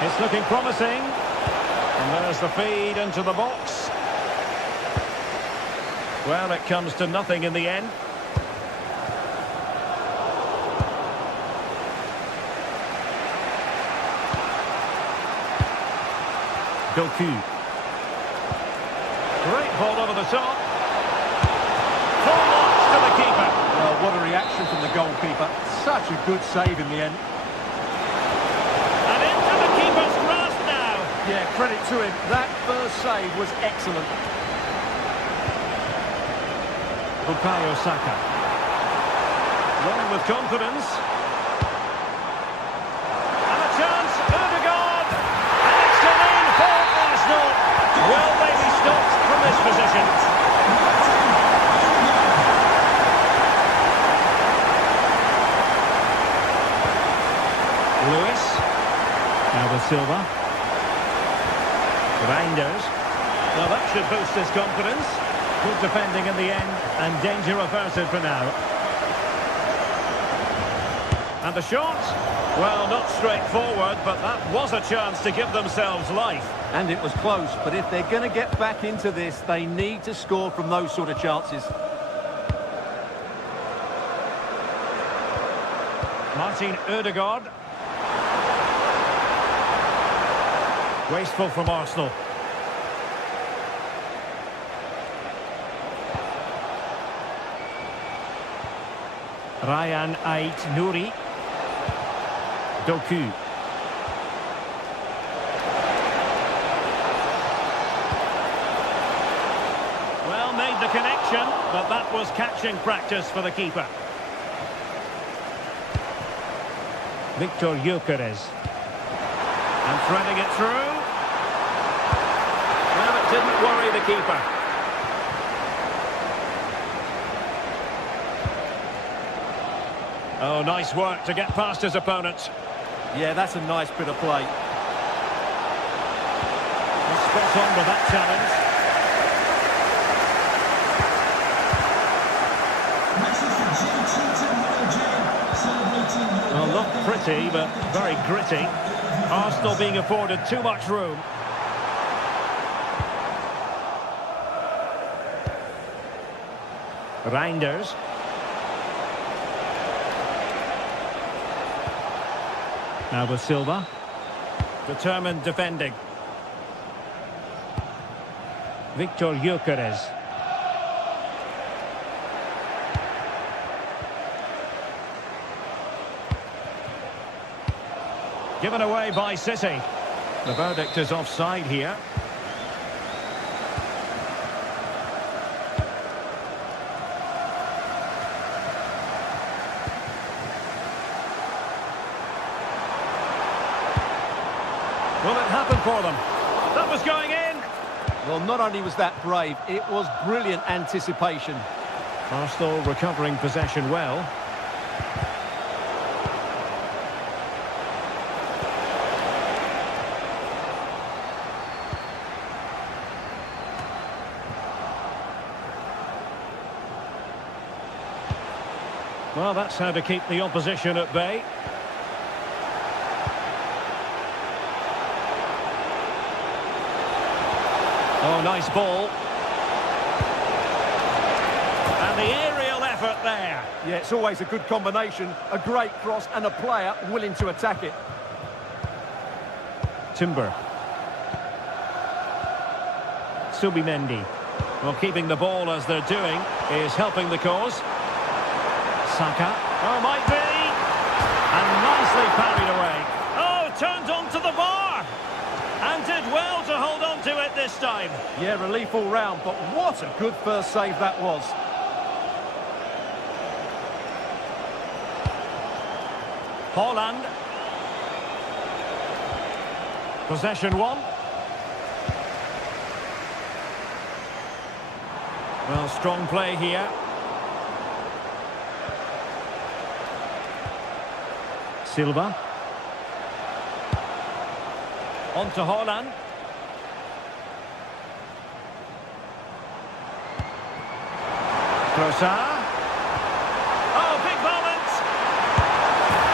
It's looking promising. And there's the feed into the box. Well, it comes to nothing in the end. Doku. Great ball over the top. Full marks to the keeper. Well, what a reaction from the goalkeeper. Such a good save in the end. And into the keeper's grasp now. Yeah, credit to him. That first save was excellent. Bukayo Saka. Running with confidence. And a chance. Ødegaard. And it's an in for Arsenal. Will they be stopped from this position? Lewis. Now with Silva. Reinders. Well, that should boost his confidence. Good defending in the end, and danger averted for now. And the shot? Well, not straightforward, but that was a chance to give themselves life. And it was close, but if they're going to get back into this, they need to score from those sort of chances. Martin Ødegaard. Wasteful from Arsenal. Ryan Ait-Nouri. Doku. Well, made the connection, but that was catching practice for the keeper. Victor Gyökeres. And threading it through. Well, it didn't worry the keeper. Oh, nice work to get past his opponent. Yeah, that's a nice bit of play. He's spot on with that challenge. Message for pretty, but very gritty. Arsenal being afforded too much room. Reinders. Now with Silva. Determined defending. Victor Gyökeres. Given away by City. The verdict is offside here. Will it happen for them? That was going in. Well, not only was that brave, it was brilliant anticipation. Arsenal recovering possession well. Well, that's how to keep the opposition at bay. Oh, nice ball. And the aerial effort there. Yeah, it's always a good combination. A great cross and a player willing to attack it. Timber. Subimendi. Well, keeping the ball as they're doing is helping the cause. Saka. Oh, might be. And nicely parried away. Oh, turned onto the bar. And did well to hold on to it this time. Yeah, relief all round, but what a good first save that was. Haaland. Possession one. Well, strong play here. Silva. On to Haaland. Trossard. Oh, big moment!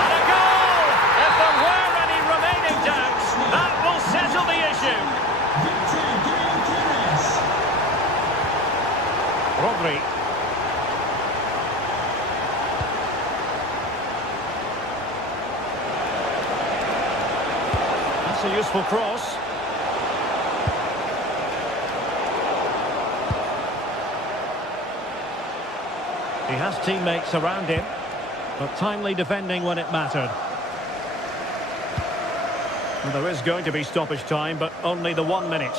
And a goal! If there were any remaining doubts, that will settle the issue. Rodri. That's a useful cross. He has teammates around him, but timely defending when it mattered. And there is going to be stoppage time, but only the 1 minute.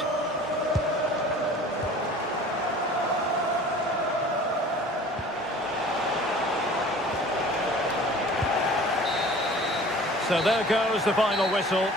So there goes the final whistle.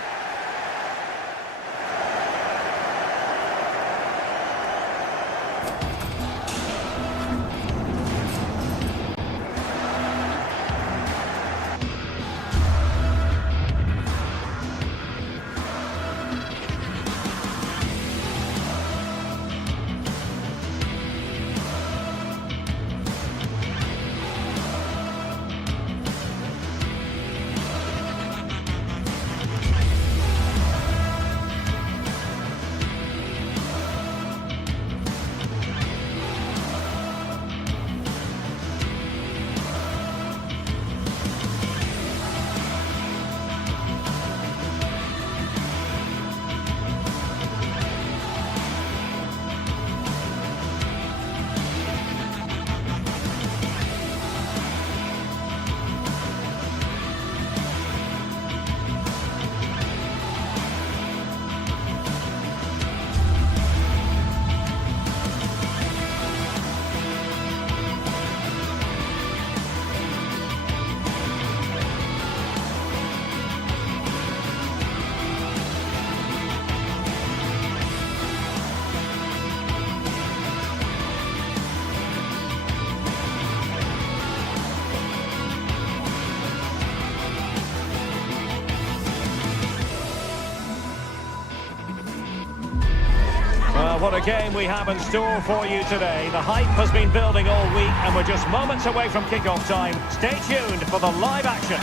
What a game we have in store for you today. The hype has been building all week and we're just moments away from kick-off time. Stay tuned for the live action.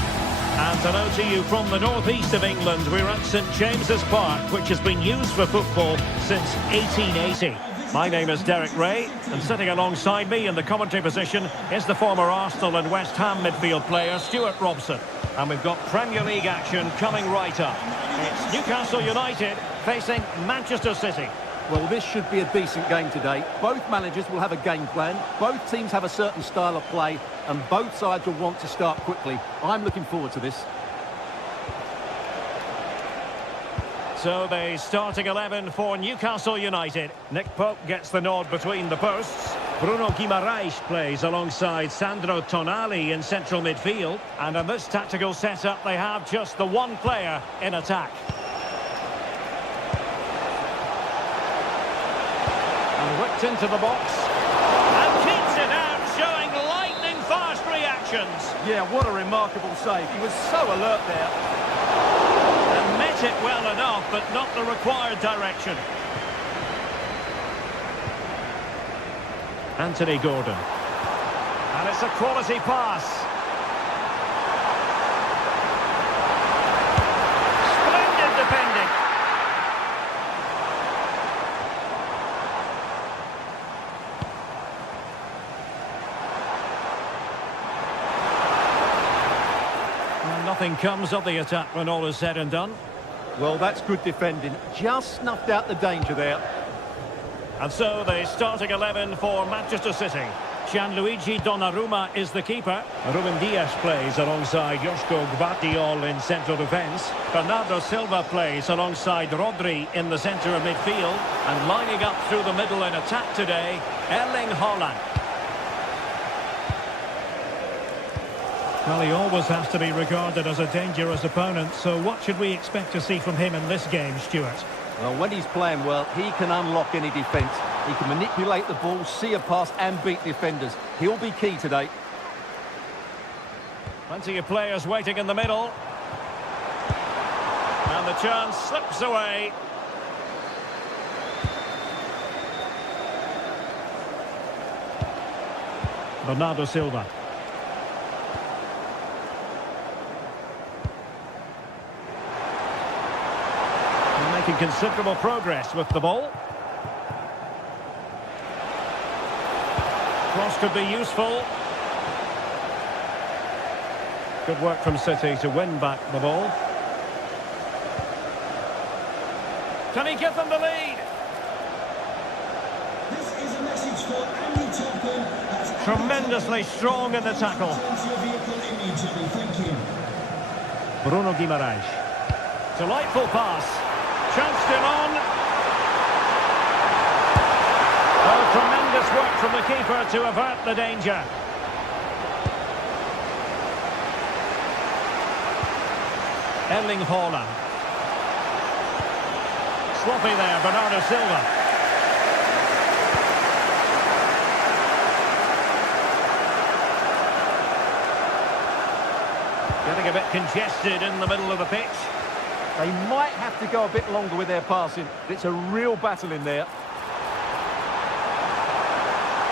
And to know to you from the northeast of England, we're at St James's Park, which has been used for football since 1880. My name is Derek Ray, and sitting alongside me in the commentary position is the former Arsenal and West Ham midfield player, Stuart Robson. And we've got Premier League action coming right up. It's Newcastle United facing Manchester City. Well, this should be a decent game today. Both managers will have a game plan. Both teams have a certain style of play, and both sides will want to start quickly. I'm looking forward to this. So the starting 11 for Newcastle United. Nick Pope gets the nod between the posts. Bruno Guimaraes plays alongside Sandro Tonali in central midfield. And in this tactical setup, they have just the one player in attack. And whipped into the box. And keeps it out, showing lightning-fast reactions. Yeah, what a remarkable save. He was so alert there. And met it well enough, but not the required direction. Anthony Gordon. And it's a quality pass. Splendid defending. And nothing comes of the attack when all is said and done. Well, that's good defending. Just snuffed out the danger there. And so the starting 11 for Manchester City. Gianluigi Donnarumma is the keeper. Ruben Dias plays alongside Joško Gvardiol in central defence. Bernardo Silva plays alongside Rodri in the centre of midfield. And lining up through the middle in attack today, Erling Haaland. Well, he always has to be regarded as a dangerous opponent, so what should we expect to see from him in this game, Stuart? Well, when he's playing well, he can unlock any defence. He can manipulate the ball, see a pass and beat defenders. He'll be key today. Plenty of players waiting in the middle. And the chance slips away. Bernardo Silva. Making considerable progress with the ball. Cross could be useful. Good work from City to win back the ball. Can he give them the lead? This is a message for Andy Toppin. Tremendously strong in the tackle. Thank you. Bruno Guimaraes. Delightful pass. Chanced him on. Oh, tremendous work from the keeper to avert the danger. Erling Haaland. Sloppy there, Bernardo Silva. Getting a bit congested in the middle of the pitch. They might have to go a bit longer with their passing. It's a real battle in there.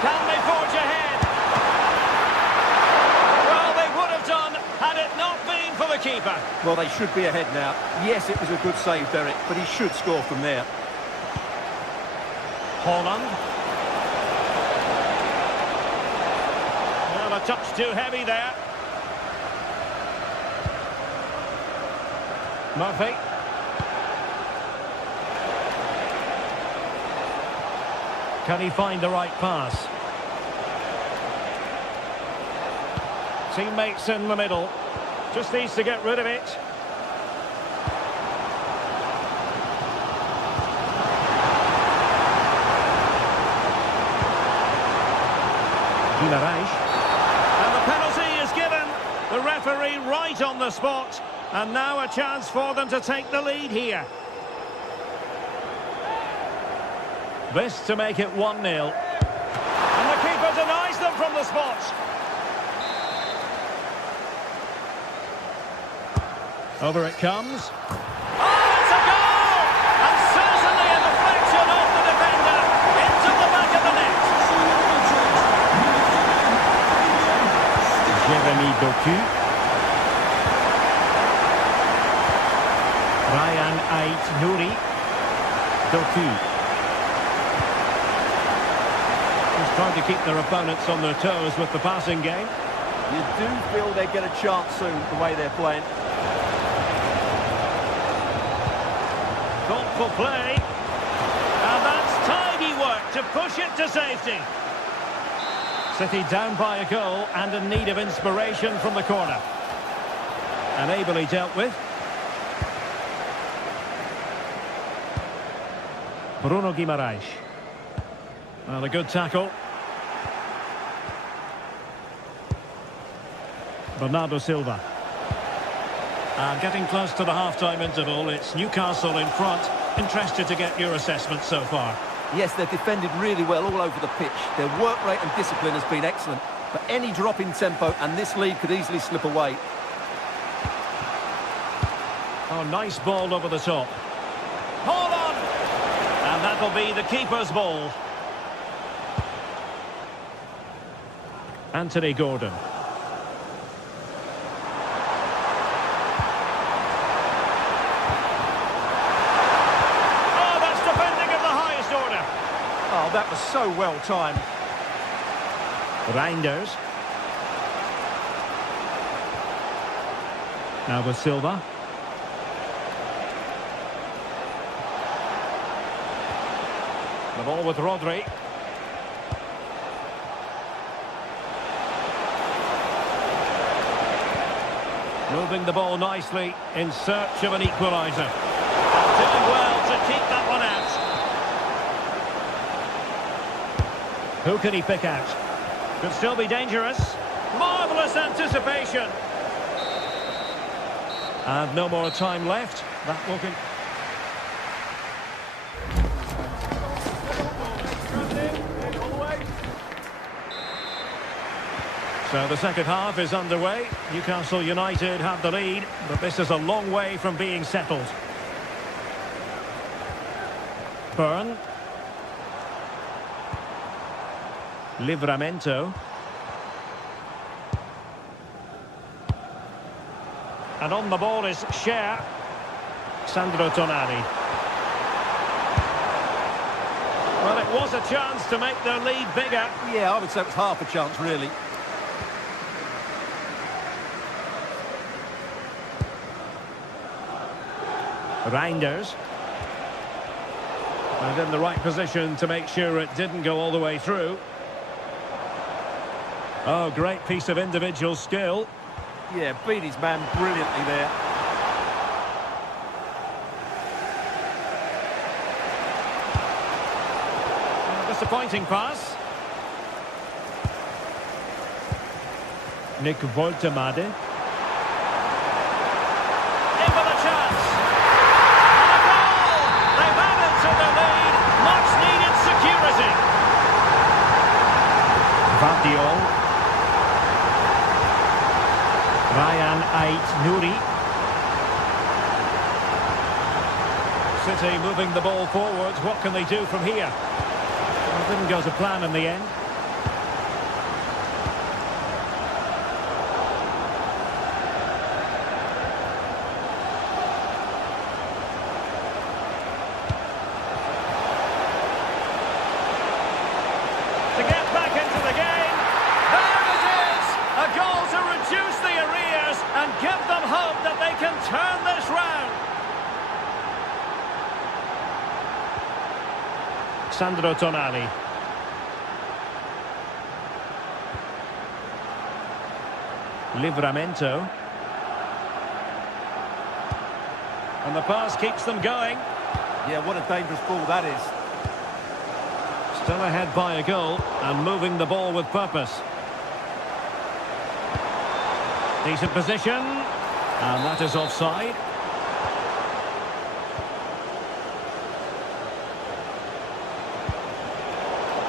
Can they forge ahead? Well, they would have done had it not been for the keeper. Well, they should be ahead now. Yes, it was a good save, Derek, but he should score from there. Haaland. Well, a touch too heavy there. Murphy. Can he find the right pass? Teammates in the middle. Just needs to get rid of it. Guimaraes. And the penalty is given. The referee right on the spot. And now a chance for them to take the lead here. This to make it 1-0. And the keeper denies them from the spot. Over it comes. Oh, it's a goal! And certainly a deflection off the defender into the back of the net. Jeremy Doku. Ryan Ait-Nouri. Doku. He's trying to keep their opponents on their toes with the passing game. You do feel they get a chance soon, the way they're playing. Thoughtful play. And that's tidy work to push it to safety. City down by a goal and in need of inspiration from the corner. And ably dealt with. Bruno Guimaraes. Well, a good tackle. Bernardo Silva. And getting close to the half-time interval, it's Newcastle in front. Interested to get your assessment so far. Yes, they've defended really well all over the pitch. Their work rate and discipline has been excellent. But any drop in tempo and this lead could easily slip away. Oh, nice ball over the top. Hold on! And that'll be the keeper's ball. Anthony Gordon. Oh, that's defending of the highest order. Oh, that was so well timed. Reinders. Now with Silva. The ball with Rodri. Moving the ball nicely in search of an equaliser. Doing well to keep that one out. Who can he pick out? Could still be dangerous. Marvellous anticipation. And no more time left. That will continue. So the second half is underway. Newcastle United have the lead, but this is a long way from being settled. Byrne. Livramento. And on the ball is Cher. Sandro Tonali. Well, it was a chance to make their lead bigger. Yeah, I would say it was half a chance, really. Reinders. And in the right position to make sure it didn't go all the way through. Oh, great piece of individual skill. Yeah, beat his man brilliantly there. Disappointing pass. Nick Woltemade. In for the chance. And a goal! They've added to the lead. Much needed security. Vardiol. Ryan Ait-Nouri. City moving the ball forwards. What can they do from here? Well, it didn't go to plan in the end. To get back into the game. There it is! A goal to reduce the arrears and give them hope that they can turn this round. Sandro Tonali. Livramento. And the pass keeps them going. Yeah, what a dangerous ball that is. Still ahead by a goal and moving the ball with purpose. Decent position. And that is offside.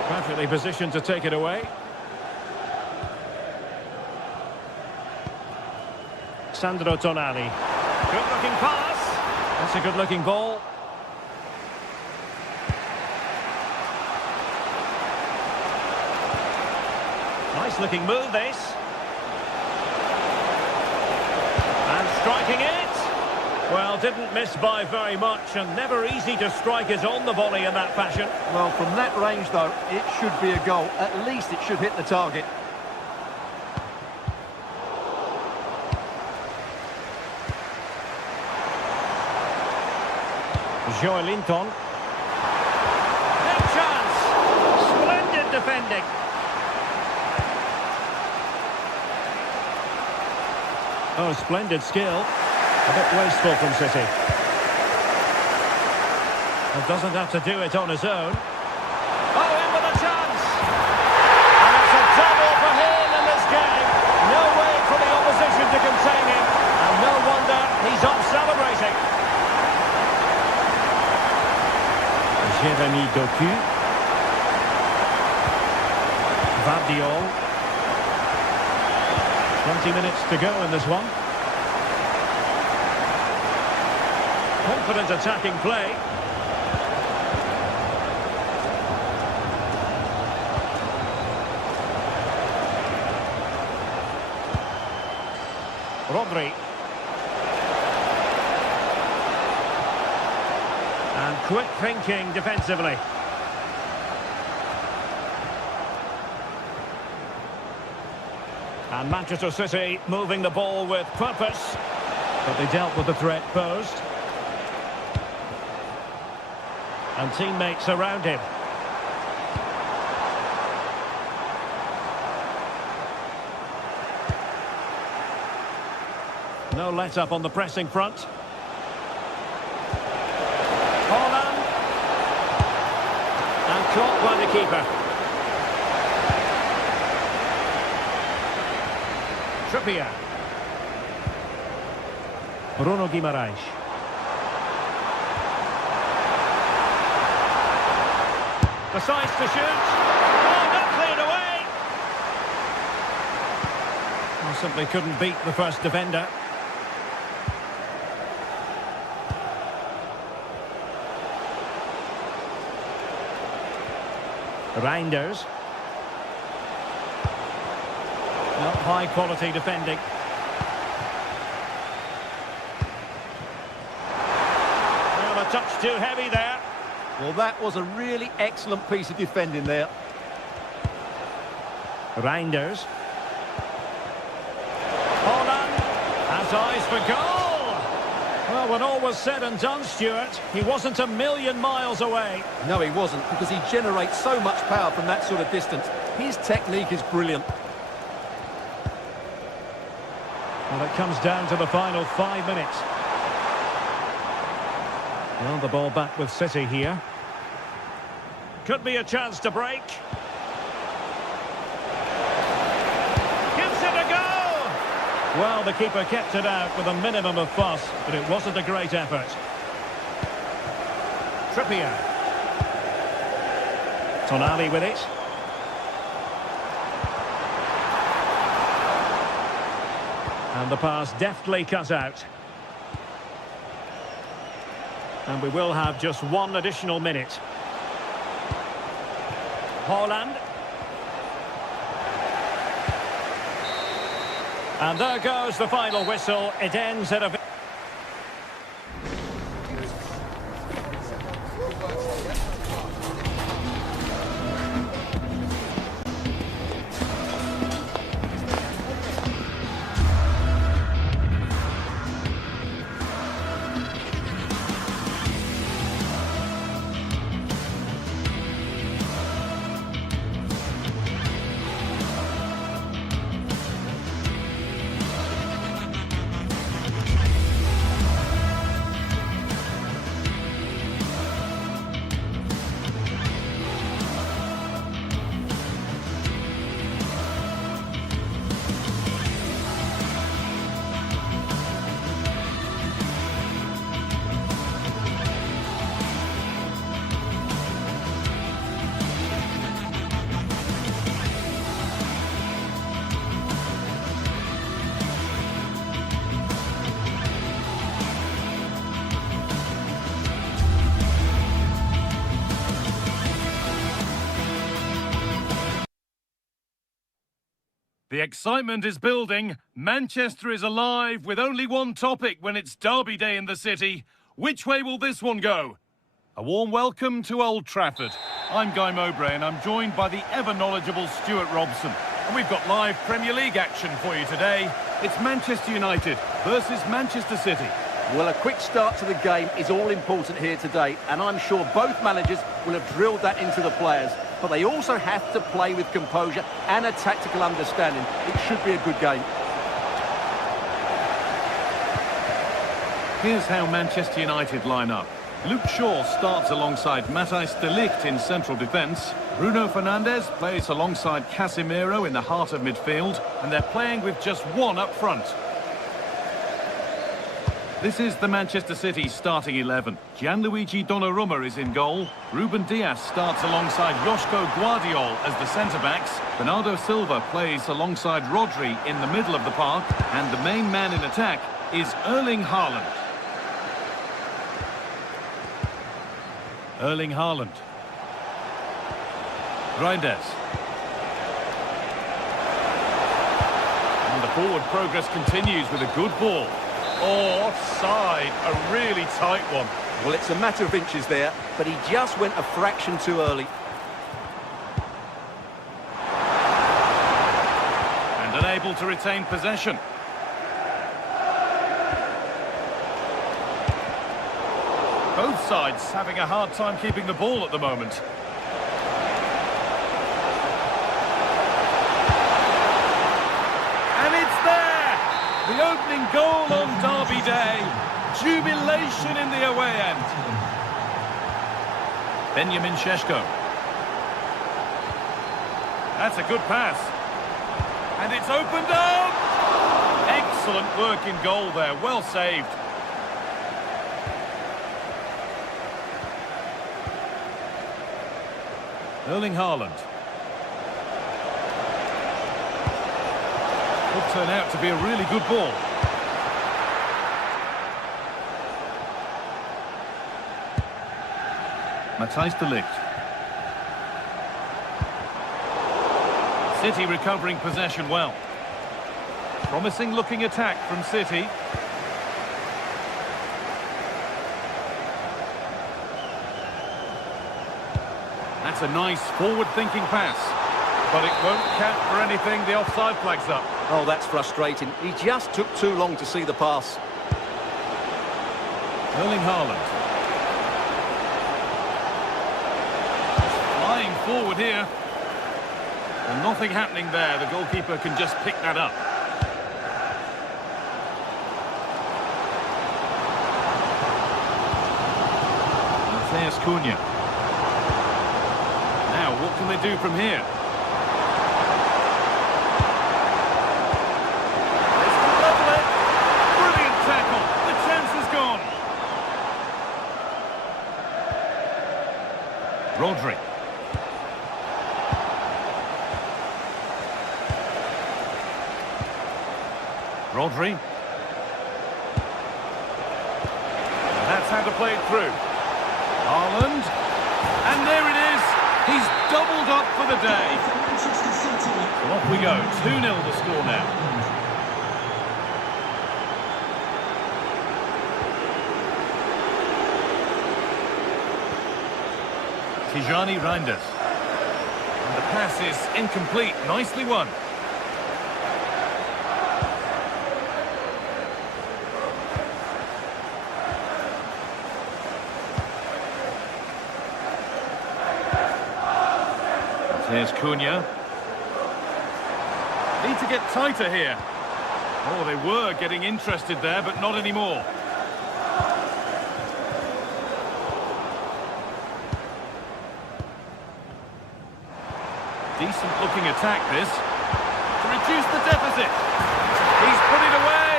Perfectly positioned to take it away. Sandro Tonali. Good looking pass. That's a good looking ball. Nice looking move this. And striking it. Well, didn't miss by very much, and never easy to strike it on the volley in that fashion. Well, from that range, though, it should be a goal. At least it should hit the target. Joelinton. Big chance. Splendid defending. Oh, splendid skill. A bit wasteful from City. Well, doesn't have to do it on his own. Oh, in with a chance! And it's a double for him in this game. No way for the opposition to contain him. And no wonder he's off celebrating. Jeremy Doku. Vardiol. 20 minutes to go in this one. Confident attacking play. Rodri. And quick thinking defensively. And Manchester City moving the ball with purpose. But they dealt with the threat posed. And teammates around him. No let-up on the pressing front. Haaland. And caught by the keeper. Trippier. Bruno Guimaraes. Decides to shoot. Oh, not cleared away. Well, simply couldn't beat the first defender. Reinders. Not high quality defending. Well, a touch too heavy there. Well, that was a really excellent piece of defending there. Reinders. Haaland has eyes for goal. Well, when all was said and done, Stuart, he wasn't a million miles away. No, he wasn't, because he generates so much power from that sort of distance. His technique is brilliant. Well, it comes down to the final 5 minutes. Well, the ball back with City here. Could be a chance to break. Gives it a go! Well, the keeper kept it out with a minimum of fuss, but it wasn't a great effort. Trippier. Tonali with it. And the pass deftly cut out. And we will have just one additional minute. Haaland. And there goes the final whistle. It ends at a... The excitement is building. Manchester is alive with only one topic when it's derby day in the city. Which way will this one go? A warm welcome to Old Trafford. I'm Guy Mowbray and I'm joined by the ever-knowledgeable Stuart Robson. And we've got live Premier League action for you today. It's Manchester United versus Manchester City. Well, a quick start to the game is all important here today, and I'm sure both managers will have drilled that into the players. But they also have to play with composure and a tactical understanding. It should be a good game. Here's how Manchester United line up. Luke Shaw starts alongside Matthijs de Ligt in central defence. Bruno Fernandes plays alongside Casemiro in the heart of midfield, and they're playing with just one up front. This is the Manchester City starting 11. Gianluigi Donnarumma is in goal. Ruben Dias starts alongside Joško Guardiol as the centre-backs. Bernardo Silva plays alongside Rodri in the middle of the park. And the main man in attack is Erling Haaland. Erling Haaland. Reinders. And the forward progress continues with a good ball. Oh, offside, a really tight one. Well, it's a matter of inches there, but he just went a fraction too early. And unable to retain possession. Both sides having a hard time keeping the ball at the moment. And it's there! The opening goal on Derby Day. Jubilation in the away end. Benjamin Šeško. That's a good pass. And it's opened up! Excellent work in goal there. Well saved. Erling Haaland. Could turn out to be a really good ball. Matthijs de Ligt. City recovering possession well. Promising looking attack from City. That's a nice forward-thinking pass. But it won't count for anything. The offside flag's up. Oh, that's frustrating. He just took too long to see the pass. Erling Haaland. Flying forward here. And nothing happening there. The goalkeeper can just pick that up. Matheus Cunha. Now, what can they do from here? Rodri. Rodri. And that's how to play it through. Haaland. And there it is. He's doubled up for the day. So off we go. 2-0 the score now. Tijani Reinders. And the pass is incomplete. Nicely won. There's Cunha. Need to get tighter here. Oh, they were getting interested there, but not anymore. Decent looking attack this, to reduce the deficit. He's put it away,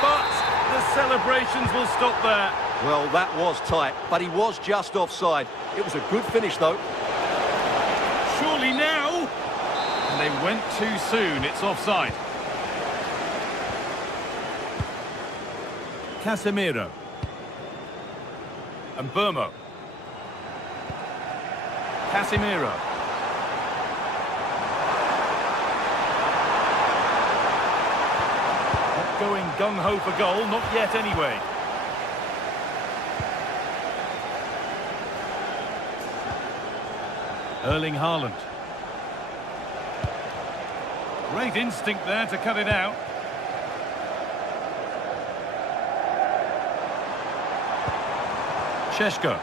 but the celebrations will stop there. Well, that was tight, but he was just offside. It was a good finish, though. Surely now. And they went too soon. It's offside. Casemiro. And Burmo. Casemiro. going gung-ho for goal, not yet anyway. Erling Haaland. Great instinct there to cut it out. Šeško.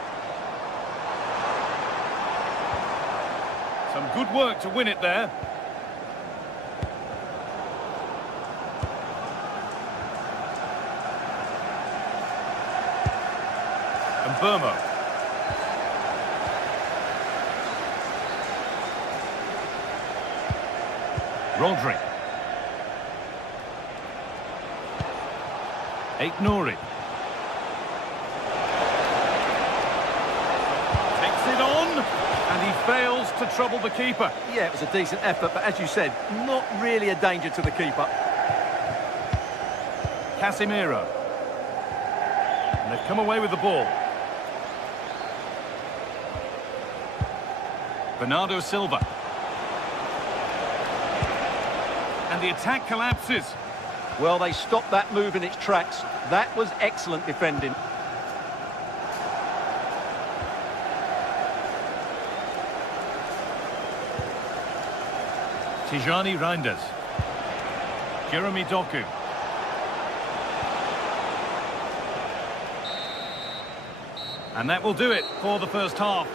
Some good work to win it there. And Burmo. Rodri. Aït-Nouri. Takes it on, and he fails to trouble the keeper. Yeah, it was a decent effort, but as you said, not really a danger to the keeper. Casemiro. And they've come away with the ball. Bernardo Silva. And the attack collapses. Well, they stopped that move in its tracks. That was excellent defending. Tijani Reinders. Jeremy Doku. And that will do it for the first half.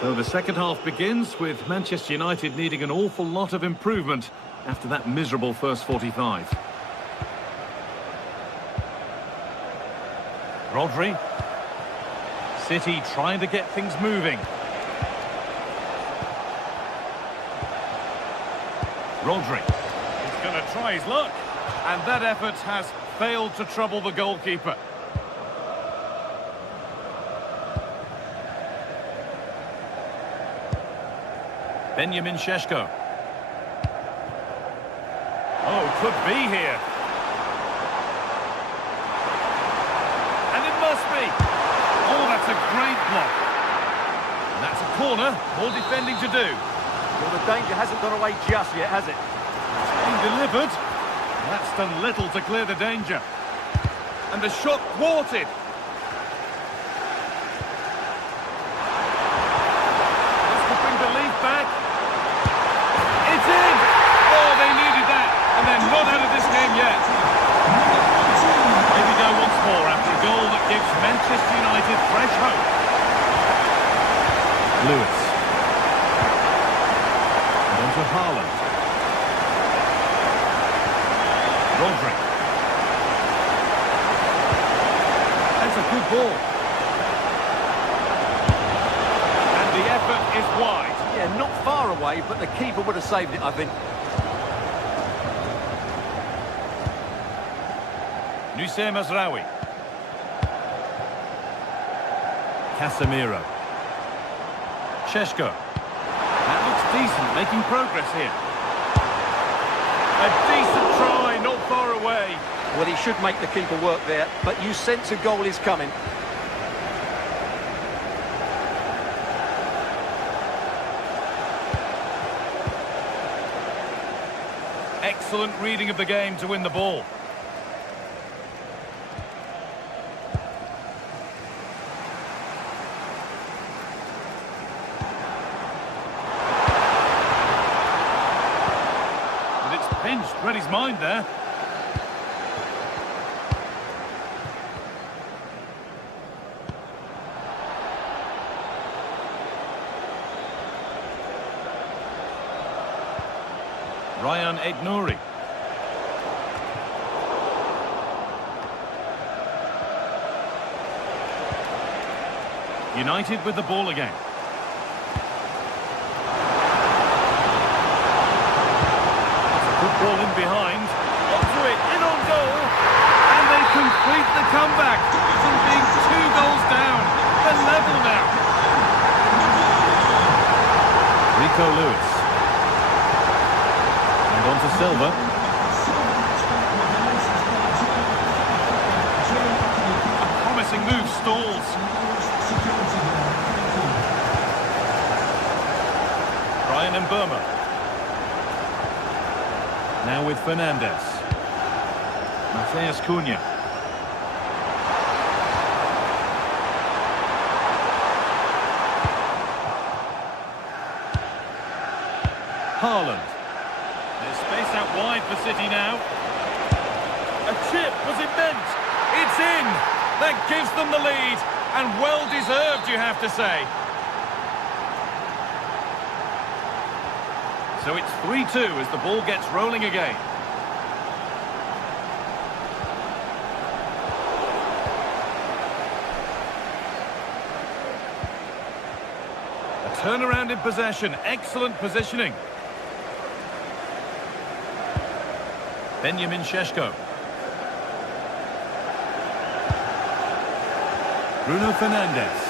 So the second half begins with Manchester United needing an awful lot of improvement after that miserable first 45. Rodri. City trying to get things moving. Rodri. He's going to try his luck. And that effort has failed to trouble the goalkeeper. Benjamin Šeško. Oh, could be here. And it must be. Oh, that's a great block. And that's a corner. More defending to do. Well, the danger hasn't gone away just yet, has it? It's been delivered. That's done little to clear the danger. And the shot thwarted. This could bring belief back. It's in! Oh, they needed that. And they're not out of this game yet. Here we go once more after a goal that gives Manchester United fresh hope. Lewis. And on to Haaland. Rodri. That's a good ball. And the effort is wide. Yeah, not far away, but the keeper would have saved it, I think. Noussair Mazraoui. Casemiro. Šeško. That looks decent, making progress here. A decent try, not far away. Well, he should make the keeper work there, but you sense a goal is coming. Excellent reading of the game to win the ball. And it's pinched, read his mind there. Ryan Aït-Nouri. United with the ball again. It's a good ball in behind. Onto it, in on goal. And they complete the comeback from being 2 goals down. They're level now. Rico Lewis. And on to Silva. A promising move stalls. Brian Mbeumo. Now with Fernandez. Mateus Cunha. Haaland. There's space out wide for City now. A chip, was it meant? It's in! That gives them the lead, and well deserved, you have to say. So it's 3-2 as the ball gets rolling again. A turnaround in possession, excellent positioning. Benjamin Šeško. Bruno Fernandes.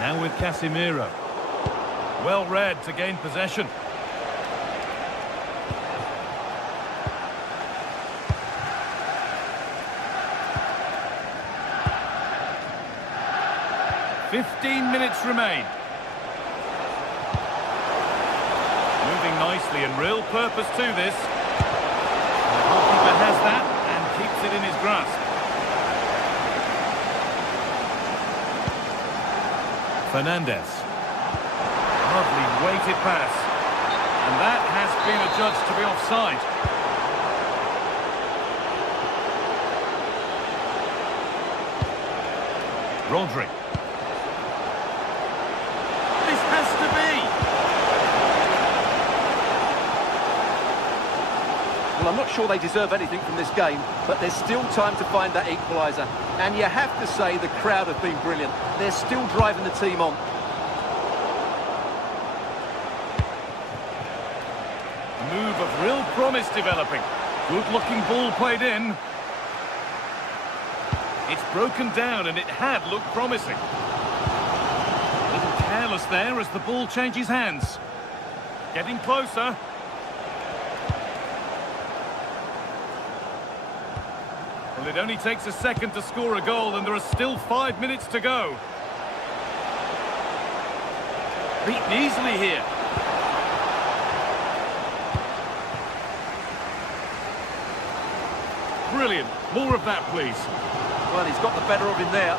Now with Casemiro. Well read to gain possession. "15 minutes remain. Moving nicely and real purpose to this. The goalkeeper has that and keeps it in his grasp. Fernandes. Lovely weighted pass. And that has been adjudged to be offside. Rodri. This has to be. Well, I'm not sure they deserve anything from this game, but there's still time to find that equaliser. And you have to say the crowd have been brilliant. They're still driving the team on. A move of real promise developing. Good-looking ball played in. It's broken down and it had looked promising. A little careless there as the ball changes hands. Getting closer. Well, it only takes a second to score a goal and there are still 5 minutes to go. Beaten easily here. Brilliant. More of that, please. Well, he's got the better of him there.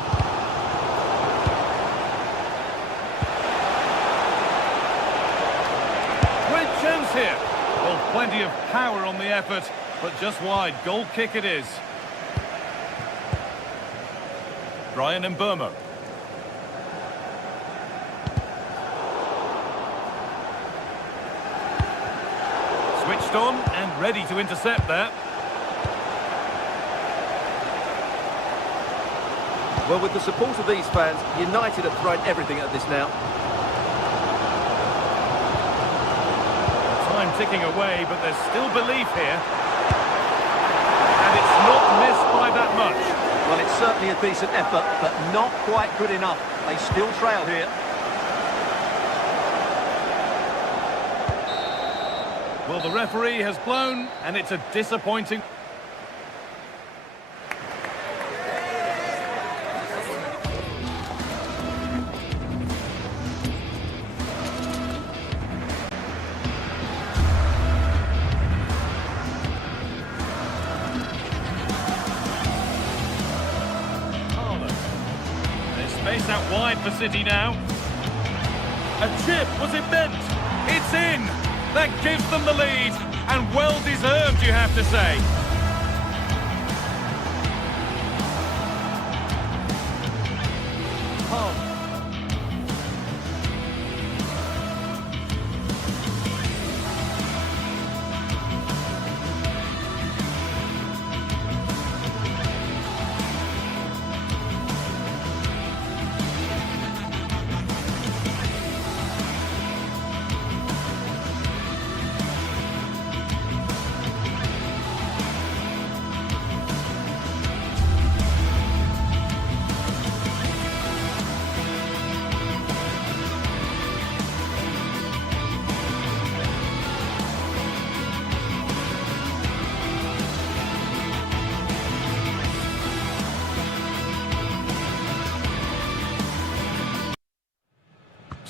Great chance here. Well, plenty of power on the effort, but just wide. Goal kick it is. Brian Mbeumo. Switched on and ready to intercept there. Well, with the support of these fans, United have thrown everything at this now. Time ticking away, but there's still belief here. And it's not missed by that much. Well, it's certainly a decent effort, but not quite good enough. They still trail here. Well, the referee has blown, and it's a disappointing... Space out wide for City now. A chip, was it meant? It's in! That gives them the lead, and well deserved, you have to say.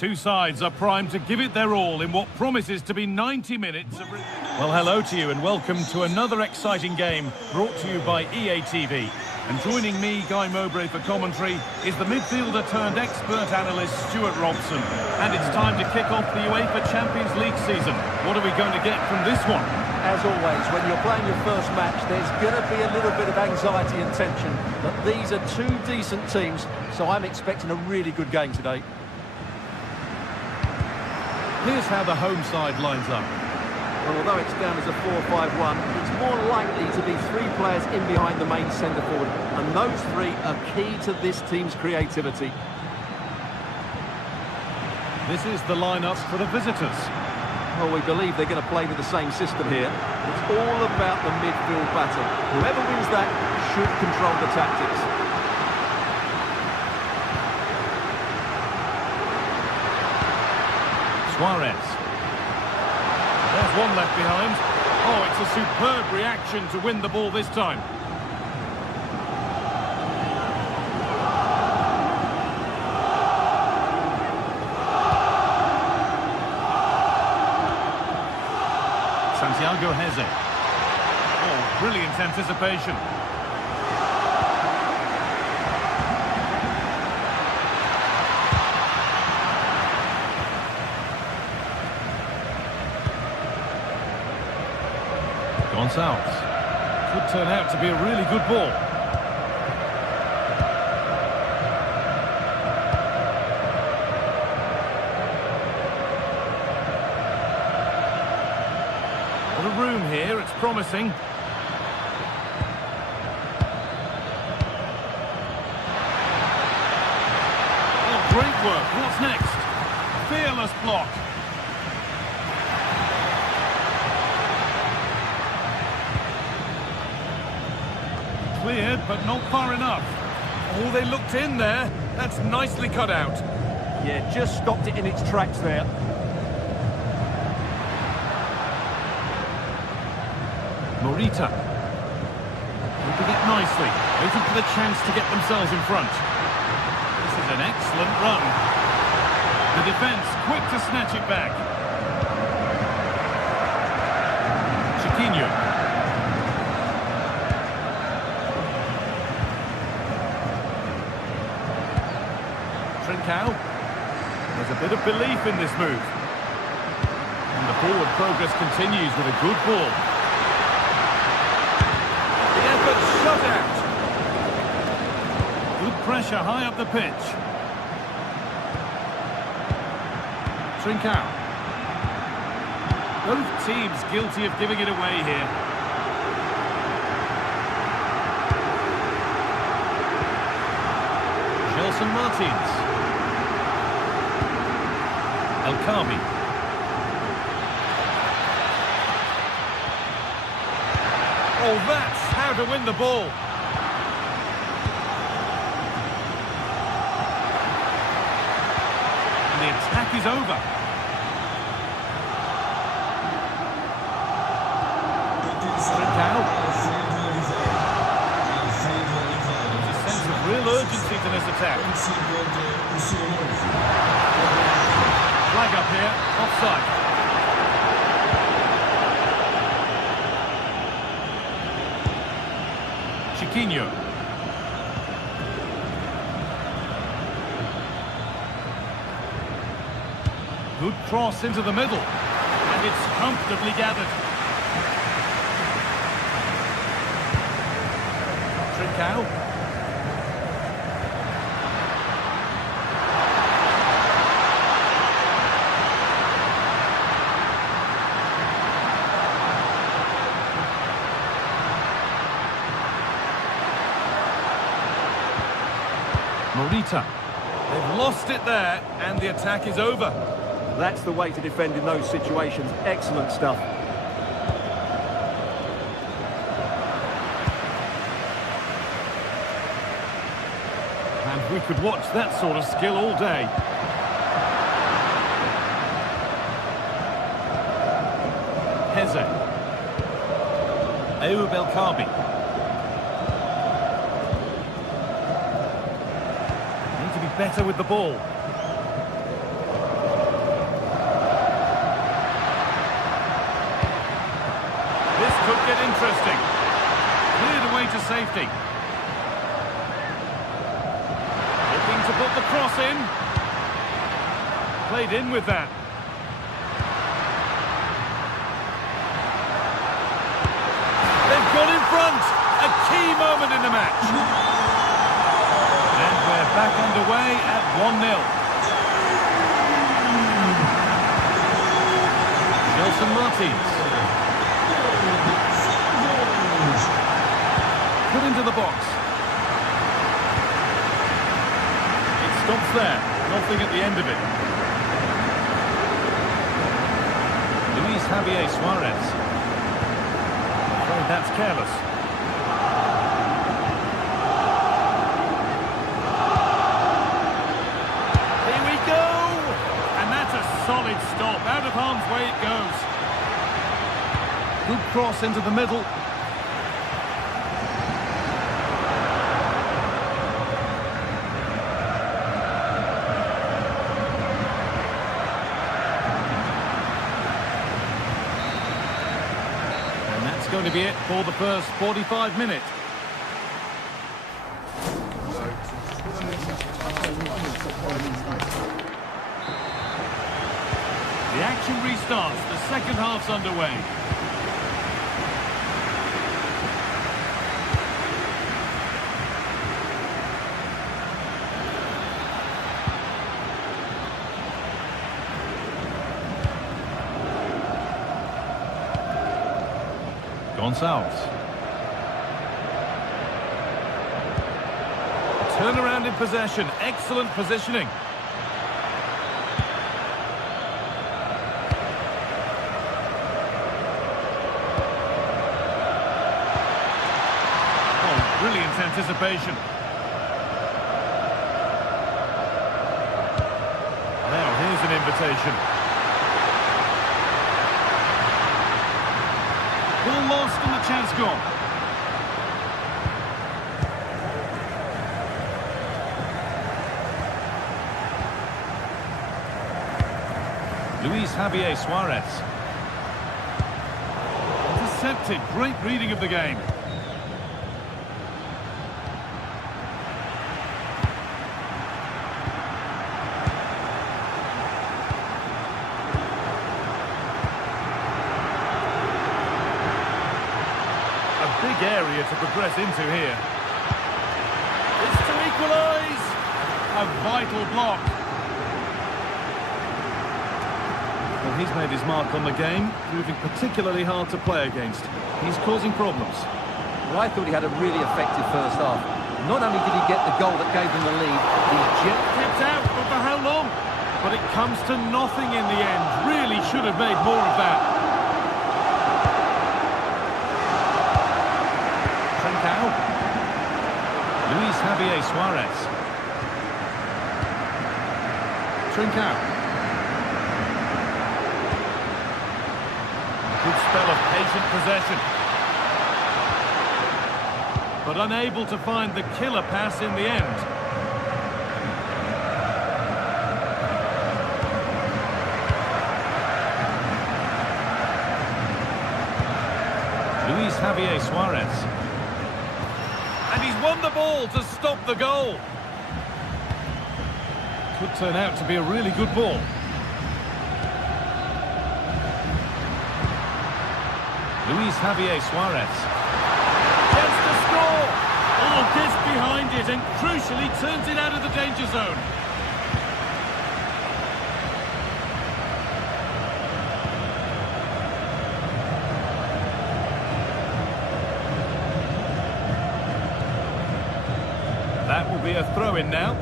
Two sides are primed to give it their all in what promises to be 90 minutes of... Well, hello to you and welcome to another exciting game brought to you by EA TV. And joining me, Guy Mowbray, for commentary is the midfielder-turned-expert analyst Stuart Robson. And it's time to kick off the UEFA Champions League season. What are we going to get from this one? As always, when you're playing your first match, there's going to be a little bit of anxiety and tension. But these are two decent teams, so I'm expecting a really good game today. Here's how the home side lines up. Well, although it's down as a 4-5-1, it's more likely to be three players in behind the main centre-forward. And those three are key to this team's creativity. This is the lineup for the visitors. Well, we believe they're going to play with the same system here. It's all about the midfield battle. Whoever wins that should control the tactics. Suarez. There's one left behind. Oh, it's a superb reaction to win the ball this time. Santiago Heze. Oh, brilliant anticipation. Gonçalves. Could turn out to be a really good ball. A room here, it's promising. Oh, great work. What's next? Fearless block. Cleared, but not far enough. Oh, they looked in there. That's nicely cut out. Yeah, just stopped it in its tracks there. Morita. Moving it nicely, waiting for the chance to get themselves in front. This is an excellent run. The defence quick to snatch it back. Chiquinho. Trincao. There's a bit of belief in this move. And the forward progress continues with a good ball. Shut out. Good pressure high up the pitch. Trincao. Both teams guilty of giving it away here. Gelson Martins. El Khabi. Oh, that's how to win the ball. And the attack is over. Trincao. There's a sense of real urgency to this attack. Flag up here, offside. Chiquinho. Good cross into the middle. And it's comfortably gathered. Trincao. Morita. They've lost it there, and the attack is over. That's the way to defend in those situations. Excellent stuff. And we could watch that sort of skill all day. Heze. Ayoub El Khabi. Need to be better with the ball. safety. Looking to put the cross in. Played in with that. They've got in front. A key moment in the match. And we're back underway at 1-0. Nelson Martins. Put into the box. It stops there. Nothing at the end of it. Luis Javier Suarez. I'm afraid that's careless. Here we go! And that's a solid stop. Out of harm's way it goes. Good cross into the middle. And that's going to be it for the first 45 minutes. The action restarts. The second half's underway. Gonçalves. Turnaround in possession. Excellent positioning. Brilliant anticipation. Now, here's an invitation. Ball lost and the chance gone. Luis Javier Suarez. Intercepted. Great reading of the game. Big area to progress into here. It's to equalise. A vital block. Well, he's made his mark on the game, proving particularly hard to play against. He's causing problems. Well, I thought he had a really effective first half. Not only did he get the goal that gave them the lead, he just kept out, but for how long? But it comes to nothing in the end. Really should have made more of that. Luis Javier Suarez. Trincao. Good spell of patient possession. But unable to find the killer pass in the end. Luis Javier Suarez. And he's won the ball to stop the goal. Could turn out to be a really good ball. Luis Javier Suarez. Chance to score. Oh, gets behind it and crucially turns it out of the danger zone. That will be a throw-in now.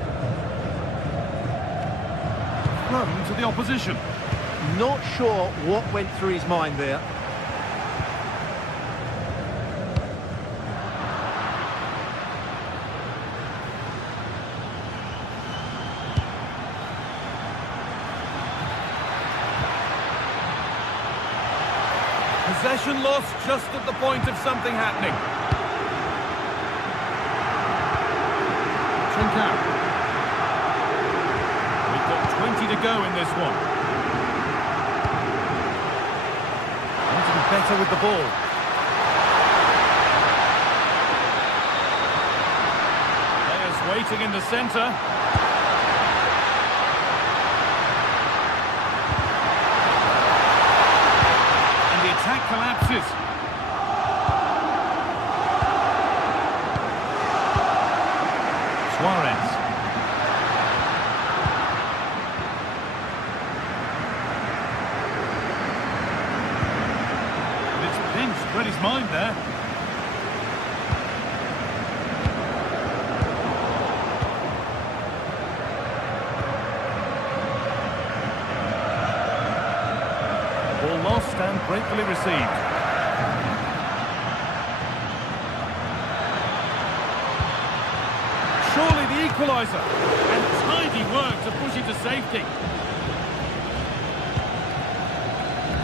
Thrown to the opposition. not sure what went through his mind there. Possession lost just at the point of something happening. Trincao. We've got 20 to go in this one. Want to be better with the ball. waiting in the centre. And the attack collapses. Suarez. And it's pinched, read his mind there. Ball lost and gratefully received. Surely the equaliser. And tidy work to push it to safety.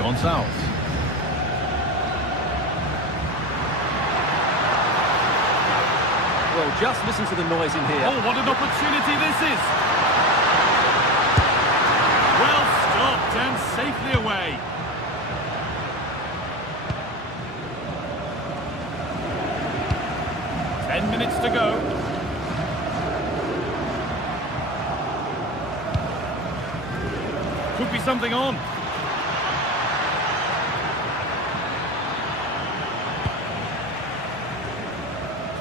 Gonzalez. Well, just listen to the noise in here. Oh, what an opportunity this is. Well stopped and safely away. Ten minutes to go. Could be something on.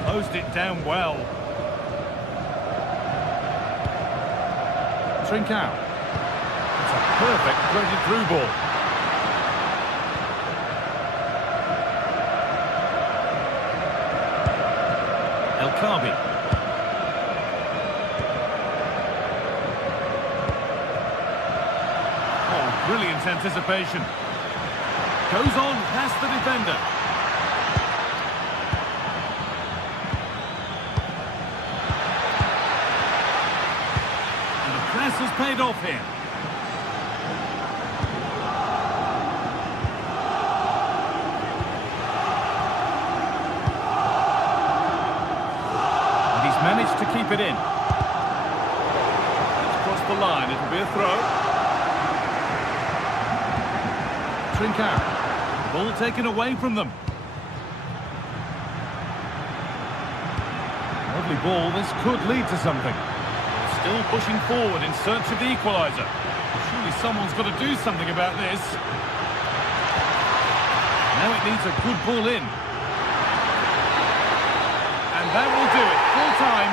Closed it down well. Trincao. It's a perfect threaded through ball. El Kabi. Oh, brilliant anticipation. Goes on past the defender. And the press has paid off here. Managed to keep it in. It's crossed the line, it'll be a throw. Trincao. Ball taken away from them. Lovely ball, this could lead to something. Still pushing forward in search of the equaliser. Surely someone's got to do something about this. Now it needs a good ball in. And that will do it. Full time.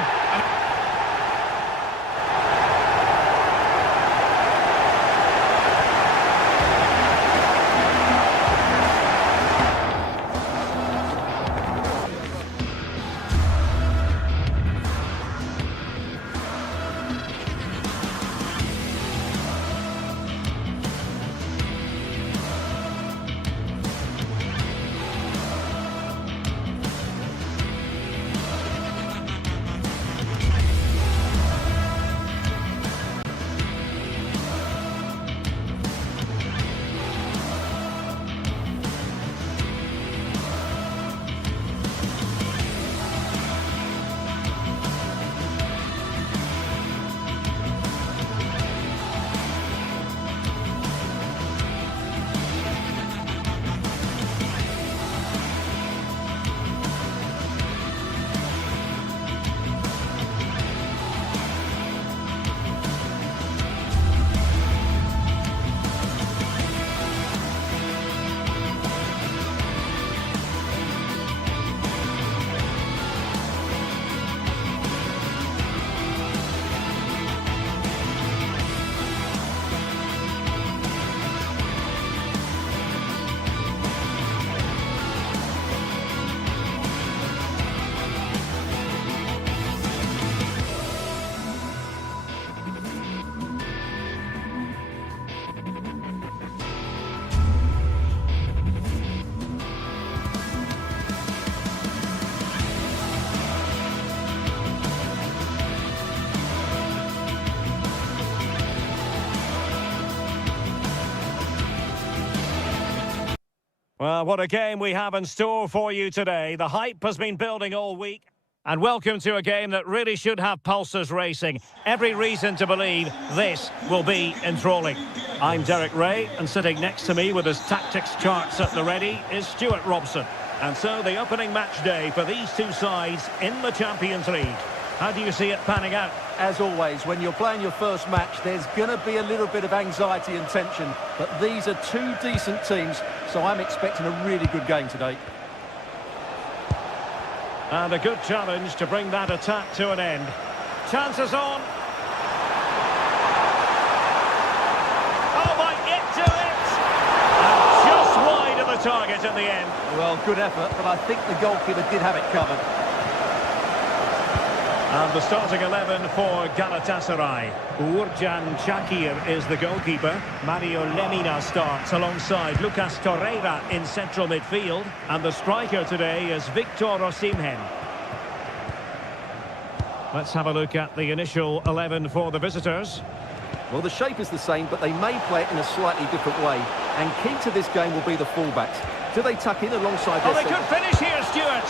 Well, what a game we have in store for you today. The hype has been building all week. And welcome to a game that really should have pulses racing. Every reason to believe this will be enthralling. I'm Derek Ray, and sitting next to me with his tactics charts at the ready is Stuart Robson. And so the opening match day for these two sides in the Champions League. How do you see it panning out? As always, when you're playing your first match, there's going to be a little bit of anxiety and tension. But these are two decent teams, so I'm expecting a really good game today. And a good challenge to bring that attack to an end. Chances on. Oh, might get to it! And just wide of the target in the end. Well, good effort, but I think the goalkeeper did have it covered. And the starting 11 for Galatasaray. Uğurcan Çakır is the goalkeeper. Mario Lemina starts alongside Lucas Torreira in central midfield. And the striker today is Victor Osimhen. Let's have a look at the initial 11 for the visitors. Well, the shape is the same, but they may play it in a slightly different way. And key to this game will be the fullbacks. Do they tuck in alongside Oh, their... they could finish here, Stuart.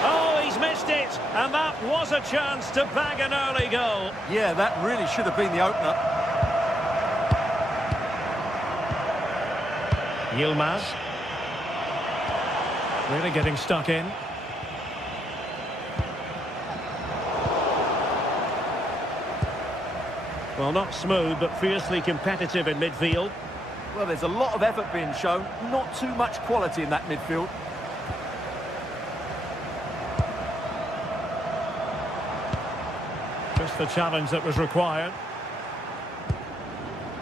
Oh, he's missed it. And that was a chance to bag an early goal. Yeah, that really should have been the opener. Yilmaz. Really getting stuck in. Well, not smooth, but fiercely competitive in midfield. Well, there's a lot of effort being shown. Not too much quality in that midfield. Just the challenge that was required.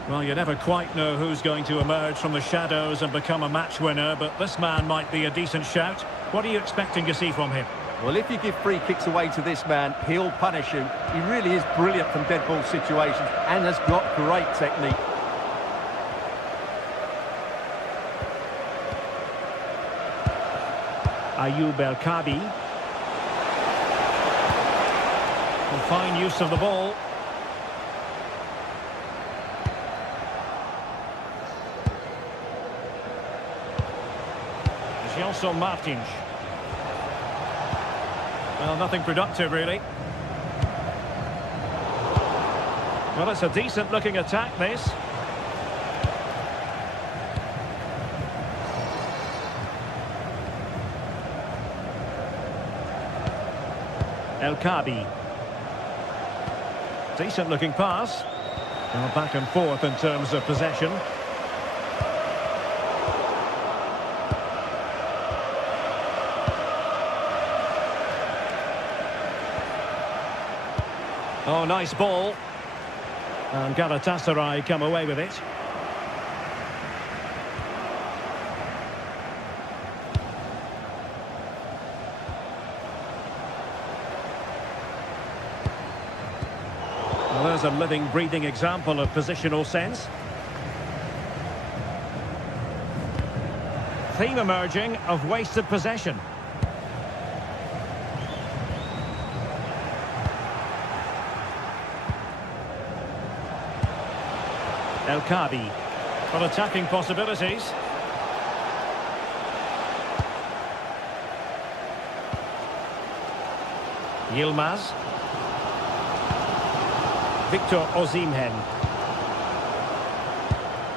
Well, you never quite know who's going to emerge from the shadows and become a match winner, but this man might be a decent shout. What are you expecting to see from him? Well, if you give free kicks away to this man, he'll punish you. He really is brilliant from dead ball situations and has got great technique. Ayoub El Kabi. Fine use of the ball. Gelson Martins. Well, nothing productive, really. Well, it's a decent-looking attack, this. El Kabi. Decent-looking pass. Well, back and forth in terms of possession. Oh, nice ball. And Galatasaray come away with it. Well, there's a living, breathing example of positional sense. Theme emerging of wasted possession. El Kabi. For attacking possibilities. Yilmaz. Victor Osimhen.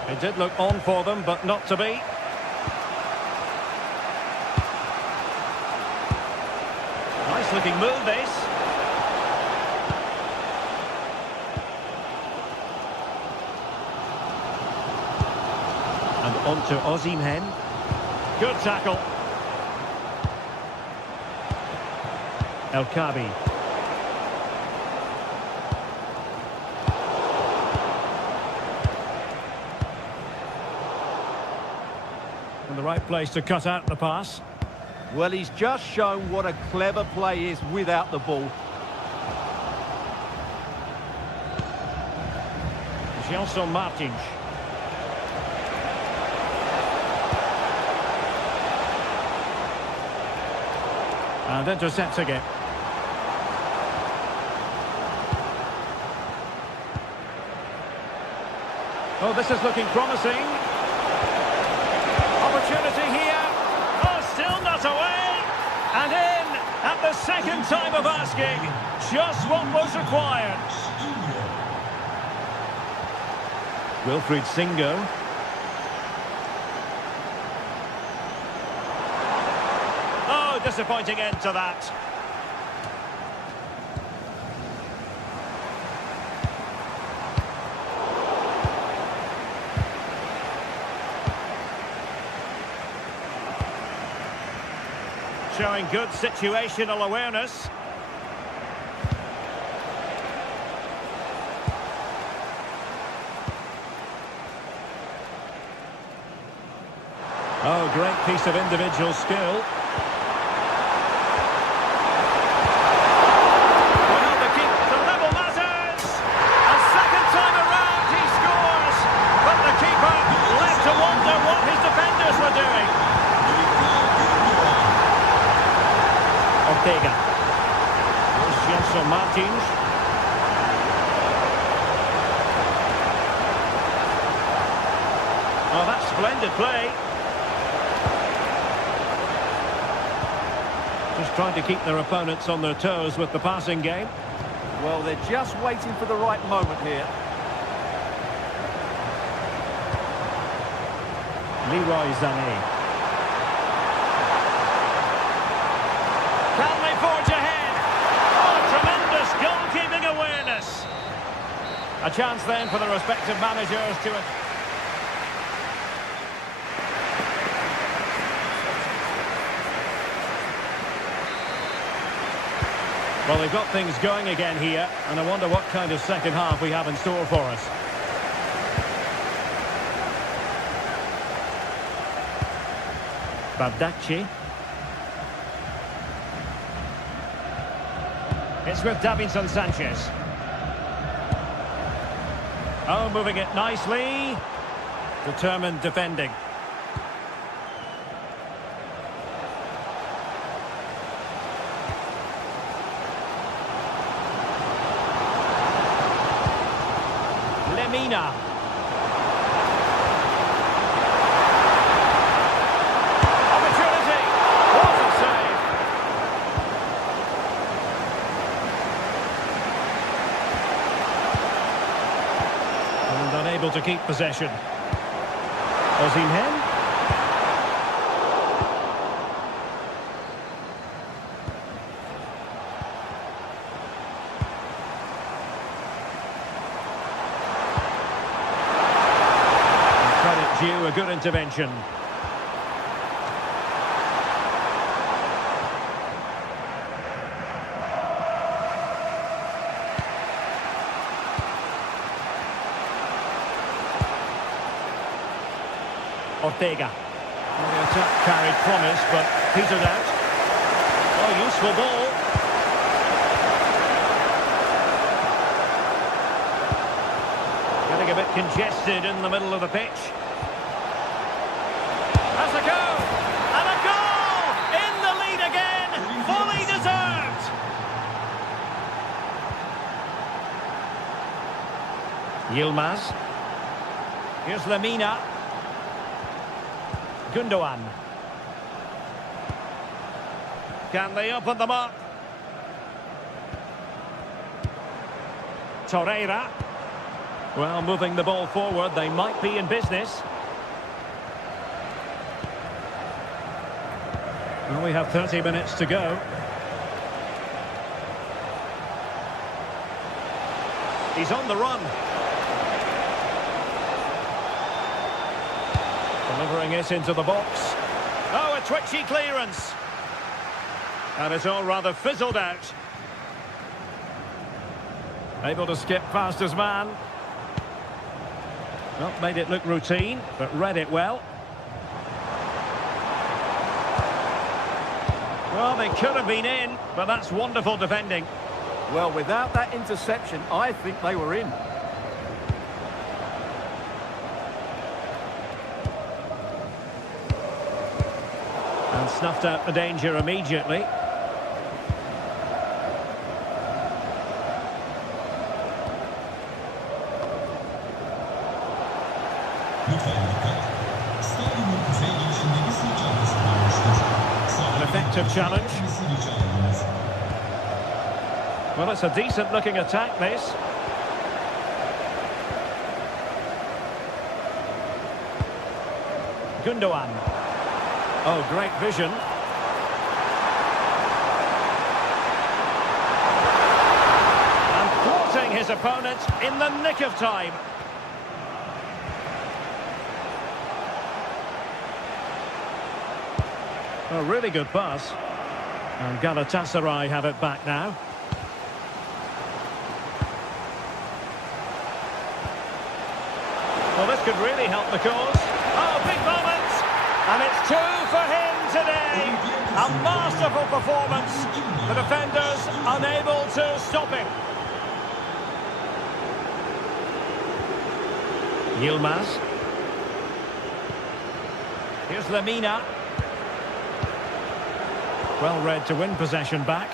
It did look on for them, but not to be. Nice looking move, this. And on to Osimhen. Good tackle. El Kabi. In the right place to cut out the pass. Well, he's just shown what a clever play is without the ball. Gelson Martins. And intercepting it. Oh, this is looking promising. Opportunity here. Oh, still not away. And in at the second time of asking. Just what was required. Wilfried Singo. Oh, disappointing end to that. showing good situational awareness. Oh, great piece of individual skill. Well, the keeper to level matters. A second time around he scores. But the keeper left to wonder what his defenders were doing. Ortega. Here's Jenson Martins. Oh, that's splendid play. Just trying to keep their opponents on their toes with the passing game. Well, they're just waiting for the right moment here. Leroy Sané. Can they forge ahead? Oh, tremendous goalkeeping awareness. A chance then for the respective managers to... Well, they've got things going again here, and I wonder what kind of second half we have in store for us. Bardacci. It's with Davinson Sanchez. Oh, moving it nicely. Determined defending. Lemina. Opportunity. What a save. And unable to keep possession. Osimhen. Due a good intervention. Ortega. Well, the attack carried promise, but petered out. Oh, useful ball. Getting a bit congested in the middle of the pitch. Has a go! And a goal! In the lead again! Fully deserved! Yilmaz. Here's Lemina. Gundogan. Can they open them up? Torreira. Well, moving the ball forward, they might be in business. Well, we have 30 minutes to go. He's on the run. Delivering it into the box. Oh, a twitchy clearance. And it's all rather fizzled out. Able to skip past his man. Well, made it look routine, but read it well. Well, they could have been in, but that's wonderful defending. Well, without that interception, I think they were in. And snuffed out the danger immediately. An effective challenge. Well, it's a decent-looking attack, this. Gundogan. Oh, great vision. And thwarting his opponent in the nick of time. A really good pass. And Galatasaray have it back now. Well, this could really help the cause. Oh, big moment! And it's 2 for him today. A masterful performance. The defenders unable to stop him. Yilmaz. Here's Lemina. Well read to win possession back.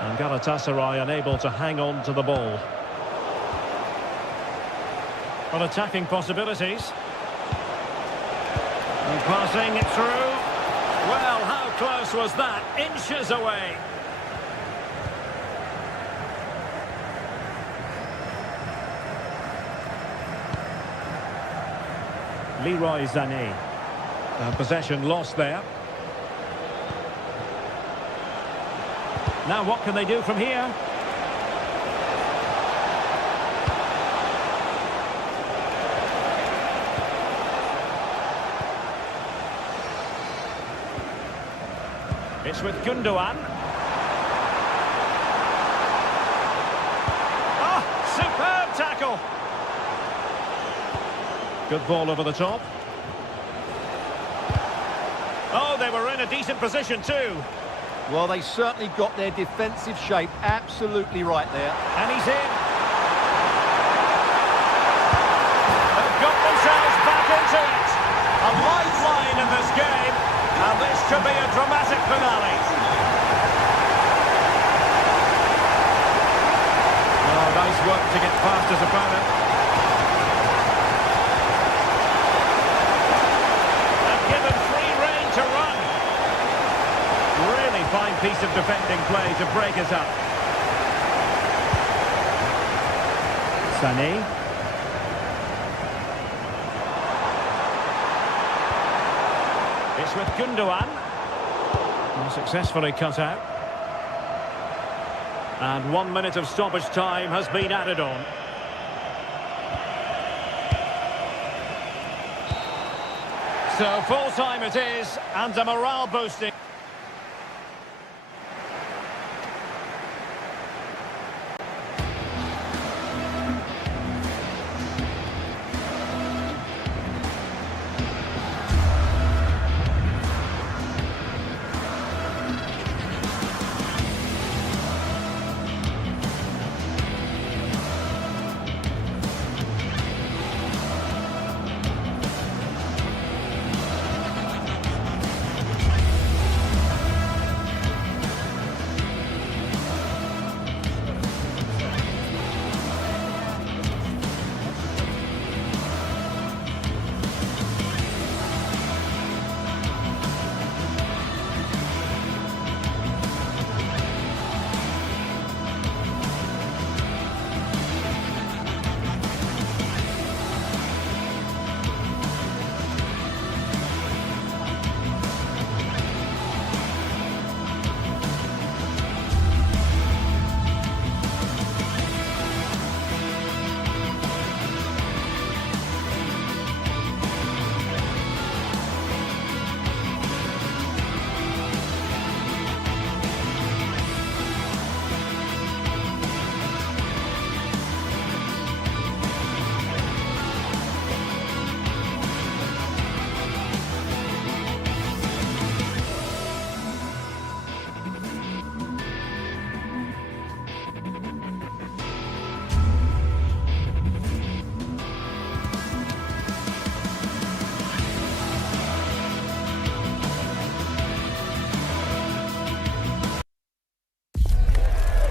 And Galatasaray unable to hang on to the ball. On attacking possibilities. And passing it through. Well, how close was that? Inches away. Leroy Sané. Possession lost there. Now what can they do from here? It's with Gundogan. Oh, superb tackle. Good ball over the top. Oh, they were in a decent position too. Well, they certainly got their defensive shape absolutely right there. And he's in. They've got themselves back into it. A lifeline in this game. And this could be a dramatic finale. Oh, nice work to get past his opponent. And given free rein to run. Really fine piece of defending play to break us up. Sané. It's with Gundogan. Successfully cut out. And 1 minute of stoppage time has been added on. So full time it is, and a morale boosting.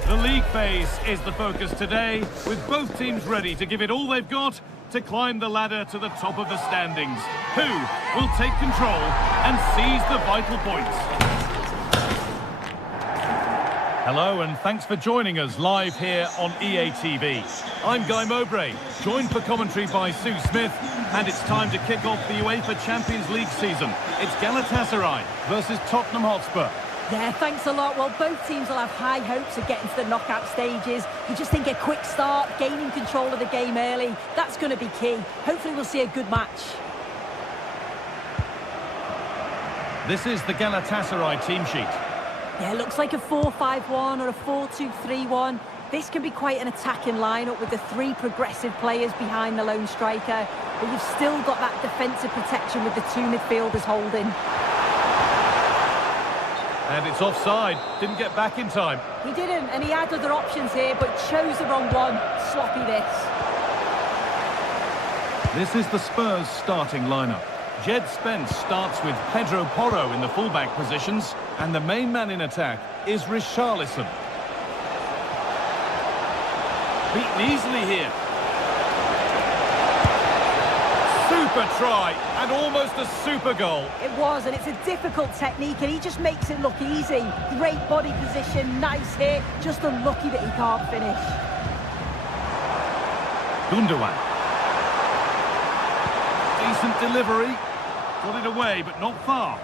The league phase is the focus today, with both teams ready to give it all they've got to climb the ladder to the top of the standings. Who will take control and seize the vital points? Hello and thanks for joining us live here on EA TV. I'm Guy Mowbray, joined for commentary by Sue Smith, and it's time to kick off the UEFA Champions League season. It's Galatasaray versus Tottenham Hotspur. Yeah, thanks a lot. Well, both teams will have high hopes of getting to the knockout stages. You just think a quick start, gaining control of the game early, that's going to be key. Hopefully we'll see a good match. This is the Galatasaray team sheet. Yeah, it looks like a 4-5-1 or a 4-2-3-1. This can be quite an attacking lineup with the three progressive players behind the lone striker. But you've still got that defensive protection with the two midfielders holding. And it's offside. Didn't get back in time. He didn't, and he had other options here, but chose the wrong one. Sloppy this. This is the Spurs starting lineup. Jed Spence starts with Pedro Porro in the fullback positions, and the main man in attack is Richarlison. Beaten easily here. Super try, and almost a super goal. It was, and it's a difficult technique, and he just makes it look easy. Great body position, nice hit, just unlucky that he can't finish. Gundogan. Decent delivery. Got it away, but not far.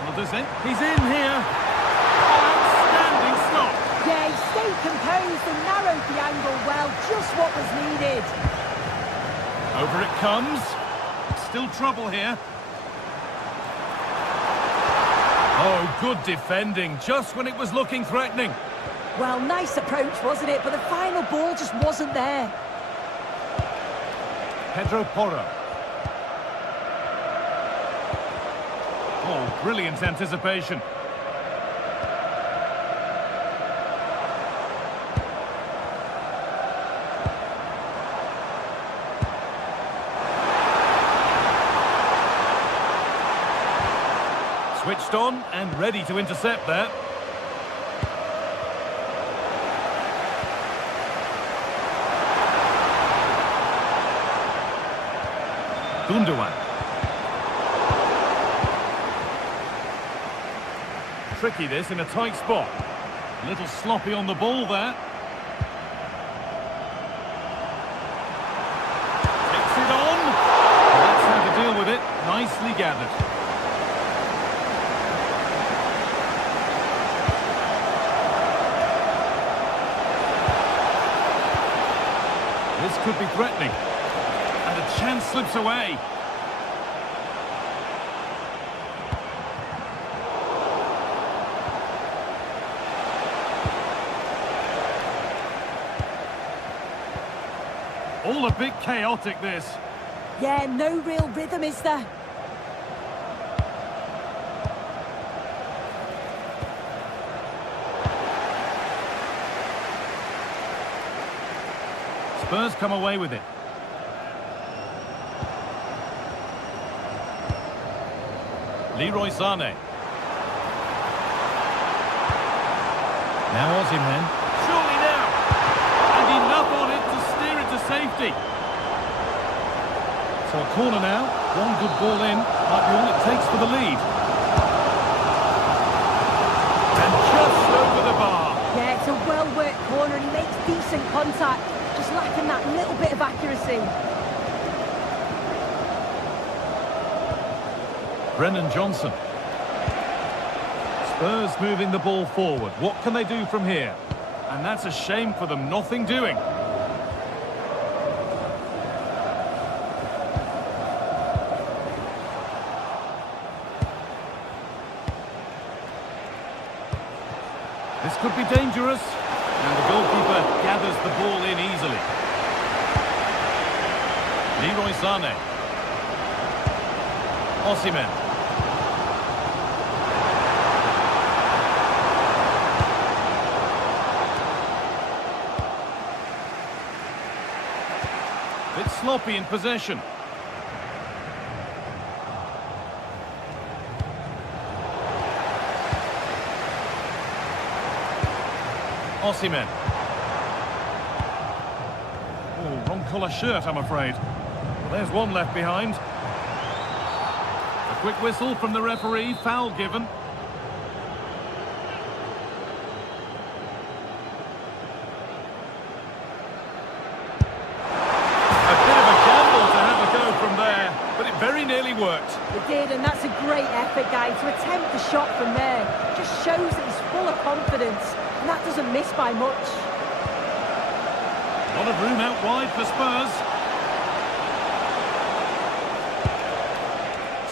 Well, does it? He's in here. Outstanding stop. Yeah, he stayed composed and narrowed the angle well, just what was needed. Over it comes. Still trouble here. Oh, good defending, just when it was looking threatening. Well, nice approach, wasn't it? But the final ball just wasn't there. Pedro Porro. Oh, brilliant anticipation. Switched on and ready to intercept there. Gundogan. Tricky this in a tight spot. A little sloppy on the ball there. Takes it on. That's how to deal with it. Nicely gathered. This could be threatening. And the chance slips away. All a bit chaotic, this. Yeah, no real rhythm, is there? Spurs come away with it. Leroy Sané. Now Osimhen. Surely now. And enough on it to steer it to safety. So a corner now. One good ball in. Might be all it takes for the lead. And just over the bar. Yeah, it's a well-worked corner and he makes decent contact. Just lacking that little bit of accuracy. Brennan Johnson. Spurs moving the ball forward. What can they do from here? And that's a shame for them, nothing doing. This could be dangerous. And the goalkeeper gathers the ball in easily. Leroy Sané. Osimhen. Bit sloppy in possession. Osimhen. Oh, wrong colour shirt, I'm afraid. Well, there's one left behind. A quick whistle from the referee, foul given. A bit of a gamble to have a go from there, but it very nearly worked. worked. It did, and that's a great effort, guys. To attempt the shot from there just shows that he's full of confidence, and that doesn't miss by much. A lot of room out wide for Spurs.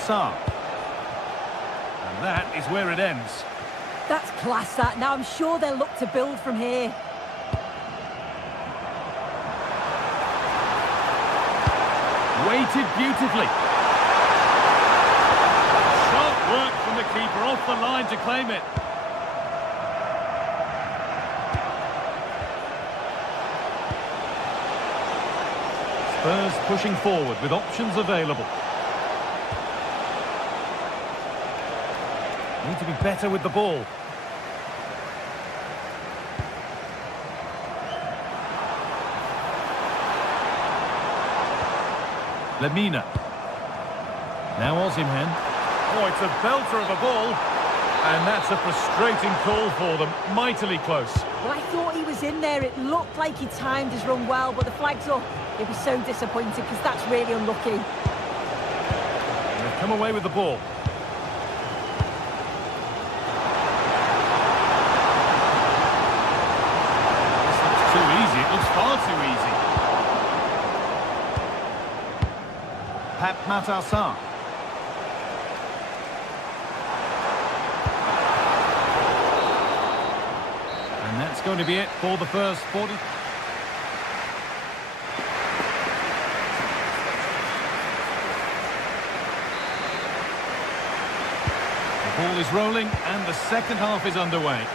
Sarr. And that is where it ends. That's class, that. Now I'm sure they'll look to build from here. Weighted beautifully. Sharp work from the keeper off the line to claim it. Spurs pushing forward with options available. Need to be better with the ball. Lemina. Now Osimhen. Oh, it's a belter of a ball. And that's a frustrating call for them. Mightily close. Well, I thought he was in there. It looked like he timed his run well, but the flag's up. He'll be so disappointed because that's really unlucky. And they've come away with the ball. This looks too easy. It looks far too easy. Pap Matarsar. And that's going to be it for the first 40. The ball is rolling and the second half is underway.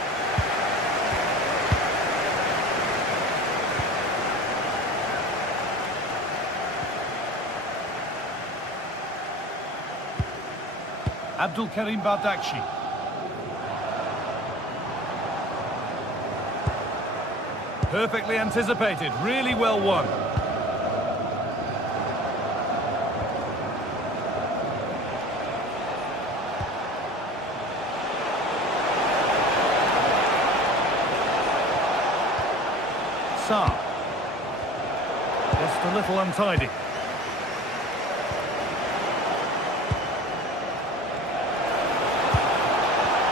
Abdul Karim Bardakshi. Perfectly anticipated, really well won. Sarr. Just a little untidy.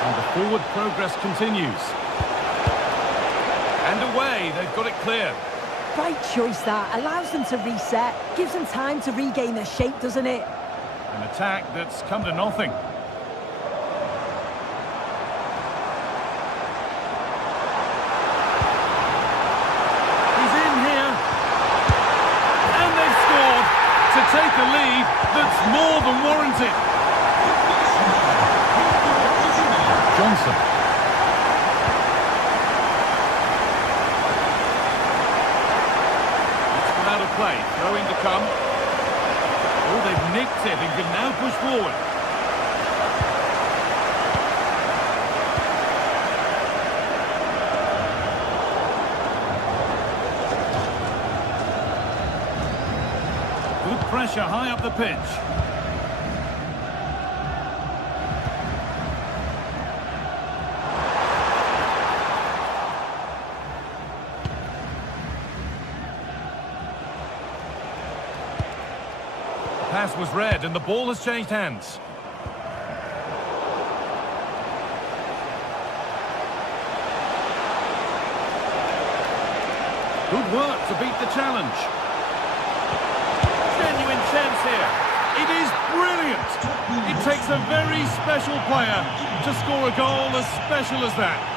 And the forward progress continues. And away, they've got it clear. Right choice, that. Allows them to reset, gives them time to regain their shape, doesn't it? An attack that's come to nothing. He's in here. And they've scored to take a lead that's more than warranted. Johnson. Out of play, throwing to come. Oh, they've nicked it and can now push forward. Good pressure high up the pitch. Pass was read and the ball has changed hands. Good work to beat the challenge. Genuine chance here. It is brilliant. It takes a very special player to score a goal as special as that.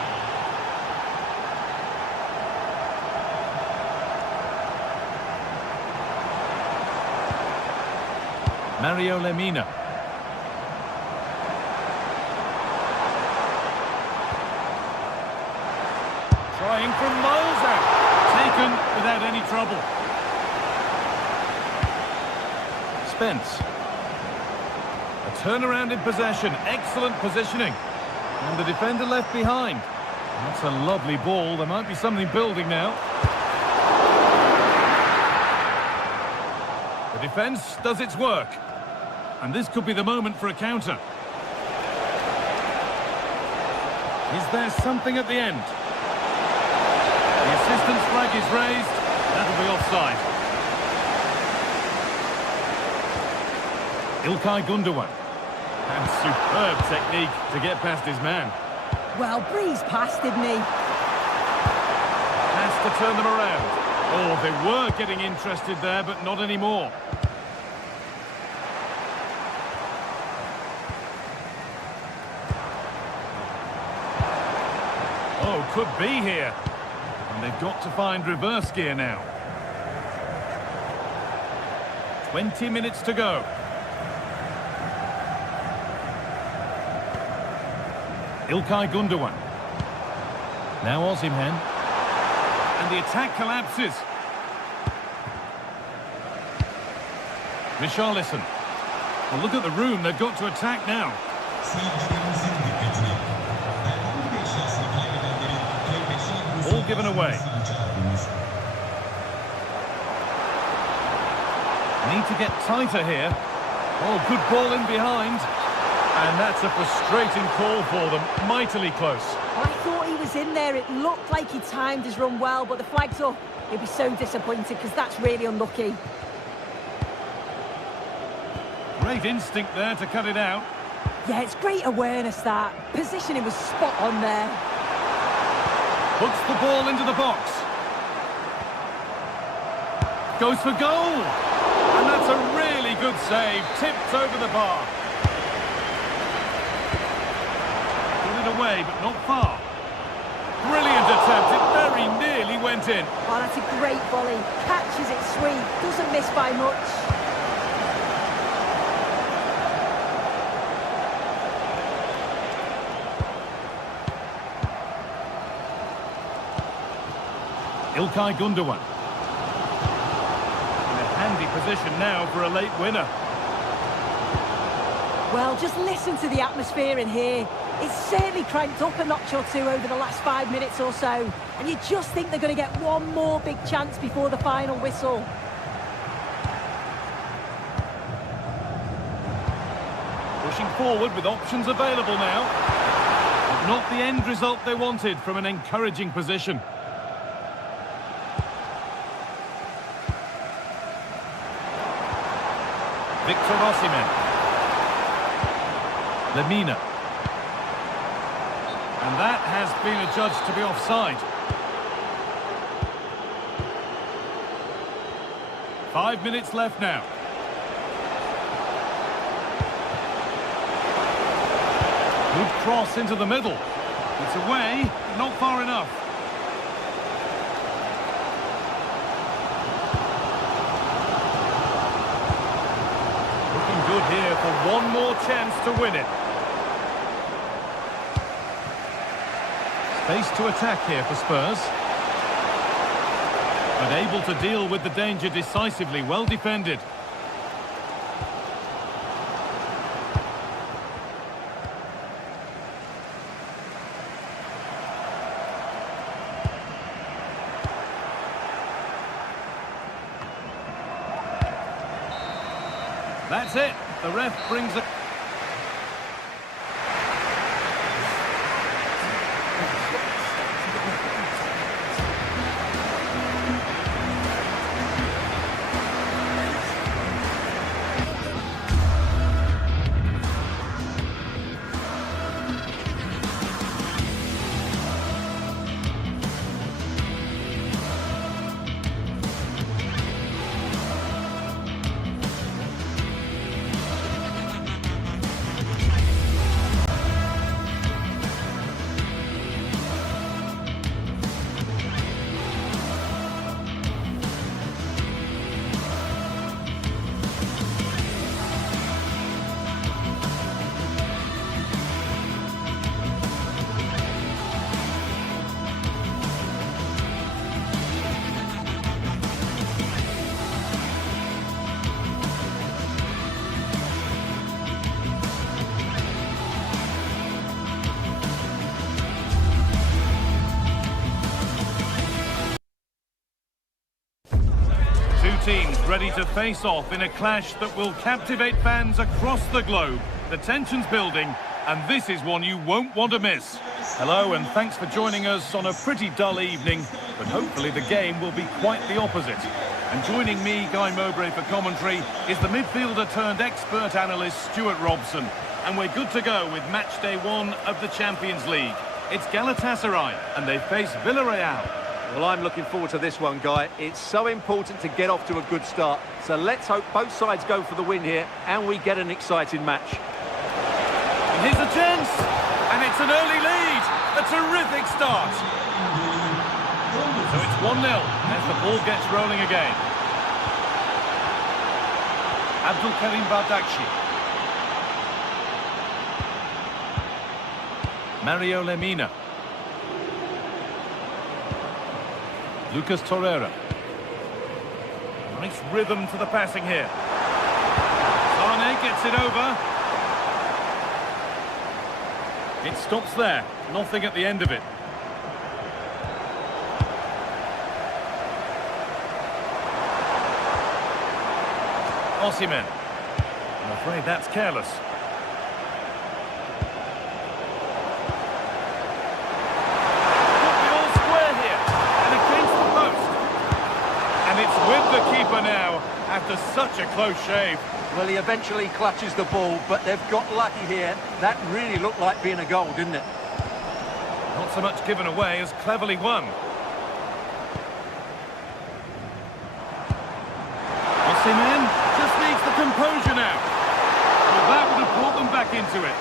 Mario Lemina. Trying from miles out. Taken without any trouble. Spence. A turnaround in possession. Excellent positioning. And the defender left behind. That's a lovely ball. There might be something building now. The defence does its work. And this could be the moment for a counter. Is there something at the end? The assistant's flag is raised. That'll be offside. Ilkay Gundogan. And superb technique to get past his man. Well, breezed past, didn't he? Has to turn them around. Oh, they were getting interested there, but not anymore. Oh, could be here. And they've got to find reverse gear now. 20 minutes to go. Ilkay Gundogan. Now Osimhen. And the attack collapses. Richarlison. Well, look at the room they've got to attack now. All given away. Need to get tighter here. Oh, good ball in behind. And that's a frustrating call for them. Mightily close. Well, I thought he was in there. It looked like he timed his run well, but the flag's up. He'll be so disappointed because that's really unlucky. Great instinct there to cut it out. Yeah, it's great awareness, that. Positioning was spot on there. Puts the ball into the box. Goes for goal. And that's a really good save. Tipped over the bar. Put it away, but not far. Brilliant attempt. It very nearly went in. Oh, that's a great volley. Catches it sweet. Doesn't miss by much. Ilkay Gundogan. In a handy position now for a late winner. Well, just listen to the atmosphere in here. It's certainly cranked up a notch or two over the last 5 minutes or so. And you just think they're going to get one more big chance before the final whistle. Pushing forward with options available now. But not the end result they wanted from an encouraging position. Victor Osimhen. Lemina. And that has been adjudged to be offside. 5 minutes left now. Good cross into the middle. It's away, not far enough. Good here for one more chance to win it. Space to attack here for Spurs. But able to deal with the danger decisively, well defended. That's it. The ref brings it. Teams ready to face off in a clash that will captivate fans across the globe. The tension's building, and this is one you won't want to miss. Hello, and thanks for joining us on a pretty dull evening, but hopefully the game will be quite the opposite. And joining me, Guy Mowbray, for commentary is the midfielder turned expert analyst Stuart Robson. And we're good to go with match day 1 of the Champions League. It's Galatasaray and they face Villarreal. Well, I'm looking forward to this one, Guy. It's so important to get off to a good start. So let's hope both sides go for the win here and we get an exciting match. And here's a chance, and it's an early lead. A terrific start. So it's 1-0 as the ball gets rolling again. Abdul Karim Bardakci. Mario Lemina. Lucas Torreira. Nice rhythm to the passing here. Sane gets it over. It stops there. Nothing at the end of it. Osimhen. I'm afraid that's careless. Could be all square here. And against the post. And it's with the keeper now after such a close shave. Well, he eventually clutches the ball, but they've got lucky here. That really looked like being a goal, didn't it? Not so much given away as cleverly won. Osimhen just needs the composure now. Well, that would have brought them back into it.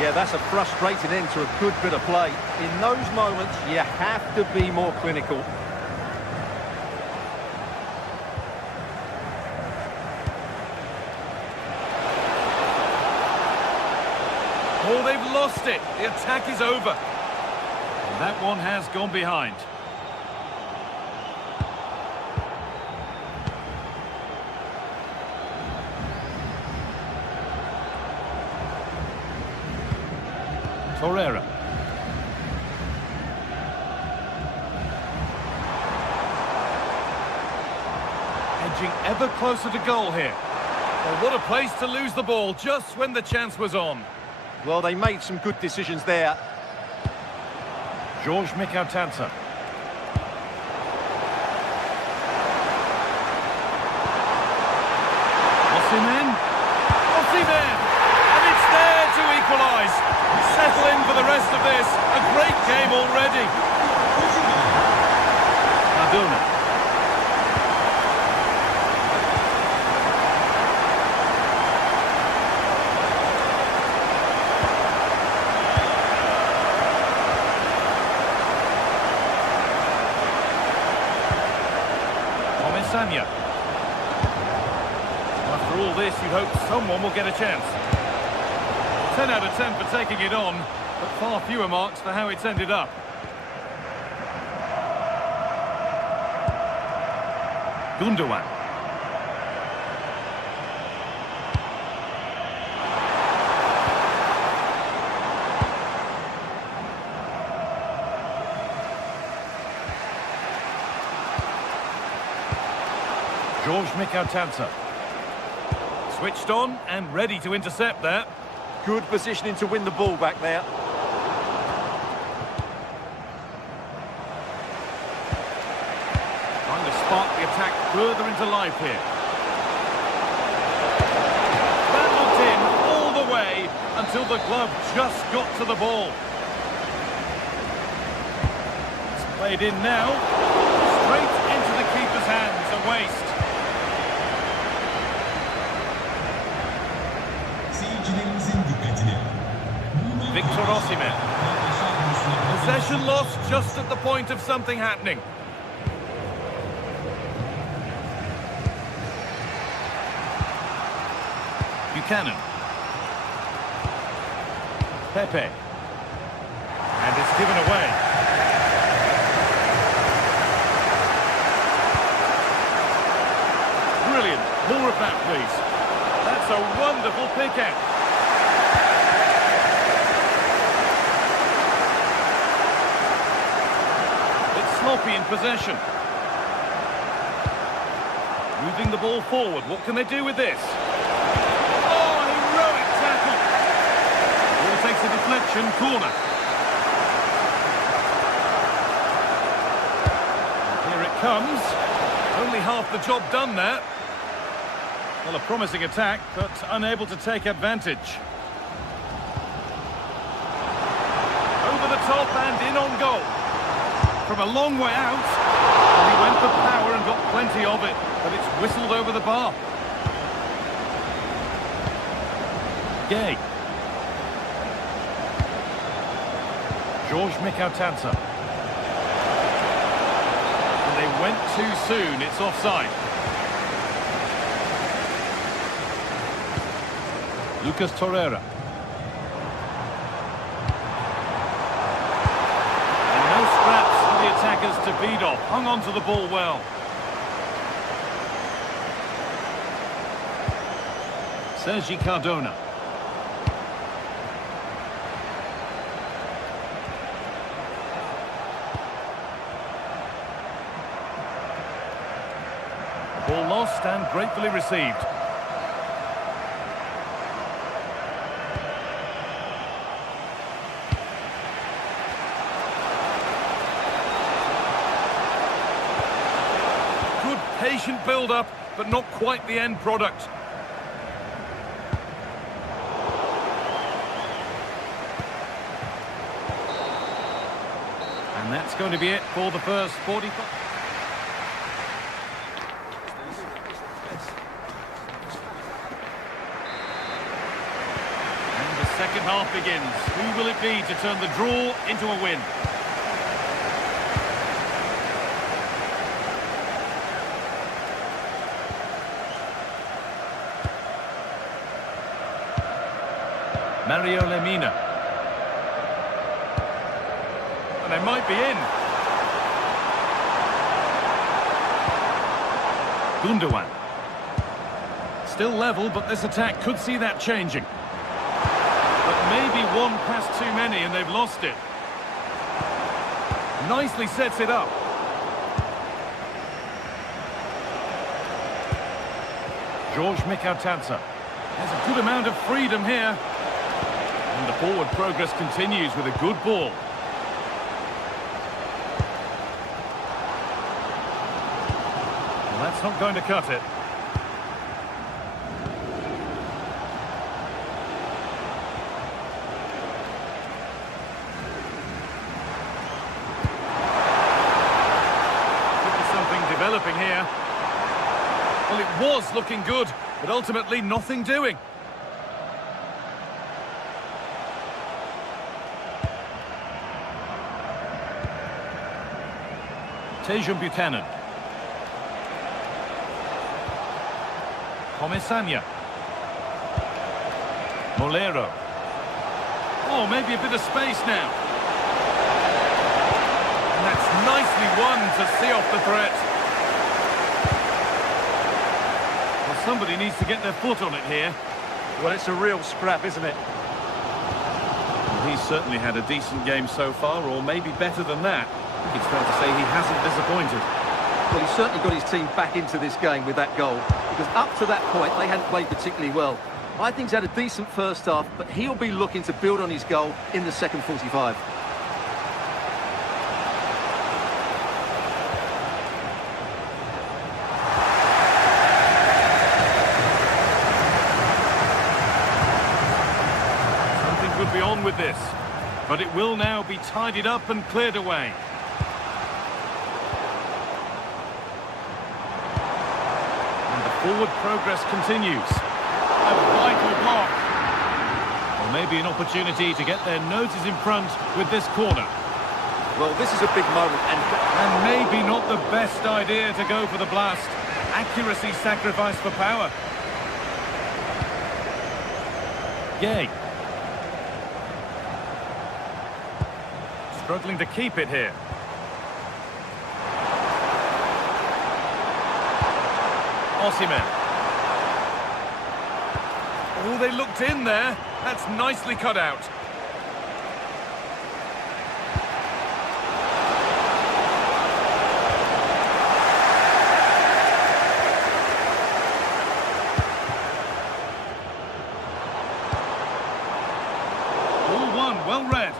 Yeah, that's a frustrating end to a good bit of play. In those moments, you have to be more clinical. Oh, they've lost it. The attack is over. And that one has gone behind. Torreira. Edging ever closer to goal here. Well, what a place to lose the ball just when the chance was on. Well, they made some good decisions there. George Mikautanza. Osimhen. Osimhen! And it's there to equalise. Settle in for the rest of this. A great game already. Maduna. Sanya. After all this, you hope someone will get a chance. 10 out of 10 for taking it on, but far fewer marks for how it's ended up. Gundogan. George Mikautanza. Switched on and ready to intercept that. Good positioning to win the ball back there. Trying to spark the attack further into life here. That looked in all the way until the glove just got to the ball. It's played in now. Straight into the keeper's hands, a waste. Victor Osimhen. Possession lost just at the point of something happening. Buchanan. Pepe. And it's given away. Brilliant. More of that, please. That's a wonderful pick-out. Sloppy in possession. Moving the ball forward. What can they do with this? Oh, heroic tackle. Ball takes a deflection, corner. Here it comes. Only half the job done there. Well, a promising attack, but unable to take advantage. Over the top and in on goal. From a long way out. And he went for power and got plenty of it, but it's whistled over the bar. Gay. Georges Mikautansa. And they went too soon, it's offside. Lucas Torreira. And no scraps for the attackers to beat off. Hung on to the ball well. Sergi Cardona. Ball lost and gratefully received. Good patient build-up, but not quite the end product. And that's going to be it for the first 45. Second half begins. Who will it be to turn the draw into a win? Mario Lemina. And they might be in. Gundogan. Still level, but this attack could see that changing. Maybe one pass too many and they've lost it. Nicely sets it up. Georges Mikautansa has a good amount of freedom here. And the forward progress continues with a good ball. Well, that's not going to cut it. Developing here. Well, it was looking good, but ultimately nothing doing. Tejan Buchanan. Comesania. Molero. Oh, maybe a bit of space now. And that's nicely won to see off the threat. Somebody needs to get their foot on it here. Well, it's a real scrap, isn't it? Well, he's certainly had a decent game so far, or maybe better than that. I think it's fair to say he hasn't disappointed. Well, he's certainly got his team back into this game with that goal, because up to that point, they hadn't played particularly well. I think he's had a decent first half, but he'll be looking to build on his goal in the second 45. Could be on with this, but it will now be tidied up and cleared away. And the forward progress continues. A vital block. Or maybe an opportunity to get their noses in front with this corner. Well, this is a big moment, and maybe not the best idea to go for the blast. Accuracy sacrificed for power. Gay. Struggling to keep it here. Osimhen. Oh, they looked in there. That's nicely cut out. Ball one, well read.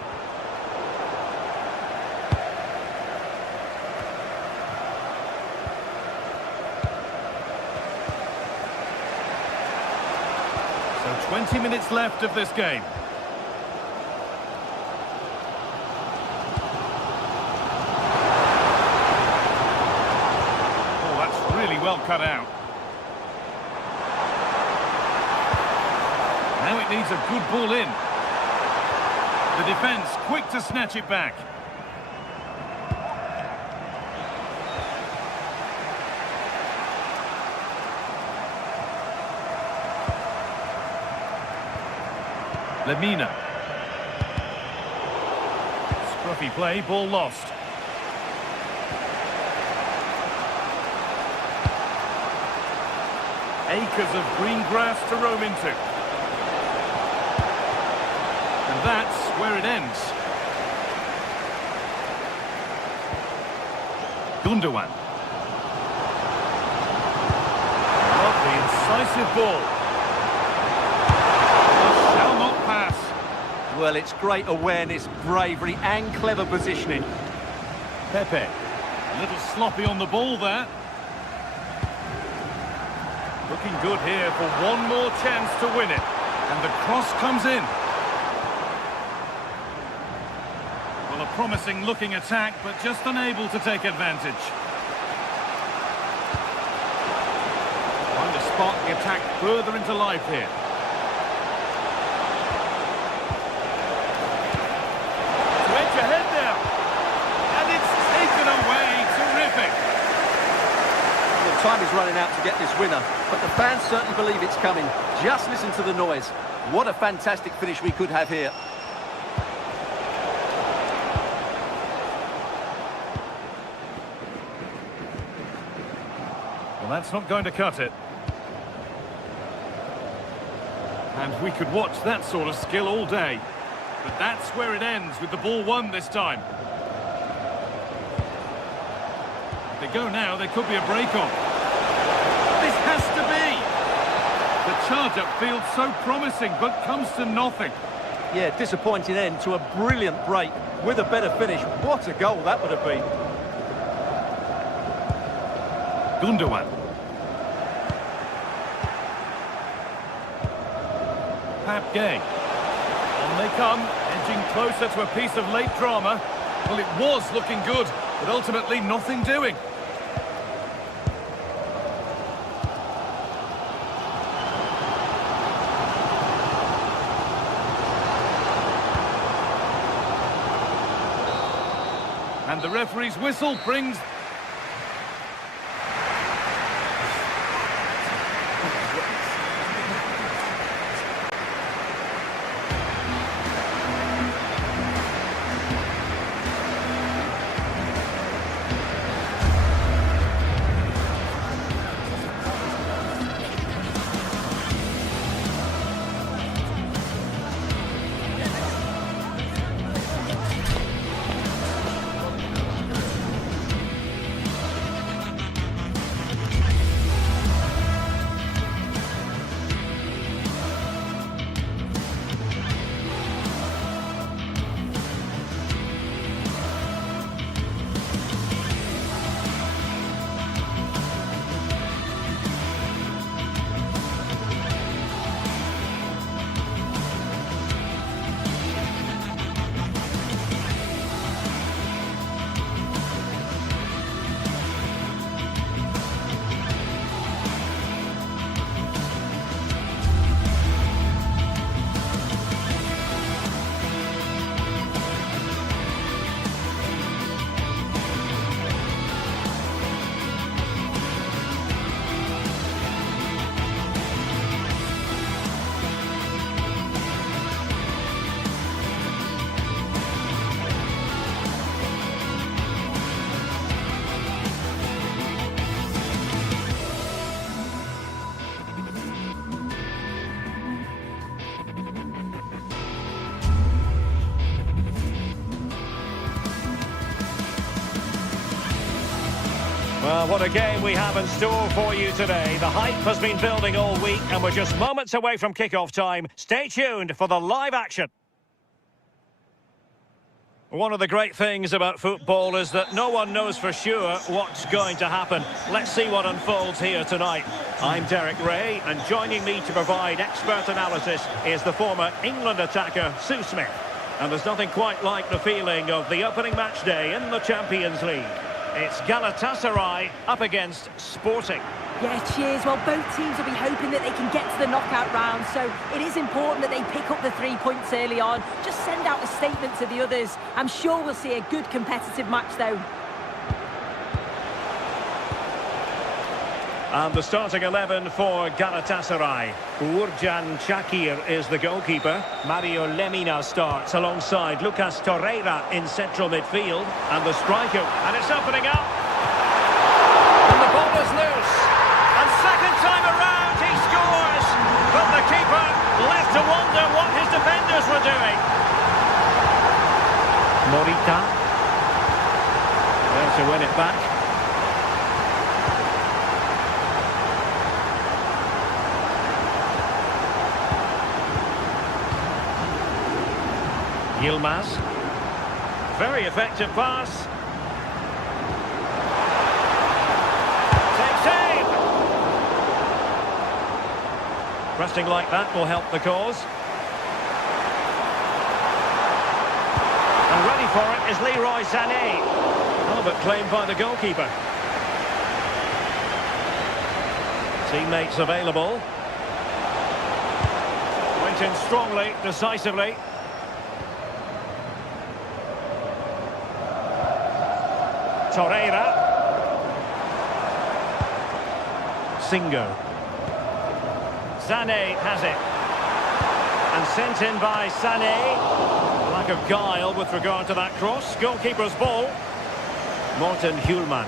20 minutes left of this game. Oh, that's really well cut out. Now it needs a good ball in. The defence quick to snatch it back. Lemina. Scruffy play, ball lost. Acres of green grass to roam into. And that's where it ends. Gundogan. Lovely, incisive ball. Shall not pass. Well, it's great awareness, bravery and clever positioning. Pepe. A little sloppy on the ball there. Looking good here for one more chance to win it. And the cross comes in. Well, a promising looking attack, but just unable to take advantage. Trying to spark the attack further into life here. To edge ahead there. And it's taken away. Terrific. The time is running out to get this winner, but the fans certainly believe it's coming. Just listen to the noise. What a fantastic finish we could have here. Well, that's not going to cut it. And we could watch that sort of skill all day. But that's where it ends, with the ball won this time. If they go now, there could be a break-on. This has to be! The charge-up feels so promising, but comes to nothing. Yeah, disappointing end to a brilliant break. With a better finish, what a goal that would have been. Gundogan. Pap Gay. On they come, edging closer to a piece of late drama. Well, it was looking good, but ultimately nothing doing. And the referee's whistle brings... Well, what a game we have in store for you today. The hype has been building all week and we're just moments away from kick-off time. Stay tuned for the live action. One of the great things about football is that no one knows for sure what's going to happen. Let's see what unfolds here tonight. I'm Derek Ray, and joining me to provide expert analysis is the former England attacker, Sue Smith. And there's nothing quite like the feeling of the opening match day in the Champions League. It's Galatasaray up against Sporting. Yeah, cheers. Well, both teams will be hoping that they can get to the knockout round, so it is important that they pick up the 3 points early on. Just send out a statement to the others. I'm sure we'll see a good competitive match, though. And the starting 11 for Galatasaray. Uğurcan Çakır is the goalkeeper. Mario Lemina starts alongside Lucas Torreira in central midfield. And the striker, and it's opening up. And the ball is loose. And second time around he scores. But the keeper left to wonder what his defenders were doing. Morita. There to win it back. Yilmaz. Very effective pass. Takes aim. Pressing like that will help the cause. And ready for it is Leroy Sané. Oh, but claimed by the goalkeeper. Teammates available. Went in strongly, decisively. Torreira. Singo. Sané has it. And sent in by Sané. Lack of guile with regard to that cross. Goalkeeper's ball. Morten Hjulman.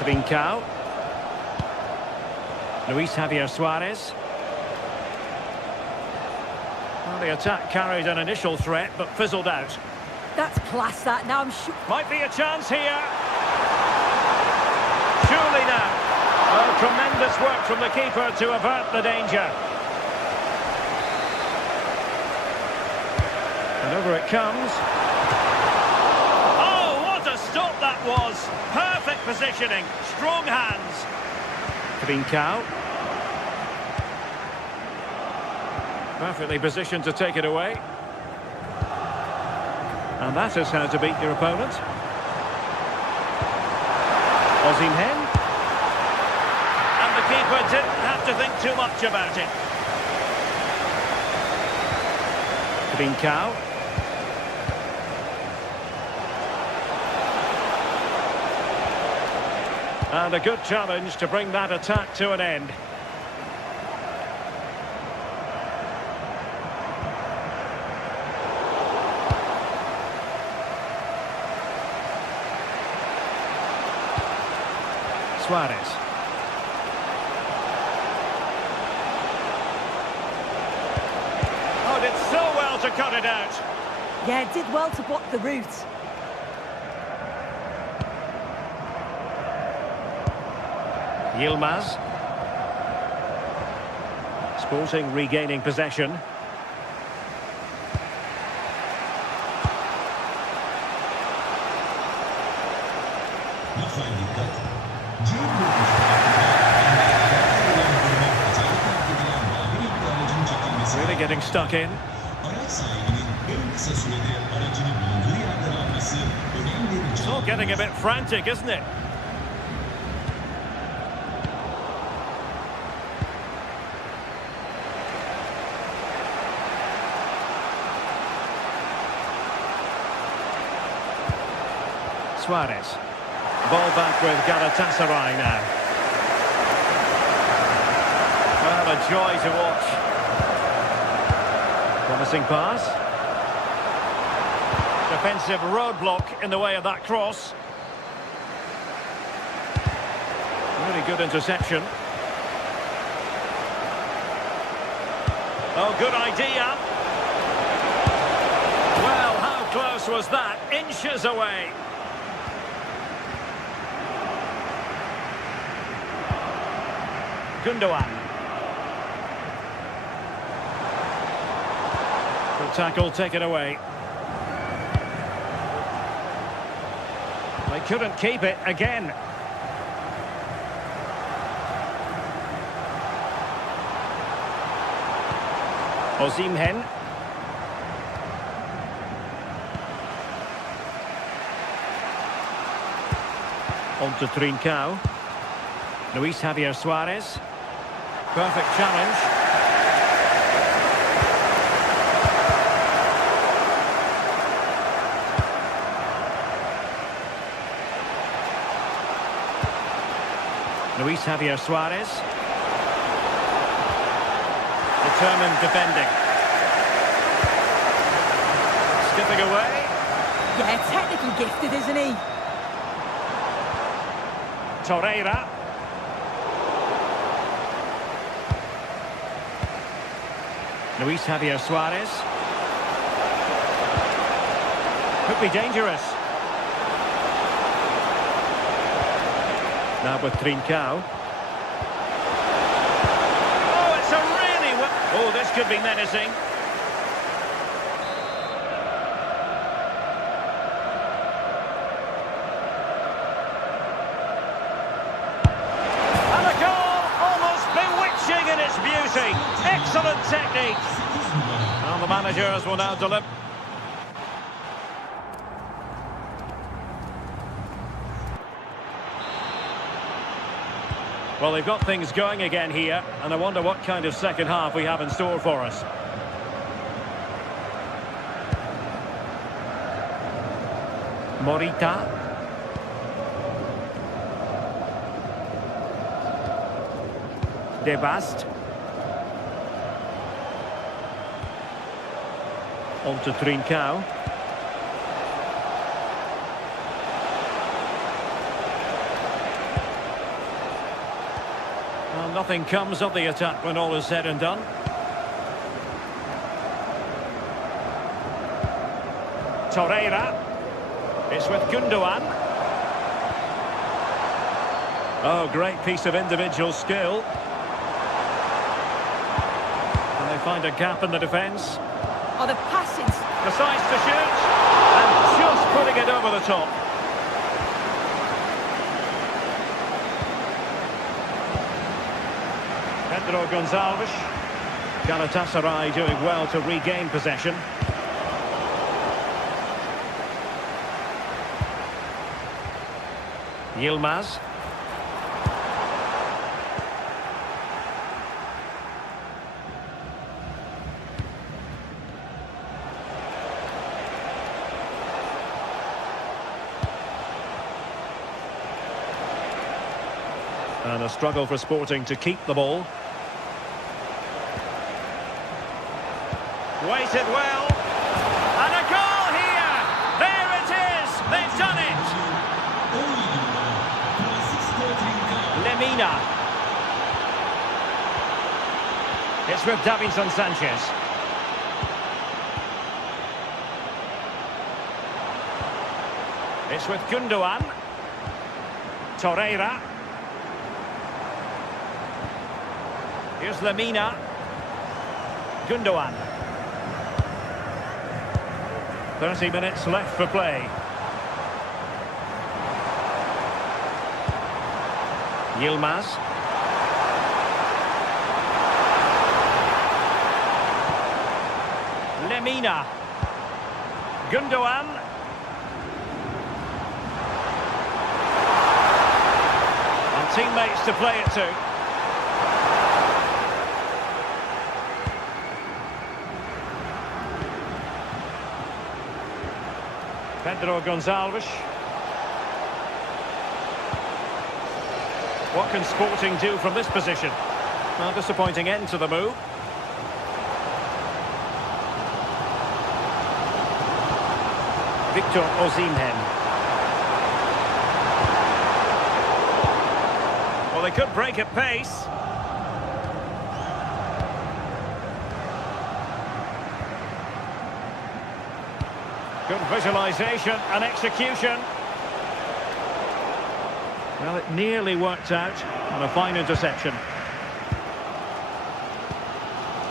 Trincao. Luis Javier Suarez. Well, the attack carried an initial threat, but fizzled out. That's class, that. Now I'm sure... Might be a chance here. Surely now. Oh, tremendous work from the keeper to avert the danger. And over it comes. Oh, what a stop that was. Perfect positioning. Strong hands. Trincao. Perfectly positioned to take it away. And that is how to beat your opponent. Osimhen. And the keeper didn't have to think too much about it. Trincao. And a good challenge to bring that attack to an end. Suarez. Oh, did so well to cut it out. Yeah, did well to block the route. Yilmaz. Sporting regaining possession. Really getting stuck in. It's all getting a bit frantic, isn't it? Suarez. Ball back with Galatasaray now. Well, a joy to watch. Promising pass. Defensive roadblock in the way of that cross. Really good interception. Oh, good idea. Well, how close was that? Inches away. Gundogan. Good tackle taken away. They couldn't keep it again. Osimhen. On to Trincao. Luis Javier Suarez. Perfect challenge. Luis Javier Suarez. Determined defending. Skipping away. Yeah, technically gifted, isn't he? Torreira. Luis Javier Suarez. Could be dangerous. Now with Trincao. Oh, it's a really... Oh, this could be menacing. And a goal, almost bewitching in its beauty. Excellent technique. And the managers will now deliver. Well, they've got things going again here, and I wonder what kind of second half we have in store for us. Morita. De Bast. On to Trincao. Well, nothing comes of the attack when all is said and done. Torreira. It's with Gundogan. Oh, great piece of individual skill. And they find a gap in the defence. Oh, the passing. Decides to shoot. And just putting it over the top. Pedro Gonçalves. Galatasaray doing well to regain possession. Yilmaz. And a struggle for Sporting to keep the ball. Waited well. And a goal here! There it is! They've done it! Lemina. It's with Davinson Sanchez. It's with Gundogan. Torreira. Here's Lemina. Gundogan. 30 minutes left for play. Yilmaz. Lemina. Gundogan. And teammates to play it to. Pedro Gonçalves. What can Sporting do from this position? Well, disappointing end to the move. Victor Osimhen. Well, they could break at pace. Good visualisation and execution. Well, it nearly worked out on a fine interception.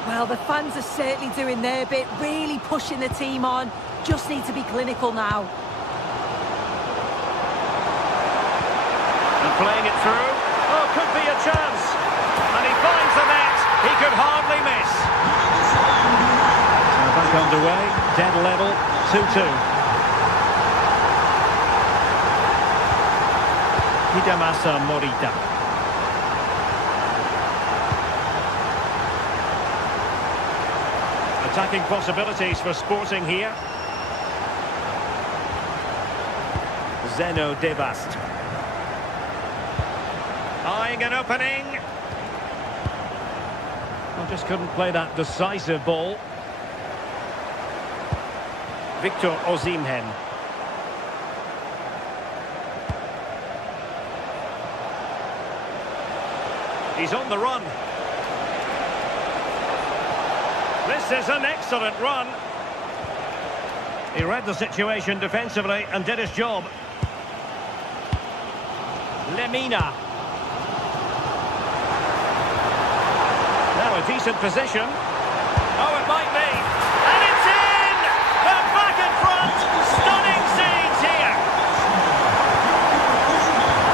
Well, the fans are certainly doing their bit, really pushing the team on. Just need to be clinical now. And playing it through. Oh, could be a chance. And he finds the net. He could hardly miss. Back underway. Dead level. 2-2. Hidemasa Morita. Attacking possibilities for Sporting here. Zeno Devast. Eyeing an opening. Well, just couldn't play that decisive ball. Victor Osimhen. He's on the run. This is an excellent run. He read the situation defensively and did his job. Lemina. Now a decent position. Oh, it might be. And it's in! They're back in front. Stunning scenes here.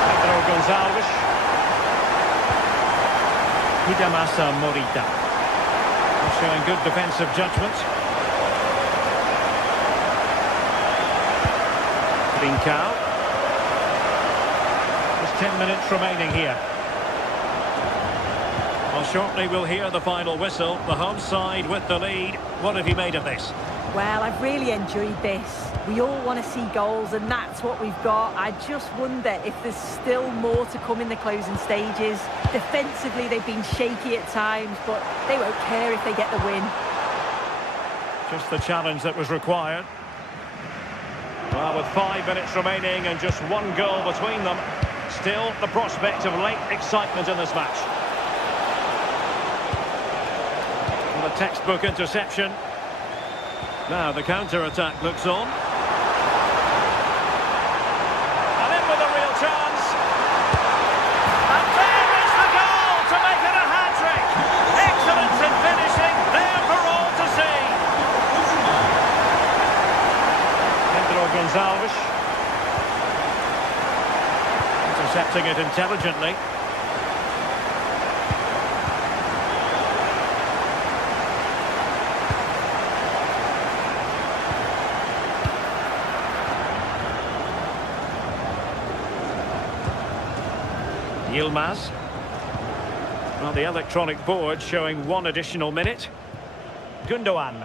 Pedro Gonzalez. Hidemasa Morita. Showing good defensive judgment. Trincao. There's 10 minutes remaining here. Well, shortly we'll hear the final whistle. The home side with the lead. What have you made of this? Well, I've really enjoyed this. We all want to see goals, and that's what we've got. I just wonder if there's still more to come in the closing stages. Defensively, they've been shaky at times, but they won't care if they get the win. Just the challenge that was required. Well, with 5 minutes remaining and just one goal between them, still the prospect of late excitement in this match. And the textbook interception. Now the counter-attack looks on. And in with a real chance. And there is the goal to make it a hat-trick. Excellence in finishing, there for all to see. Pedro Gonzalez. Intercepting it intelligently. Yilmaz. Well, the electronic board showing 1 additional minute. Gundogan.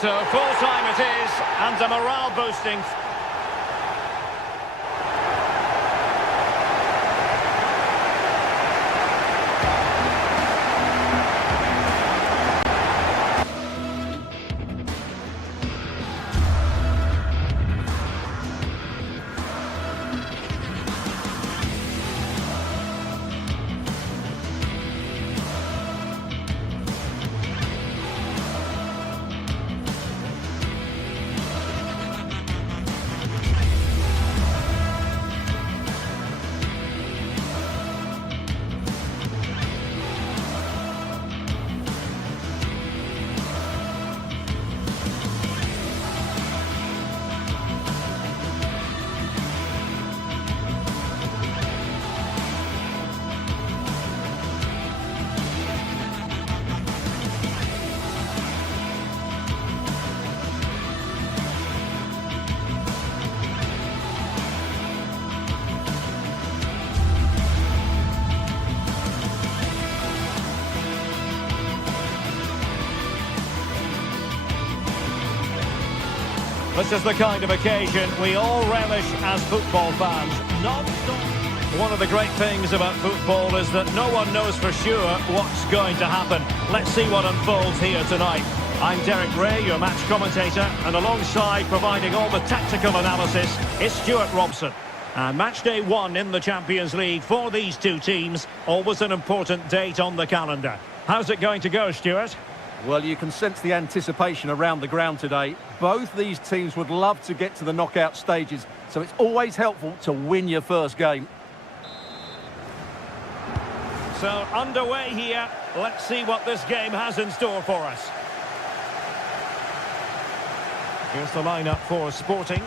So full time it is, and a morale boosting. This is the kind of occasion we all relish as football fans. One of the great things about football is that no one knows for sure what's going to happen. Let's see what unfolds here tonight. I'm Derek Ray, your match commentator, and alongside providing all the tactical analysis is Stuart Robson. And match day 1 in the Champions League for these two teams, always an important date on the calendar. How's it going to go, Stuart? Well, you can sense the anticipation around the ground today. Both these teams would love to get to the knockout stages, so it's always helpful to win your first game. So, underway here. Let's see what this game has in store for us. Here's the lineup for Sporting.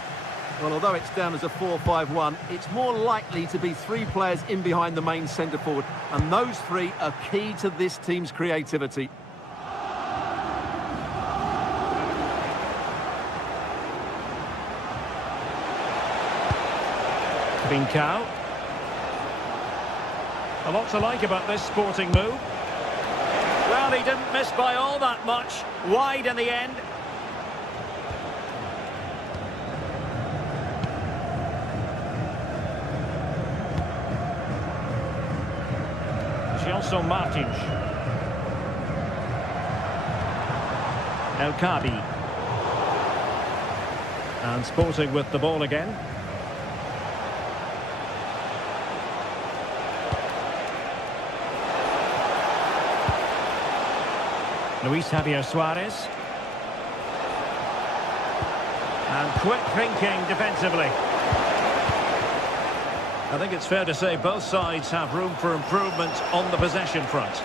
Well, although it's down as a 4-5-1, it's more likely to be 3 players in behind the main centre-forward, and those 3 are key to this team's creativity. Trincao. A lot to like about this Sporting move. Well, he didn't miss by all that much. Wide in the end. Gelson Martins. El Kabi. And Sporting with the ball again. Luis Javier Suarez. And quick thinking defensively. I think it's fair to say both sides have room for improvement on the possession front.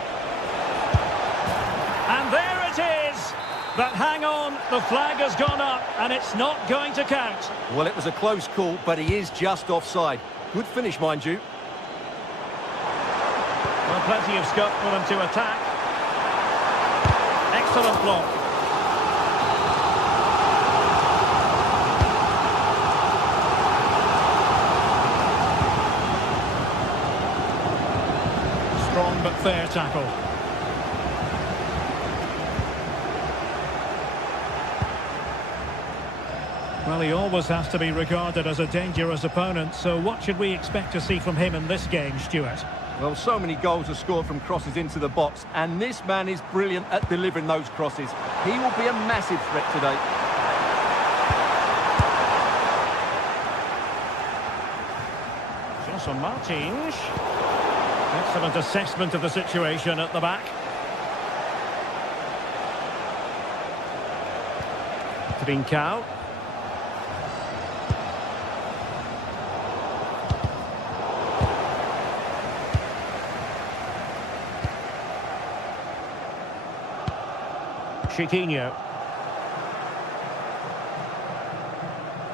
And there it is! But hang on, the flag has gone up and it's not going to count. Well, it was a close call, but he is just offside. Good finish, mind you. Well, plenty of scope for them to attack. Excellent block. Strong but fair tackle. Well, he always has to be regarded as a dangerous opponent, so what should we expect to see from him in this game, Stuart? Well, so many goals are scored from crosses into the box, and this man is brilliant at delivering those crosses. He will be a massive threat today. Gelson Martins. Excellent assessment of the situation at the back. Trincao. Chiquinho.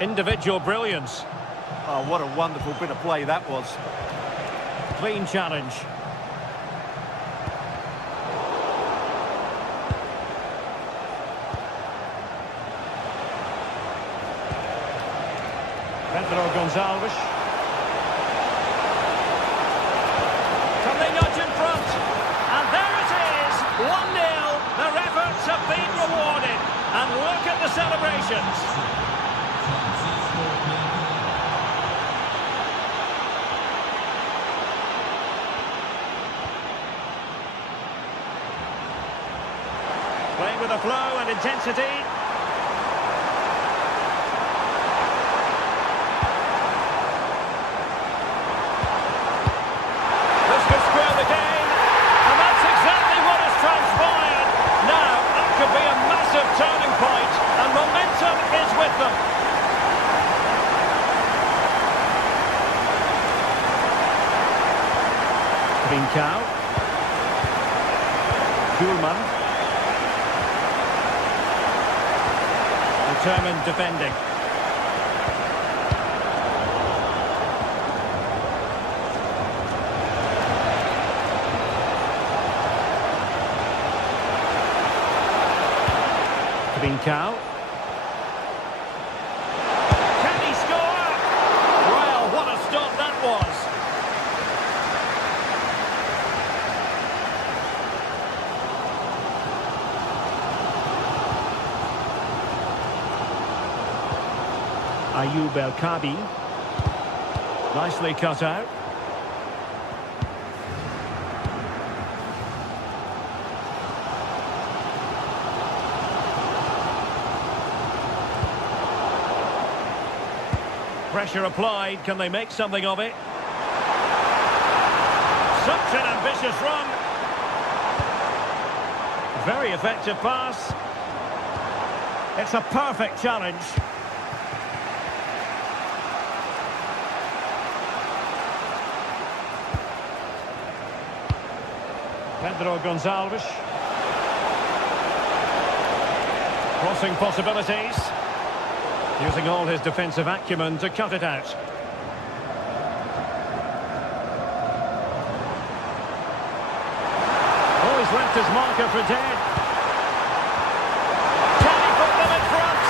Individual brilliance. Oh, what a wonderful bit of play that was. Clean challenge. Pedro Gonçalves. Can they nudge in front? And there it is! 1-0. Their efforts have been rewarded. And look at the celebrations. Playing with a flow and intensity. This could square the game, and that's exactly what has transpired. Now, that could be a massive turning point, and momentum is with them. Trincao. Kuhlmann. Determined defending. Trincao. Can he score? Well, what a stop that was. Ayoub El Kabi. Nicely cut out. Pressure applied. Can they make something of it? Such an ambitious run. Very effective pass. It's a perfect challenge. Pedro Gonçalves. Crossing possibilities. Using all his defensive acumen to cut it out. Oh, he's left his marker for dead. Can he put them in front?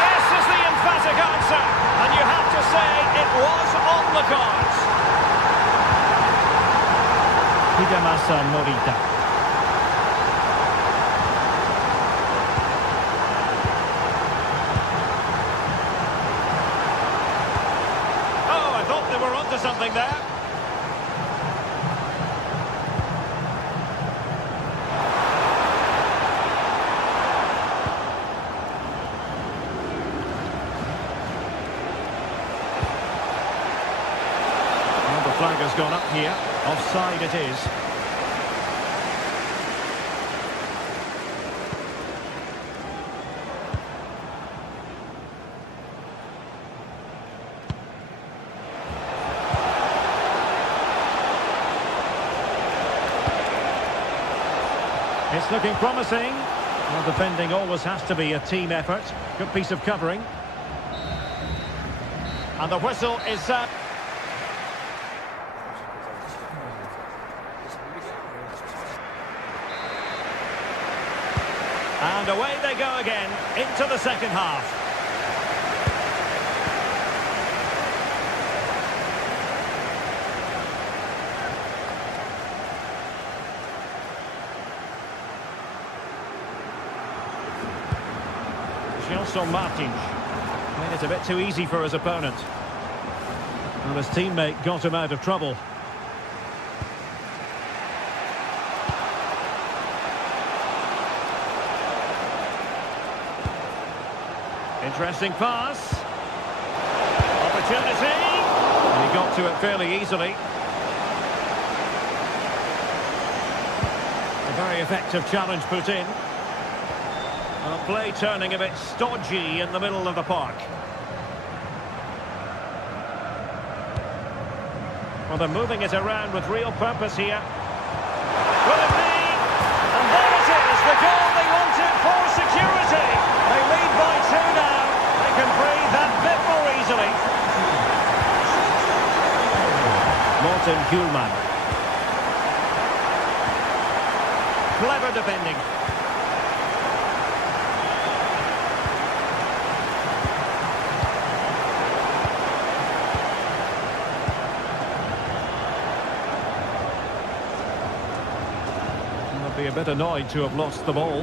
Yes is the emphatic answer. And you have to say it was on the cards. Hidemasa Morita. Oh, I thought they were onto something there. Well, the flag has gone up here. Offside it is. It's looking promising. Well, defending always has to be a team effort. Good piece of covering. And the whistle is... And away they go again, into the second half. Gelson Martins made it a bit too easy for his opponent. And his teammate got him out of trouble. Interesting pass. Opportunity. And he got to it fairly easily. A very effective challenge put in. Well, play turning a bit stodgy in the middle of the park. Well, they're moving it around with real purpose here. Will it be? And there it is, the goal they wanted for security. They lead by 2 now. They can breathe that bit more easily. Morten Hjulmand. Clever defending. Be a bit annoyed to have lost the ball.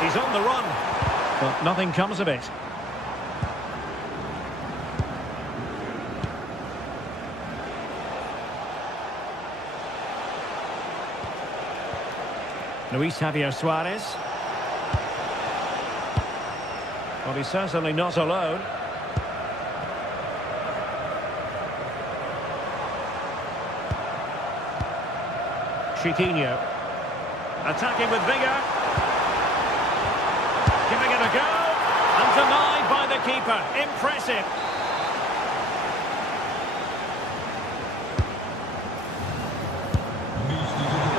He's on the run, but nothing comes of it. Luis Javier Suarez. Well, he's certainly not alone. Chiquinho. Attacking with vigour. Giving it a go. And denied by the keeper. Impressive.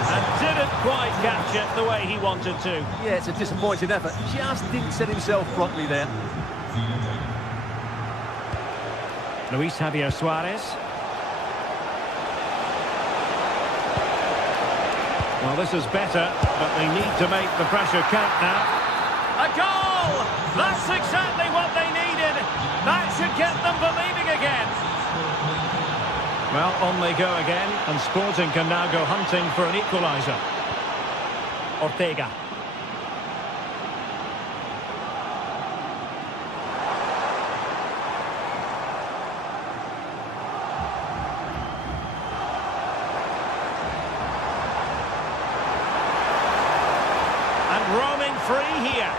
And didn't quite catch it the way he wanted to. Yeah, it's a disappointing effort. Just didn't set himself properly there. Luis Javier Suarez. Well, this is better, but they need to make the pressure count now. A goal! That's exactly what they needed. That should get them believing again. Well, on they go again, and Sporting can now go hunting for an equaliser. Ortega. Roaming free here.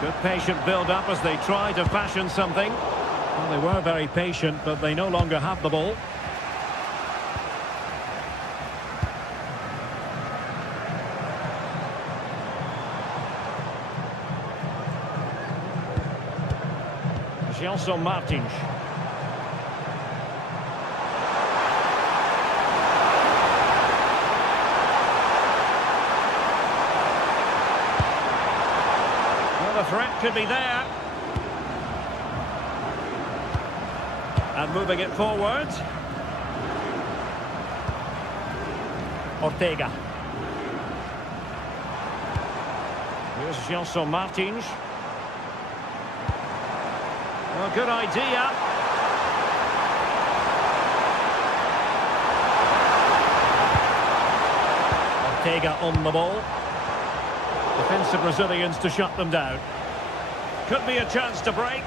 Good patient build-up as they try to fashion something. Well, they were very patient, but they no longer have the ball. Gelson Martins. threat could be there. And moving it forward. Ortega. Here's Janson Martins. Well, good idea. Ortega on the ball. Defensive Brazilians to shut them down. Could be a chance to break.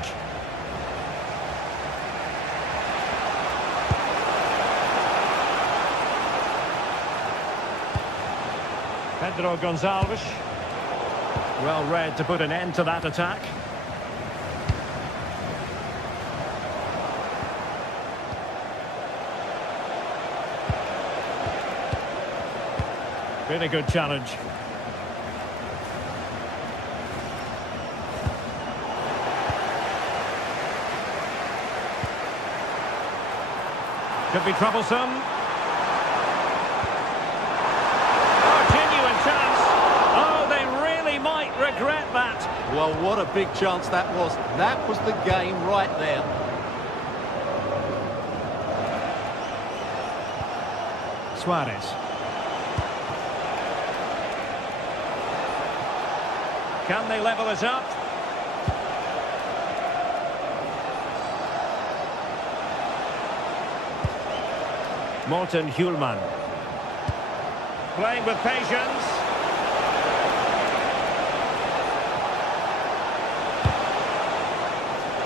Pedro Gonçalves. Well read to put an end to that attack. Really good challenge. Could be troublesome. Oh, genuine chance. Oh, they really might regret that. Well, what a big chance that was. That was the game right there. Suarez. Can they level it up? Morten Hjulman. Playing with patience.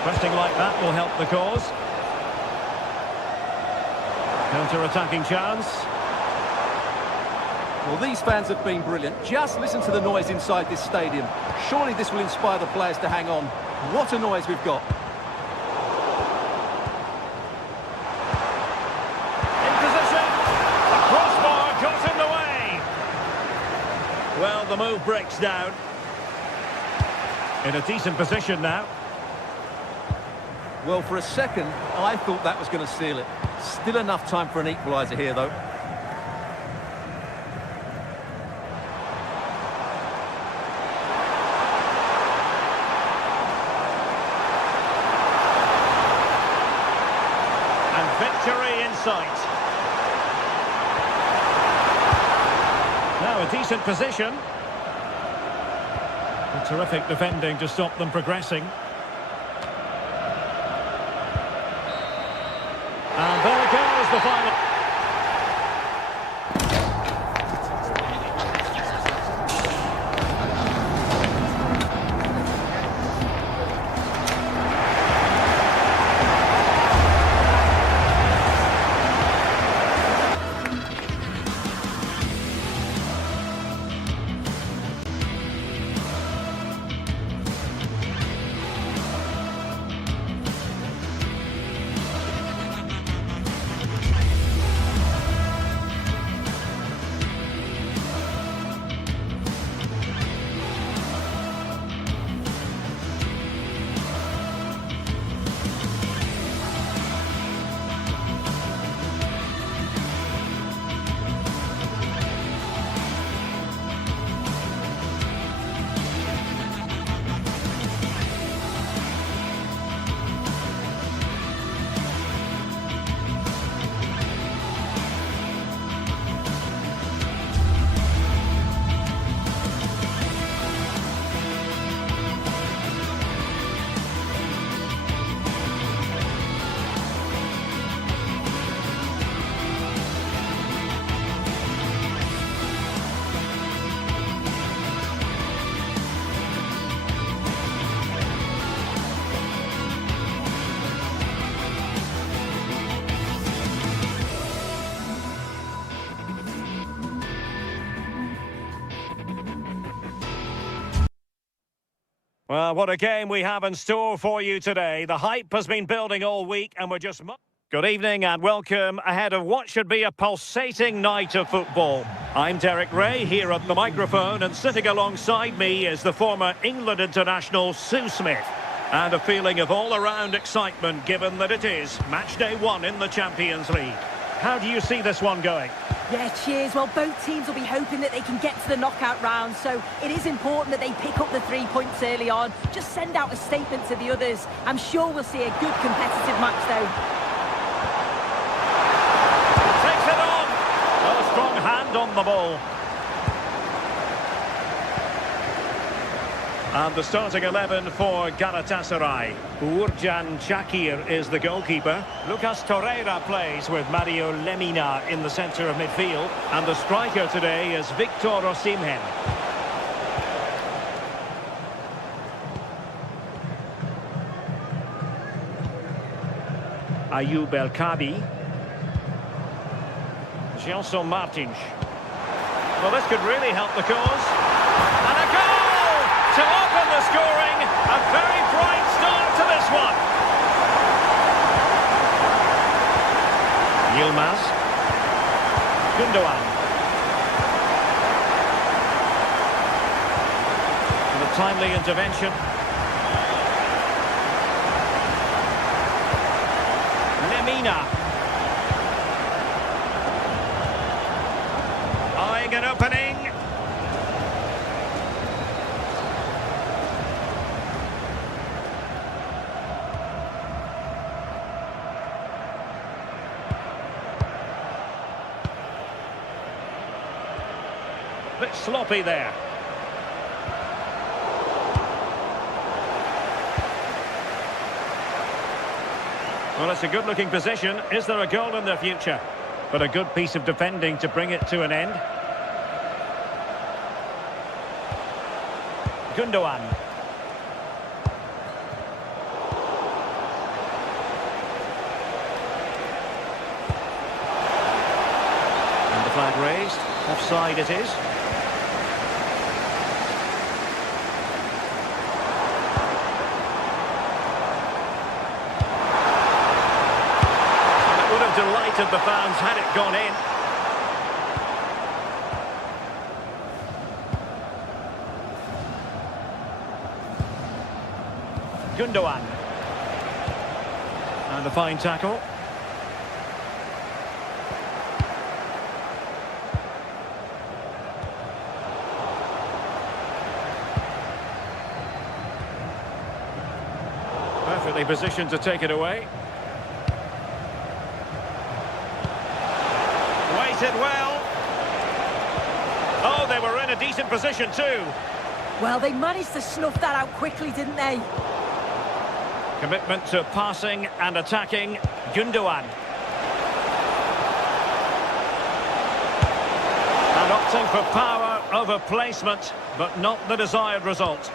Pressing like that will help the cause. Counter-attacking chance. Well, these fans have been brilliant. Just listen to the noise inside this stadium. Surely this will inspire the players to hang on. What a noise we've got. In position. The crossbar got in the way. Well, the move breaks down. In a decent position now. Well, for a second, I thought that was going to seal it. Still enough time for an equaliser here, though. Victory in sight. Now a decent position. A terrific defending to stop them progressing. And there goes the final. Well, what a game we have in store for you today. The hype has been building all week and we're just... Good evening and welcome ahead of what should be a pulsating night of football. I'm Derek Ray here at the microphone, and sitting alongside me is the former England international Sue Smith. And a feeling of all-around excitement given that it is match day 1 in the Champions League. How do you see this one going? Yeah, cheers. Well, both teams will be hoping that they can get to the knockout round, so it is important that they pick up the 3 points early on. Just send out a statement to the others. I'm sure we'll see a good competitive match, though. Takes it on. A strong hand on the ball. And the starting 11 for Galatasaray. Uğurcan Çakır is the goalkeeper. Lucas Torreira plays with Mario Lemina in the centre of midfield. And the striker today is Victor Osimhen. Ayub El-Kabi. Gelson Martins. Well, this could really help the cause. And a goal! To open the scoring, a very bright start to this one. Yilmaz. Gundogan. And a timely intervention. Lemina. Eyeing an opening. Bit sloppy there. Well, it's a good-looking position. Is there a goal in the future? But a good piece of defending to bring it to an end. Gundogan. And the flag raised. Offside it is. Delighted the fans had it gone in. Gundogan. And a fine tackle. Perfectly positioned to take it away. Waited well. Oh, they were in a decent position too. Well, they managed to snuff that out quickly, didn't they? Commitment to passing and attacking. Gundogan. And opting for power over placement, but not the desired result.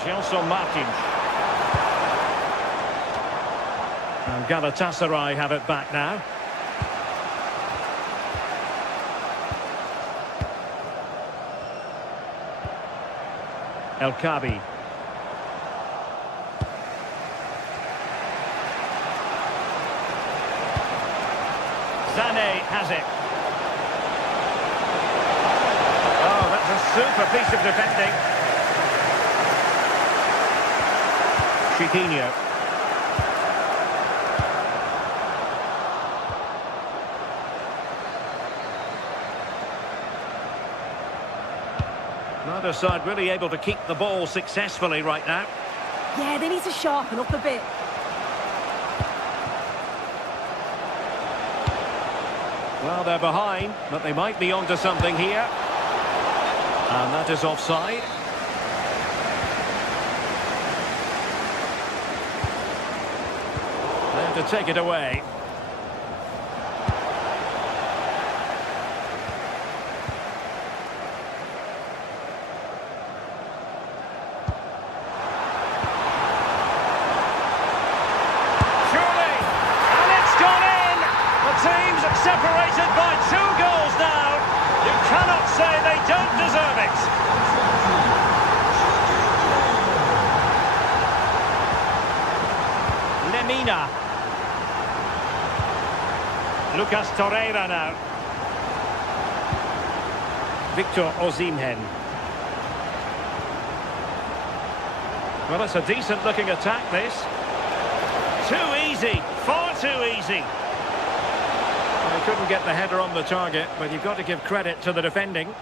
Gelson Martins. And Galatasaray have it back now. El-Kabi. Sané has it. Oh, that's a super piece of defending. Chiquinho. Neither side really able to keep the ball successfully right now. Yeah, they need to sharpen up a bit. Well, they're behind, but they might be onto something here. And that is offside. To take it away. Surely, and it's gone in. The team's separated by 2 goals now. You cannot say they don't deserve it. Lemina. Lucas Torreira now. Victor Osimhen. Well, it's a decent-looking attack, this. Too easy, far too easy. Well, he couldn't get the header on the target, but you've got to give credit to the defending.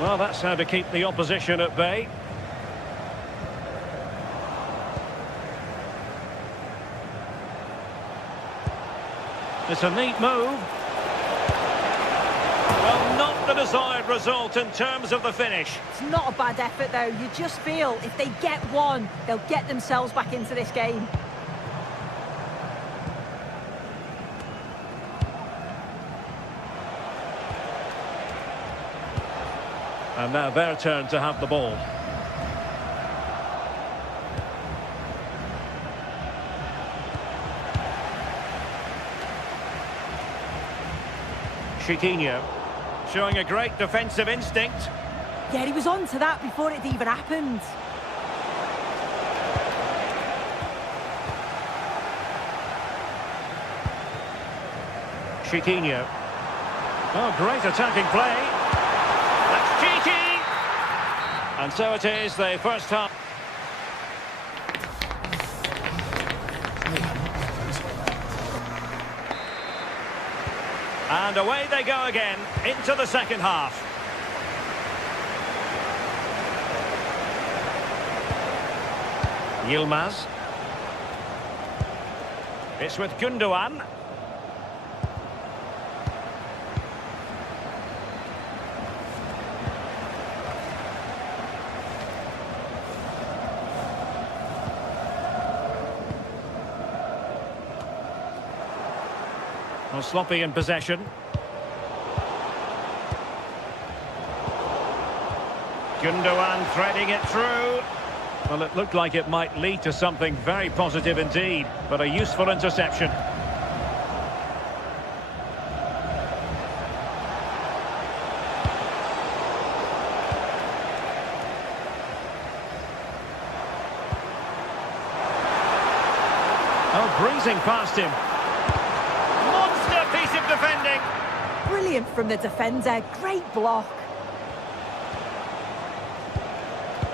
Well, that's how to keep the opposition at bay. It's a neat move. Well, not the desired result in terms of the finish. It's not a bad effort, though. You just feel if they get one, they'll get themselves back into this game. And now their turn to have the ball. Chiquinho showing a great defensive instinct. Yeah, he was on to that before it even happened. Chiquinho. Oh, great attacking play. That's cheeky. And so it is, the first half. And away they go again, into the second half. Yilmaz. It's with Gundogan. Well, sloppy in possession. Gundogan threading it through. Well, it looked like it might lead to something very positive indeed, but a useful interception. Oh, breezing past him. Monster piece of defending. Brilliant from the defender. Great block.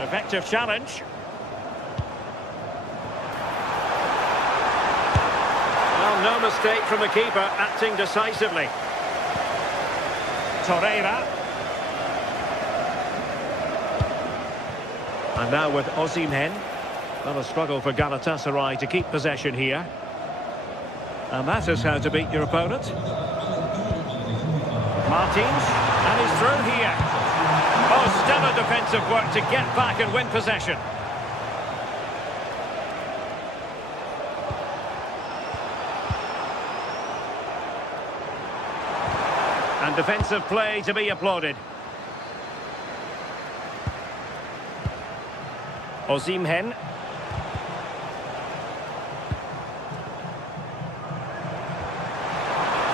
Effective challenge. Well, no mistake from the keeper, acting decisively. Torreira. And now with Osimhen. Not a struggle for Galatasaray to keep possession here. And that is how to beat your opponent. Martins, and he's through here. Oh, stellar defensive work to get back and win possession. And defensive play to be applauded. Osimhen.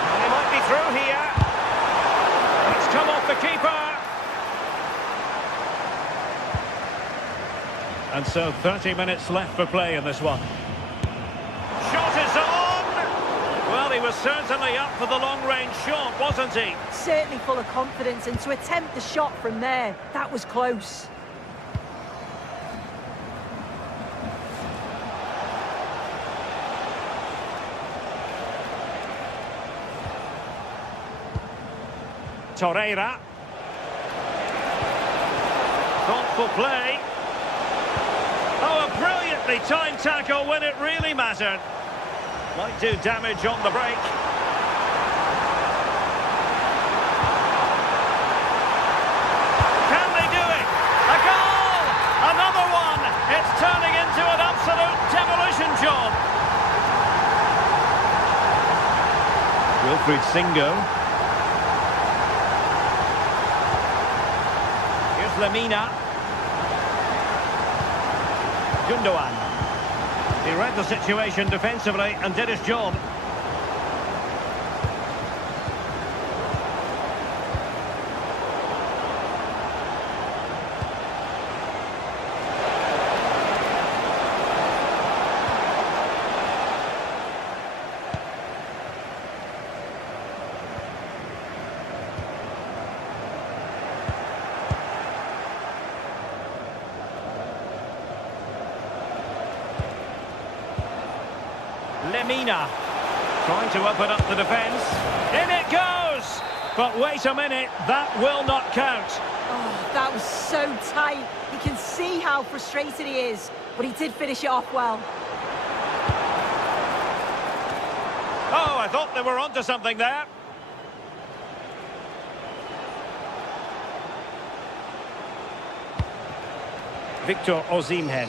And he might be through here. It's come off the keeper. And so 30 minutes left for play in this one. Shot is on! Well, he was certainly up for the long-range shot, wasn't he? Certainly full of confidence, and to attempt the shot from there, that was close. Torreira. Thoughtful play. Oh, a brilliantly timed tackle when it really mattered. Might do damage on the break. Can they do it? A goal! Another one! It's turning into an absolute demolition job. Wilfried Singo. Here's Lamina. Gundogan. He read the situation defensively and did his job. Lemina. Trying to open up the defence. In it goes! But wait a minute, that will not count. Oh, that was so tight. You can see how frustrated he is, but he did finish it off well. Oh, I thought they were onto something there. Victor Osimhen.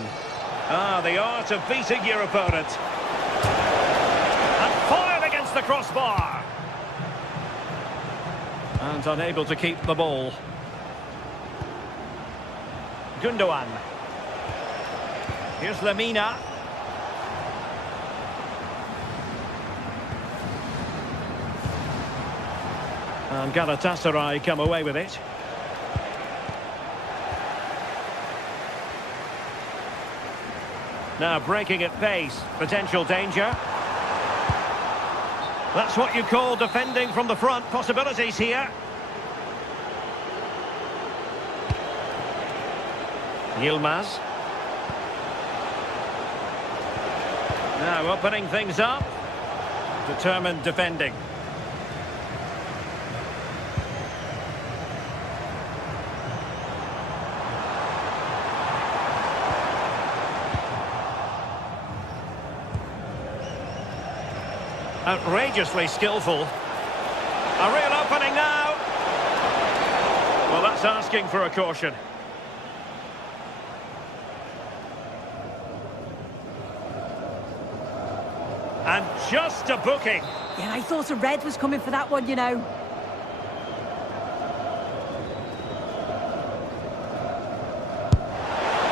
Ah, the art of beating your opponent. And fired against the crossbar. And unable to keep the ball. Gundogan. Here's Lemina. And Galatasaray come away with it. Now breaking at pace, potential danger. That's what you call defending from the front. Possibilities here. Yilmaz. Now opening things up. Determined defending. Outrageously skillful. A real opening now. Well, that's asking for a caution. And just a booking. Yeah, I thought a red was coming for that one, you know.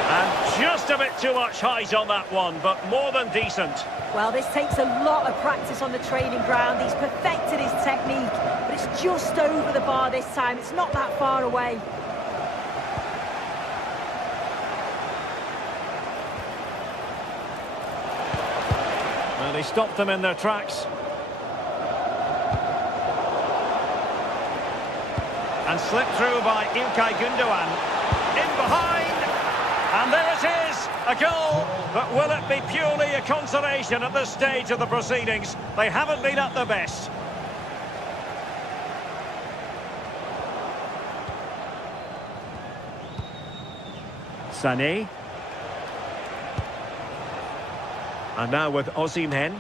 And just a bit too much height on that one, but more than decent. Well, this takes a lot of practice on the training ground. He's perfected his technique, but it's just over the bar this time. It's not that far away. Well, he stopped them in their tracks. And slipped through by Ilkay Gundogan. In behind. And there it is. A goal, but will it be purely a consolation at this stage of the proceedings? They haven't been at their best. Sané. And now with Osimhen.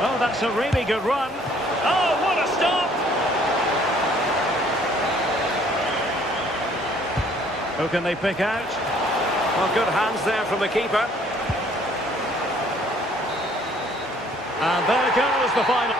Oh, that's a really good run. Oh, what a stop! Who can they pick out? Well, good hands there from the keeper. And there goes the final.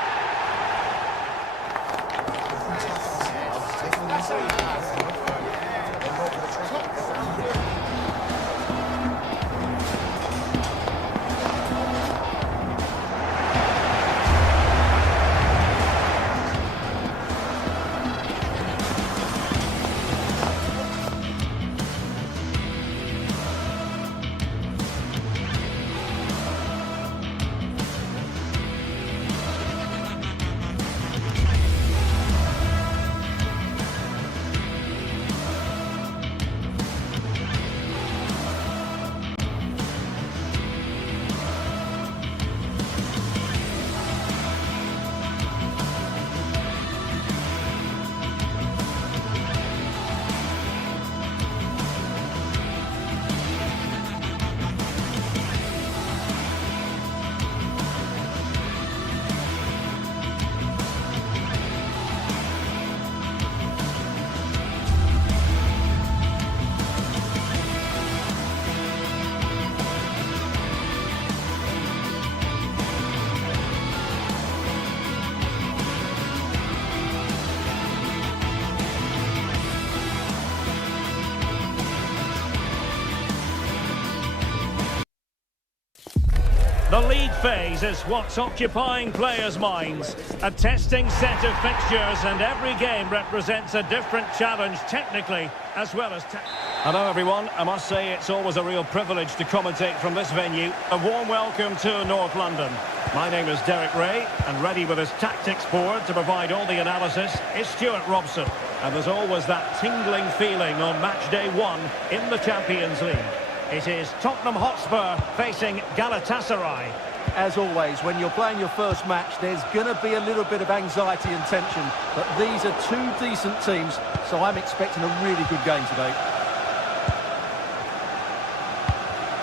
The league phase is what's occupying players' minds. A testing set of fixtures, and every game represents a different challenge technically as well as Hello everyone, I must say it's always a real privilege to commentate from this venue. A warm welcome to North London. My name is Derek Ray, and ready with his tactics board to provide all the analysis is Stuart Robson. And there's always that tingling feeling on match day 1 in the Champions League. It is Tottenham Hotspur facing Galatasaray. As always, when you're playing your first match, there's going to be a little bit of anxiety and tension. But these are two decent teams, so I'm expecting a really good game today.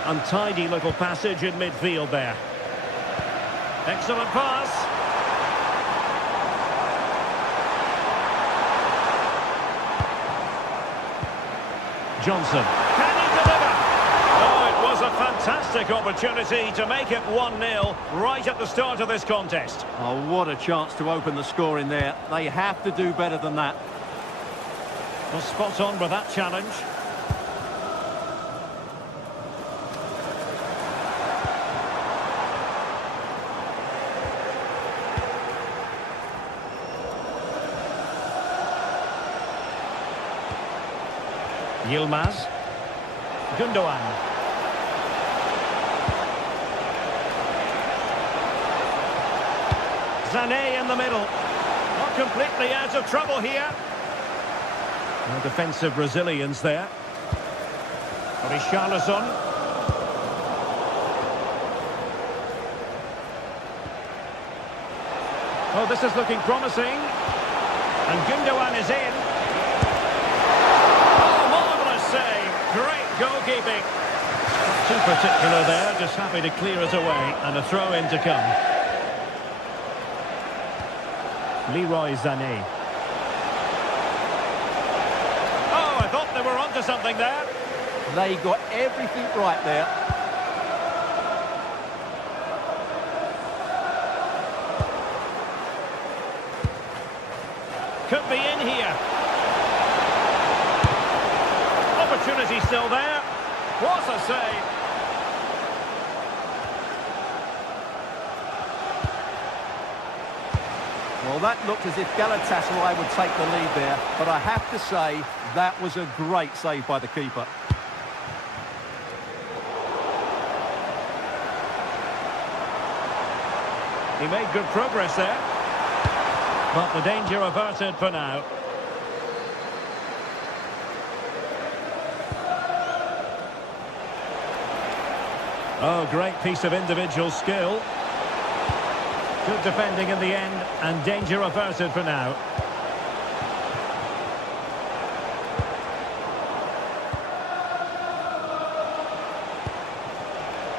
Untidy little passage in midfield there. Excellent pass. Johnson. Can he deliver? Oh, it was a fantastic opportunity to make it 1-0 right at the start of this contest. Oh, what a chance to open the score in there. They have to do better than that. Well, spot on with that challenge. Yilmaz. Gundogan. Sané in the middle. Not completely out of trouble here. No defensive resilience there. Richarlison. Oh, this is looking promising. And Gundogan is in. Great goalkeeping. Too particular there, just happy to clear it away, and a throw-in to come. Leroy Sané. Oh, I thought they were onto something there. They got everything right there. Could be in here. Opportunity still there. What a save. Well, that looked as if Galatasaray would take the lead there, but I have to say that was a great save by the keeper. He made good progress there. But the danger averted for now. Oh, great piece of individual skill. Good defending in the end, and danger averted for now.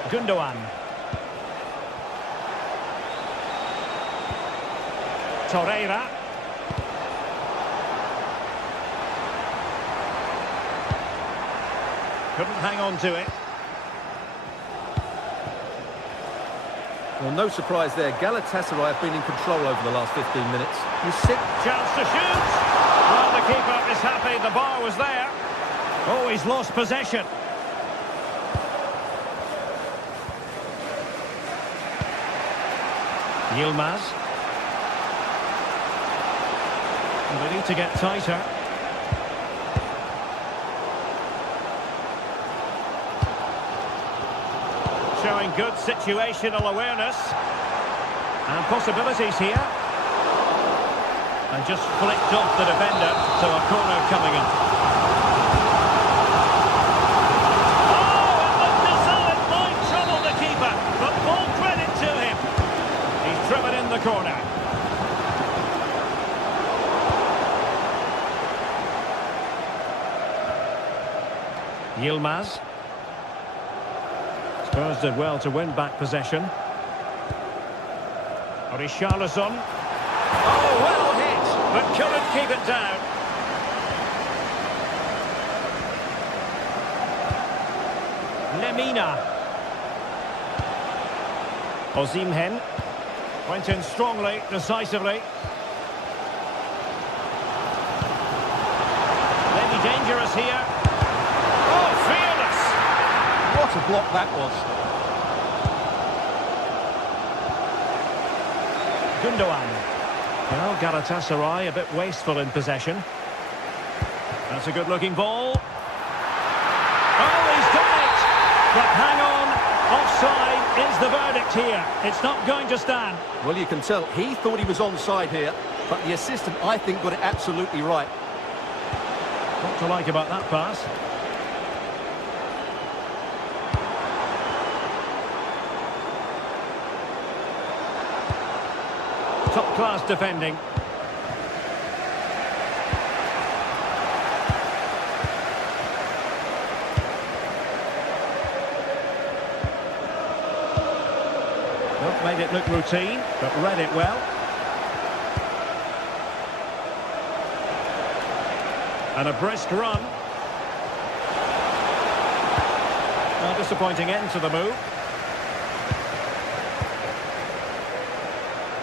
Gundogan. Torreira. Couldn't hang on to it. Well, no surprise there. Galatasaray have been in control over the last 15 minutes. You sit... Chance to shoot. Well, the keeper is happy. The bar was there. Oh, he's lost possession. Yilmaz. They need to get tighter. Showing good situational awareness. And possibilities here. And just flicked off the defender, so a corner coming up. Oh, it looked as though it might trouble the keeper, but full credit to him. He's driven in the corner. Yilmaz. Spurs did well to win back possession. Richarlison. Oh, well hit, but couldn't keep it down. Lemina. Osimhen. Went in strongly, decisively. Maybe dangerous here. Oh, fearless! What a block that was. Gundogan. Well, Galatasaray a bit wasteful in possession. That's a good-looking ball. Oh, he's done it! But hang on, offside is the verdict here. It's not going to stand. Well, you can tell he thought he was onside here, but the assistant, I think, got it absolutely right. What to like about that pass? Top-class defending. Well, made it look routine, but read it well. And a brisk run. A disappointing end to the move.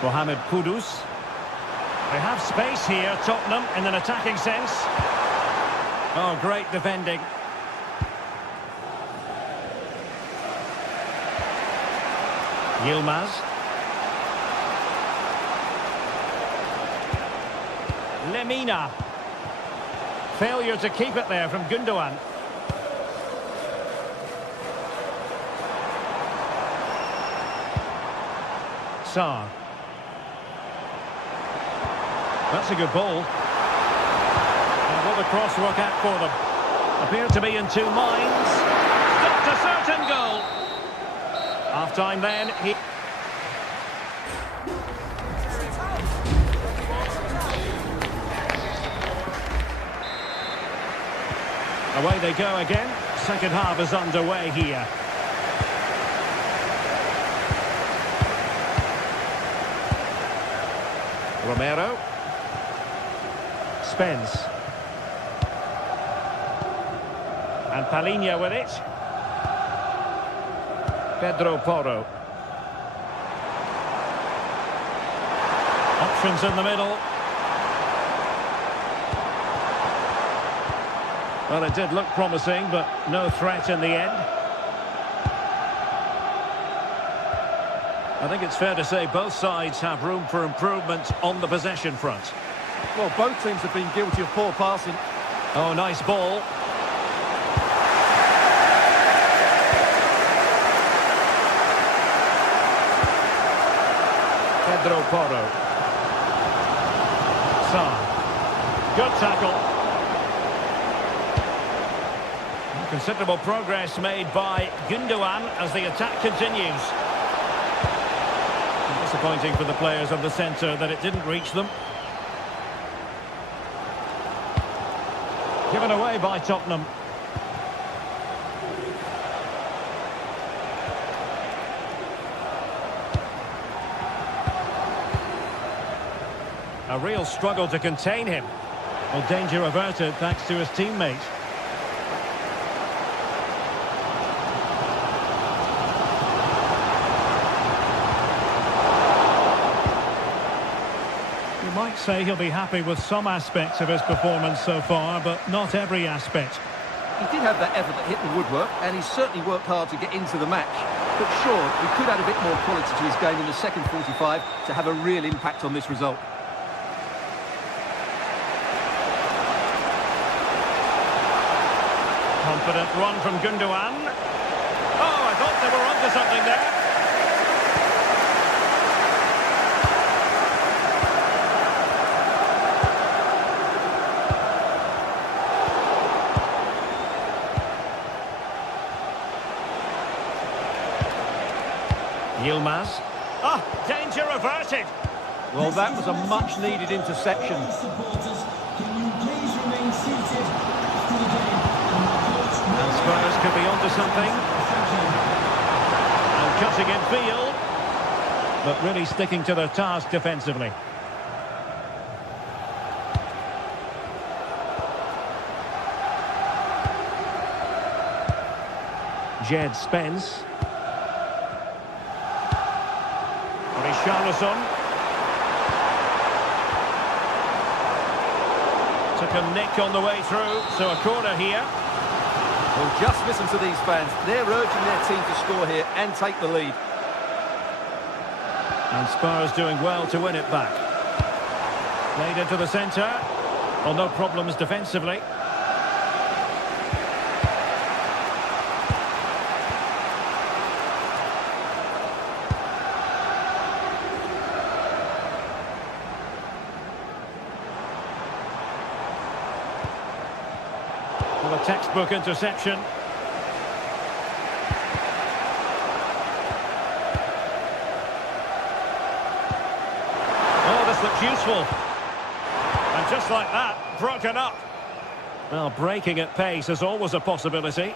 Mohamed Kudus. They have space here, Tottenham, in an attacking sense. Oh, great defending. Yilmaz. Lemina. Failure to keep it there from Gundogan. Sarr. That's a good ball. And will the cross work out for them? Appear to be in two minds. Stopped a certain goal. Half-time then. Away they go again. Second half is underway here. Romero. Spence. And Palhinha with it. Pedro Porro. Options in the middle. Well, it did look promising, but no threat in the end. I think it's fair to say both sides have room for improvement on the possession front. Well, both teams have been guilty of poor passing. Oh, nice ball. Pedro Porro. Sarr. Good tackle. Considerable progress made by Gundogan as the attack continues. Disappointing for the players of the centre that it didn't reach them. Given away by Tottenham. A real struggle to contain him. Well, danger averted thanks to his teammate. You might say he'll be happy with some aspects of his performance so far, but not every aspect. He did have that effort that hit the woodwork, and he certainly worked hard to get into the match. But sure, he could add a bit more quality to his game in the second 45 to have a real impact on this result. Confident run from Gundogan. Oh, I thought they were onto something there. Yilmaz. Ah, danger averted. Well, that was a much-needed interception. Supporters, can you please remain seated after the game? And Spurs could be onto something. And cutting in field. But really sticking to their task defensively. Jed Spence. Richarlison. Took a nick on the way through, so a corner here. Well, just listen to these fans. They're urging their team to score here and take the lead. And Spurs doing well to win it back. Played into the centre. Well, no problems defensively. Well, a textbook interception. Oh, this looks useful. And just like that, broken up. Well, breaking at pace is always a possibility.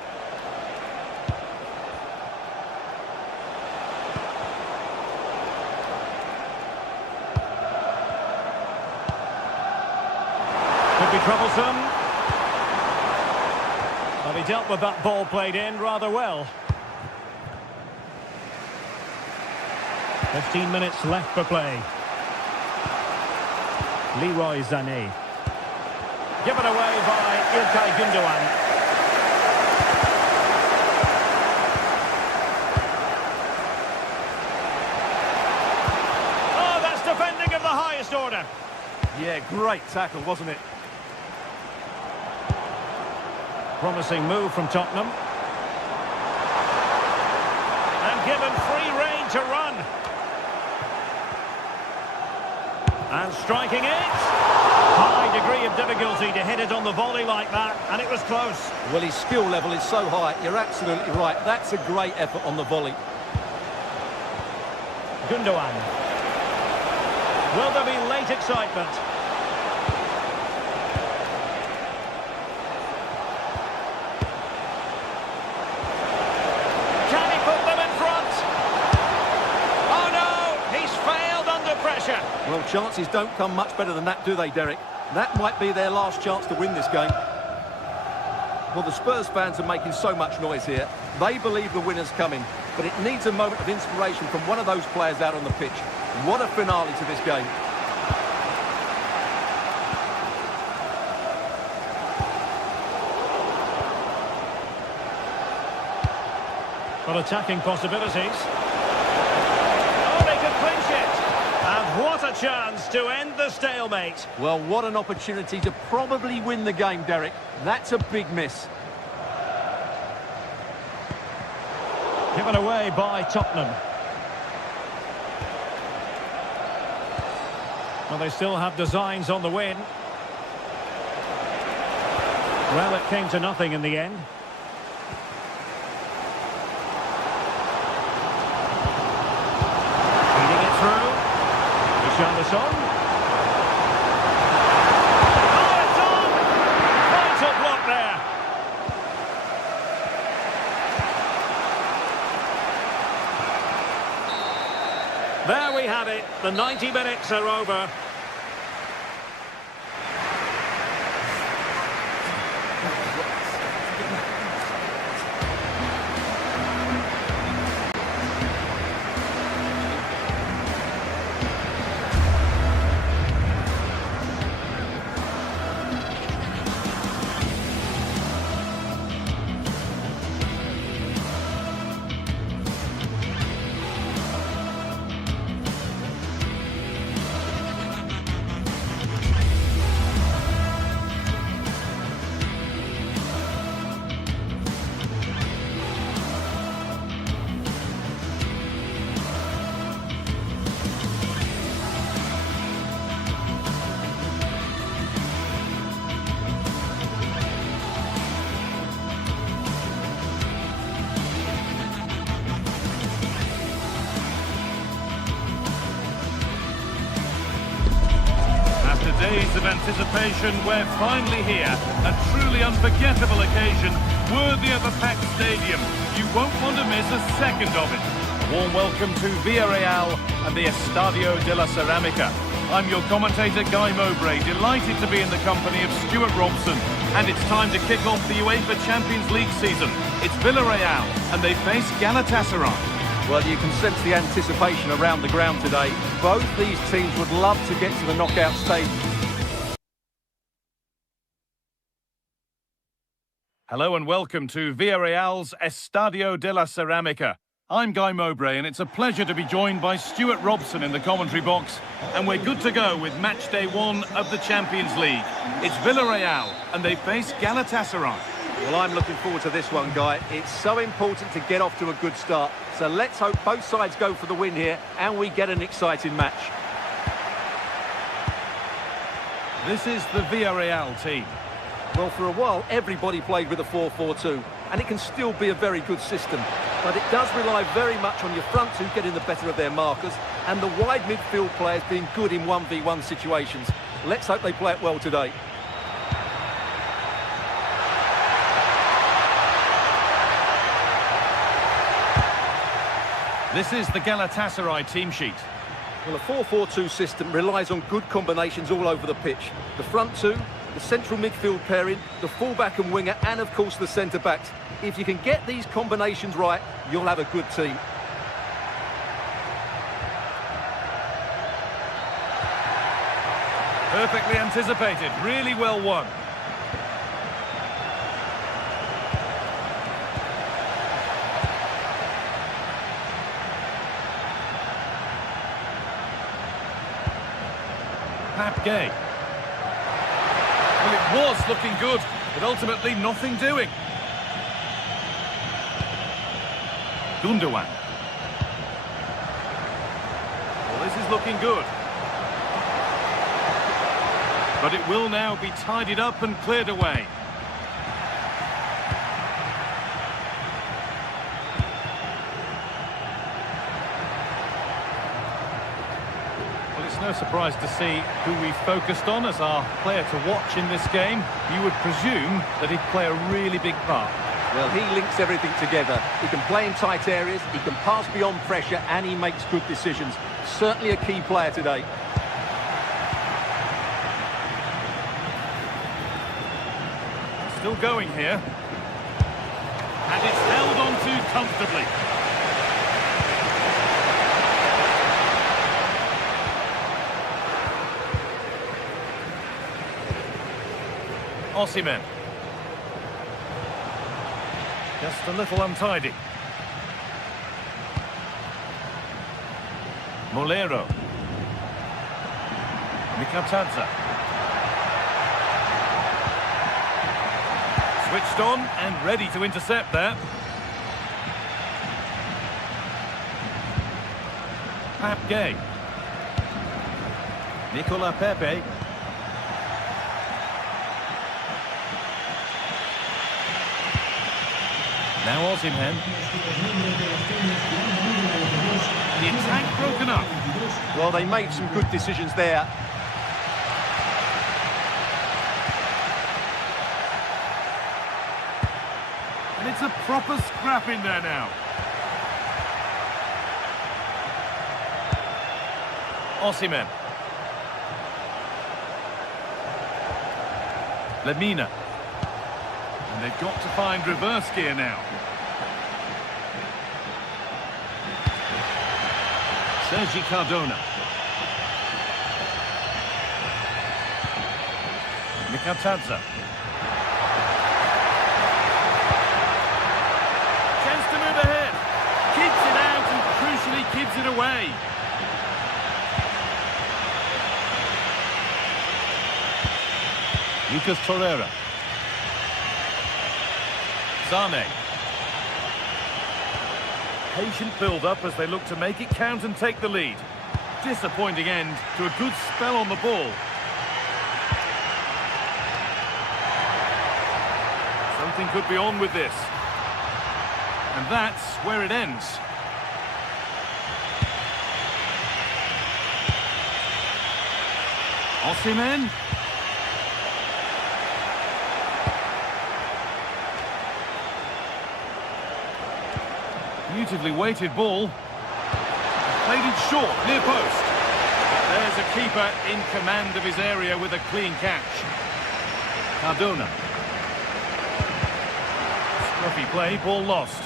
Could be troublesome. Well, he dealt with that ball played in rather well. 15 minutes left for play. Leroy Sané. Given away by İlkay Gündoğan. Oh, that's defending of the highest order. Yeah, great tackle, wasn't it? Promising move from Tottenham. And given free rein to run. And striking it. High degree of difficulty to hit it on the volley like that, and it was close. Well, his skill level is so high, you're absolutely right. That's a great effort on the volley. Gündoğan. Will there be late excitement? Can he put them in front? Oh no, he's failed under pressure. Well, chances don't come much better than that, do they, Derek? That might be their last chance to win this game. Well, the Spurs fans are making so much noise here. They believe the winner's coming, but it needs a moment of inspiration from one of those players out on the pitch. What a finale to this game. Well, attacking possibilities. Oh, they could clinch it. And what a chance to end the stalemate. Well, what an opportunity to probably win the game, Derek. That's a big miss. Given away by Tottenham. Well, they still have designs on the win. Well, it came to nothing in the end. Feeding it through. Richarlison. Oh, it's on! Vital block there. There we have it. The 90 minutes are over. Days of anticipation, we're finally here. A truly unforgettable occasion, worthy of a packed stadium. You won't want to miss a second of it. A warm welcome to Villarreal and the Estadio de la Ceramica. I'm your commentator, Guy Mowbray, delighted to be in the company of Stuart Robson. And it's time to kick off the UEFA Champions League season. It's Villarreal, and they face Galatasaray. Well, you can sense the anticipation around the ground today. Both these teams would love to get to the knockout stage. Hello and welcome to Villarreal's Estadio de la Ceramica. I'm Guy Mowbray and it's a pleasure to be joined by Stuart Robson in the commentary box. And we're good to go with match day 1 of the Champions League. It's Villarreal and they face Galatasaray. Well, I'm looking forward to this one, Guy. It's so important to get off to a good start. So let's hope both sides go for the win here and we get an exciting match. This is the Villarreal team. Well, for a while, everybody played with a 4-4-2, and it can still be a very good system. But it does rely very much on your front two getting the better of their markers, and the wide midfield players being good in 1v1 situations. Let's hope they play it well today. This is the Galatasaray team sheet. Well, a 4-4-2 system relies on good combinations all over the pitch. The front two, the central midfield pairing, the fullback and winger, and of course the centre-backs. If you can get these combinations right, you'll have a good team. Perfectly anticipated, really well won. Gay. Well, it was looking good, but ultimately nothing doing. Gundogan. Well, this is looking good. But it will now be tidied up and cleared away. No surprise to see who we focused on as our player to watch in this game. You would presume that he'd play a really big part. Well, he links everything together. He can play in tight areas, he can pass beyond pressure, and he makes good decisions. Certainly a key player today. Still going here. And it's held on to comfortably. Osimhen. Just a little untidy. Molero. Mikatadze. Switched on and ready to intercept there. Gay. Nicola Pepe. Now Osimhen. The attack broken up. Well, they made some good decisions there. And it's a proper scrap in there now. Osimhen. Lemina. And they've got to find reverse gear now. Sergi Cardona. Mikatadze. Chance to move ahead. Keeps it out and crucially keeps it away. Lucas Torreira. Sane. Patient build-up as they look to make it count and take the lead. Disappointing end to a good spell on the ball. Something could be on with this. And that's where it ends. Osimhen. Beautifully weighted ball. Played it short, near post. But there's a keeper in command of his area with a clean catch. Cardona. Scruffy play, ball lost.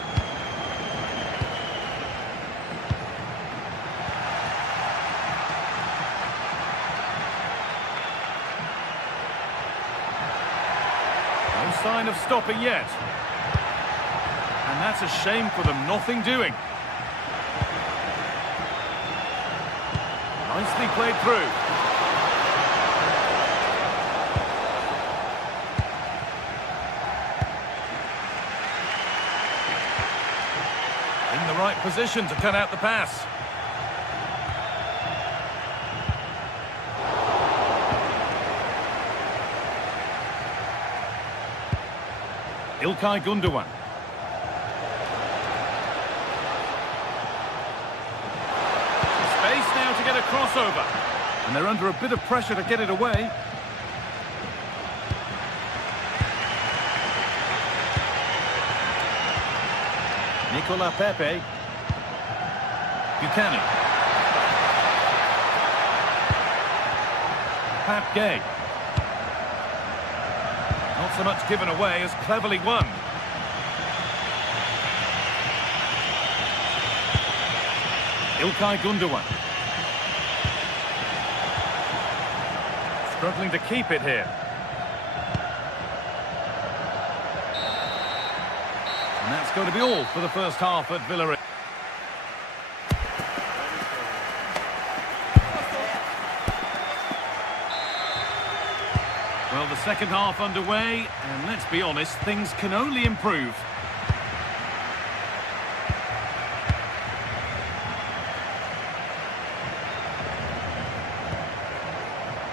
No sign of stopping yet. And that's a shame for them, nothing doing. Nicely played through. In the right position to cut out the pass. İlkay Gundogan. Space now to get a crossover. And they're under a bit of pressure to get it away. Nicola Pepe. Buchanan. Pat Gay. Not so much given away as cleverly won. İlkay Gundogan. Struggling to keep it here. And that's going to be all for the first half at Villarreal. Well, the second half underway, and let's be honest, things can only improve.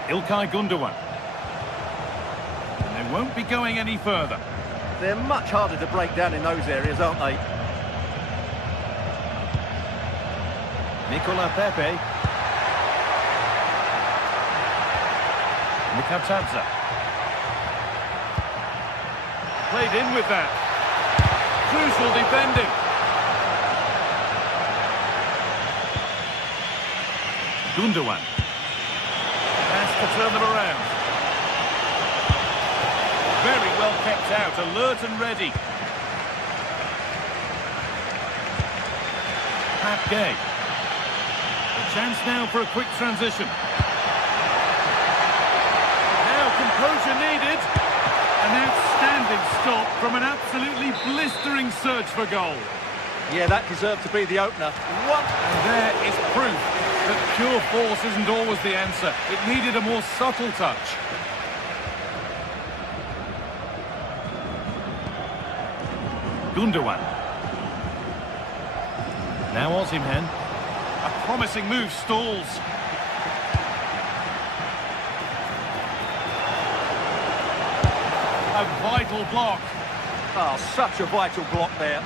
İlkay Gundogan. And they won't be going any further. They're much harder to break down in those areas, aren't they? Nicola Pepe. Mikatadze. Played in with that. Crucial defending. Gundogan. Has to turn them around. Very well kept out, alert and ready. Pat Gay. A chance now for a quick transition. Now composure needed. An outstanding stop from an absolutely blistering search for goal. Yeah, that deserved to be the opener. And there is proof that pure force isn't always the answer. It needed a more subtle touch. Gundogan. Now Osimhen. A promising move stalls. A vital block. Oh, such a vital block there.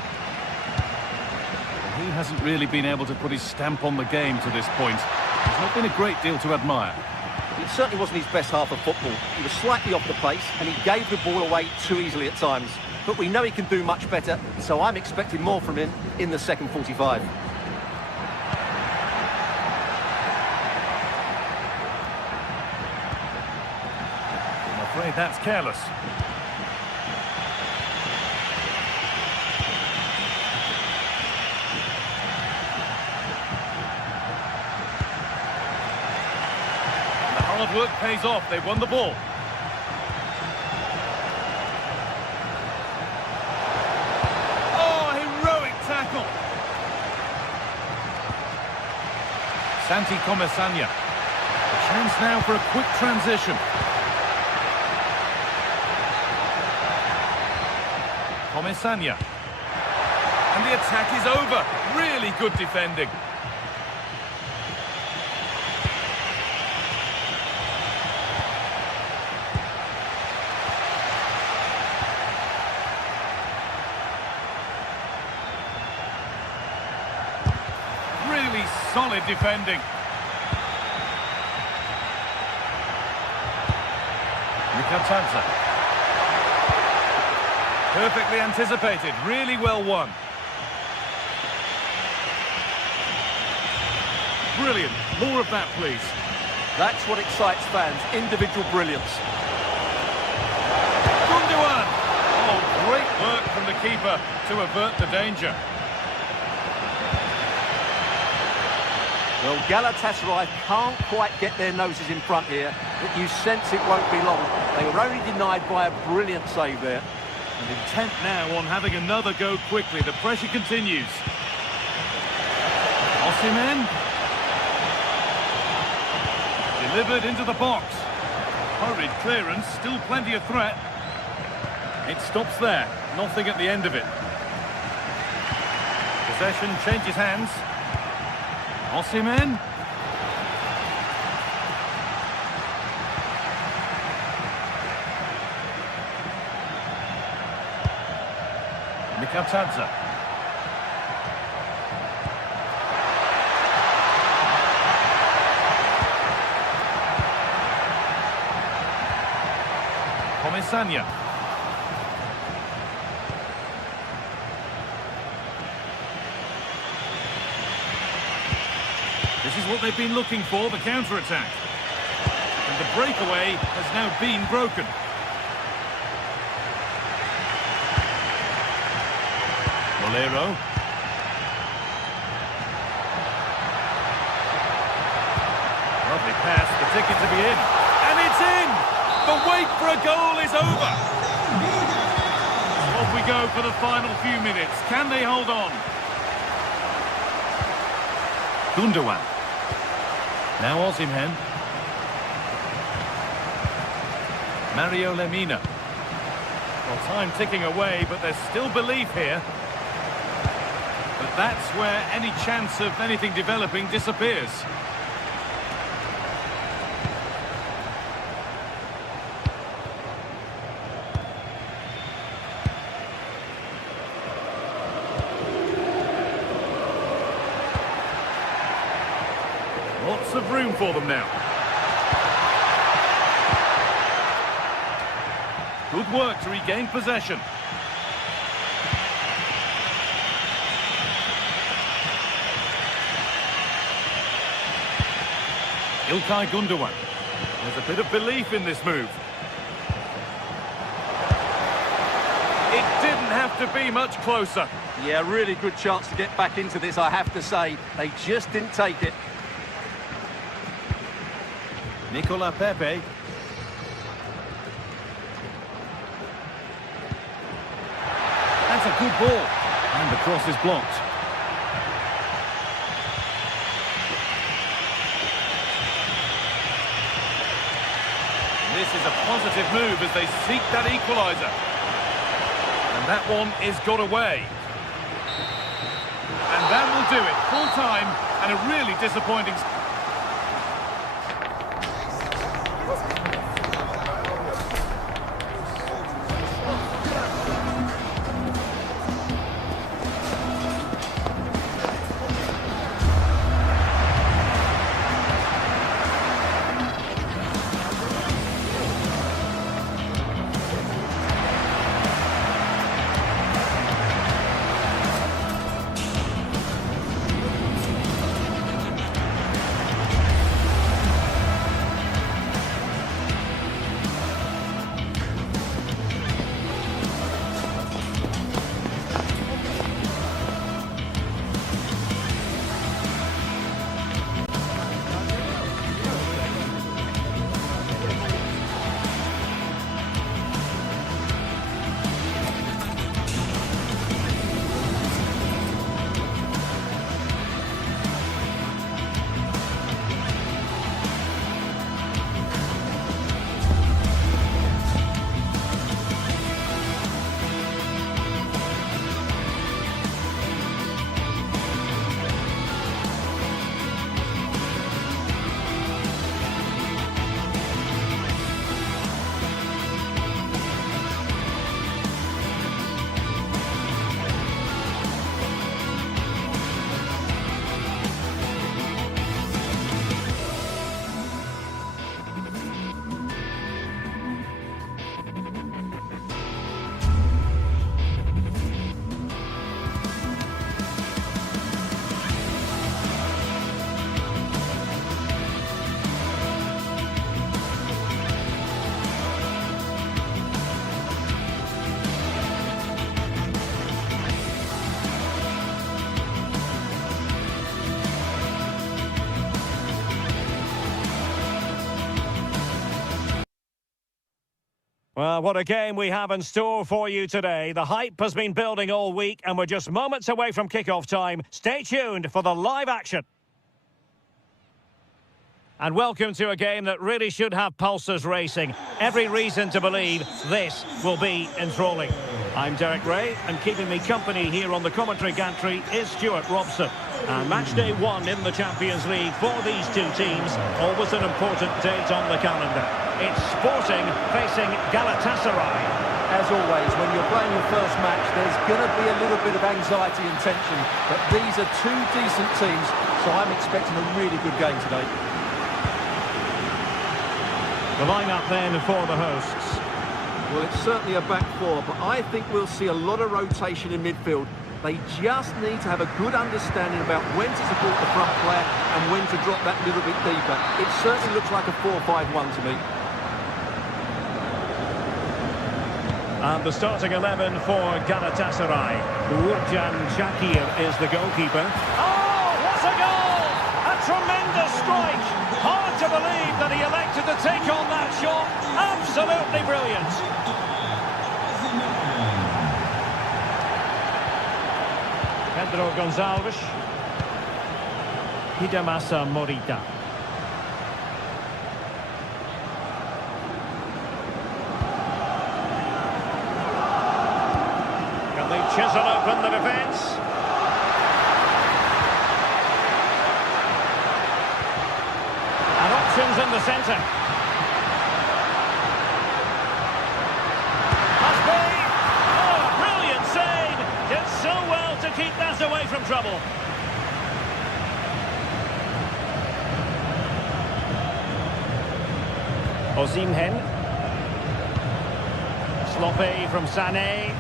He hasn't really been able to put his stamp on the game to this point. There's not been a great deal to admire. It certainly wasn't his best half of football. He was slightly off the pace and he gave the ball away too easily at times. But we know he can do much better, so I'm expecting more from him in the second 45. I'm afraid that's careless. Hard work pays off. They've won the ball. Oh, heroic tackle. Santi Comesanya. A chance now for a quick transition. Comesanya. And the attack is over. Really good defending. Solid defending. Mikatadze. Perfectly anticipated, really well won. Brilliant. More of that, please. That's what excites fans, individual brilliance. Gundogan! Oh, great work from the keeper to avert the danger. Well, Galatasaray can't quite get their noses in front here, but you sense it won't be long. They were only denied by a brilliant save there. And intent now on having another go quickly. The pressure continues. Osimhen. Delivered into the box. Hurried clearance, still plenty of threat. It stops there, nothing at the end of it. Possession changes hands. Osimhen. Katadze. Komisania. This is what they've been looking for, the counter-attack. And the breakaway has now been broken. Molero. Lovely pass, the ticket to be in. And it's in! The wait for a goal is over. Off we go for the final few minutes. Can they hold on? Gundogan. Now Osimhen. Mario Lemina. Well, time ticking away, but there's still belief here. But that's where any chance of anything developing disappears. Lots of room for them now. Good work to regain possession. Ilkay Gundogan. There's a bit of belief in this move. It didn't have to be much closer. Yeah, really good chance to get back into this, I have to say. They just didn't take it. Nicola Pepe. That's a good ball. And the cross is blocked. This is a positive move as they seek that equaliser. And that one is got away. And that will do it. Full time and a really disappointing... Well, what a game we have in store for you today. The hype has been building all week and we're just moments away from kickoff time. Stay tuned for the live action. And welcome to a game that really should have pulses racing. Every reason to believe this will be enthralling. I'm Derek Ray, and keeping me company here on the commentary gantry is Stuart Robson. And match day 1 in the Champions League for these two teams, always an important date on the calendar. It's Sporting facing Galatasaray. As always, when you're playing your first match, there's going to be a little bit of anxiety and tension. But these are two decent teams, so I'm expecting a really good game today. The line-up then for the hosts. Well, it's certainly a back four, but I think we'll see a lot of rotation in midfield. They just need to have a good understanding about when to support the front player and when to drop that little bit deeper. It certainly looks like a 4-5-1 to me. And the starting 11 for Galatasaray. Uğurcan Çakır is the goalkeeper. Oh, what a goal! A tremendous strike! Hard to believe that he elected to take on that shot. Absolutely brilliant. Pedro Gonçalves. Hidemasa Morita. Can they chisel open the defence? And options in the centre. Must be. Oh, brilliant save. Did so well to keep that away from trouble. Osimhen. Sloppy from Sané.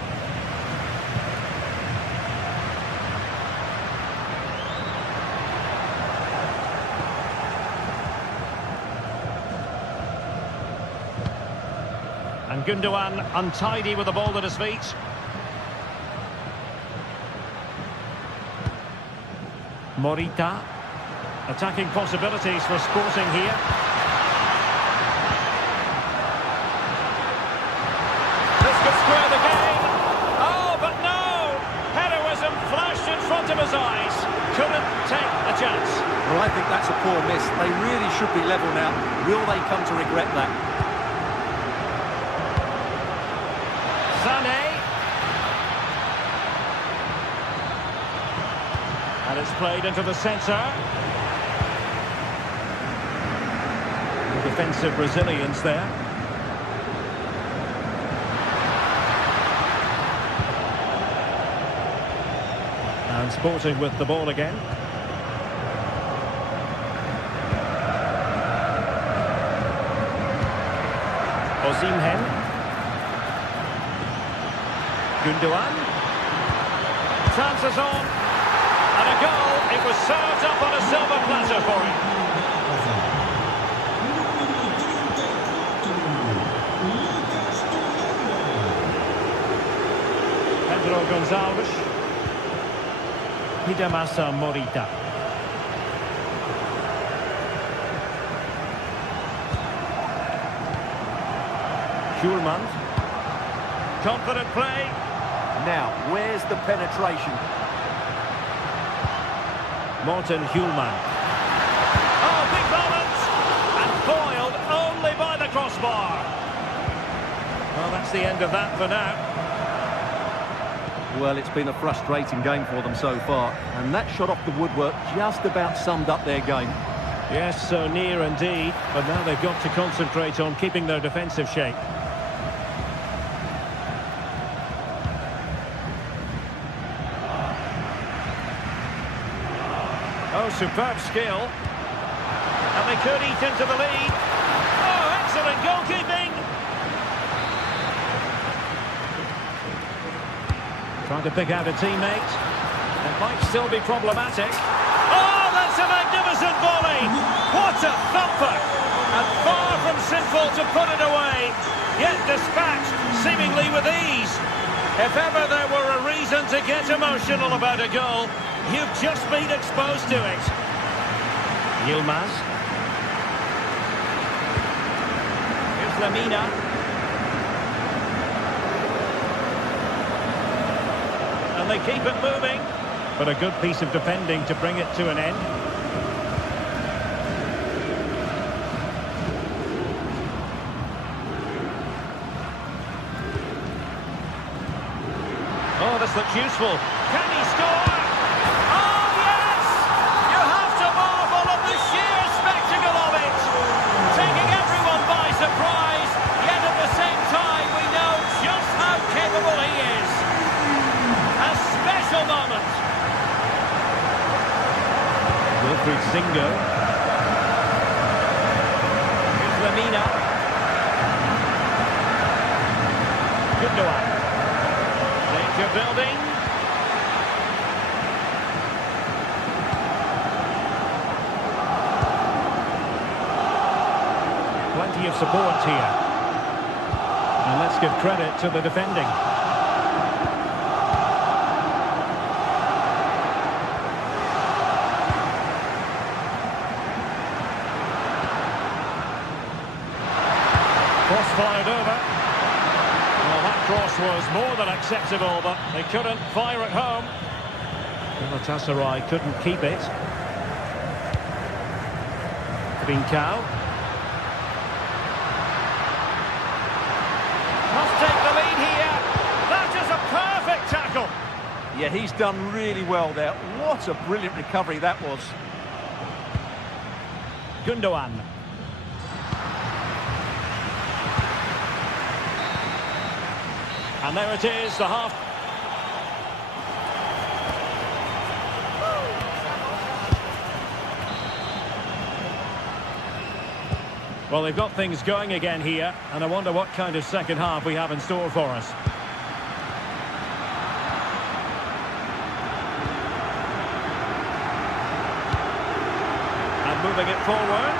And Gundogan untidy with the ball at his feet. Morita. Attacking possibilities for Sporting here. This could square the game. Oh, but no! Heroism flashed in front of his eyes. Couldn't take a chance. Well, I think that's a poor miss. They really should be level now. Will they come to regret that? Sané. And it's played into the centre. Defensive resilience there. And Sporting with the ball again. Osimhen. Gundogan. Chances on. And a goal. It was served up on a silver platter for him. Pedro Gonçalves. Hidemasa Morita. Schürmann. Confident play. Now, where's the penetration? Morten Hjulmand. Oh, big moment! And foiled only by the crossbar. Well, that's the end of that for now. Well, it's been a frustrating game for them so far. And that shot off the woodwork just about summed up their game. Yes, so near indeed. But now they've got to concentrate on keeping their defensive shape. Oh, superb skill. And they could eat into the lead. Oh, excellent goalkeeping. Trying to pick out a teammate. It might still be problematic. Oh, that's a magnificent volley. What a thumper. And far from simple to put it away. Yet dispatched seemingly with ease. If ever there were a reason to get emotional about a goal, you've just been exposed to it. Yilmaz. Here's Lamina. And they keep it moving. But a good piece of defending to bring it to an end. Oh, this looks useful. Can he score? Oh, yes! You have to marvel at the sheer spectacle of it. Taking everyone by surprise, yet at the same time we know just how Bongo. Here's Lamina. Gundogan. Danger building. Plenty of support here. And let's give credit to the defending. Cross fired over. Well, that cross was more than acceptable, but they couldn't fire it home. Galatasaray couldn't keep it. Trincao. Must take the lead here. That is a perfect tackle. Yeah, he's done really well there. What a brilliant recovery that was. Gundogan. And there it is, the half. Well, they've got things going again here, and I wonder what kind of second half we have in store for us. And moving it forward.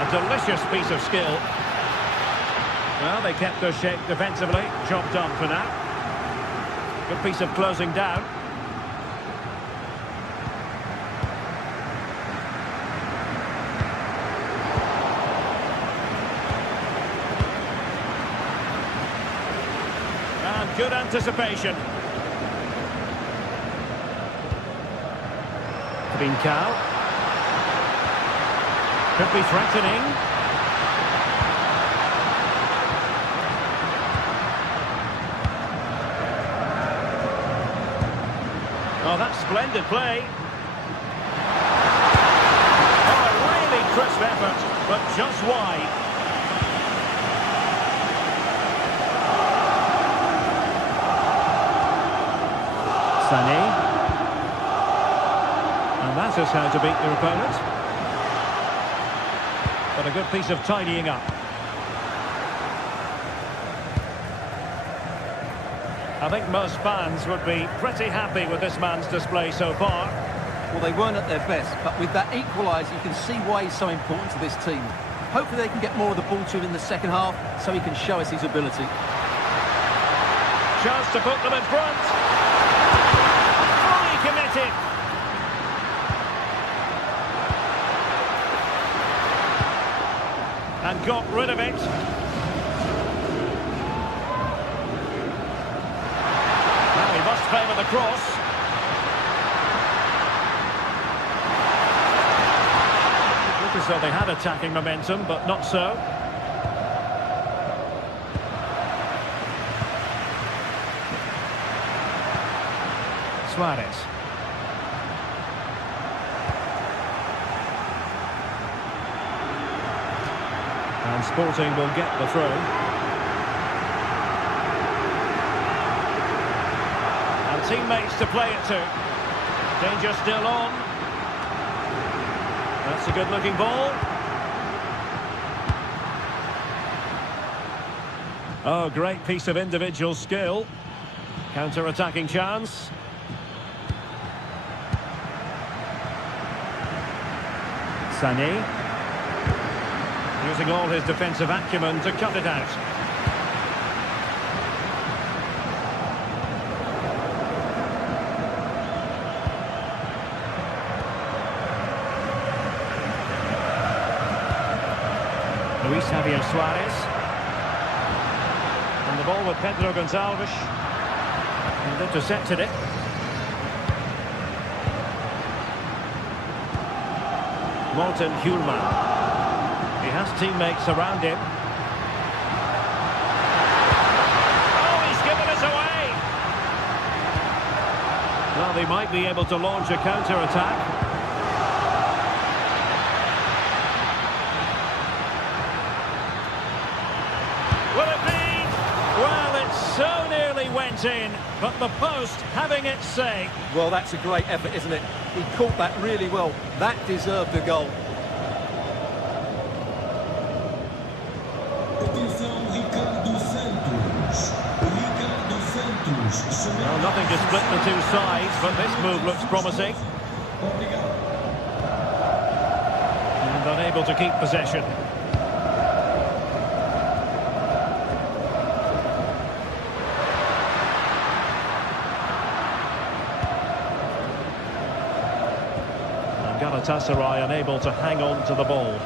A delicious piece of skill. Well, they kept their shape defensively. Job done for now. Good piece of closing down. And good anticipation. Trincao. Could be threatening. Oh, that's splendid play. Oh, a really crisp effort, but just wide. Sané. And that is how to beat your opponent. But a good piece of tidying up. I think most fans would be pretty happy with this man's display so far. Well, they weren't at their best, but with that equaliser, you can see why he's so important to this team. Hopefully they can get more of the ball to him in the second half, so he can show us his ability. Chance to put them in front. Fully committed. And got rid of it. Now he must favour the cross. Looked as though they had attacking momentum, but not so. Suarez. And Sporting will get the throw. And teammates to play it to. Danger still on. That's a good-looking ball. Oh, great piece of individual skill. Counter-attacking chance. Sané. Using all his defensive acumen to cut it out. Luis Javier Suarez. And the ball with Pedro Gonçalves. And intercepted it. Morten Hjulmand. He has teammates around him. Oh, he's given us away! Well, they might be able to launch a counter-attack. Will it be? Well, it's so nearly nearly went in, but the post having its say. Well, that's a great effort, isn't it? He caught that really well. That deserved a goal. Well, nothing to split the two sides, but this move looks promising. And unable to keep possession. And Galatasaray unable to hang on to the ball.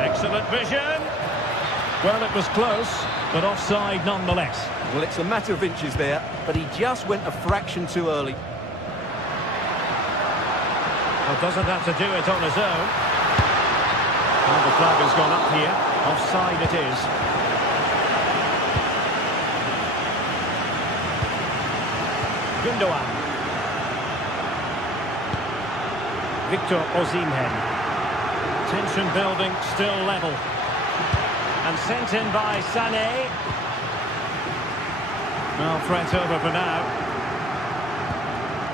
Excellent vision. Well, it was close, but offside nonetheless. Well, it's a matter of inches there, but he just went a fraction too early. Well, doesn't have to do it on his own. Well, the flag has gone up here. Offside it is. Gundogan. Victor Osimhen. Tension building, still level. And sent in by Sané. Well, threat over for now.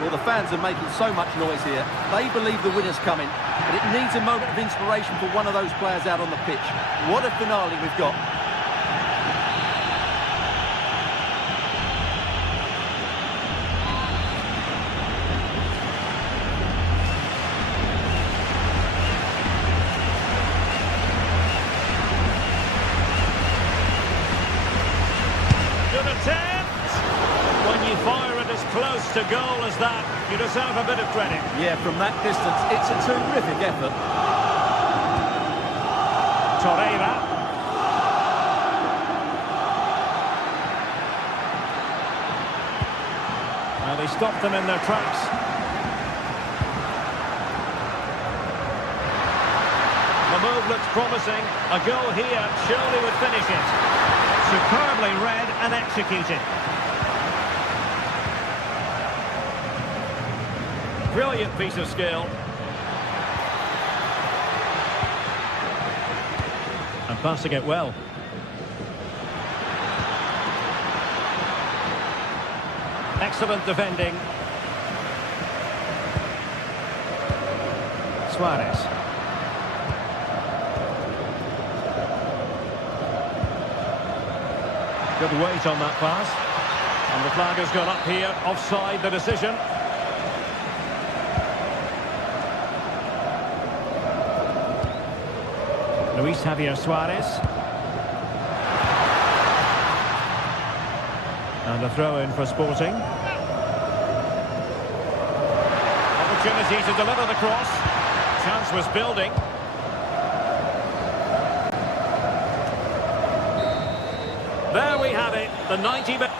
Well, the fans are making so much noise here. They believe the winner's coming, but it needs a moment of inspiration for one of those players out on the pitch. What a finale we've got. Good attempt! When you fire it as close to goal as that, you deserve a bit of credit. Yeah, from that distance, it's a terrific effort. Torreira. Well, they stopped them in their tracks. The move looks promising. A goal here surely would finish it. Superbly read and executed. Brilliant piece of skill. And passing it well. Excellent defending. Suarez. Good weight on that pass. And the flag has gone up here. Offside the decision. Luis Javier Suarez. And a throw-in for Sporting. Opportunity to deliver the cross. Chance was building. There we have it, the 90 minutes.